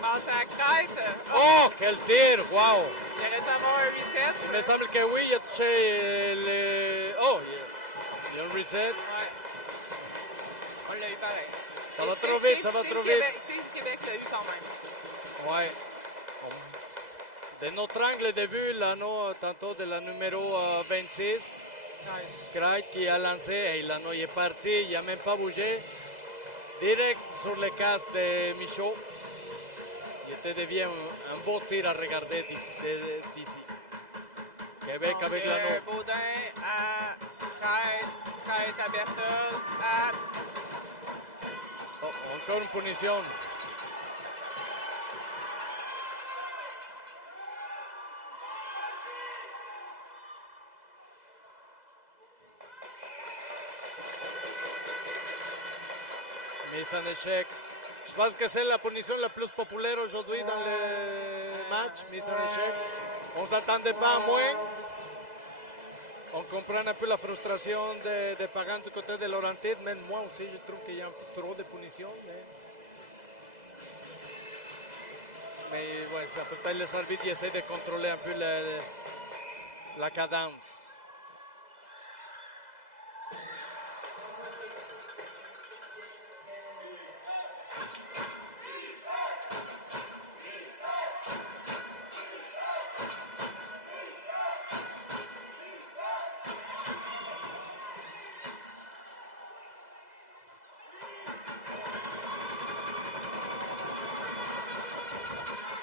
Passe à Crête. Oh, quel tir! Wow! Il aurait dû avoir un reset. Il me semble que oui, il a touché le... Oh, il y a un reset. Ouais. On l'a eu pareil. Ça va Et trop vite, ça va Team trop Québec- vite. Team Québec l'a eu quand même. Ouais. De notre angle de vue, l'anneau tantôt de la numéro 26, Ouais. Craig qui a lancé et l'anneau est parti, il n'a même pas bougé. Direct sur le casque de Michaud. Il était devenu un beau tir à regarder d'ici. Québec Donc, avec l'anneau. Baudin à Crête. Crête à Berthold. À Oh, encore une punition. mise en échec. Je pense que c'est la punition la plus populaire aujourd'hui dans le match, mise en échec. On ne s'attendait pas à moins. On comprend un peu la frustration des parents du côté de Laurentide, mais moi aussi, je trouve qu'il y a un peu trop de punitions. Mais ouais, ça peut-être les arbitres essaient de contrôler un peu la cadence.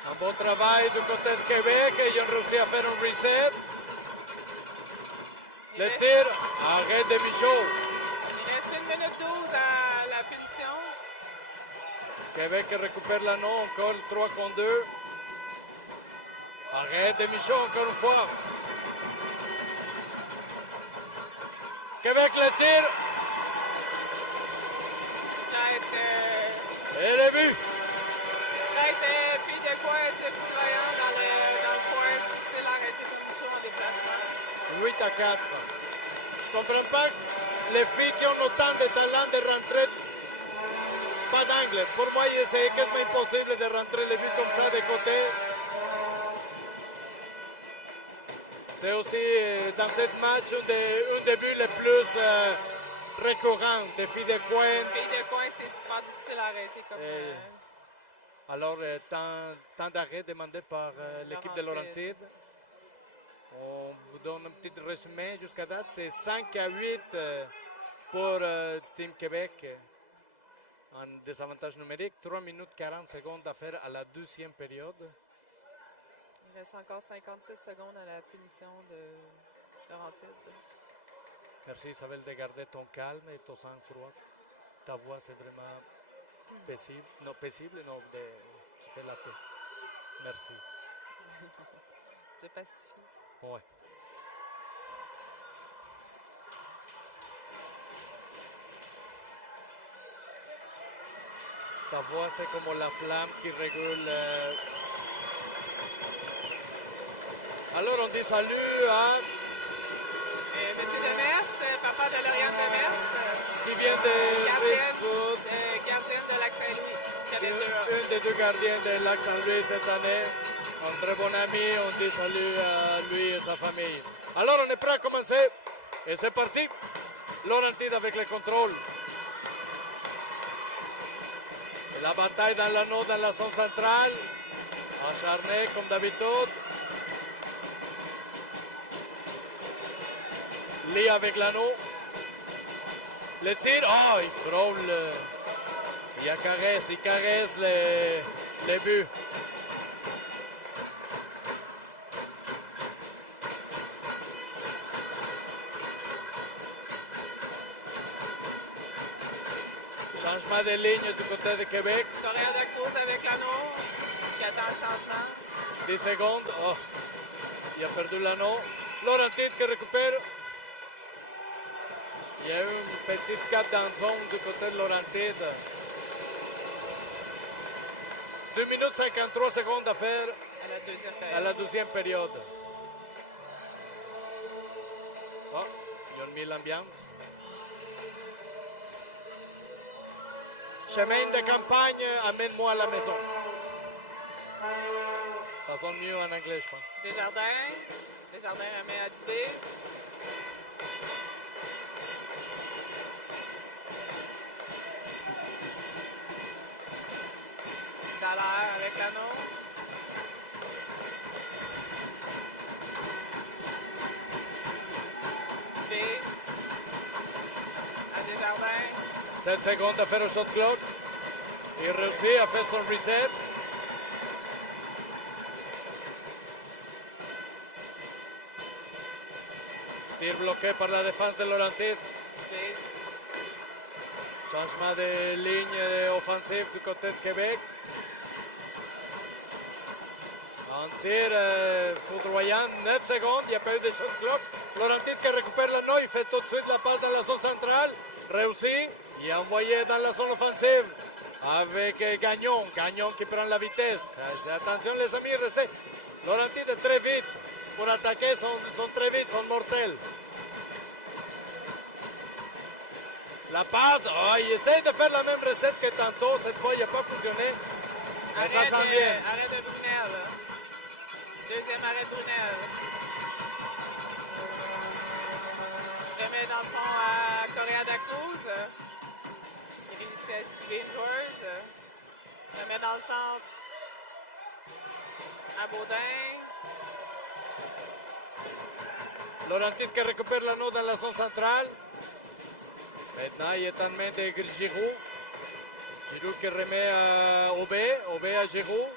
Un bon travail du côté de Québec. Ils ont réussi à faire un reset. Le tir, arrêt de Michaud. Il reste 1 minute 12 à la punition. Québec récupère l'anneau, encore 3 contre 2. Arrêt de Michaud encore une fois. Québec le tire. Et le but. Fille de quoi est-il foudroyant dans le coin, difficile à arrêter de Michaud au déplacement. 8 à 4. Je comprends pas les filles qui ont autant de talent de rentrer pas d'angle. Pour moi, c'est quasiment impossible de rentrer les buts comme ça de côté. C'est aussi dans ce match un des buts les plus récurrents des filles de coin. Fille de coin, c'est super difficile à arrêter comme. Alors, temps d'arrêt demandé par l'équipe de Laurentide. On vous donne un petit résumé jusqu'à date. C'est 5 à 8 pour Team Québec en désavantage numérique. 3 minutes 40 secondes à faire à la deuxième période. Il reste encore 56 secondes à la punition de Laurentide. Merci Isabelle de garder ton calme et ton sang-froid. Ta voix, c'est vraiment paisible. Non, paisible, non, tu fais la paix. Merci. Je pacifie. Ouais. Ta voix, c'est comme la flamme qui régule. Alors, on dit salut à... Monsieur Demers, papa de Lauriane Demers. Qui vient de Gardienne de Lac-Saint-Louis. Un des deux gardiens de Lac-Saint-Louis cette année. Un très bon ami, on dit salut à lui et sa famille. Alors on est prêt à commencer. Et c'est parti. Laurentide avec le contrôle. Et la bataille dans l'anneau dans la zone centrale. Acharné comme d'habitude. Lee avec l'anneau. Le tir. Oh, il frôle. Il caresse les buts. Changement de ligne du côté de Québec. Coréen de Cruz avec l'anneau qui attend le changement. 10 secondes. Oh, il a perdu l'anneau. Laurentide qui récupère. Il y a eu une petite cape dans zone du côté de Laurentide. 2 minutes 53 secondes à faire à la deuxième période. Oh, ils ont mis l'ambiance. Chemin de campagne, amène-moi à la maison. Ça sonne mieux en anglais, je pense. Desjardins remet à Dubé. Dallaire avec l'anneau. Dubé. À Desjardins. 7 secondes à faire au shot clock. Il réussit à faire son reset. Tir bloqué par la défense de Laurentide. Dubé. Changement de ligne offensive du côté de Québec. Un tir foudroyant, 9 secondes, il n'y a pas eu de shot clock. Laurentide qui récupère l'anneau, il fait tout de suite la passe dans la zone centrale. Réussi, qui est envoyé dans la zone offensive avec Gagnon. Gagnon qui prend la vitesse. Attention les amis, restez. Laurentide est très vite. Pour attaquer, sont très vite, sont mortels. La passe, oh, il essaie de faire la même recette que tantôt. Cette fois, il n'a pas fonctionné. Mais ça s'en vient. Arrêt de Brunel. Deuxième arrêt de Brunel. Remet dans le fond à Correa da Cruz. Il réussit à esquiver une joueuse. Remet dans le centre à Baudin. Laurentide qui récupère l'anneau dans la zone centrale. Maintenant, il est en main de Giroud. Giroud qui remet à Aubé. Aubé à Giroud.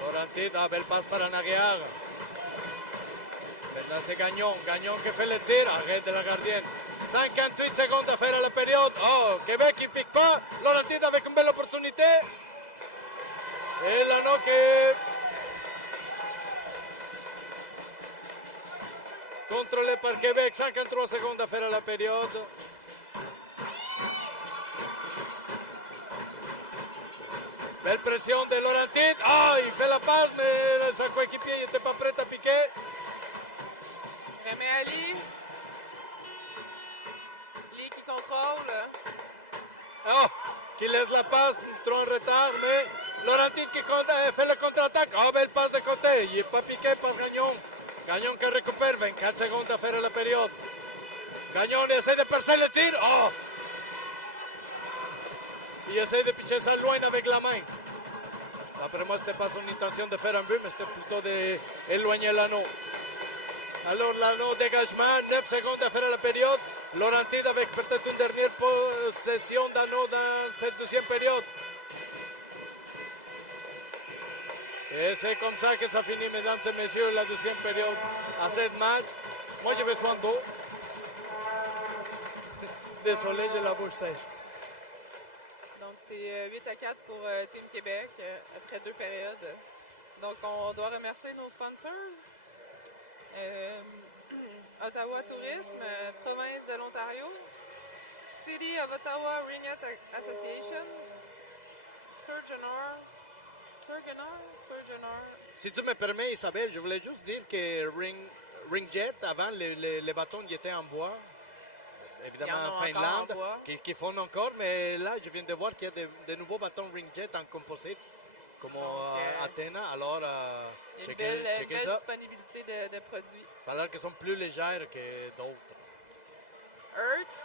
Laurentide, belle passe par en arrière. Maintenant, c'est Gagnon. Gagnon qui fait le tir. Arrête de la gardienne. 58 secondes à faire à la période. Oh, Québec, il ne pique pas. Laurentide avec une belle opportunité. Et l'anneau qui contrôlé par Québec, 53 secondes à faire à la période. Belle pression de Laurentide. Ah, il fait la passe, mais sa coéquipier n'était pas prêt à piquer. Remet à Lee. Lee qui contrôle. Oh, qui laisse la passe, trop en retard, mais Laurentide qui fait le contre-attaque. Oh, belle passe de côté. Il n'est pas piqué par Gagnon. Gagnon qui récupère, 24 secondes à faire à la période. Gagnon essaie de percer le tir. Oh! Il essaie de pitcher ça loin avec la main. Après moi, ce n'était pas son intention de faire un but, mais c'était plutôt d'éloigner l'anneau. Alors l'anneau dégagement, 9 secondes à faire à la période. Laurentide avec peut-être une dernière possession d'anneau dans cette deuxième période. Et c'est comme ça que ça finit, mesdames et messieurs, la deuxième période à 7 matchs. Moi, j'ai besoin d'eau. Désolé, j'ai la bouche sèche. Donc, c'est 8-4 pour Team Québec après 2 périodes. Donc, on doit remercier nos sponsors. Ottawa Tourisme, Province de l'Ontario, City of Ottawa Ringette Association, Surgeonor. Si tu me permets, Isabelle, je voulais juste dire que Ringette, avant, les bâtons ils étaient en bois. Évidemment, en Finlande, qui font encore, mais là, je viens de voir qu'il y a de nouveaux bâtons Ringette en composite, comme à Athéna. Alors, checkez une belle ça. disponibilité de produits. Ça a l'air qu'ils sont plus légers que d'autres. Hertz,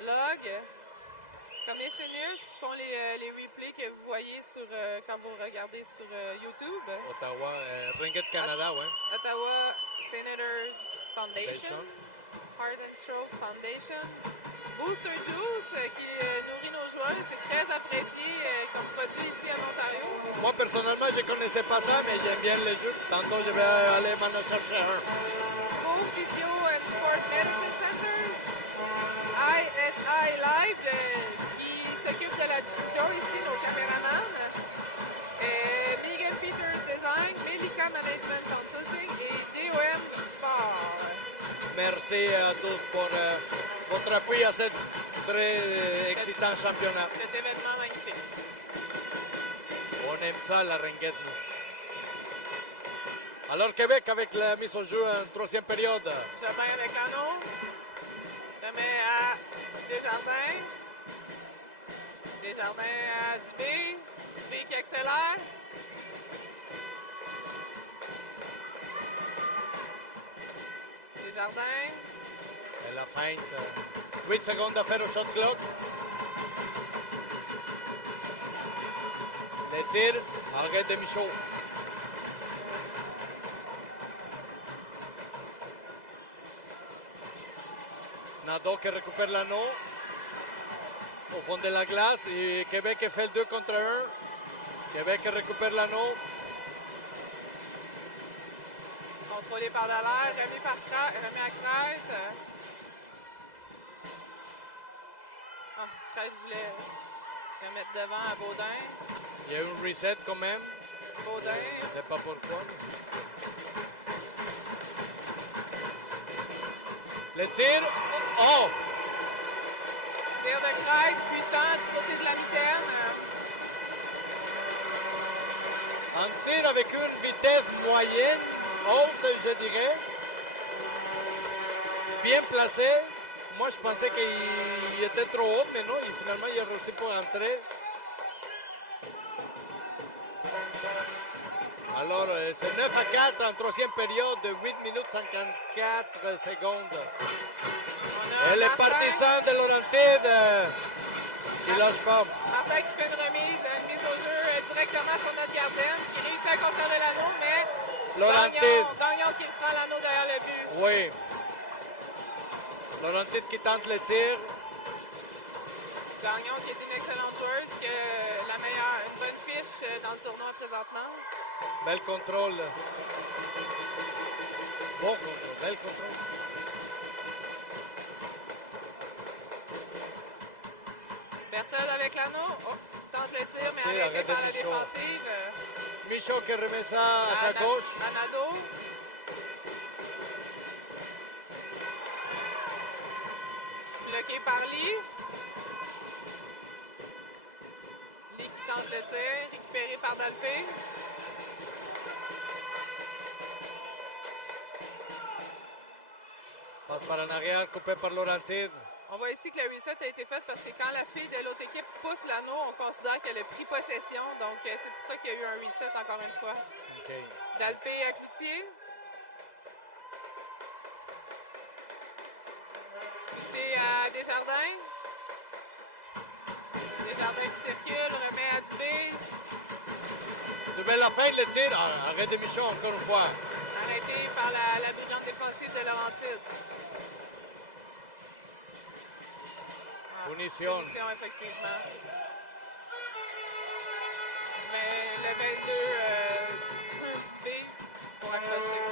Log, Commissioners qui font les replays que vous voyez quand vous regardez sur YouTube. Ottawa, Ringette Canada, ouais. Ottawa Senators Foundation. Heart and Stroke Foundation. Booster Juice qui nourrit nos joueurs. C'est très apprécié comme produit ici en Ontario. Moi, personnellement, je ne connaissais pas ça, mais j'aime bien les jus. Tantôt, je vais aller m'en chercher un. Go Physio and Sport Medicine Centers. ISI Live qui s'occupe de la diffusion ici, nos caméramans. Megan Peters Design, Melika Management Consulting et DOM Sport. Merci à tous pour votre appui à ce très excitant championnat. Cet événement magnifique. On aime ça, la ringuette, nous. Alors, Québec avec la mise au jeu en troisième période. Jobin avec l'anneau. Remet à Desjardins. Desjardins à Dubé. Dubé qui accélère. Desjardins. Et la feinte. 8 secondes à faire au shot clock. Les tirs. Arrête de Michaud. Nadeau qui récupère l'anneau. Au fond de la glace. Et Québec fait le 2 contre 1. Québec récupère l'anneau. Contrôlé par Dallaire, remis à Crête. Crête voulait remettre devant à Baudin. Il y a eu un reset quand même. Baudin. Je ne sais pas pourquoi. Le tir. Oh! Tir de Craig, puissant du côté de la mitaine. Un tir avec une vitesse moyenne, haute, je dirais. Bien placé. Moi, je pensais qu'il était trop haut, mais non, finalement, il a réussi pour entrer. Alors, c'est 9 à 4 en troisième période de 8 minutes 54 secondes. Et les partisans de Laurentide qui ne lâchent pas. Martin qui fait une mise au jeu directement sur notre gardienne, qui réussit à conserver l'anneau, mais Gagnon qui reprend l'anneau derrière le but. Oui. Laurentide qui tente le tir. Gagnon qui est une excellente joueuse, qui a une bonne fiche dans le tournoi présentement. Bel contrôle. Bon contrôle, bel contrôle. Bertel avec l'anneau. Oh, tente le tir, mais Arrête arrêté par de la Michaud. défensive. Michaud qui remet ça à sa gauche. Anado. Bloqué par Lee. Lee qui tente le tir, récupéré par Dalpé. Passe par en arrière, coupé par Laurentide. On voit ici que le reset a été fait parce que quand la fille de l'autre équipe pousse l'anneau, on considère qu'elle a pris possession. Donc, c'est pour ça qu'il y a eu un reset encore une fois. Okay. Dalpé à Cloutier. Cloutier à Desjardins. Desjardins qui circule, remet à Dubé. Dubé la fin de le tir. Ah, arrête de Michaud encore une fois. Arrêté par la brillante défensive de Laurentide. Punition. Punition, effectivement. Mais le 22 Dubé pour accrocher.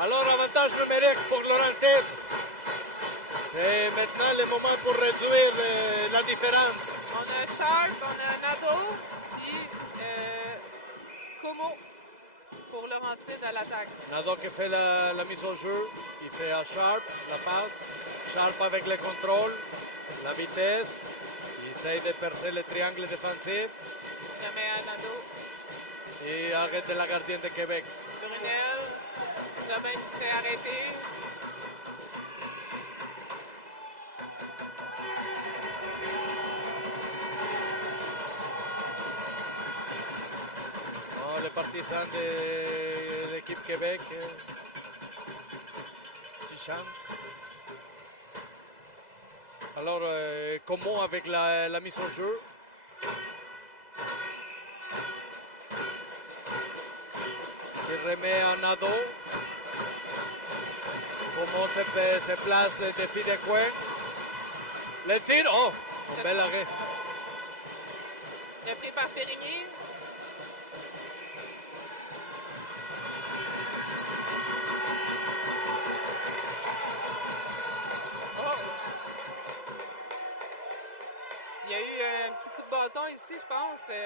Alors, avantage numérique pour Laurentide. C'est maintenant le moment pour réduire la différence. On a Sharp, on a Nado et Como pour Laurentide à l'attaque. Nado qui fait la mise au jeu. Il fait à Sharp la passe. Sharp avec le contrôle, la vitesse. Il essaye de percer le triangle défensif. Remet à Nado. Et arrête de la gardienne de Québec. Brunel. Jobin qui serait arrêté. Oh, les partisans de l'équipe Québec qui chantent. Alors, comment avec la mise au jeu? Il remet en ado. Comment se place le défi de coin? Le tir, oh, un bel arrêt. Repris par Périgny. Oh! Il y a eu un petit coup de bâton ici, je pense.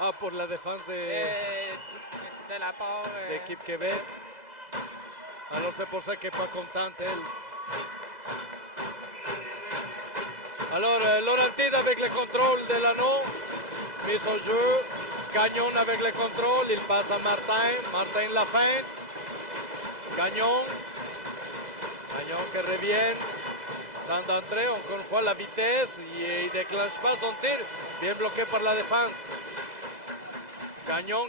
Ah, pour la défense De la part l'équipe Québec. Alors c'est pour ça qu'elle n'est pas contente, elle. Alors, Laurentide avec le contrôle de l'anneau. Mise au jeu. Gagnon avec le contrôle. Il passe à Martin. Martin la fin. Gagnon. Gagnon qui revient. Temps d'entrée. Encore une fois, la vitesse. Il ne déclenche pas son tir. Bien bloqué par la défense. Gagnon,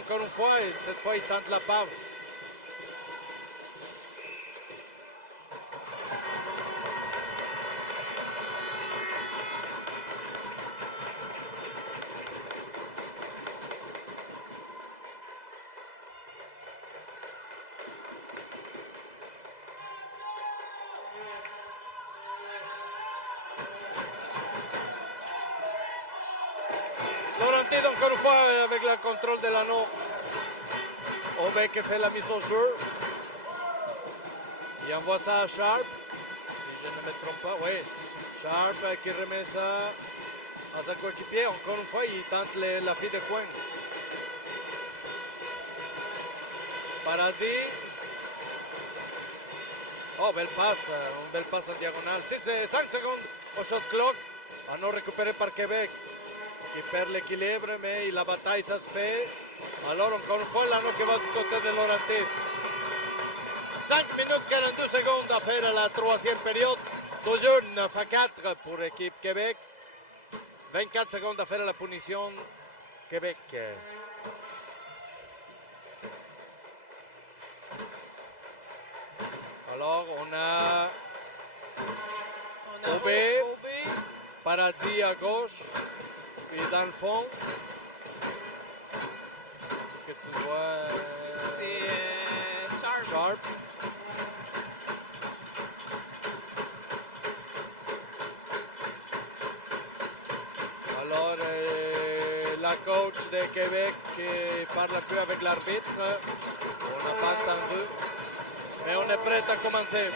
encore une fois. Et cette fois, il tente la pause. Encore une fois avec le contrôle de l'anneau. Aubin qui fait la mise au jeu. Il envoie ça à Sharp. Si je ne me trompe pas, oui. Sharp qui remet ça. à sa coéquipier. Encore une fois, il tente la fille de coin. Paradis. Oh, belle passe. Une belle passe en diagonale. 5 secondes au shot clock. À non récupéré par Québec. Qui perd l'équilibre, mais la bataille, ça se fait. Alors, encore une fois, l'anneau qui va du côté de Laurentide. 5 minutes 42 secondes à faire à la troisième période. Toujours 9-4 pour l'équipe Québec. 24 secondes à faire à la punition Québec. Alors, on a OB, Paradis à gauche, puis dans le fond. Est-ce que tu vois? C'est Sharp. Sharp. Alors, la coach de Québec qui parle un peu avec l'arbitre. On n'a pas entendu. Mais on est prêt à commencer.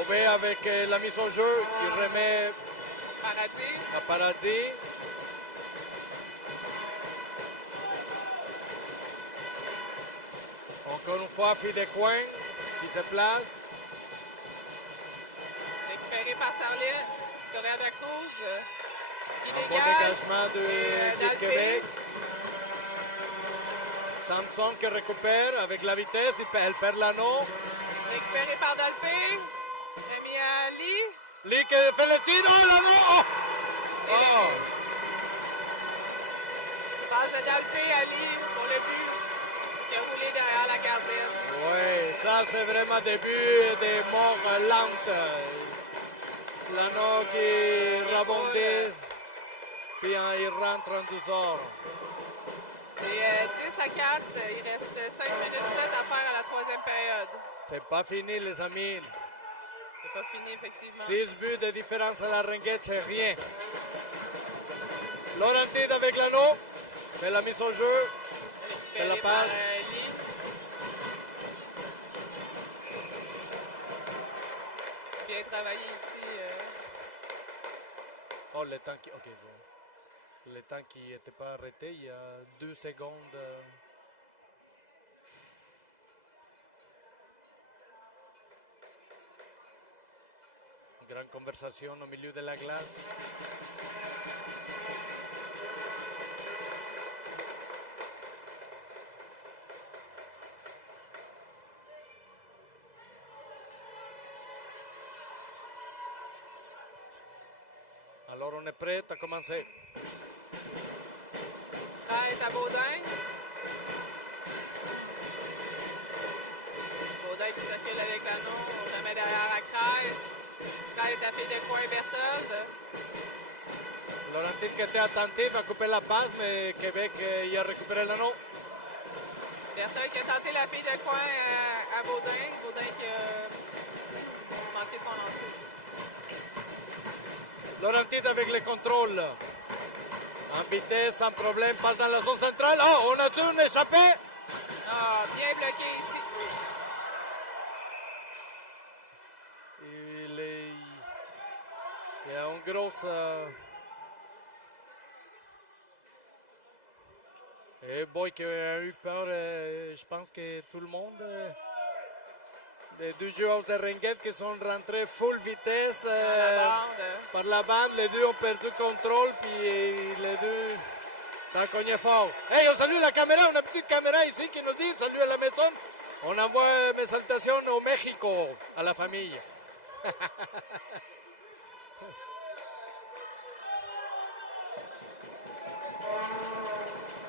OB avec la mise en jeu qui remet à Paradis. Encore une fois, fille de coin qui se place. Récupéré par Charlotte. Correa de la Cruz. Un bon dégagement de l'équipe Québec. Samson qui récupère avec la vitesse, elle perd l'anneau. Récupéré par Dalpé. Remis à Lee. Lee qui fait le tir, oh l'anneau! Oh! Oh! Passe de Dalpé à Lee pour le but. Qui a roulé derrière la gardienne. Oui, ça c'est vraiment début des morts lentes. L'anneau qui rebondit, puis il rentre en dessous. C'est 10 à 4. Il reste 5 minutes 7 à faire à la troisième période. C'est pas fini, les amis. C'est pas fini, effectivement. 6 buts de différence à la Ringette, c'est rien. Laurentide avec l'anneau, fait la mise au jeu, fait la passe. Bien travaillé ici. Oh, le temps qui... Ok, bon. Le temps qui n'était pas arrêté, il y a 2 secondes. Une grande conversation au milieu de la glace. Alors on est prêt à commencer. Est à Baudin. Baudin qui circule avec l'anneau. On remet derrière à Craig. Craig est tapé de coin Berthold. Laurentide qui était attentif à couper la passe, mais Québec il a récupéré l'anneau. Berthold qui a tenté la pile de coin à Baudin. Baudin qui a manqué son lancer. Laurentide avec le contrôle. En vitesse, sans problème, passe dans la zone centrale. Oh, on a dû une échappée. Ah, bien bloqué ici. Il y a une grosse... Et boy qui a eu peur, je pense que tout le monde... Les 2 joueurs de Ringette qui sont rentrés full vitesse par la bande. Les 2 ont perdu contrôle, puis les 2 s'en cognaient fort. Hey, on salue la caméra, on a une petite caméra ici qui nous dit salut à la maison. On envoie mes salutations au Mexico, à la famille.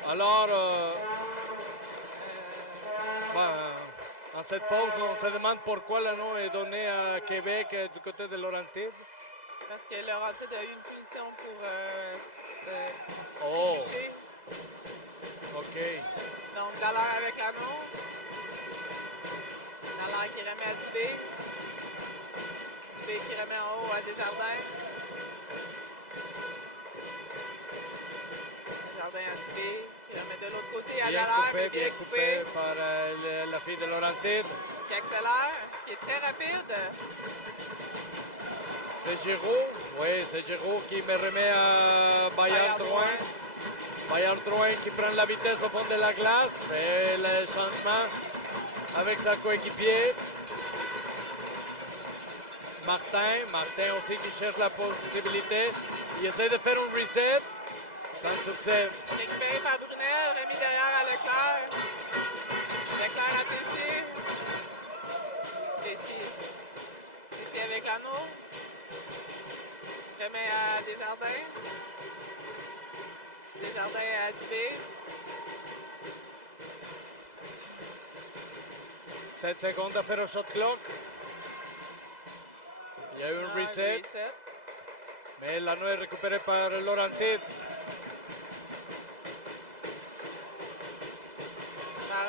Alors, en cette pause, on se demande pourquoi l'anneau est donné à Québec du côté de Laurentide. Parce que Laurentide a eu une punition pour Oh, tricher. OK. Donc, Dallaire avec l'anneau. Dallaire qui remet à Dubé. Dubé qui remet en haut à Desjardins. Desjardins à Dubé. Qui remet de l'autre côté à Dallaire. Bien coupé par la fille de Laurentide. Qui accélère, qui est très rapide. C'est Giroux. Oui, c'est Giroud qui me remet à Bayard Drouin. Bayard Drouin qui prend la vitesse au fond de la glace, fait le changement avec sa coéquipier. Martin aussi qui cherche la possibilité. Il essaie de faire un reset, sans succès. Récupéré par Brunel, remis derrière à Leclerc. Leclerc à Tessier. Tessier avec l'anneau. Remet à Desjardins. Desjardins à Dubé. 7 secondes à faire au shot clock. Il y a eu un reset, mais l'anneau est récupéré par Laurentide. Par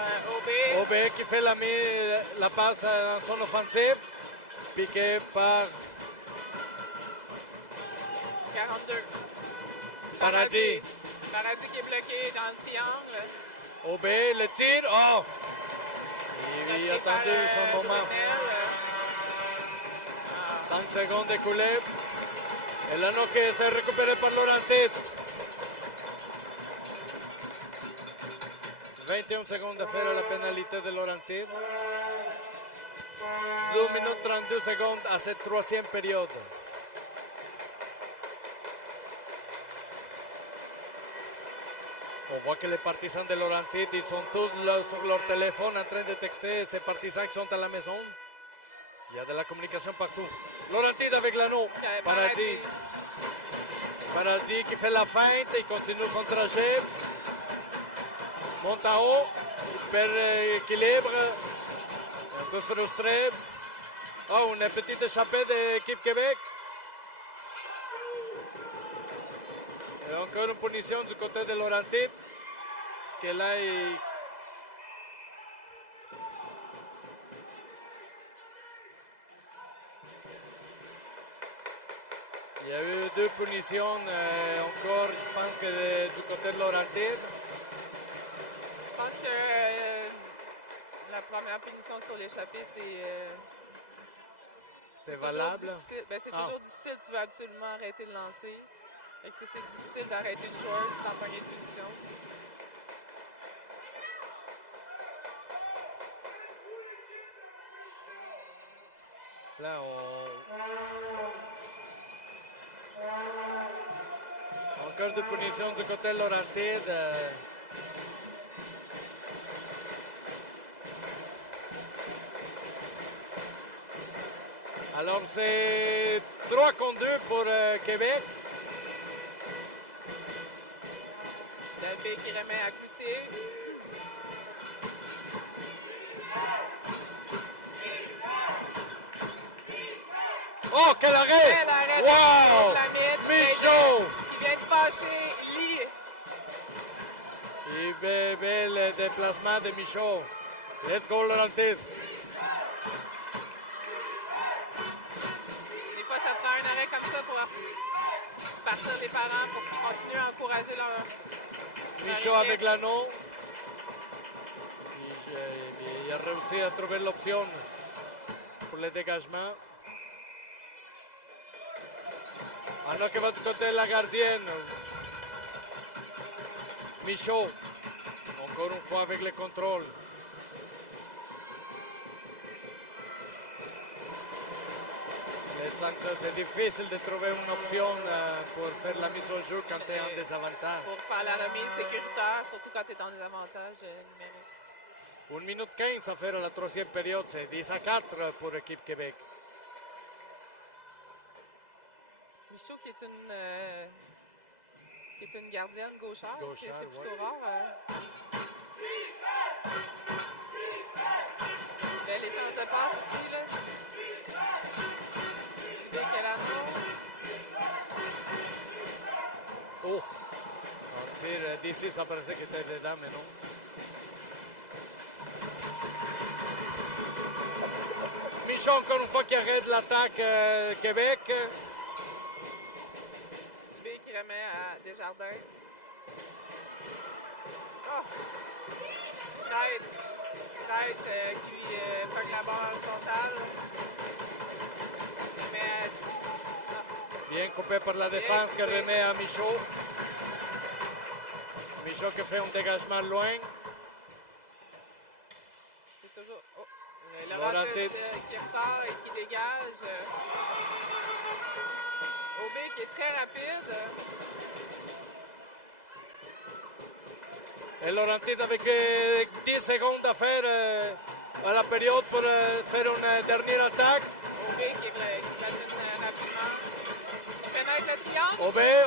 OB qui fait la passe en son offensive, piqué par 42. Paradis. Paradis qui est bloqué dans le triangle. OB, le tir, oh! Il a attendu son moment. 5 secondes écoulées. Et l'anneau qui s'est récupéré par Laurentide. 21 secondes à faire à la pénalité de Laurentide. 2 minutes 32 secondes à cette troisième période. On voit que les partisans de Laurentide, ils sont tous là sur leur téléphone en train de texter ces partisans qui sont à la maison. Il y a de la communication partout. Laurentide avec l'anneau. Paradis. Paradis qui fait la feinte, il continue son trajet. Monte en haut, il perd l'équilibre. Un peu frustré. Oh, une petite échappée de l'équipe Québec. Et encore une punition du côté de Laurentide. Que là, il y a eu 2 punitions encore, je pense que du côté de Laurentide. Je pense que la première punition sur l'échappée, c'est valable. Ben, c'est toujours difficile, tu veux absolument arrêter de lancer. Fait que, c'est difficile d'arrêter une joueuse sans pogner de punition. Là, encore de punitions du côté de Laurentide. Alors, c'est 3 contre 2 pour Québec. Delpé qui remet à Cloutier. Oh, quel arrêt! Quel arrêt Wow! de Michaud! qui vient de fâcher Lee. Et bel déplacement de Michaud. Let's go, Laurentide. Des fois, ça prend un arrêt comme ça pour partir les parents pour qu'ils continuent à encourager leur Michaud avec l'anneau. Il a réussi à trouver l'option pour le dégagement. Anneau qui va du côté de la gardienne. Michaud. Encore une fois avec le contrôle. Les sanctions, c'est difficile de trouver une option pour faire la mise au jeu quand tu es en désavantage. pour faire la remise sécuritaire, surtout quand tu es en désavantage numérique. 1 minute 15 à faire à la troisième période, c'est 10-4 pour l'équipe Québec. Michaud qui est une gardienne gauchère, c'est plutôt rare. Bel échange de passes ici, là. Dubé qui a l'anneau. Oh! On tire d'ici, ça paraissait qu'il était dedans, mais non. Michaud, encore une fois, qui arrête l'attaque Québec. Dubé qui remet à Desjardins. Oh! Tête qui pogne la barre horizontale. Bien coupé par la défense qui remet à Michaud. Michaud qui fait un dégagement loin. C'est toujours... Oh, Laurentide qui ressort et qui dégage. Aubé qui est très rapide. Et Laurentide avec 10 secondes à faire à la période pour faire une dernière attaque. Aubé qui platine rapidement. Il pénètre le triangle.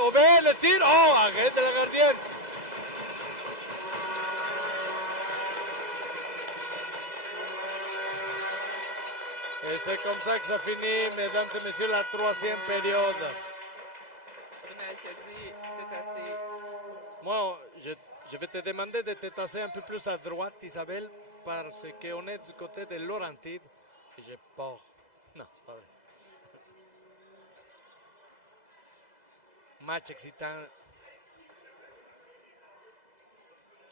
Aubé, le tir. Oh, arrête la gardienne. Et c'est comme ça que ça finit, mesdames et messieurs, la troisième période. Brunel qui a dit c'est assez. Moi, je vais te demander de te tasser un peu plus à droite, Isabelle, parce qu'on est du côté de Laurentide. Et j'ai peur. Non, c'est pas vrai. Match excitant.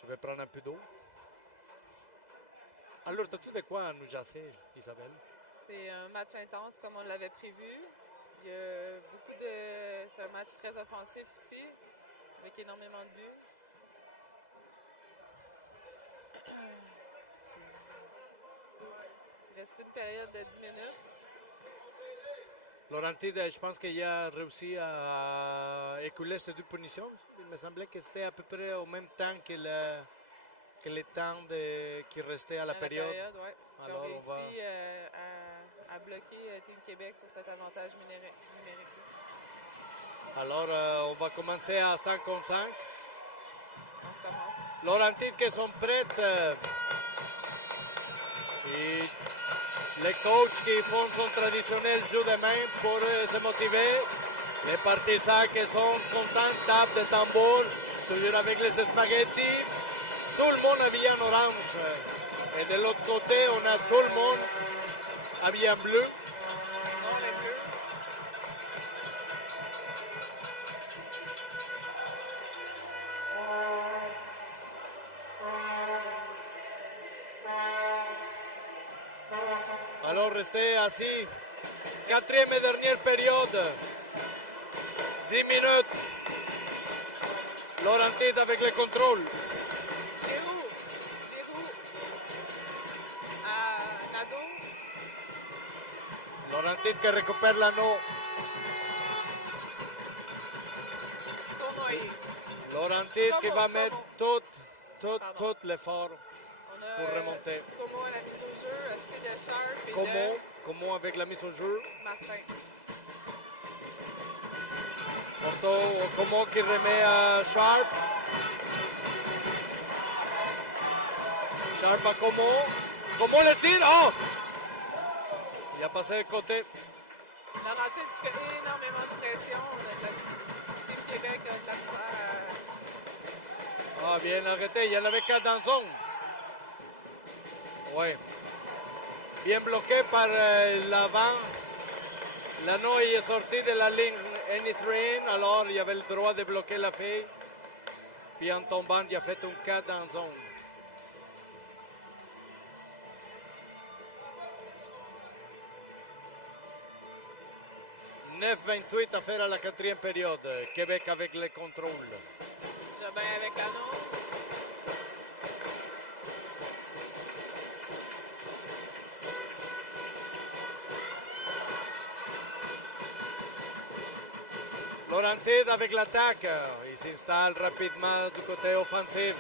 Je vais prendre un peu d'eau. Alors, as-tu de quoi nous jaser, Isabelle? C'est un match intense comme on l'avait prévu. Il y a beaucoup de... C'est un match très offensif aussi, avec énormément de buts. Il reste une période de 10 minutes. Laurentide, je pense qu'il a réussi à écouler ses deux punitions. Il me semblait que c'était à peu près au même temps que le temps qui restait à la période. Ouais. Alors, ils ont réussi à bloquer Team Québec sur cet avantage numérique. Alors, on va commencer à 5 contre 5. On commence. Laurentide qui sont prêtes. Et les coachs qui font son traditionnel jeu de main pour se motiver. Les partisans qui sont contents, tapent des tambours, toujours avec les spaghettis. Tout le monde habillé en orange. Et de l'autre côté, on a tout le monde habillé en bleu. Non, les bleus. Alors restez assis. Quatrième et dernière période. 10 minutes. Laurentide avec le contrôle. Giroud. À Nadeau. Laurentide qui récupère l'anneau. Cournoyer. Laurentide qui va mettre tout Pardon. l'effort On a pour remonter. Como à la mise au jeu, Steve Sharp et Comment avec la mise au jeu. Martin. Comment qui remet à Sharp. Sharp à Comment le tire. Oh! Il a passé de côté. Laurentide qui fait énormément de pression. Team Québec a de la misère à... Ah, bien arrêté. Il y en avait 4 dans zone. Oui. Bien bloqué par l'avant. L'anneau est sorti de la ligne N3, alors il avait le droit de bloquer la fille. Puis en tombant, il a fait un 4 dans zone. « 9-28 à faire à la quatrième période. Québec avec le contrôle. » Jobin avec l'anneau. Laurentide avec l'attaque. Il s'installe rapidement du côté offensif.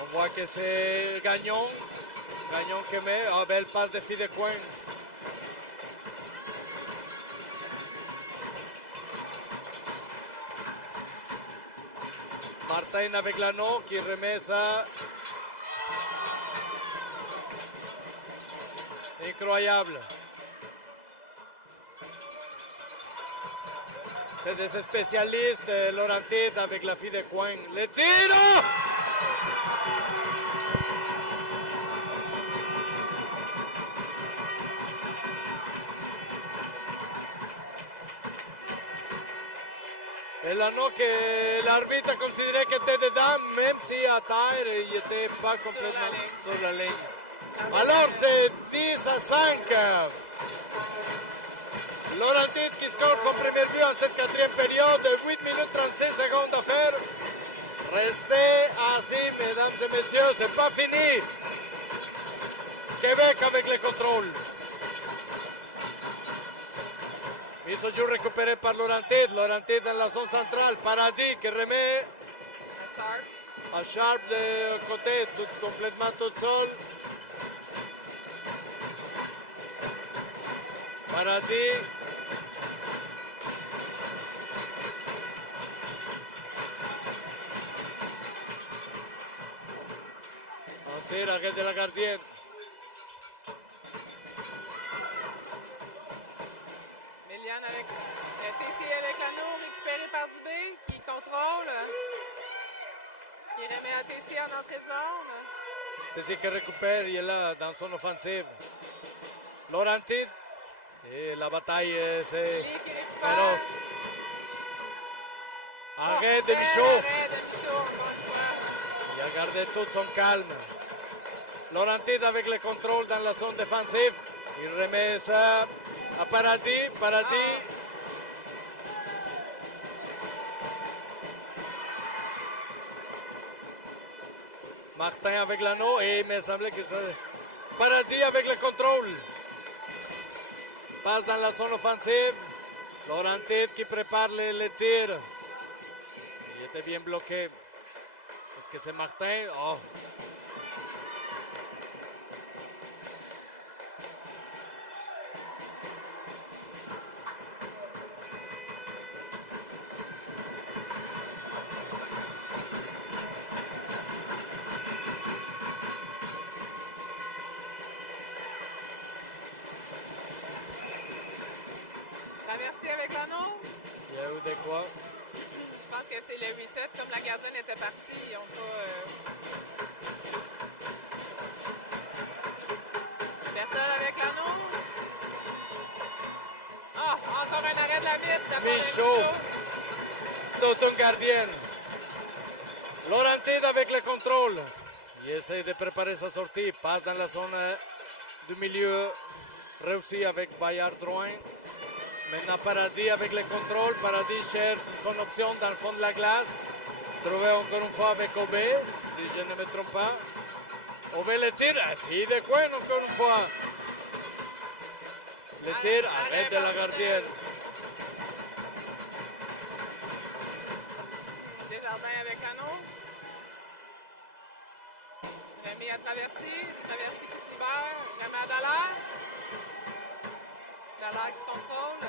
On voit que c'est Gagnon. Gagnon qui met. Ah, belle passe de fille de coin. Martin avec l'anneau qui remet ça. Incroyable. C'est des spécialistes, Laurentide avec la fille de coin. Le tiro! Et l'anneau que l'arbitre a considéré qu'il était dedans, même si à terre, il n'était pas complètement sur la ligne. Alors c'est 10-5. Laurentide qui score son premier but en cette quatrième période. 8 minutes 36 secondes à faire. Restez assis, mesdames et messieurs, c'est pas fini. Québec avec le contrôle. Mise au jeu récupéré par Laurentide. Laurentide dans la zone centrale. Paradis qui remet à Sharp de côté, complètement tout seul. Paradis. On tire, arrêt de la gardienne. Méliane avec TC avec l'anneau, récupéré par Dubé, qui contrôle. Il remet à TC en entrée de zone. TC qui récupère, il est là dans son offensive. Laurentide. Et la bataille, c'est féroce. Arrêt de Michaud. Arrêt de Michaud, encore une fois. Il a gardé tout son calme. Laurentide avec le contrôle dans la zone défensive. Il remet ça à Paradis. Paradis. Martin avec l'anneau. Et il me semblait que c'est Paradis avec le contrôle. Passe dans la zone offensive. Laurentide qui prépare les tirs. Il était bien bloqué. Est-ce que c'est Martin? Oh. Traversé avec l'anneau. Il y a eu de quoi? Je pense que c'est le reset. Comme la gardienne était partie, ils n'ont pas... Bertol avec l'anneau. Ah, encore un arrêt de la mythe. Michaud. Toute une gardienne. Laurentide avec le contrôle. Il essaie de préparer sa sortie. Passe dans la zone du milieu. Réussi avec Bayard Drouin. Maintenant Paradis avec le contrôle. Paradis cherche son option dans le fond de la glace. Trouvé encore une fois avec Aubé, si je ne me trompe pas. Aubé le tire, fille de coin encore une fois. Le tir, arrêt de la gardienne. Desjardins avec l'anneau. Remis à Traversy. Traversy qui se libère. Remet à Dallaire. Dallaire qui contrôle.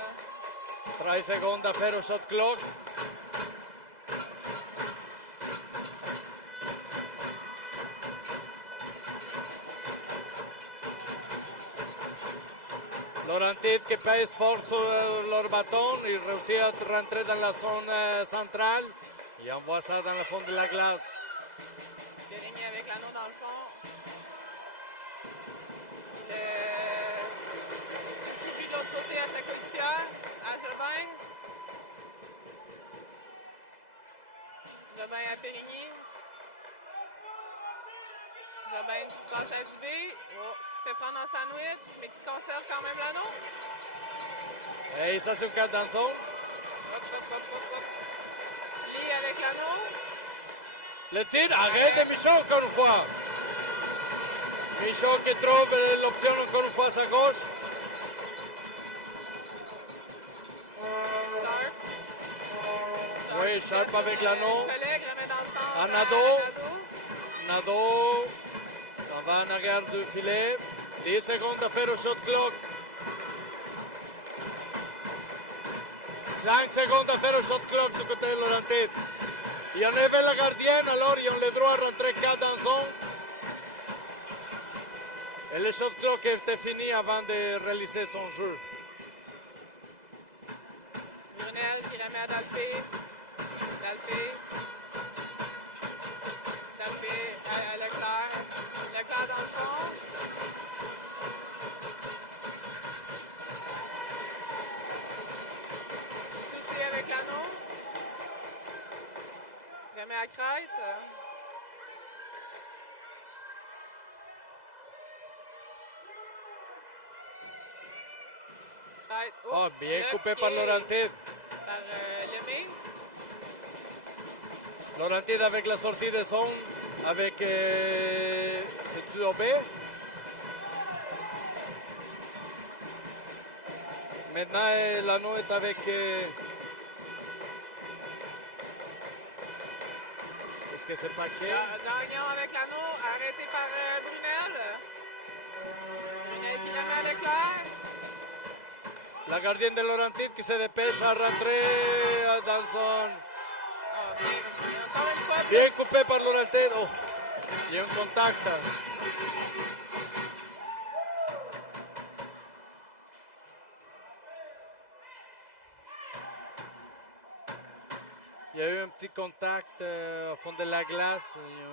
13 secondes à faire au shot clock. Laurentide qui pèse fort sur leur bâton. Il réussit à rentrer dans la zone centrale. Il envoie ça dans le fond de la glace. Périgny avec l'anneau dans le fond. Il distribue de l'autre côté à sa coéquipière, à Jobin. Jobin à Périgny. Jobin qui passe à Dubé. Oh, qui se fait prendre en sandwich, mais qui conserve quand même l'anneau. Et ça, c'est une carte dans le zone. Hop, hop, hop, hop, hop. Lee avec l'anneau. Le tir, arrêt de Michaud encore une fois. Michaud qui trouve l'option encore une fois à sa gauche. Sharp. Oui, Sharp avec l'anneau. Collègue remet dans le centre. À Nadeau. Nadeau. Ça va en arrière du filet. 10 secondes à faire au shot clock. 5 secondes à faire au shot clock du côté de Laurentide. Il enlève la gardienne, alors ils ont le droit à rentrer 4 dans zone. Et le shot clock était fini avant de réaliser son jeu. Brunel qui remet à Dalpé. Dalpé. Dalpé à Leclerc. Leclerc dans le fond. Cloutier avec l'anneau. Remet à Crête. peut-être. Ah, bien là, coupé par et Laurentide. Par Lemay. Laurentide avec la sortie de zone. Avec. C'est-tu Aubé? Maintenant, l'anneau est avec. Est-ce que c'est Paquet? Gagnon avec l'anneau, arrêté par Brunel. Brunel qui la met à l'éclair. La gardienne de Laurentide qui se dépêche à rentrer dans son. Ah, bien, encore une fois. Bien coupé par Laurentide. Oh, il y a un contact. Il y a eu un petit contact au fond de la glace. Il y a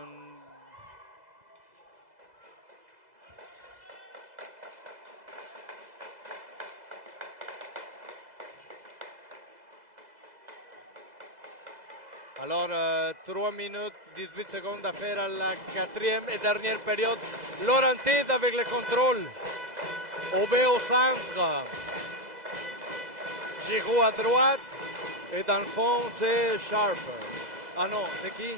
Alors, 3 minutes, 18 secondes à faire à la quatrième et dernière période. Laurentide avec le contrôle. Aubé au centre. Giroud à droite. Et dans le fond, c'est Sharp. Ah non, c'est qui?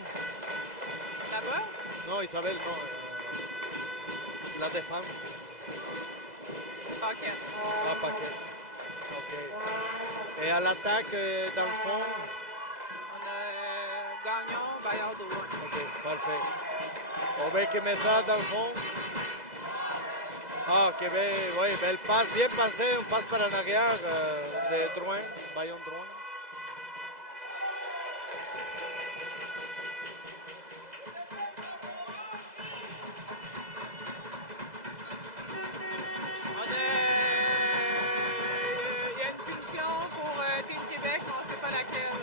Là-bas? Non, Isabelle, non. La défense. Paquet. Ah, Paquet. OK. Et à l'attaque, dans le fond? On a Gagnon, Bayardo. OK, parfait. Aubé qui met ça dans le fond. Ah, OK, ben, oui, belle passe. Bien pensé, on passe par en arrière de Drouin, Bayon Drouin. Il y a une punition pour Team Québec, mais on ne sait pas laquelle.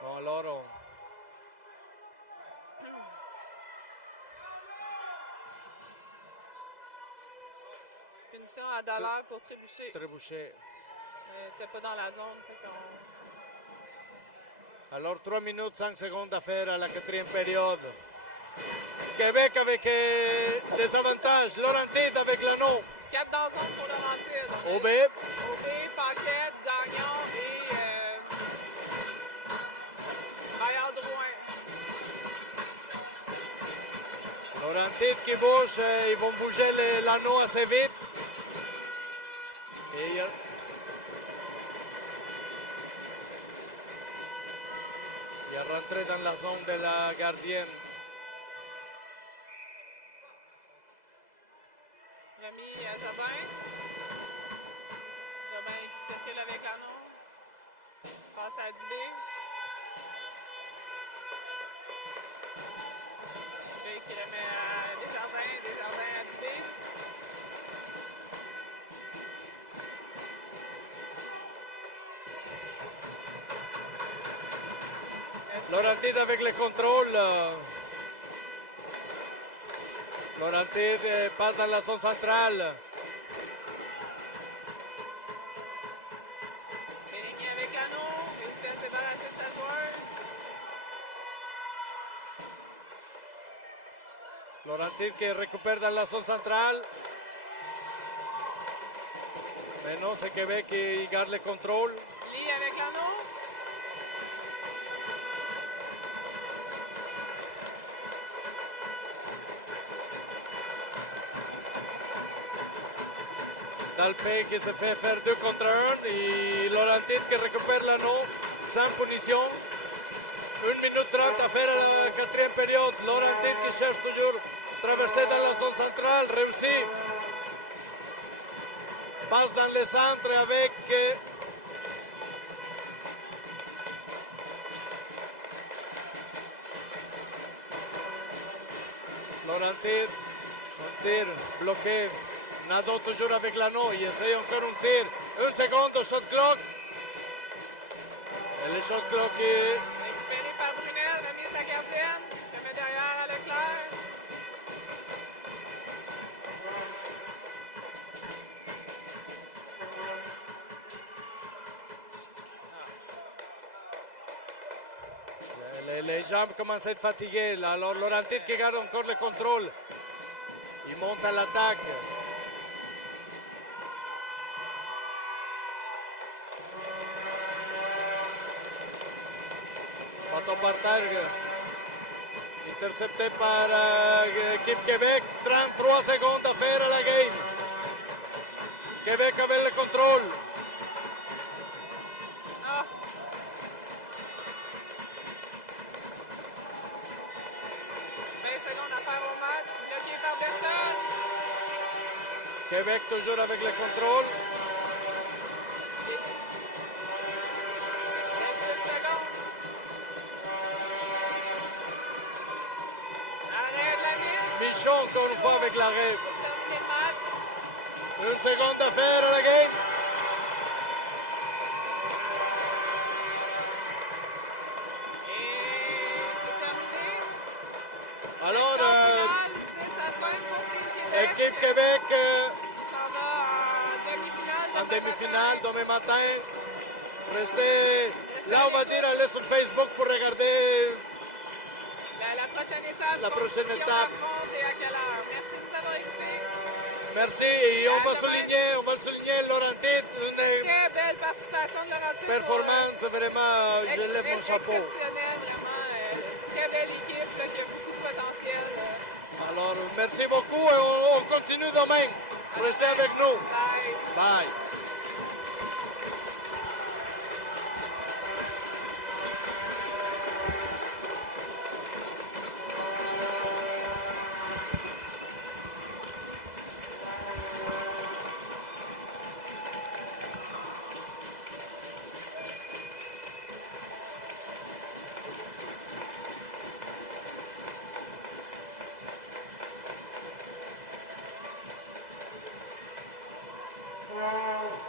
Bon, alors, Punition à Dallaire pour Trébuchet. Trébuchet. T'es pas dans la zone, fait qu'on... Alors, 3 minutes, 5 secondes à faire à la quatrième période. Québec avec des avantages. Laurentide avec l'anneau. 4 dans la zone pour Laurentide. Aubé. Aubé, Paquette, Gagnon et Bayard Drouin. Laurentide qui bouge. Ils vont bouger l'anneau assez vite. Et il est rentré dans la zone de la gardienne. Remis à Jobin. Jobin qui circule avec l'anneau. Passe à Dubé. Dubé qui remet à Desjardins. Desjardins à Dubé. Laurentide avec le contrôle. Laurentide passe dans la zone centrale. Périgny avec l'anneau. Réussit à se débarrasser de sa joueuse. Laurentide qui récupère dans la zone centrale. Mais non, c'est Québec qui garde le contrôle. Lee avec l'anneau. Dalpé qui se fait faire 2 contre 1 et Laurentide qui récupère l'anneau sans punition. 1 minute 30 à faire à la quatrième période. Laurentide qui cherche toujours traverser dans la zone centrale, réussi. Passe dans le centre avec Laurentide. Un tir bloqué. Nadeau toujours avec l'anneau, il essaye encore un tir. 1 seconde, shot clock. Et le shot clock est... Récupéré par Brunel, remise de la gardienne. Se met derrière à l'éclair. les jambes commencent à être fatiguées. Là. Alors, Laurentide qui garde encore le contrôle. Il monte à l'attaque. Bâton par terre. Intercepté par l'équipe Québec. 33 secondes à faire à la game. Québec avait le contrôle. Ah! 20 secondes à faire au match. Bloqué par Berton. Québec toujours avec le contrôle. 22 secondes. Arrêt de la ligne. Michon encore une fois avec l'arrêt. Pour terminer le match. Une seconde à faire à la game. Et c'est terminé. Alors, Score final, 10-5 pour Team Québec. équipe Québec Qui s'en va en demi-finale. en demain demi-finale matin. demain matin. Restez là, on va dire, allez sur Facebook pour regarder. La prochaine étape. La prochaine qui on étape. affronte et à quelle heure. Merci de nous avoir écoutés. Merci. Et on va À demain. souligner Laurentide. Une Très belle participation de Laurentide. performance, vraiment, je lève mon chapeau. Exceptionnel, vraiment. Très belle équipe là, qui a beaucoup de potentiel. Alors, merci beaucoup et on continue demain. Restez avec nous. Bye. Bye. Wow.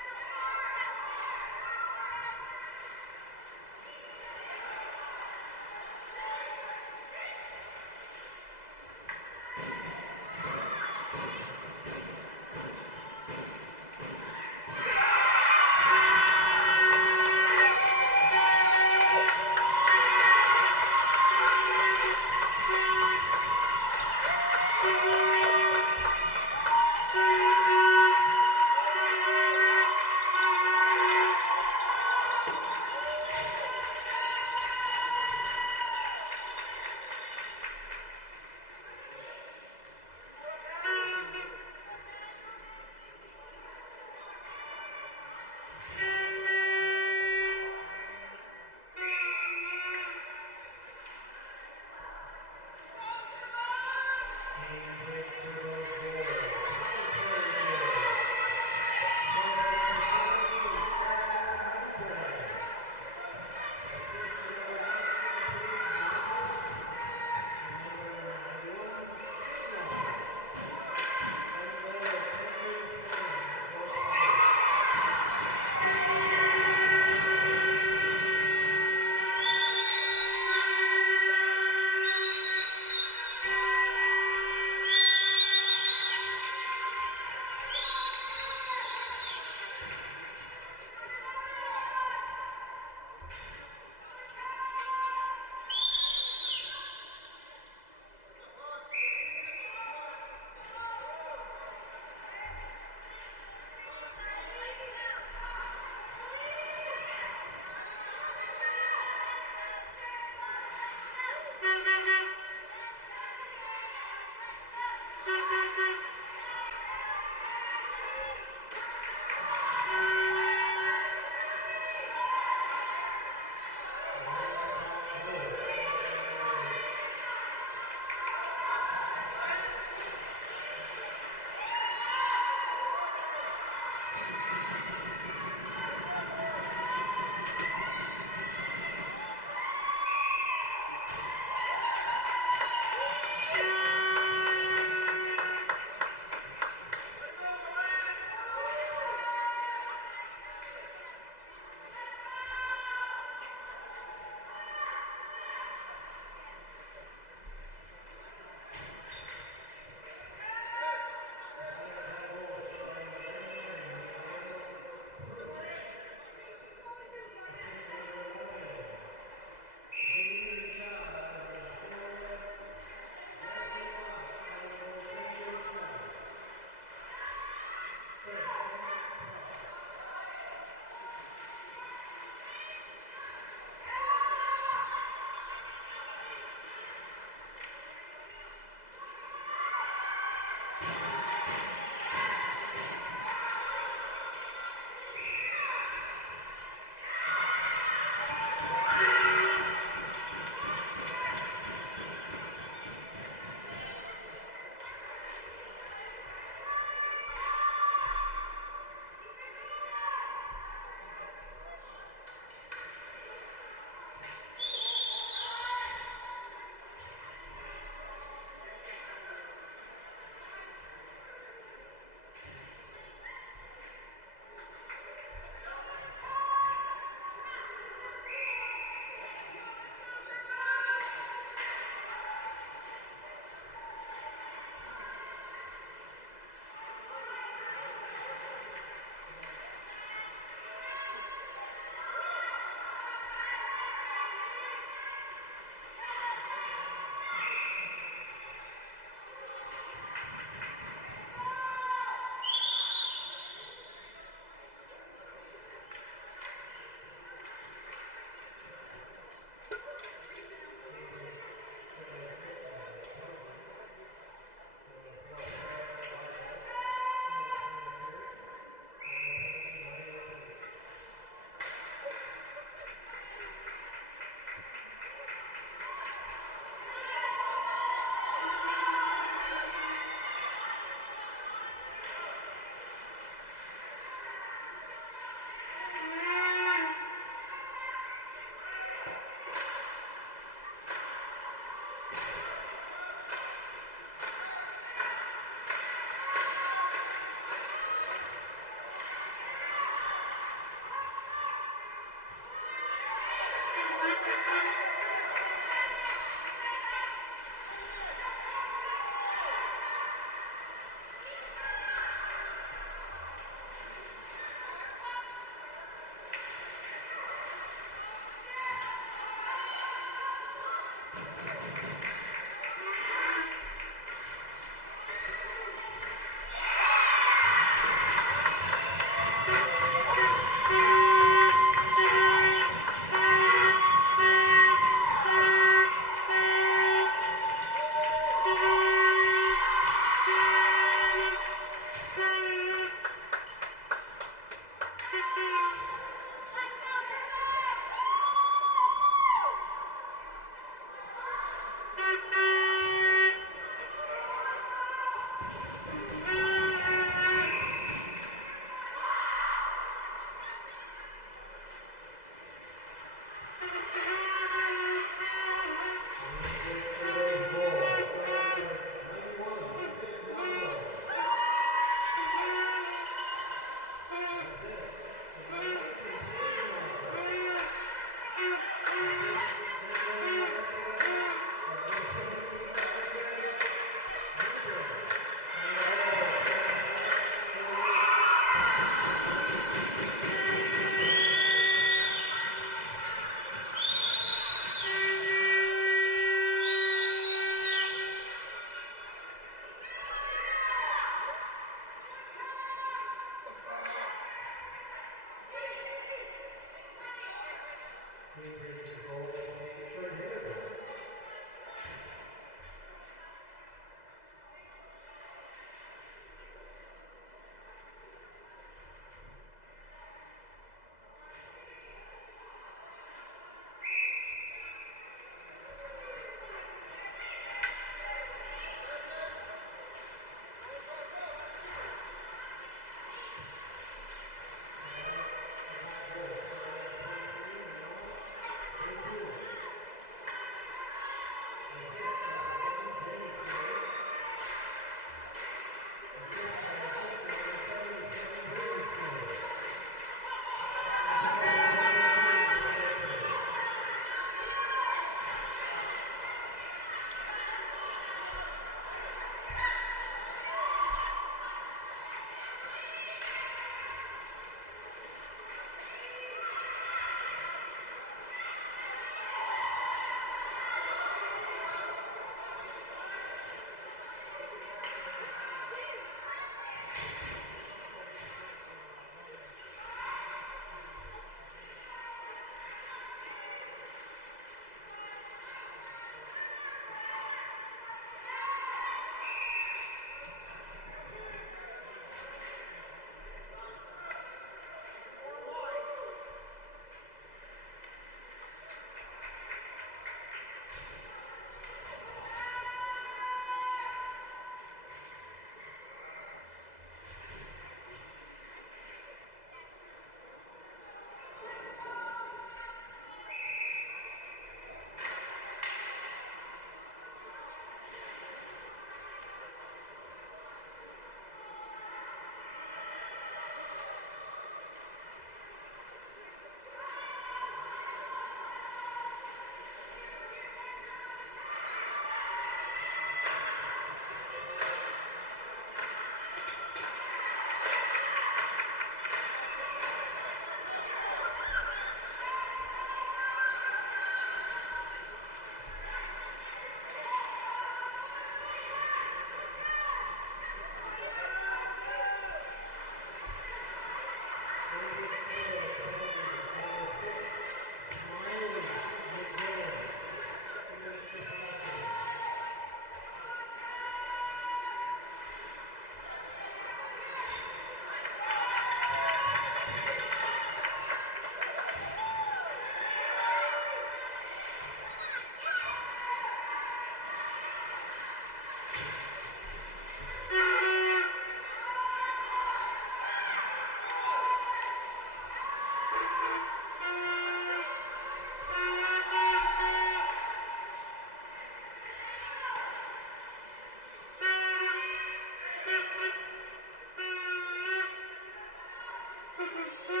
Thank you.